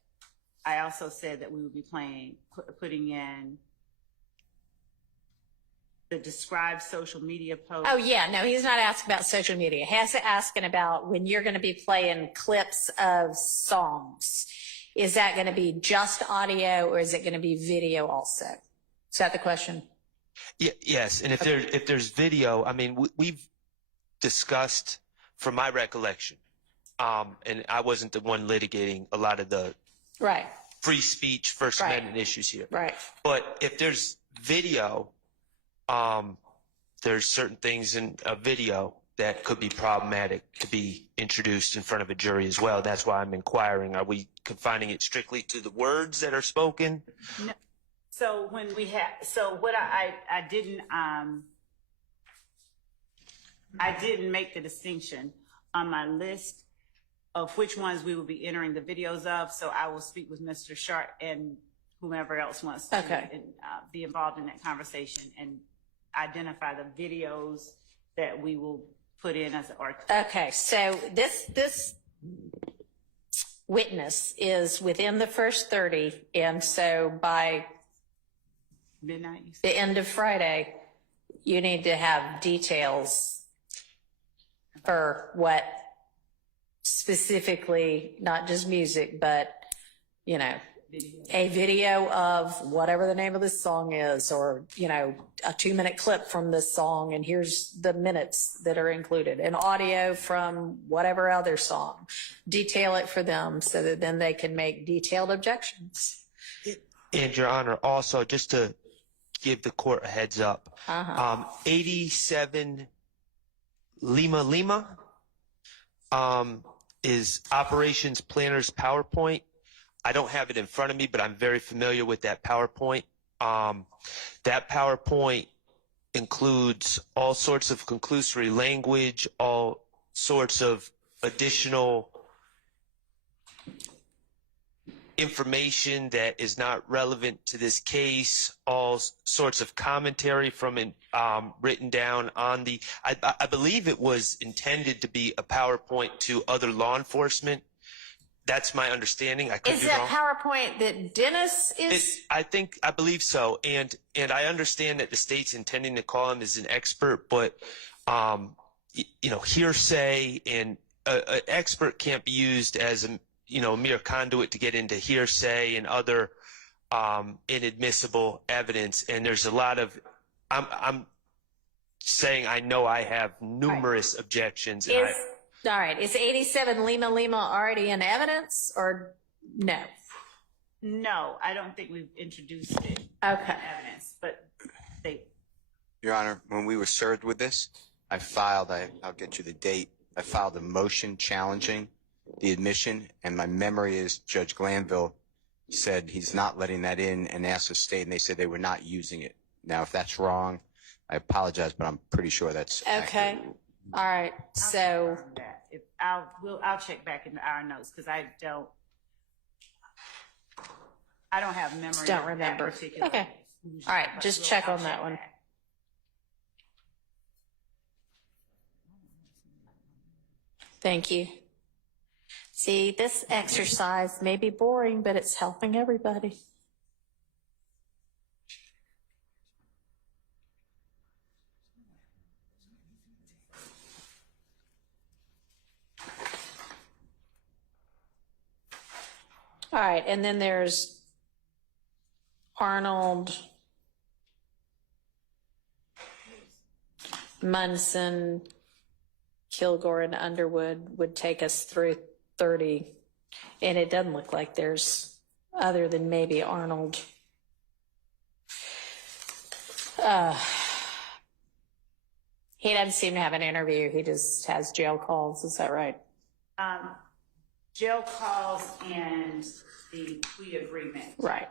I also said that we would be putting in the described social media posts. Oh, yeah, no, he's not asking about social media. He's asking about when you're going to be playing clips of songs. Is that going to be just audio, or is it going to be video also? Is that the question? Yeah, yes, and if there's video, I mean, we've discussed, from my recollection, and I wasn't the one litigating a lot of the Right. free speech, First Right. Amendment issues here. Right. But if there's video, there's certain things in a video that could be problematic to be introduced in front of a jury as well. That's why I'm inquiring. Are we confining it strictly to the words that are spoken? No. So when we what I didn't make the distinction on my list of which ones we will be entering the videos of. So I will speak with Mr. Sharp and whomever else wants to be involved in that conversation and identify the videos that we will put in as Okay, so this witness is within the first 30, and so by midnight, the end of Friday, you need to have details for what specifically, not just music, but, you know, a video of whatever the name of this song is, or, you know, a 2-minute clip from this song, and here's the minutes that are included, and audio from whatever other song. Detail it for them so that then they can make detailed objections. And Your Honor, also just to give the court a heads up, 87 Lima is Operations Planner's PowerPoint. I don't have it in front of me, but I'm very familiar with that PowerPoint. That PowerPoint includes all sorts of conclusory language, all sorts of additional information that is not relevant to this case, all sorts of commentary from it written down on the, I believe it was intended to be a PowerPoint to other law enforcement. That's my understanding. I could be wrong. Is that PowerPoint that Dennis is? I believe so. And I understand that the state's intending to call him as an expert, but, you know, hearsay and an expert can't be used as a, you know, mere conduit to get into hearsay and other inadmissible evidence. And there's a lot of, I'm saying I know I have numerous objections. And All right. Is 87 Lima already in evidence or no? No, I don't think we've introduced it. Okay. Evidence, but they. Your Honor, when we were served with this, I filed, I'll get you the date, I filed a motion challenging the admission, and my memory is Judge Glanville said he's not letting that in and asked the state, and they said they were not using it. Now, if that's wrong, I apologize, but I'm pretty sure that's okay. accurate. All right. So I'll check back into our notes because I don't have memory. Don't of remember. That particular okay. All right. Just check on that one. Thank you. See, this exercise may be boring, but it's helping everybody. All right, and then there's Arnold, Munson, Kilgore, and Underwood would take us through 30, and it doesn't look like there's, other than maybe Arnold. He doesn't seem to have an interview. He just has jail calls. Is that right? Jail calls and the plea agreement. Right.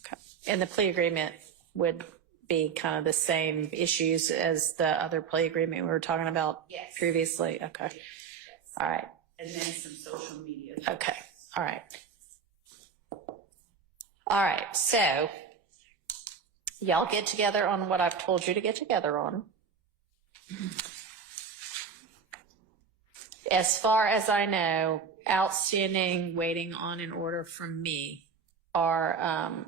Okay. And the plea agreement would be kind of the same issues as the other plea agreement we were talking about previously? Okay. Yes. All right. And then some social media. Okay. All right. All right. So y'all get together on what I've told you to get together on. As far as I know, outstanding, waiting on an order from me are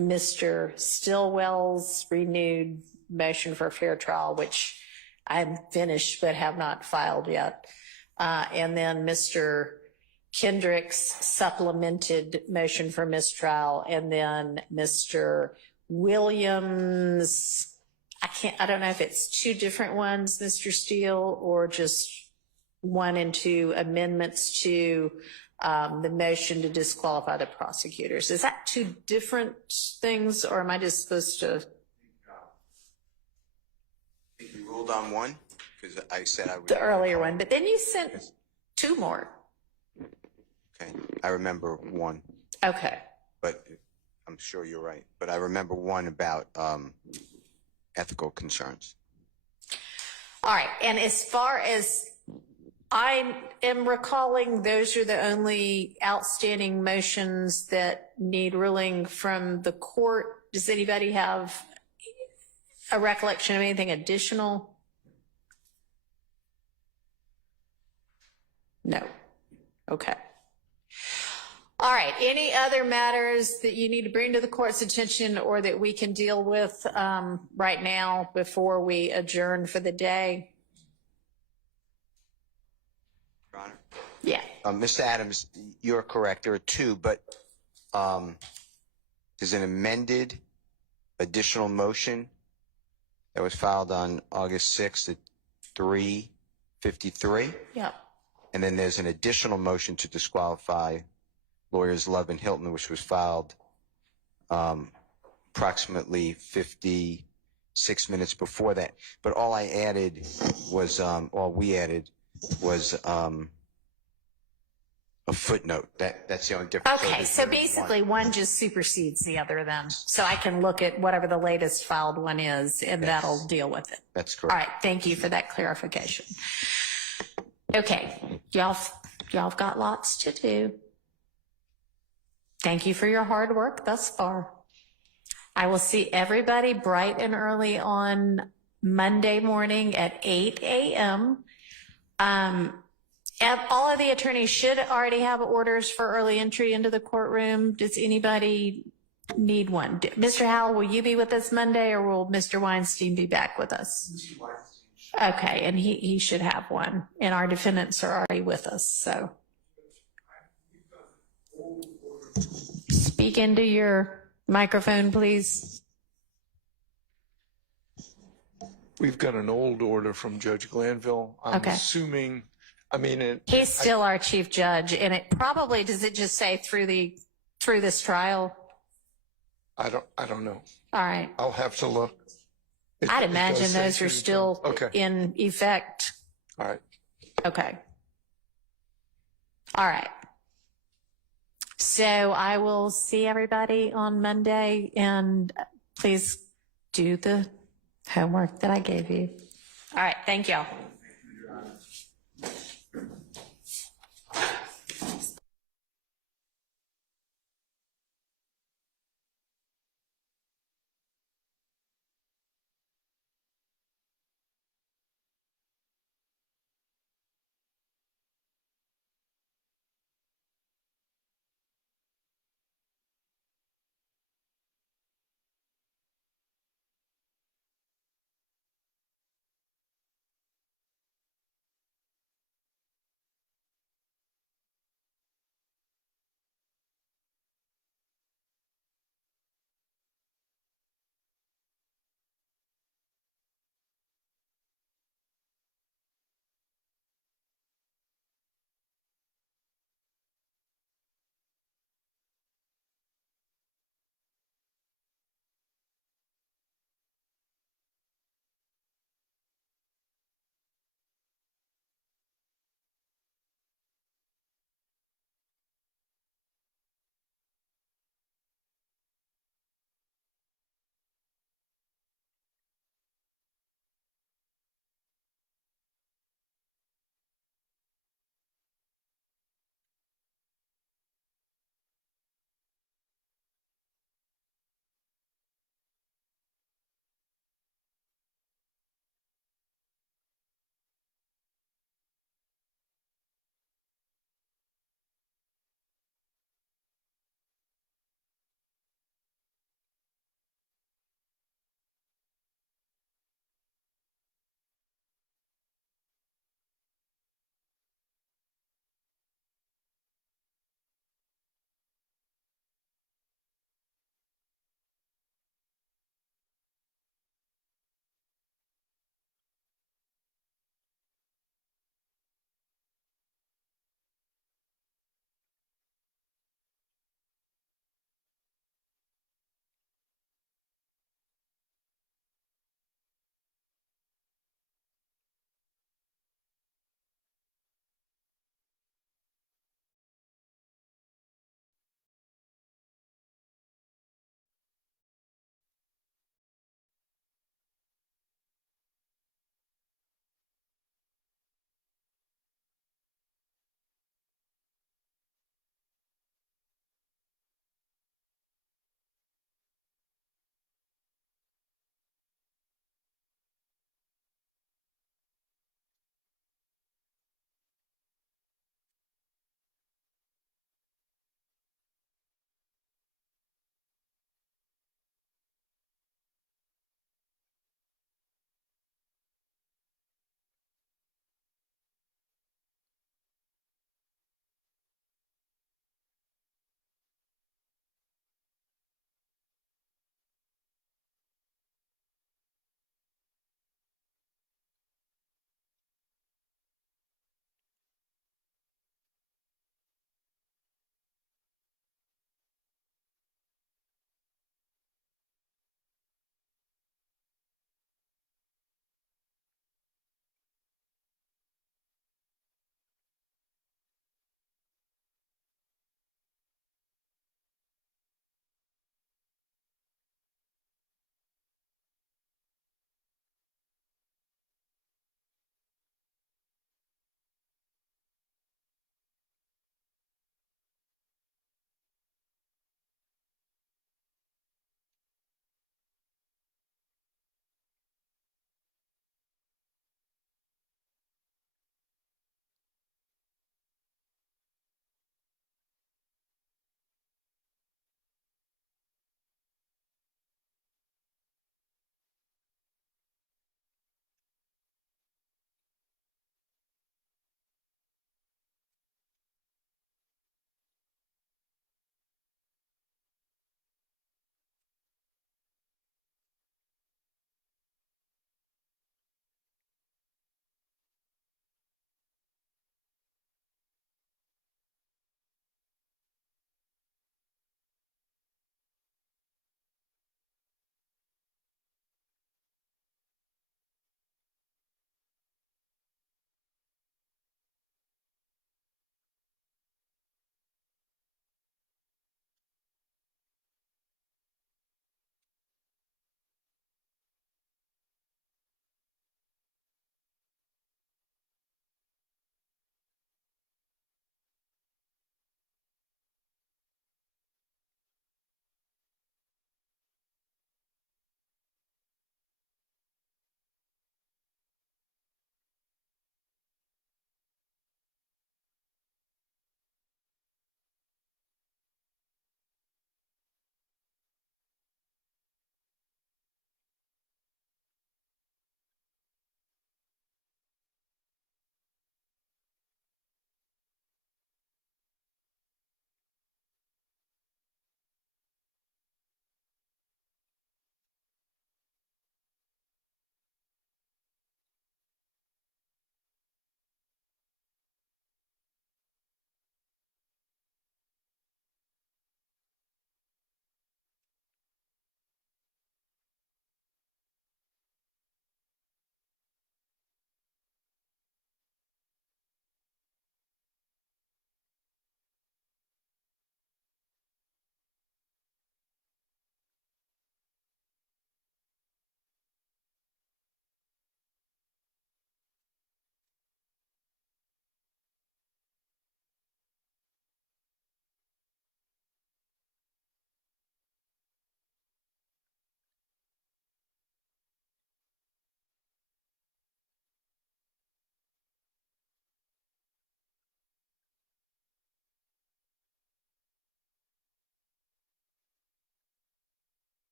Mr. Stillwell's renewed motion for fair trial, which I'm finished but have not filed yet. And then Mr. Kendrick's supplemented motion for mistrial, and then Mr. Williams, I don't know if it's two different ones, Mr. Steele, or just one and two amendments to the motion to disqualify the prosecutors. Is that two different things, or am I just supposed to? You ruled on one? Because I said I would. The earlier one, but then you sent two more. Okay, I remember one. Okay. But I'm sure you're right. But I remember one about ethical concerns. All right, and as far as I am recalling, those are the only outstanding motions that need ruling from the court. Does anybody have a recollection of anything additional? No. Okay. All right. Any other matters that you need to bring to the court's attention or that we can deal with right now before we adjourn for the day? Your Honor? Yeah. Mr. Adams, you're correct. There are two, but there's an amended additional motion that was filed on August 6th at 3:53. Yeah. And then there's an additional motion to disqualify lawyers Love and Hilton, which was filed approximately 56 minutes before that. But all I added was, all we added was a footnote. That's the only difference. Okay, so basically one just supersedes the other then. So I can look at whatever the latest filed one is and that'll deal with it. That's correct. All right, thank you for that clarification. Okay, y'all have got lots to do. Thank you for your hard work thus far. I will see everybody bright and early on Monday morning at 8 a.m. All of the attorneys should already have orders for early entry into the courtroom. Does anybody need one? Mr. Howell, will you be with us Monday, or will Mr. Weinstein be back with us? Okay, and he should have one. And our defendants are already with us, so. Speak into your microphone, please. We've got an old order from Judge Glanville. I'm assuming, he's still our chief judge, and it probably, does it just say through this trial? I don't know. All right. I'll have to look. I'd imagine those are still in effect. All right. Okay. All right. So I will see everybody on Monday, and please do the homework that I gave you. All right. Thank y'all.